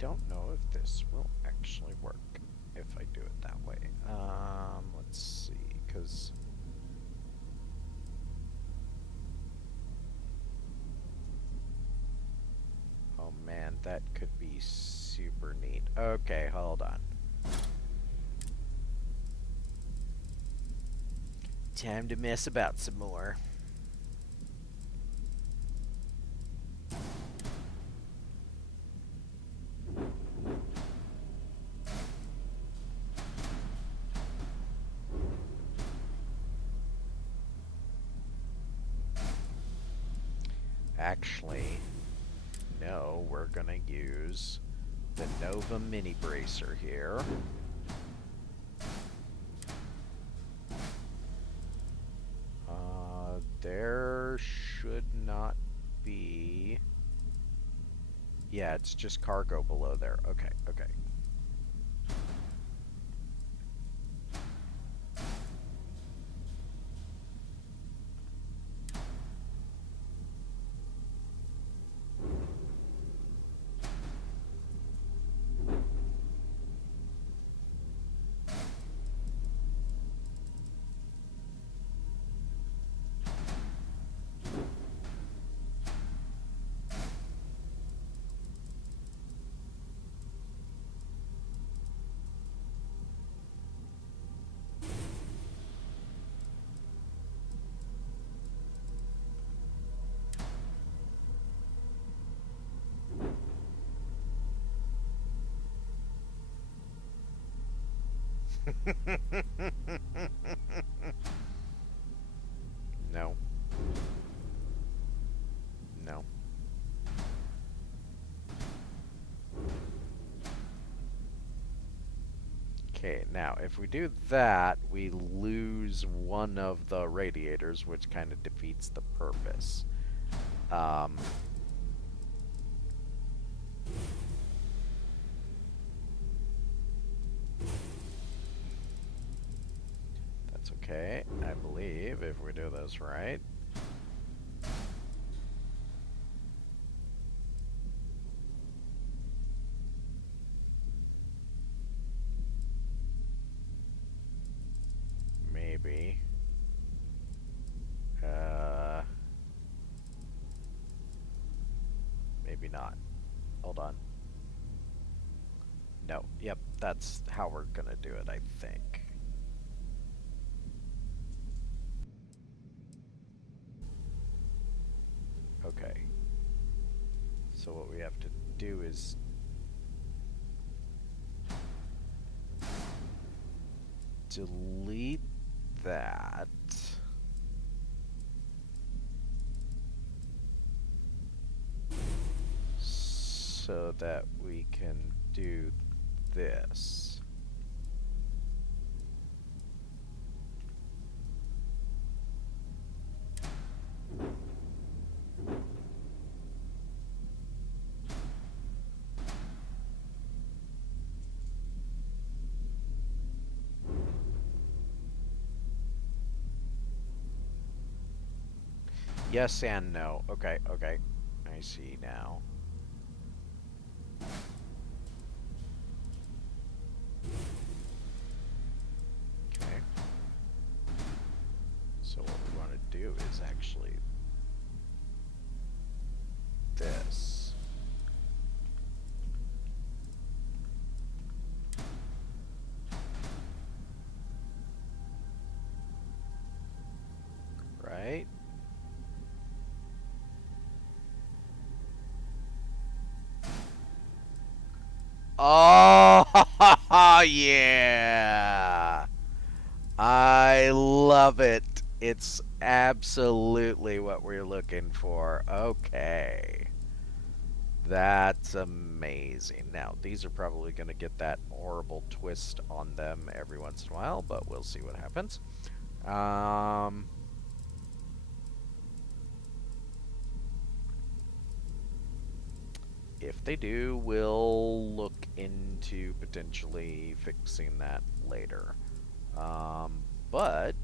Don't know if this will actually work if I do it that way. Let's see, because oh man, that could be super neat. Okay, hold on. Time to mess about some more. Actually, no, we're gonna use the Nova Mini Bracer here. There should not be... Yeah, it's just cargo below there. Okay, okay. No. No. Okay, now if we do that, we lose one of the radiators, which kind of defeats the purpose. That's okay, I believe, if we do this right. Maybe. Maybe not. Hold on. No, yep, that's how we're gonna do it, I think. Okay. So what we have to do is delete that. So that we can do this. Yes and no. Okay, okay. I see now. Okay. So what we want to do is actually this. Right? Oh, yeah. I love it. It's absolutely what we're looking for. Okay. That's amazing. Now, these are probably going to get that horrible twist on them every once in a while, but we'll see what happens. If they do, we'll look into potentially fixing that later. But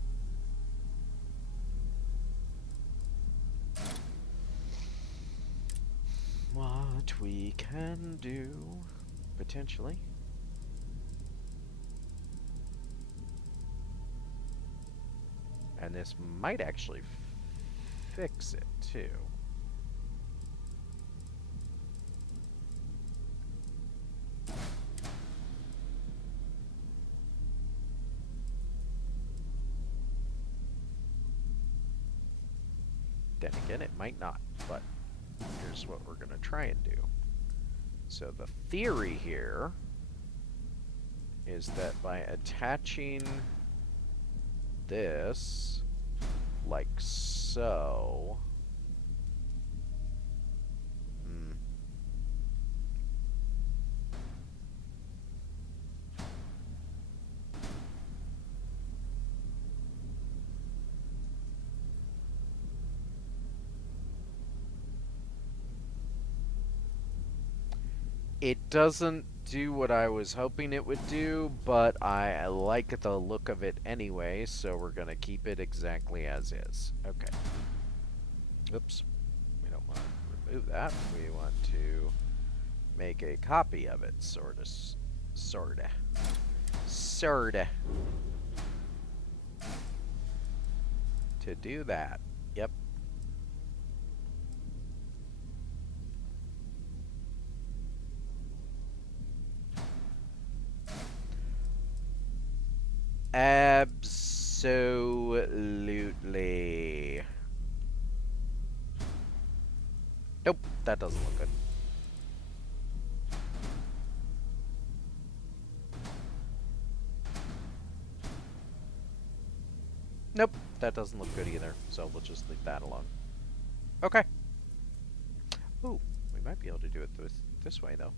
what we can do, potentially, and this might actually fix it too. Then again, it might not, but here's what we're going to try and do. So the theory here is that by attaching this like so, it doesn't do what I was hoping it would do, but I like the look of it anyway, so we're going to keep it exactly as is. Okay. Oops. We don't want to remove that. We want to make a copy of it, sorta. To do that. Yep. Absolutely. Nope, that doesn't look good. Nope, that doesn't look good either, so we'll just leave that alone. Okay. Ooh, we might be able to do it this way, though.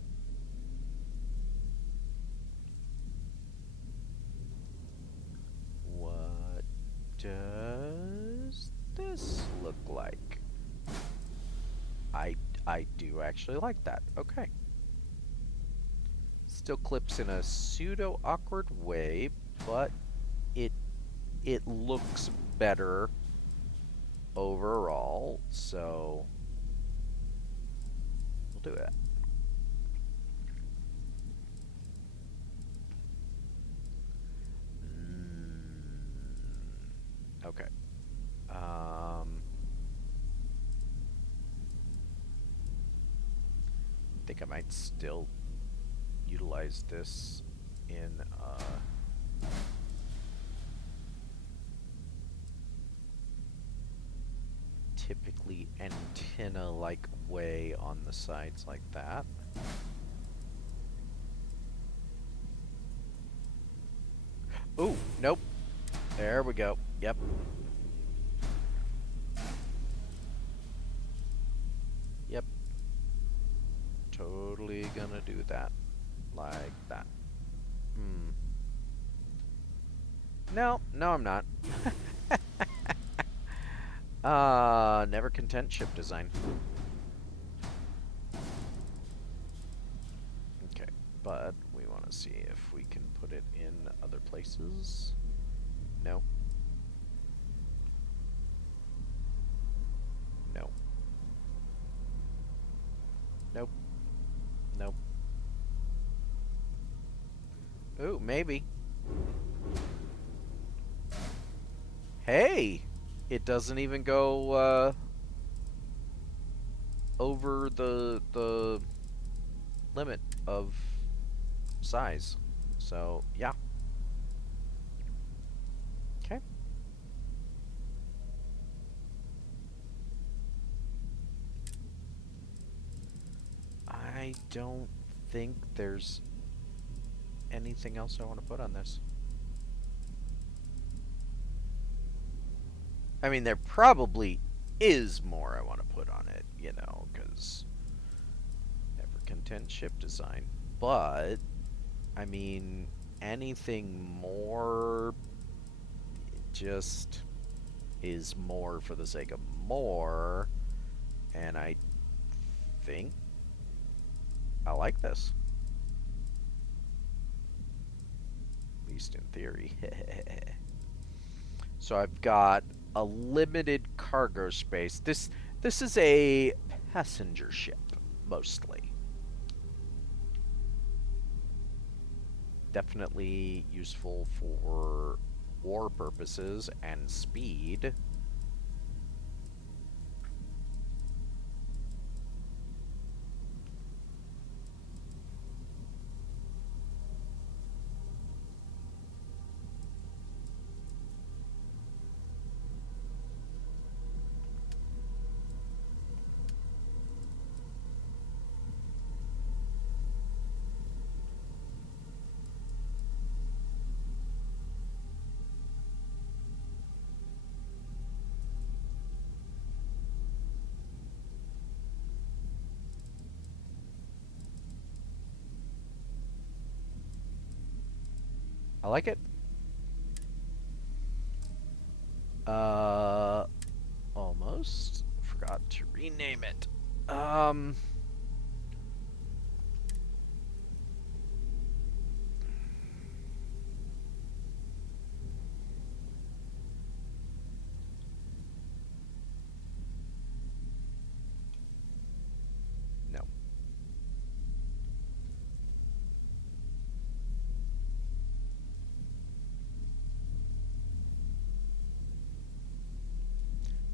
What does this look like? I do actually like that. Okay. Still clips in a pseudo-awkward way, but it looks better overall, so we'll do it. Okay. I think I might still utilize this in typically antenna-like way on the sides like that. Ooh, nope. There we go. Yep. Yep. Totally gonna do that. Like that. No, I'm not. Never content ship design. Okay, but we want to see if we can put it in other places. No. No. Nope. Nope. Ooh, maybe. Hey! It doesn't even go, over the limit of size. So, yeah. Okay. I don't think there's anything else I want to put on this. I mean, there probably is more I want to put on it, you know, because never content ship design. But, I mean, anything more just is more for the sake of more, and I think I like this. At least in theory. So I've got a limited cargo space. This is a passenger ship, mostly. Definitely useful for war purposes and speed. I like it. Almost forgot to rename it. No.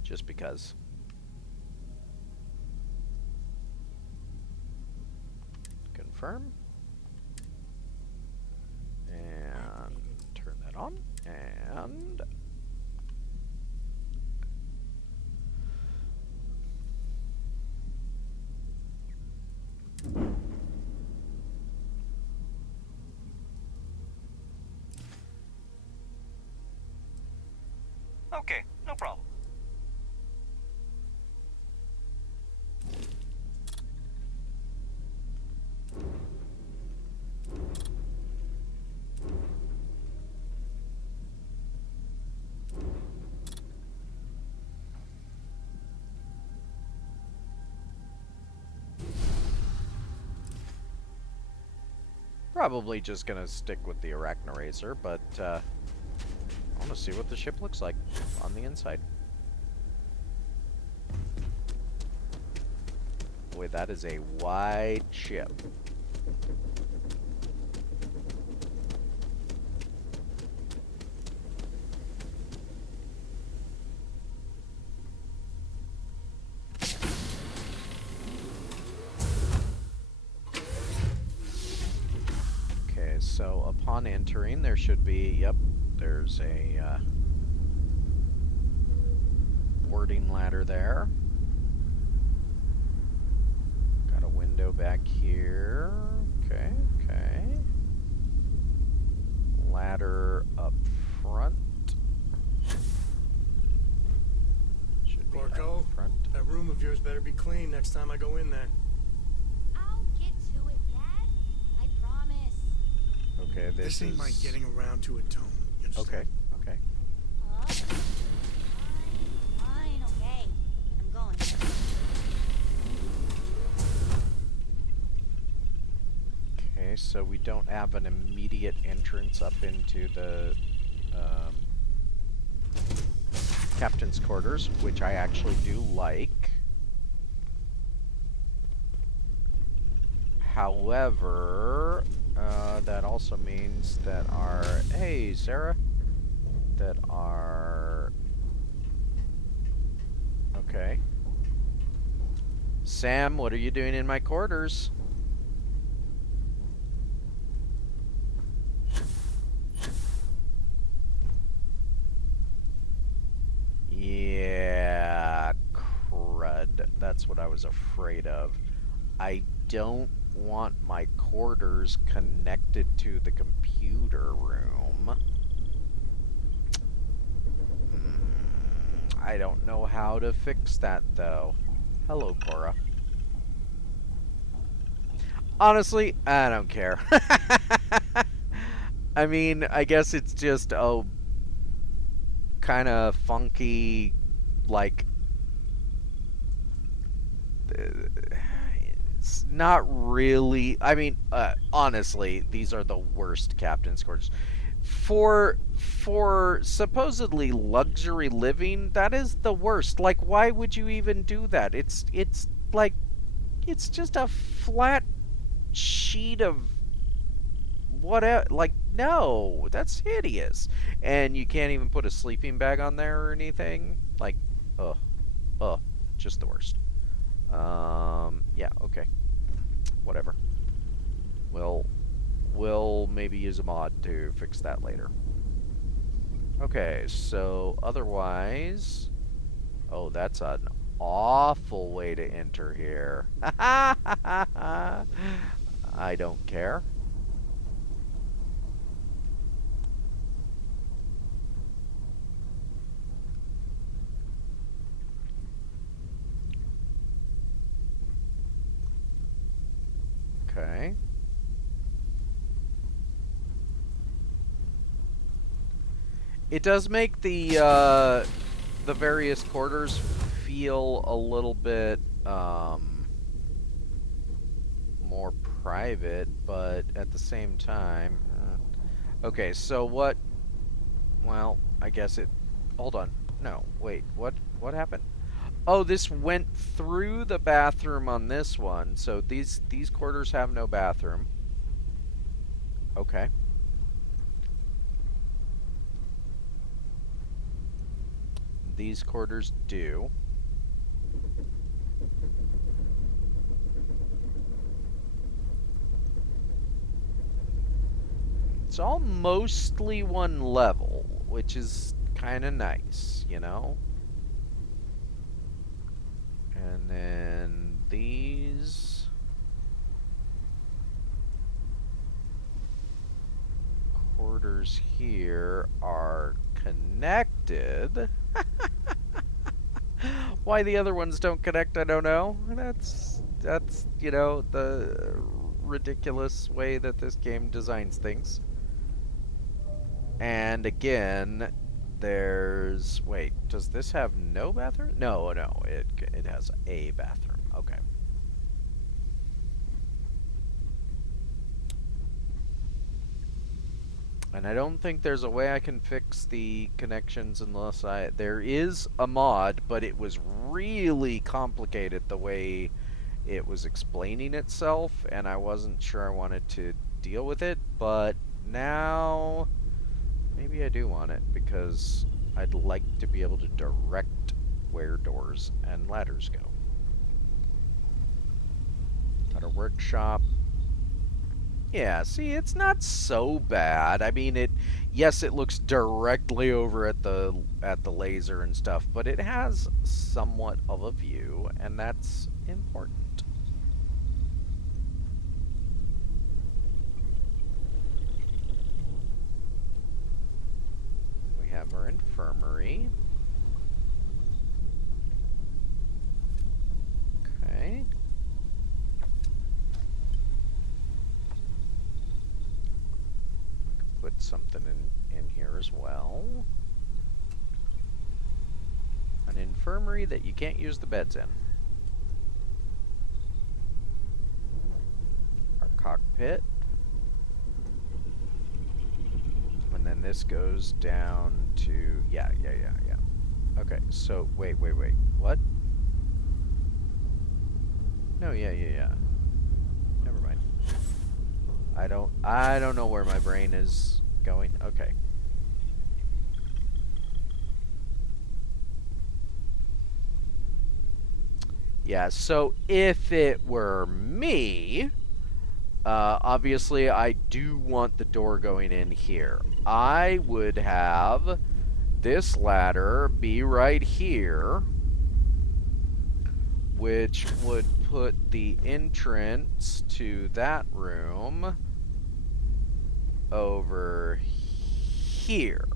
Just because. Confirm. And turn that on. And Okay, no problem. Probably just gonna stick with the Arachnoracer, but I want to see what the ship looks like on the inside. Boy, that is a wide ship. Okay, so upon entering, there should be, yep, there's a boarding ladder there. Got a window back here. Okay, okay. Ladder up front. Should be Porco, up front. that room of yours better be clean next time I go in there. I'll get to it, Dad. I promise. Okay, This ain't my getting around to it, Tone. You understand? Okay, okay. Huh? Fine, okay. I'm going. Okay, so we don't have an immediate entrance up into the captain's quarters, which I actually do like. However, that also means that our... Hey, Sarah. That our... Okay. Sam, what are you doing in my quarters? Yeah, crud. That's what I was afraid of. I don't want my quarters connected to the computer room. I don't know how to fix that, though. Hello, Cora. Honestly, I don't care. I mean, I guess it's just a kind of funky, like... It's not really... I mean, honestly, these are the worst captain's quarters. For supposedly luxury living, that is the worst. Like, why would you even do that? It's like... It's just a flat sheet of... whatever. Like, no, that's hideous. And you can't even put a sleeping bag on there or anything. Like, just the worst. Yeah, okay. Whatever. We'll maybe use a mod to fix that later. Okay, so otherwise... Oh, that's an awful way to enter here. I don't care. Okay. It does make the various quarters feel a little bit more private, but at the same time... Okay, so what... Well, I guess it... Hold on. No, wait, what happened? Oh, this went through the bathroom on this one, so these quarters have no bathroom. Okay. These quarters do. It's all mostly one level, which is kind of nice, you know? And then these... quarters here are connected connected. Why the other ones don't connect, I don't know. That's you know, the ridiculous way that this game designs things. And again, there's... Wait, does this have no bathroom? No, it has a bathroom. Okay. And I don't think there's a way I can fix the connections unless I... There is a mod, but it was really complicated the way it was explaining itself, and I wasn't sure I wanted to deal with it, but now maybe I do want it, because I'd like to be able to direct where doors and ladders go. Got a workshop. Yeah, see, it's not so bad. I mean, yes, it looks directly over at the laser and stuff, but it has somewhat of a view, and that's important. We have our infirmary. Okay. Put something in here as well. An infirmary that you can't use the beds in. Our cockpit. And then this goes down to... Yeah. Okay, so, wait. What? No, yeah. Never mind. I don't know where my brain is going. Okay. Yeah, so if it were me, obviously I do want the door going in here. I would have this ladder be right here, which would put the entrance to that room over here,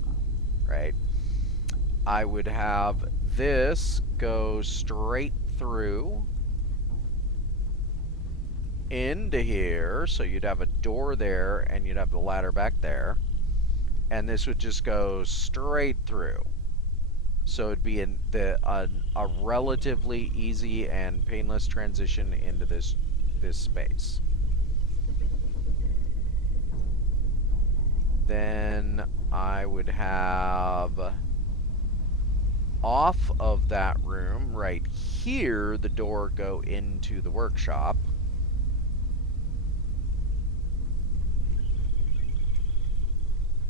right? I would have this go straight through into here, so you'd have a door there and you'd have the ladder back there, and this would just go straight through. So it'd be a relatively easy and painless transition into this space. Then I would have off of that room right here the door go into the workshop.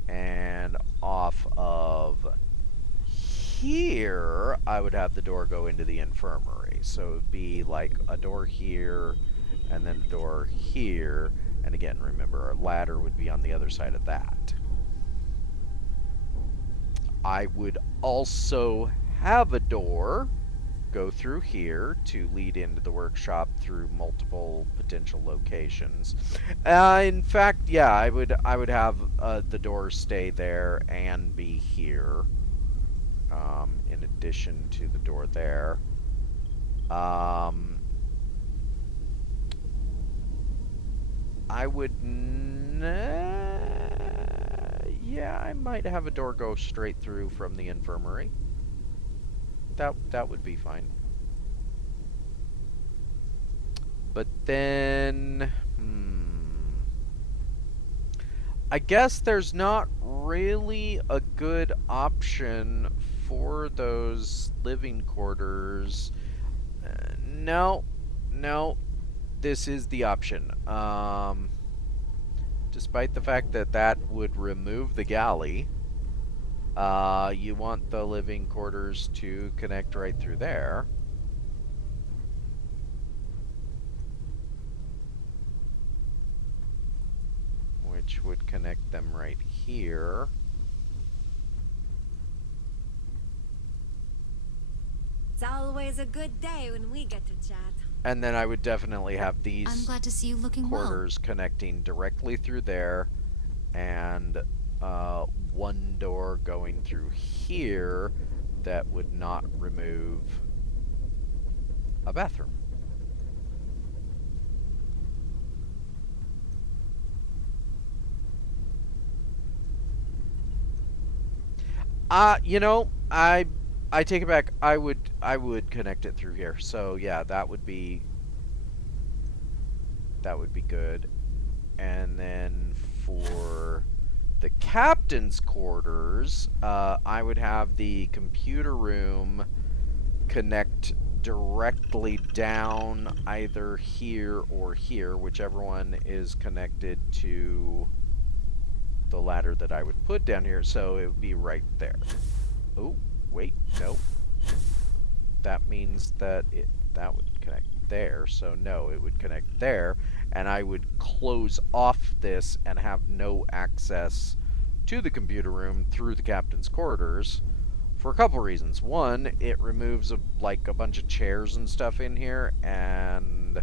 And off of here, I would have the door go into the infirmary. So it would be like a door here, and then a door here. And again, remember, our ladder would be on the other side of that. I would also have a door go through here to lead into the workshop through multiple potential locations. In fact, yeah, I would have the door stay there and be here, in addition to the door there. I would... yeah, I might have a door go straight through from the infirmary. That would be fine. But then... I guess there's not really a good option for those living quarters. No. This is the option. Despite the fact that that would remove the galley, you want the living quarters to connect right through there. Which would connect them right here. It's always a good day when we get to chat. And then I would definitely have I'm these glad to see you looking quarters connecting directly through there, and one door going through here that would not remove a bathroom. You know, I take it back. I would connect it through here. So yeah, that would be good. And then for the captain's quarters, I would have the computer room connect directly down either here or here, whichever one is connected to the ladder that I would put down here. So it would be right there. Oh, wait, no. That means that that would connect there, so no, it would connect there, and I would close off this and have no access to the computer room through the captain's quarters for a couple reasons. One, it removes like a bunch of chairs and stuff in here, and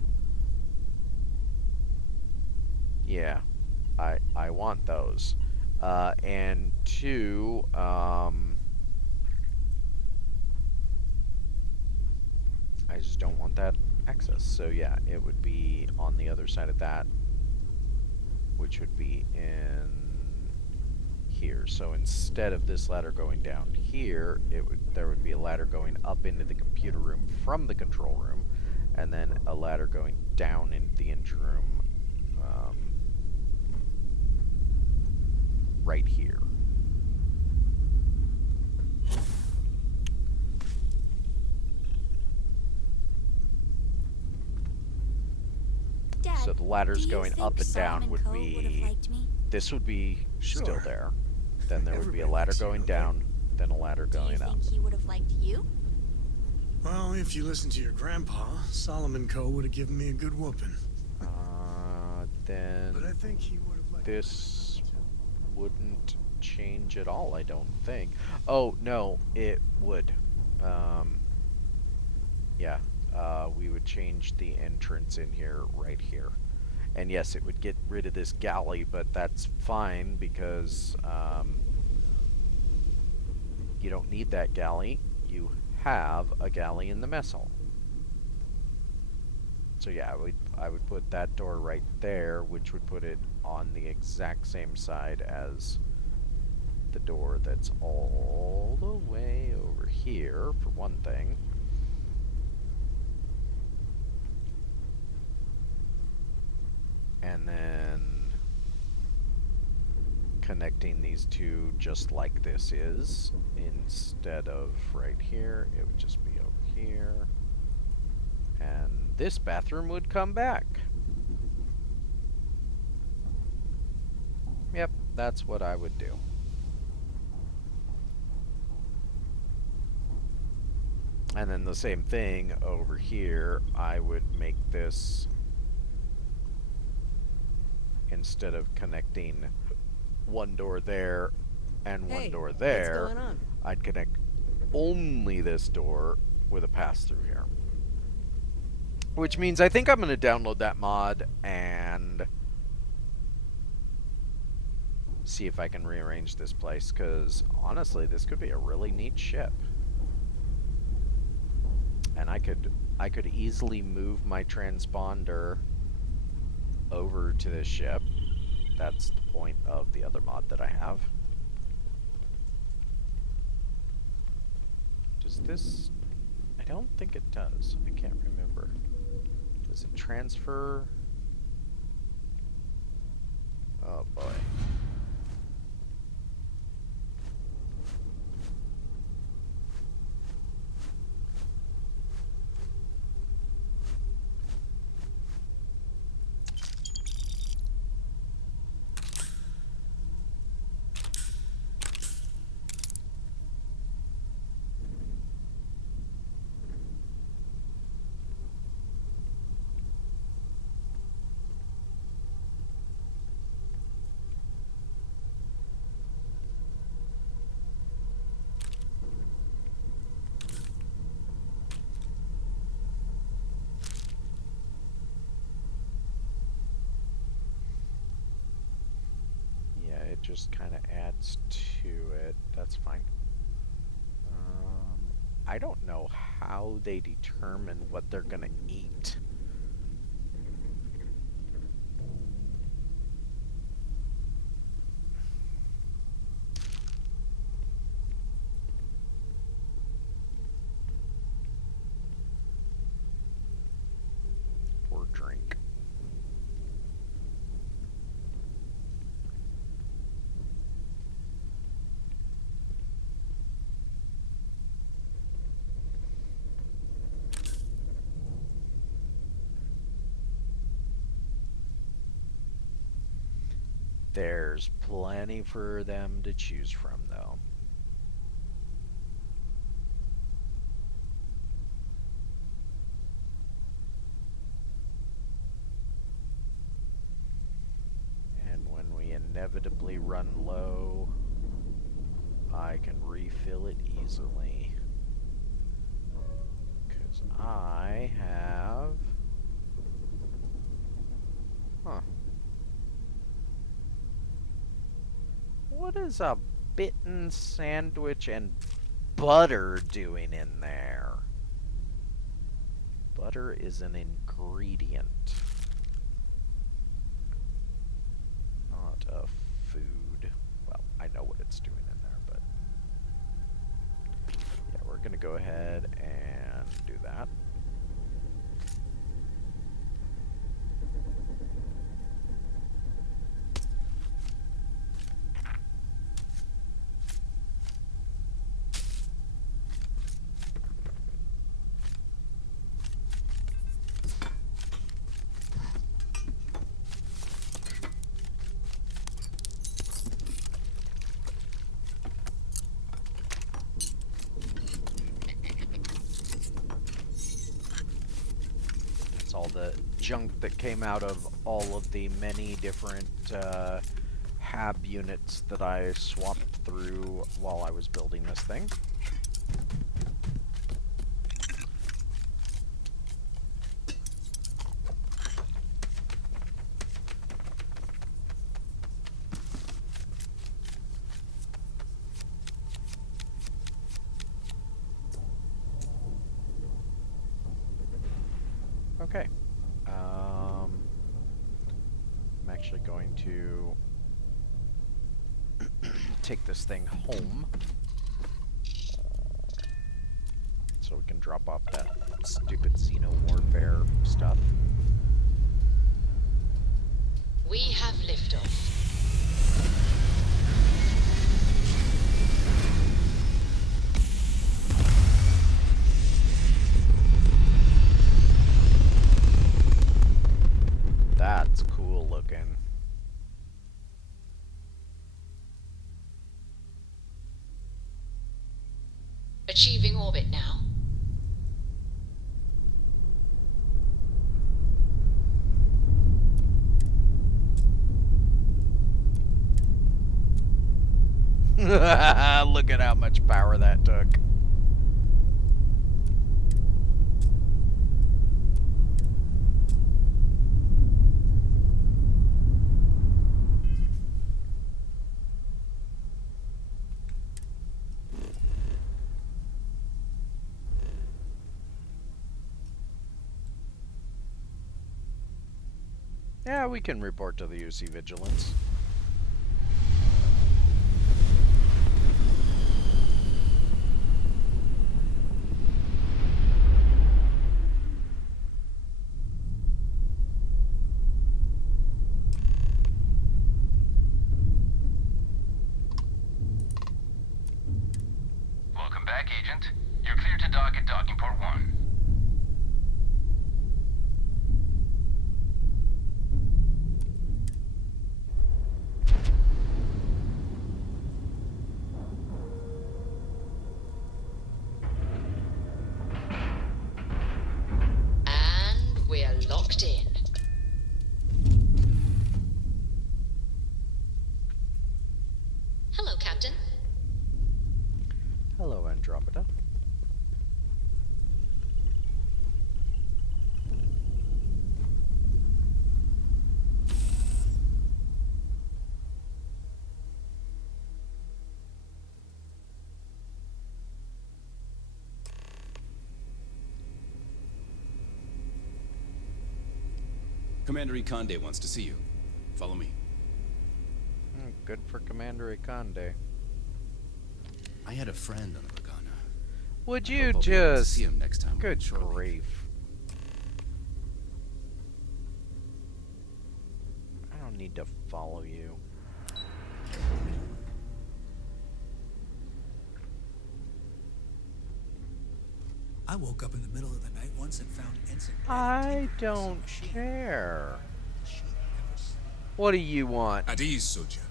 yeah, I want those. And two, I just don't want that access. So yeah, it would be on the other side of that, which would be in here. So instead of this ladder going down here, there would be a ladder going up into the computer room from the control room, and then a ladder going down into the engine room right here. Dad, So the ladders do you going think up and Solomon down would Coe would've be... liked me? This would be still Sure. there. Then there would be a Everybody ladder likes you, going don't they? down, then a ladder Do you going up. think he would have liked you? Well, if you listen to your grandpa, Solomon Coe would have given me a good whooping. Then But I think he would have liked this wouldn't change at all, I don't think. Oh, no, it would. Yeah, we would change the entrance in here right here. And yes, it would get rid of this galley, but that's fine because you don't need that galley. You have a galley in the mess hall. So yeah, I would put that door right there, which would put it on the exact same side as the door that's all the way over here, for one thing. And then connecting these two just like this is, instead of right here, it would just be over here. And this bathroom would come back. Yep, that's what I would do. And then the same thing over here, I would make this, instead of connecting one door there and one door there, what's going on? I'd connect only this door with a pass-through here. Which means I think I'm going to download that mod and see if I can rearrange this place, because honestly, this could be a really neat ship. And I could easily move my transponder over to this ship. That's the point of the other mod that I have. Does this... I don't think it does. I can't remember. Does it transfer? Oh boy. it just kind of adds to it. That's fine. I don't know how they determine what they're gonna eat. Or drink. There's plenty for them to choose from, though. And when we inevitably run low, I can refill it easily. Because I have... Huh. What is a bitten sandwich and butter doing in there? Butter is an ingredient, not a food. Well, I know what it's doing in there, but yeah, we're gonna go ahead and do that. All the junk that came out of all of the many different hab units that I swapped through while I was building this thing. Okay. I'm actually going to take this thing home so we can drop off that stupid xeno-warfare stuff. We have liftoff. That's cool looking. Achieving orbit now. Look at how much power that took. Yeah, we can report to the UC Vigilance. Welcome back, Agent. You're clear to dock at docking port 1. And we're locked in. Hello, Captain. Hello, Andromeda. Commander Ikonde wants to see you. Follow me. Good for Commander Ikonde. I had a friend on the Regana. Would I you hope I'll be able to just... see him next time. Good grief. I don't need to follow you. I woke up in the middle of the night once and found Ensign. I don't care. What do you want? At ease, soldier.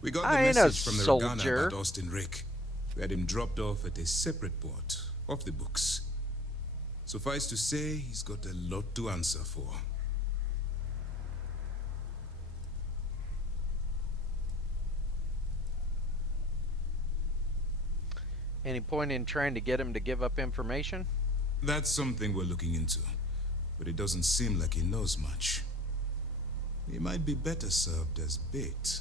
We got the I ain't a message from the Regana soldier. about Austin Rick. We had him dropped off at a separate port, off the books. Suffice to say, he's got a lot to answer for. Any point in trying to get him to give up information? That's something we're looking into, but it doesn't seem like he knows much. He might be better served as bait.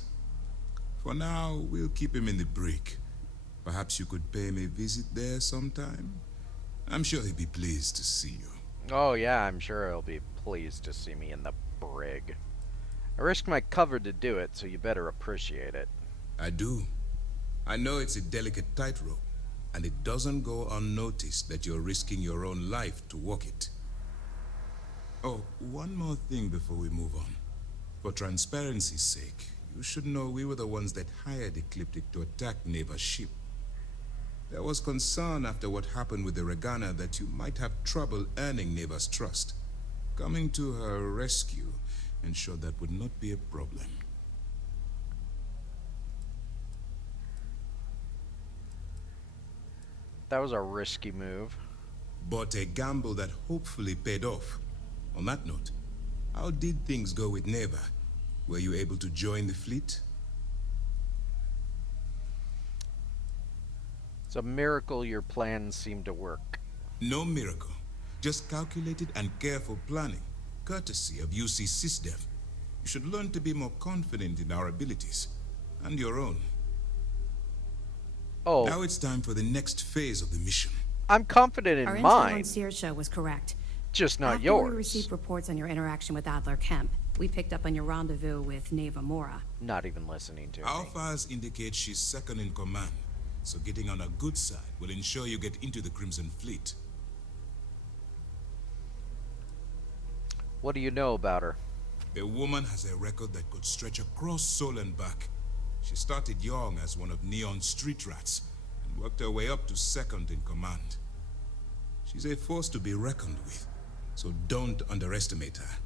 For now, we'll keep him in the brig. Perhaps you could pay him a visit there sometime? I'm sure he'd be pleased to see you. Oh yeah, I'm sure he'll be pleased to see me in the brig. I risked my cover to do it, so you better appreciate it. I do. I know it's a delicate tightrope, and it doesn't go unnoticed that you're risking your own life to walk it. Oh, one more thing before we move on. For transparency's sake, you should know we were the ones that hired Ecliptic to attack Neva's ship. There was concern after what happened with the Regana that you might have trouble earning Neva's trust. Coming to her rescue ensured that would not be a problem. That was a risky move. But a gamble that hopefully paid off. On that note, how did things go with Neva? Were you able to join the fleet? It's a miracle your plans seem to work. No miracle. Just calculated and careful planning, courtesy of UC SysDev. You should learn to be more confident in our abilities, and your own. Oh. Now it's time for the next phase of the mission. I'm confident in Our intel mine. on Searshow was correct. Just not After yours. we received reports on your interaction with Adler Kemp, we picked up on your rendezvous with Neva Mora. Not even listening to Our me. files indicate she's second in command, so getting on her good side will ensure you get into the Crimson Fleet. What do you know about her? The woman has a record that could stretch across Sol and back. She started young as one of Neon's street rats and worked her way up to second in command. She's a force to be reckoned with, so don't underestimate her.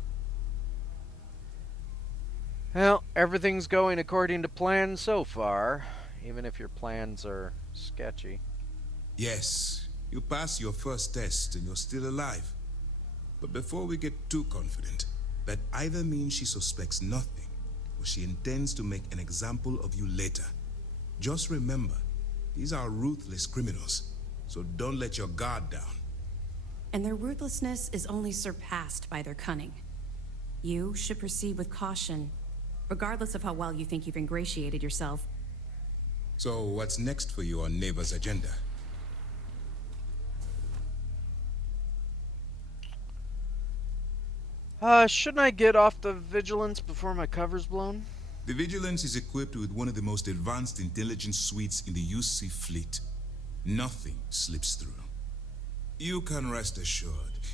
Well, everything's going according to plan so far, even if your plans are sketchy. Yes, you passed your first test and you're still alive. But before we get too confident, that either means she suspects nothing, or she intends to make an example of you later. Just remember, these are ruthless criminals, so don't let your guard down. And their ruthlessness is only surpassed by their cunning. You should proceed with caution, regardless of how well you think you've ingratiated yourself. So what's next for you on Neva's agenda? Shouldn't I get off the Vigilance before my cover's blown? The Vigilance is equipped with one of the most advanced intelligence suites in the UC fleet. Nothing slips through. You can rest assured,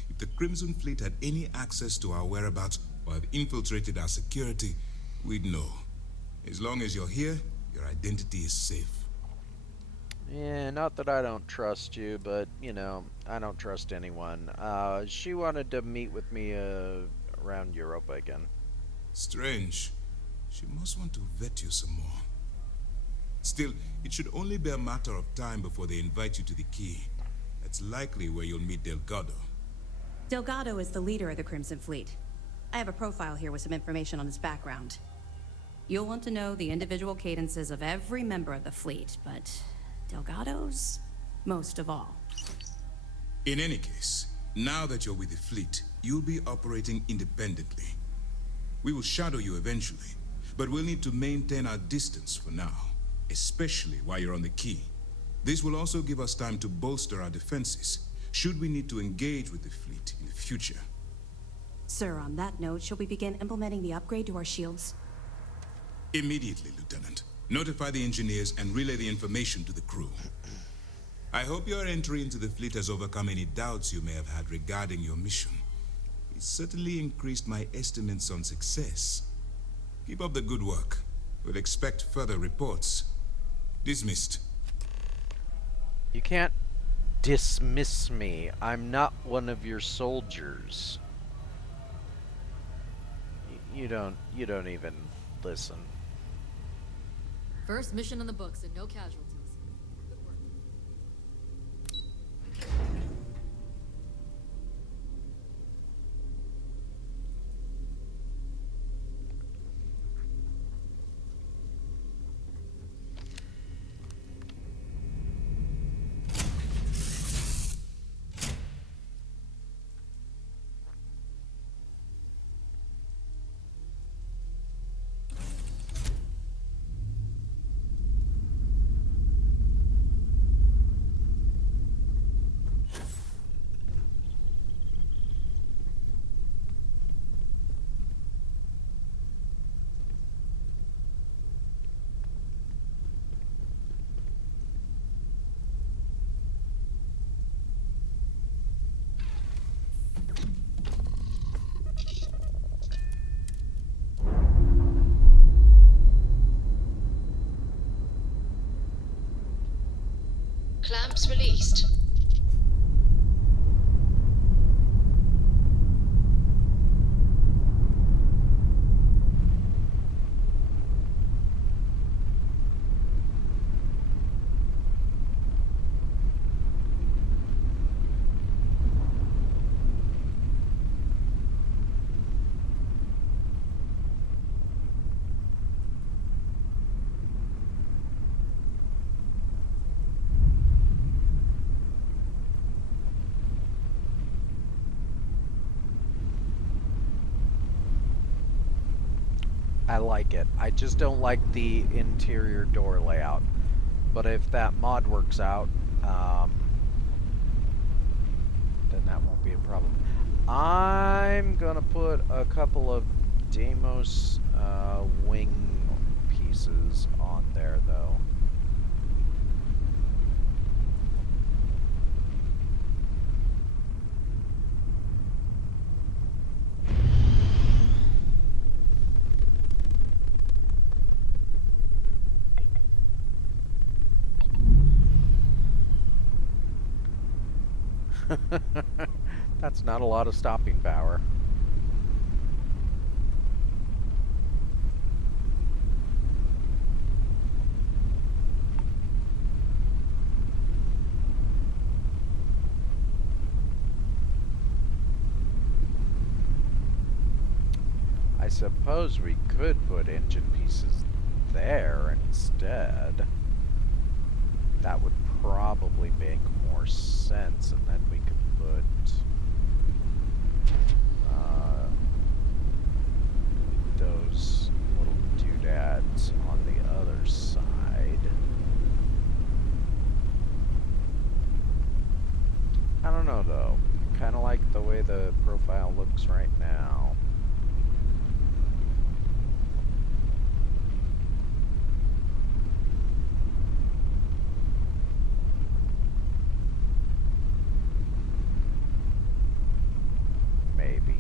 if the Crimson Fleet had any access to our whereabouts or have infiltrated our security, we'd know. As long as you're here, your identity is safe. Yeah, not that I don't trust you, but, you know, I don't trust anyone. She wanted to meet with me, around Europa again. Strange. She must want to vet you some more. Still, it should only be a matter of time before they invite you to the Key. That's likely where you'll meet Delgado. Delgado is the leader of the Crimson Fleet. I have a profile here with some information on his background. You'll want to know the individual cadences of every member of the fleet, but Delgado's most of all. In any case, now that you're with the fleet, you'll be operating independently. We will shadow you eventually, but we'll need to maintain our distance for now, especially while you're on the Key. This will also give us time to bolster our defenses, should we need to engage with the fleet in the future. Sir, on that note, shall we begin implementing the upgrade to our shields? Immediately, Lieutenant. Notify the engineers and relay the information to the crew. I hope your entry into the fleet has overcome any doubts you may have had regarding your mission. It certainly increased my estimates on success. Keep up the good work. We'll expect further reports. Dismissed. You can't dismiss me. I'm not one of your soldiers. You don't even listen. First mission in the books and no casualties. Good work. Clamps released. I like it. I just don't like the interior door layout. But if that mod works out, then that won't be a problem. I'm gonna put a couple of Deimos wing pieces on there, though. That's not a lot of stopping power. I suppose we could put engine pieces there instead. That would probably make more sense, and then we could put those little doodads on the other side. I don't know though. Kind of like the way the profile looks right now. Maybe.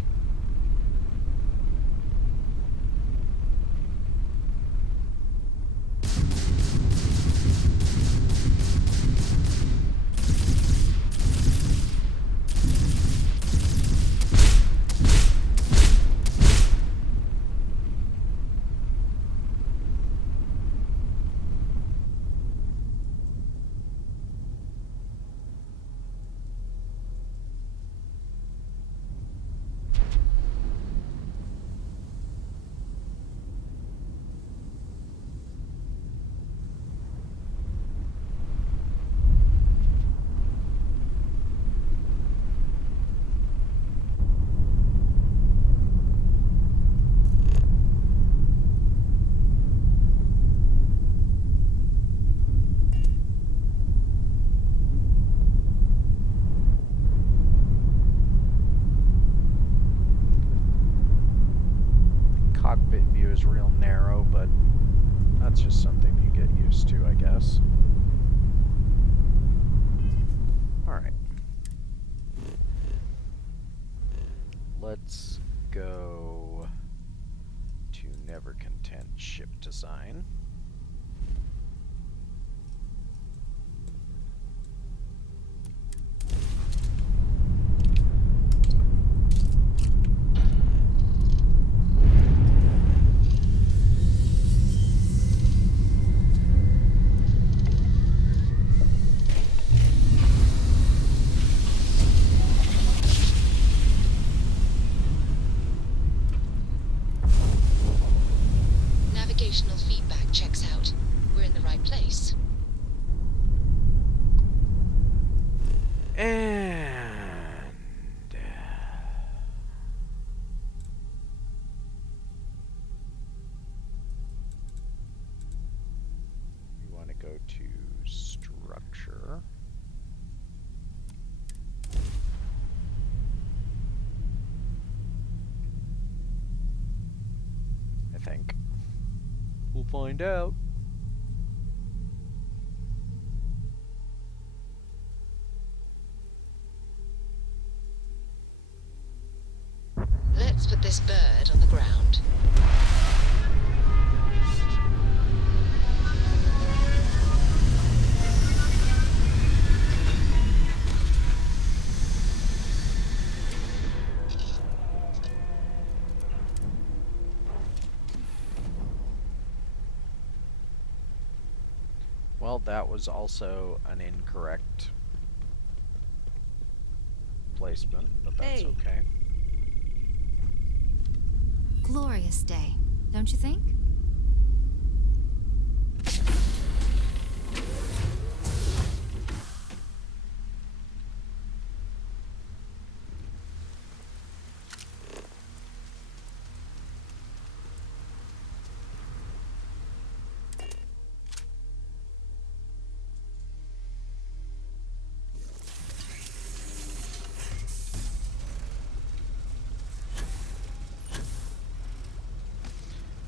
cockpit view is real narrow, but that's just something you get used to, I guess. Alright. Let's go to Never Content Ship Design. Navigational feedback checks out. We're in the right place. And we want to go to structure. I think. We'll find out. Let's put this bird on the ground. Well, that was also an incorrect placement, but that's Hey. okay. Glorious day, don't you think?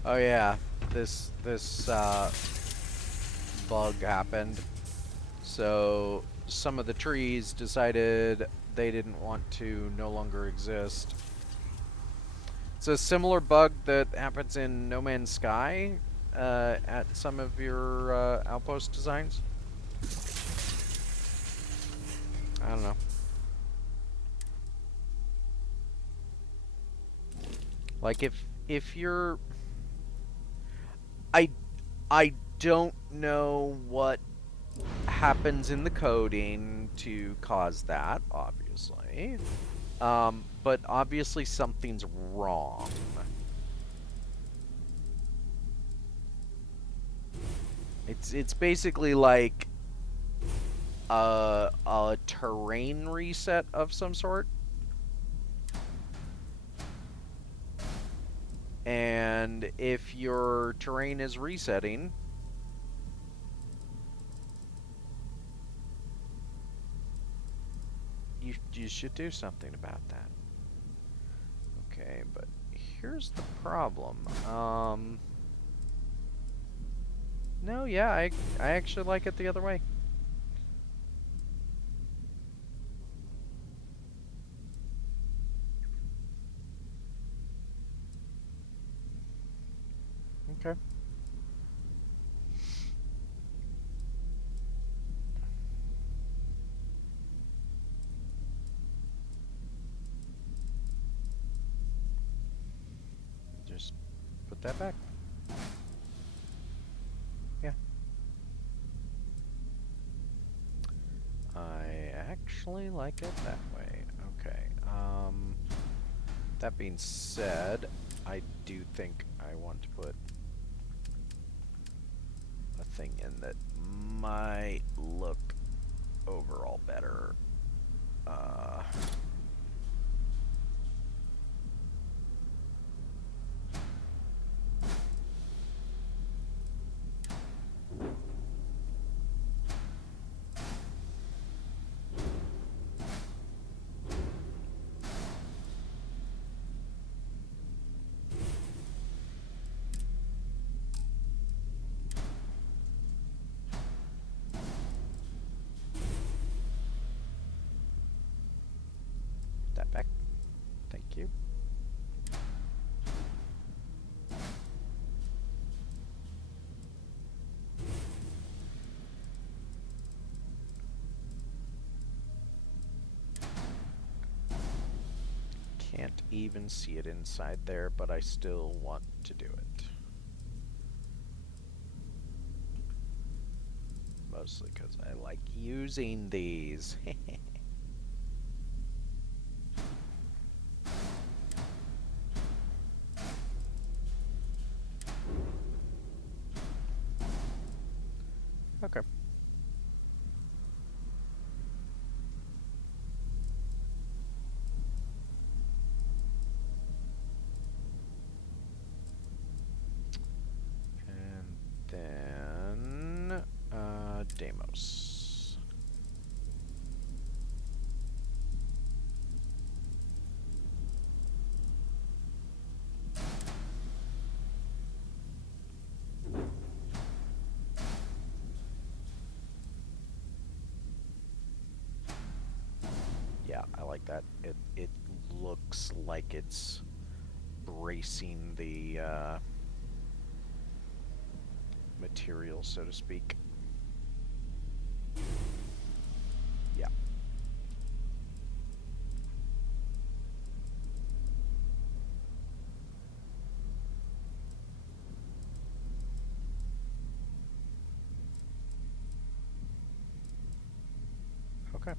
Oh yeah, this bug happened. So some of the trees decided they didn't want to no longer exist. It's a similar bug that happens in No Man's Sky at some of your outpost designs. I don't know. Like if you're I don't know what happens in the coding to cause that, obviously. But obviously something's wrong. It's basically like a terrain reset of some sort. And if your terrain is resetting, you should do something about that. Okay, but here's the problem. No, yeah, I actually like it the other way. Okay. Just put that back. Yeah. I actually like it that way. Okay. That being said, I do think I want to put a thing in that might look overall better. can't even see it inside there, but I still want to do it. Mostly because I like using these. Okay. And then, Deimos. Yeah, I like that. It looks like it's bracing the material, so to speak. Yeah. Okay.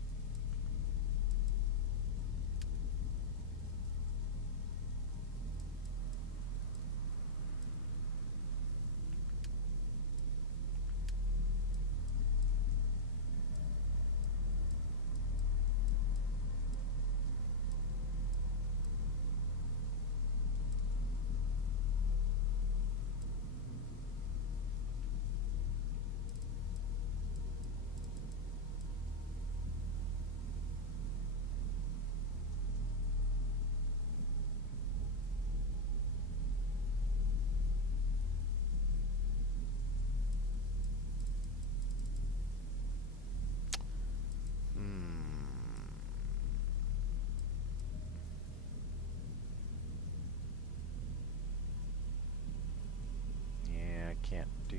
Yeah, I can't do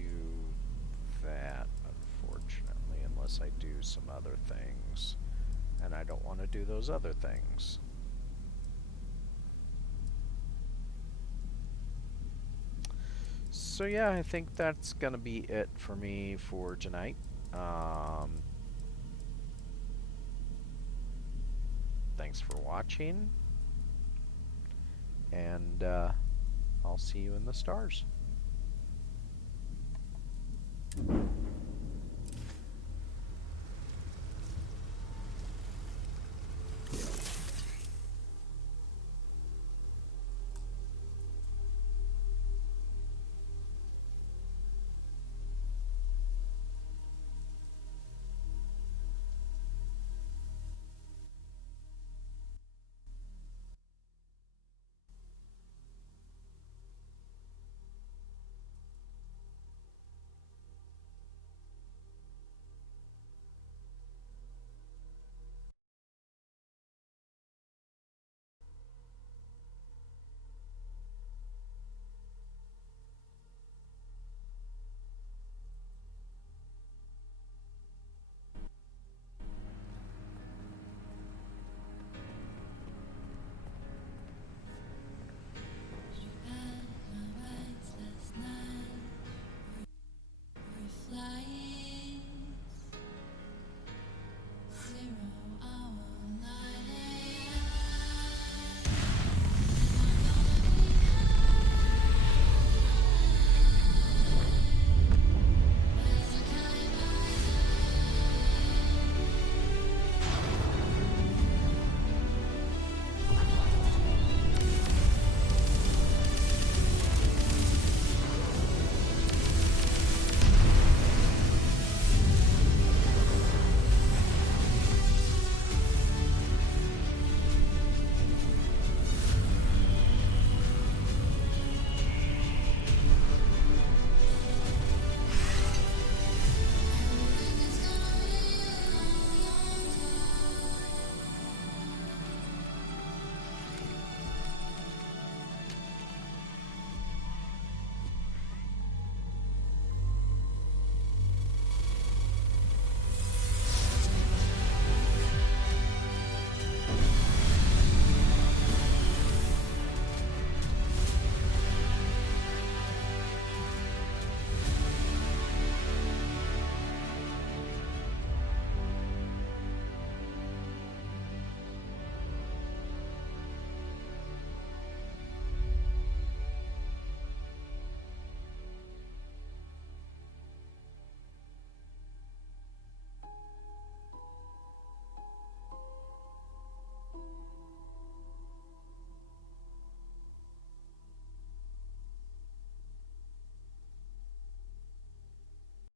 that, unfortunately, unless I do some other things. And I don't want to do those other things. So yeah, I think that's gonna be it for me for tonight. Thanks for watching, and I'll see you in the stars.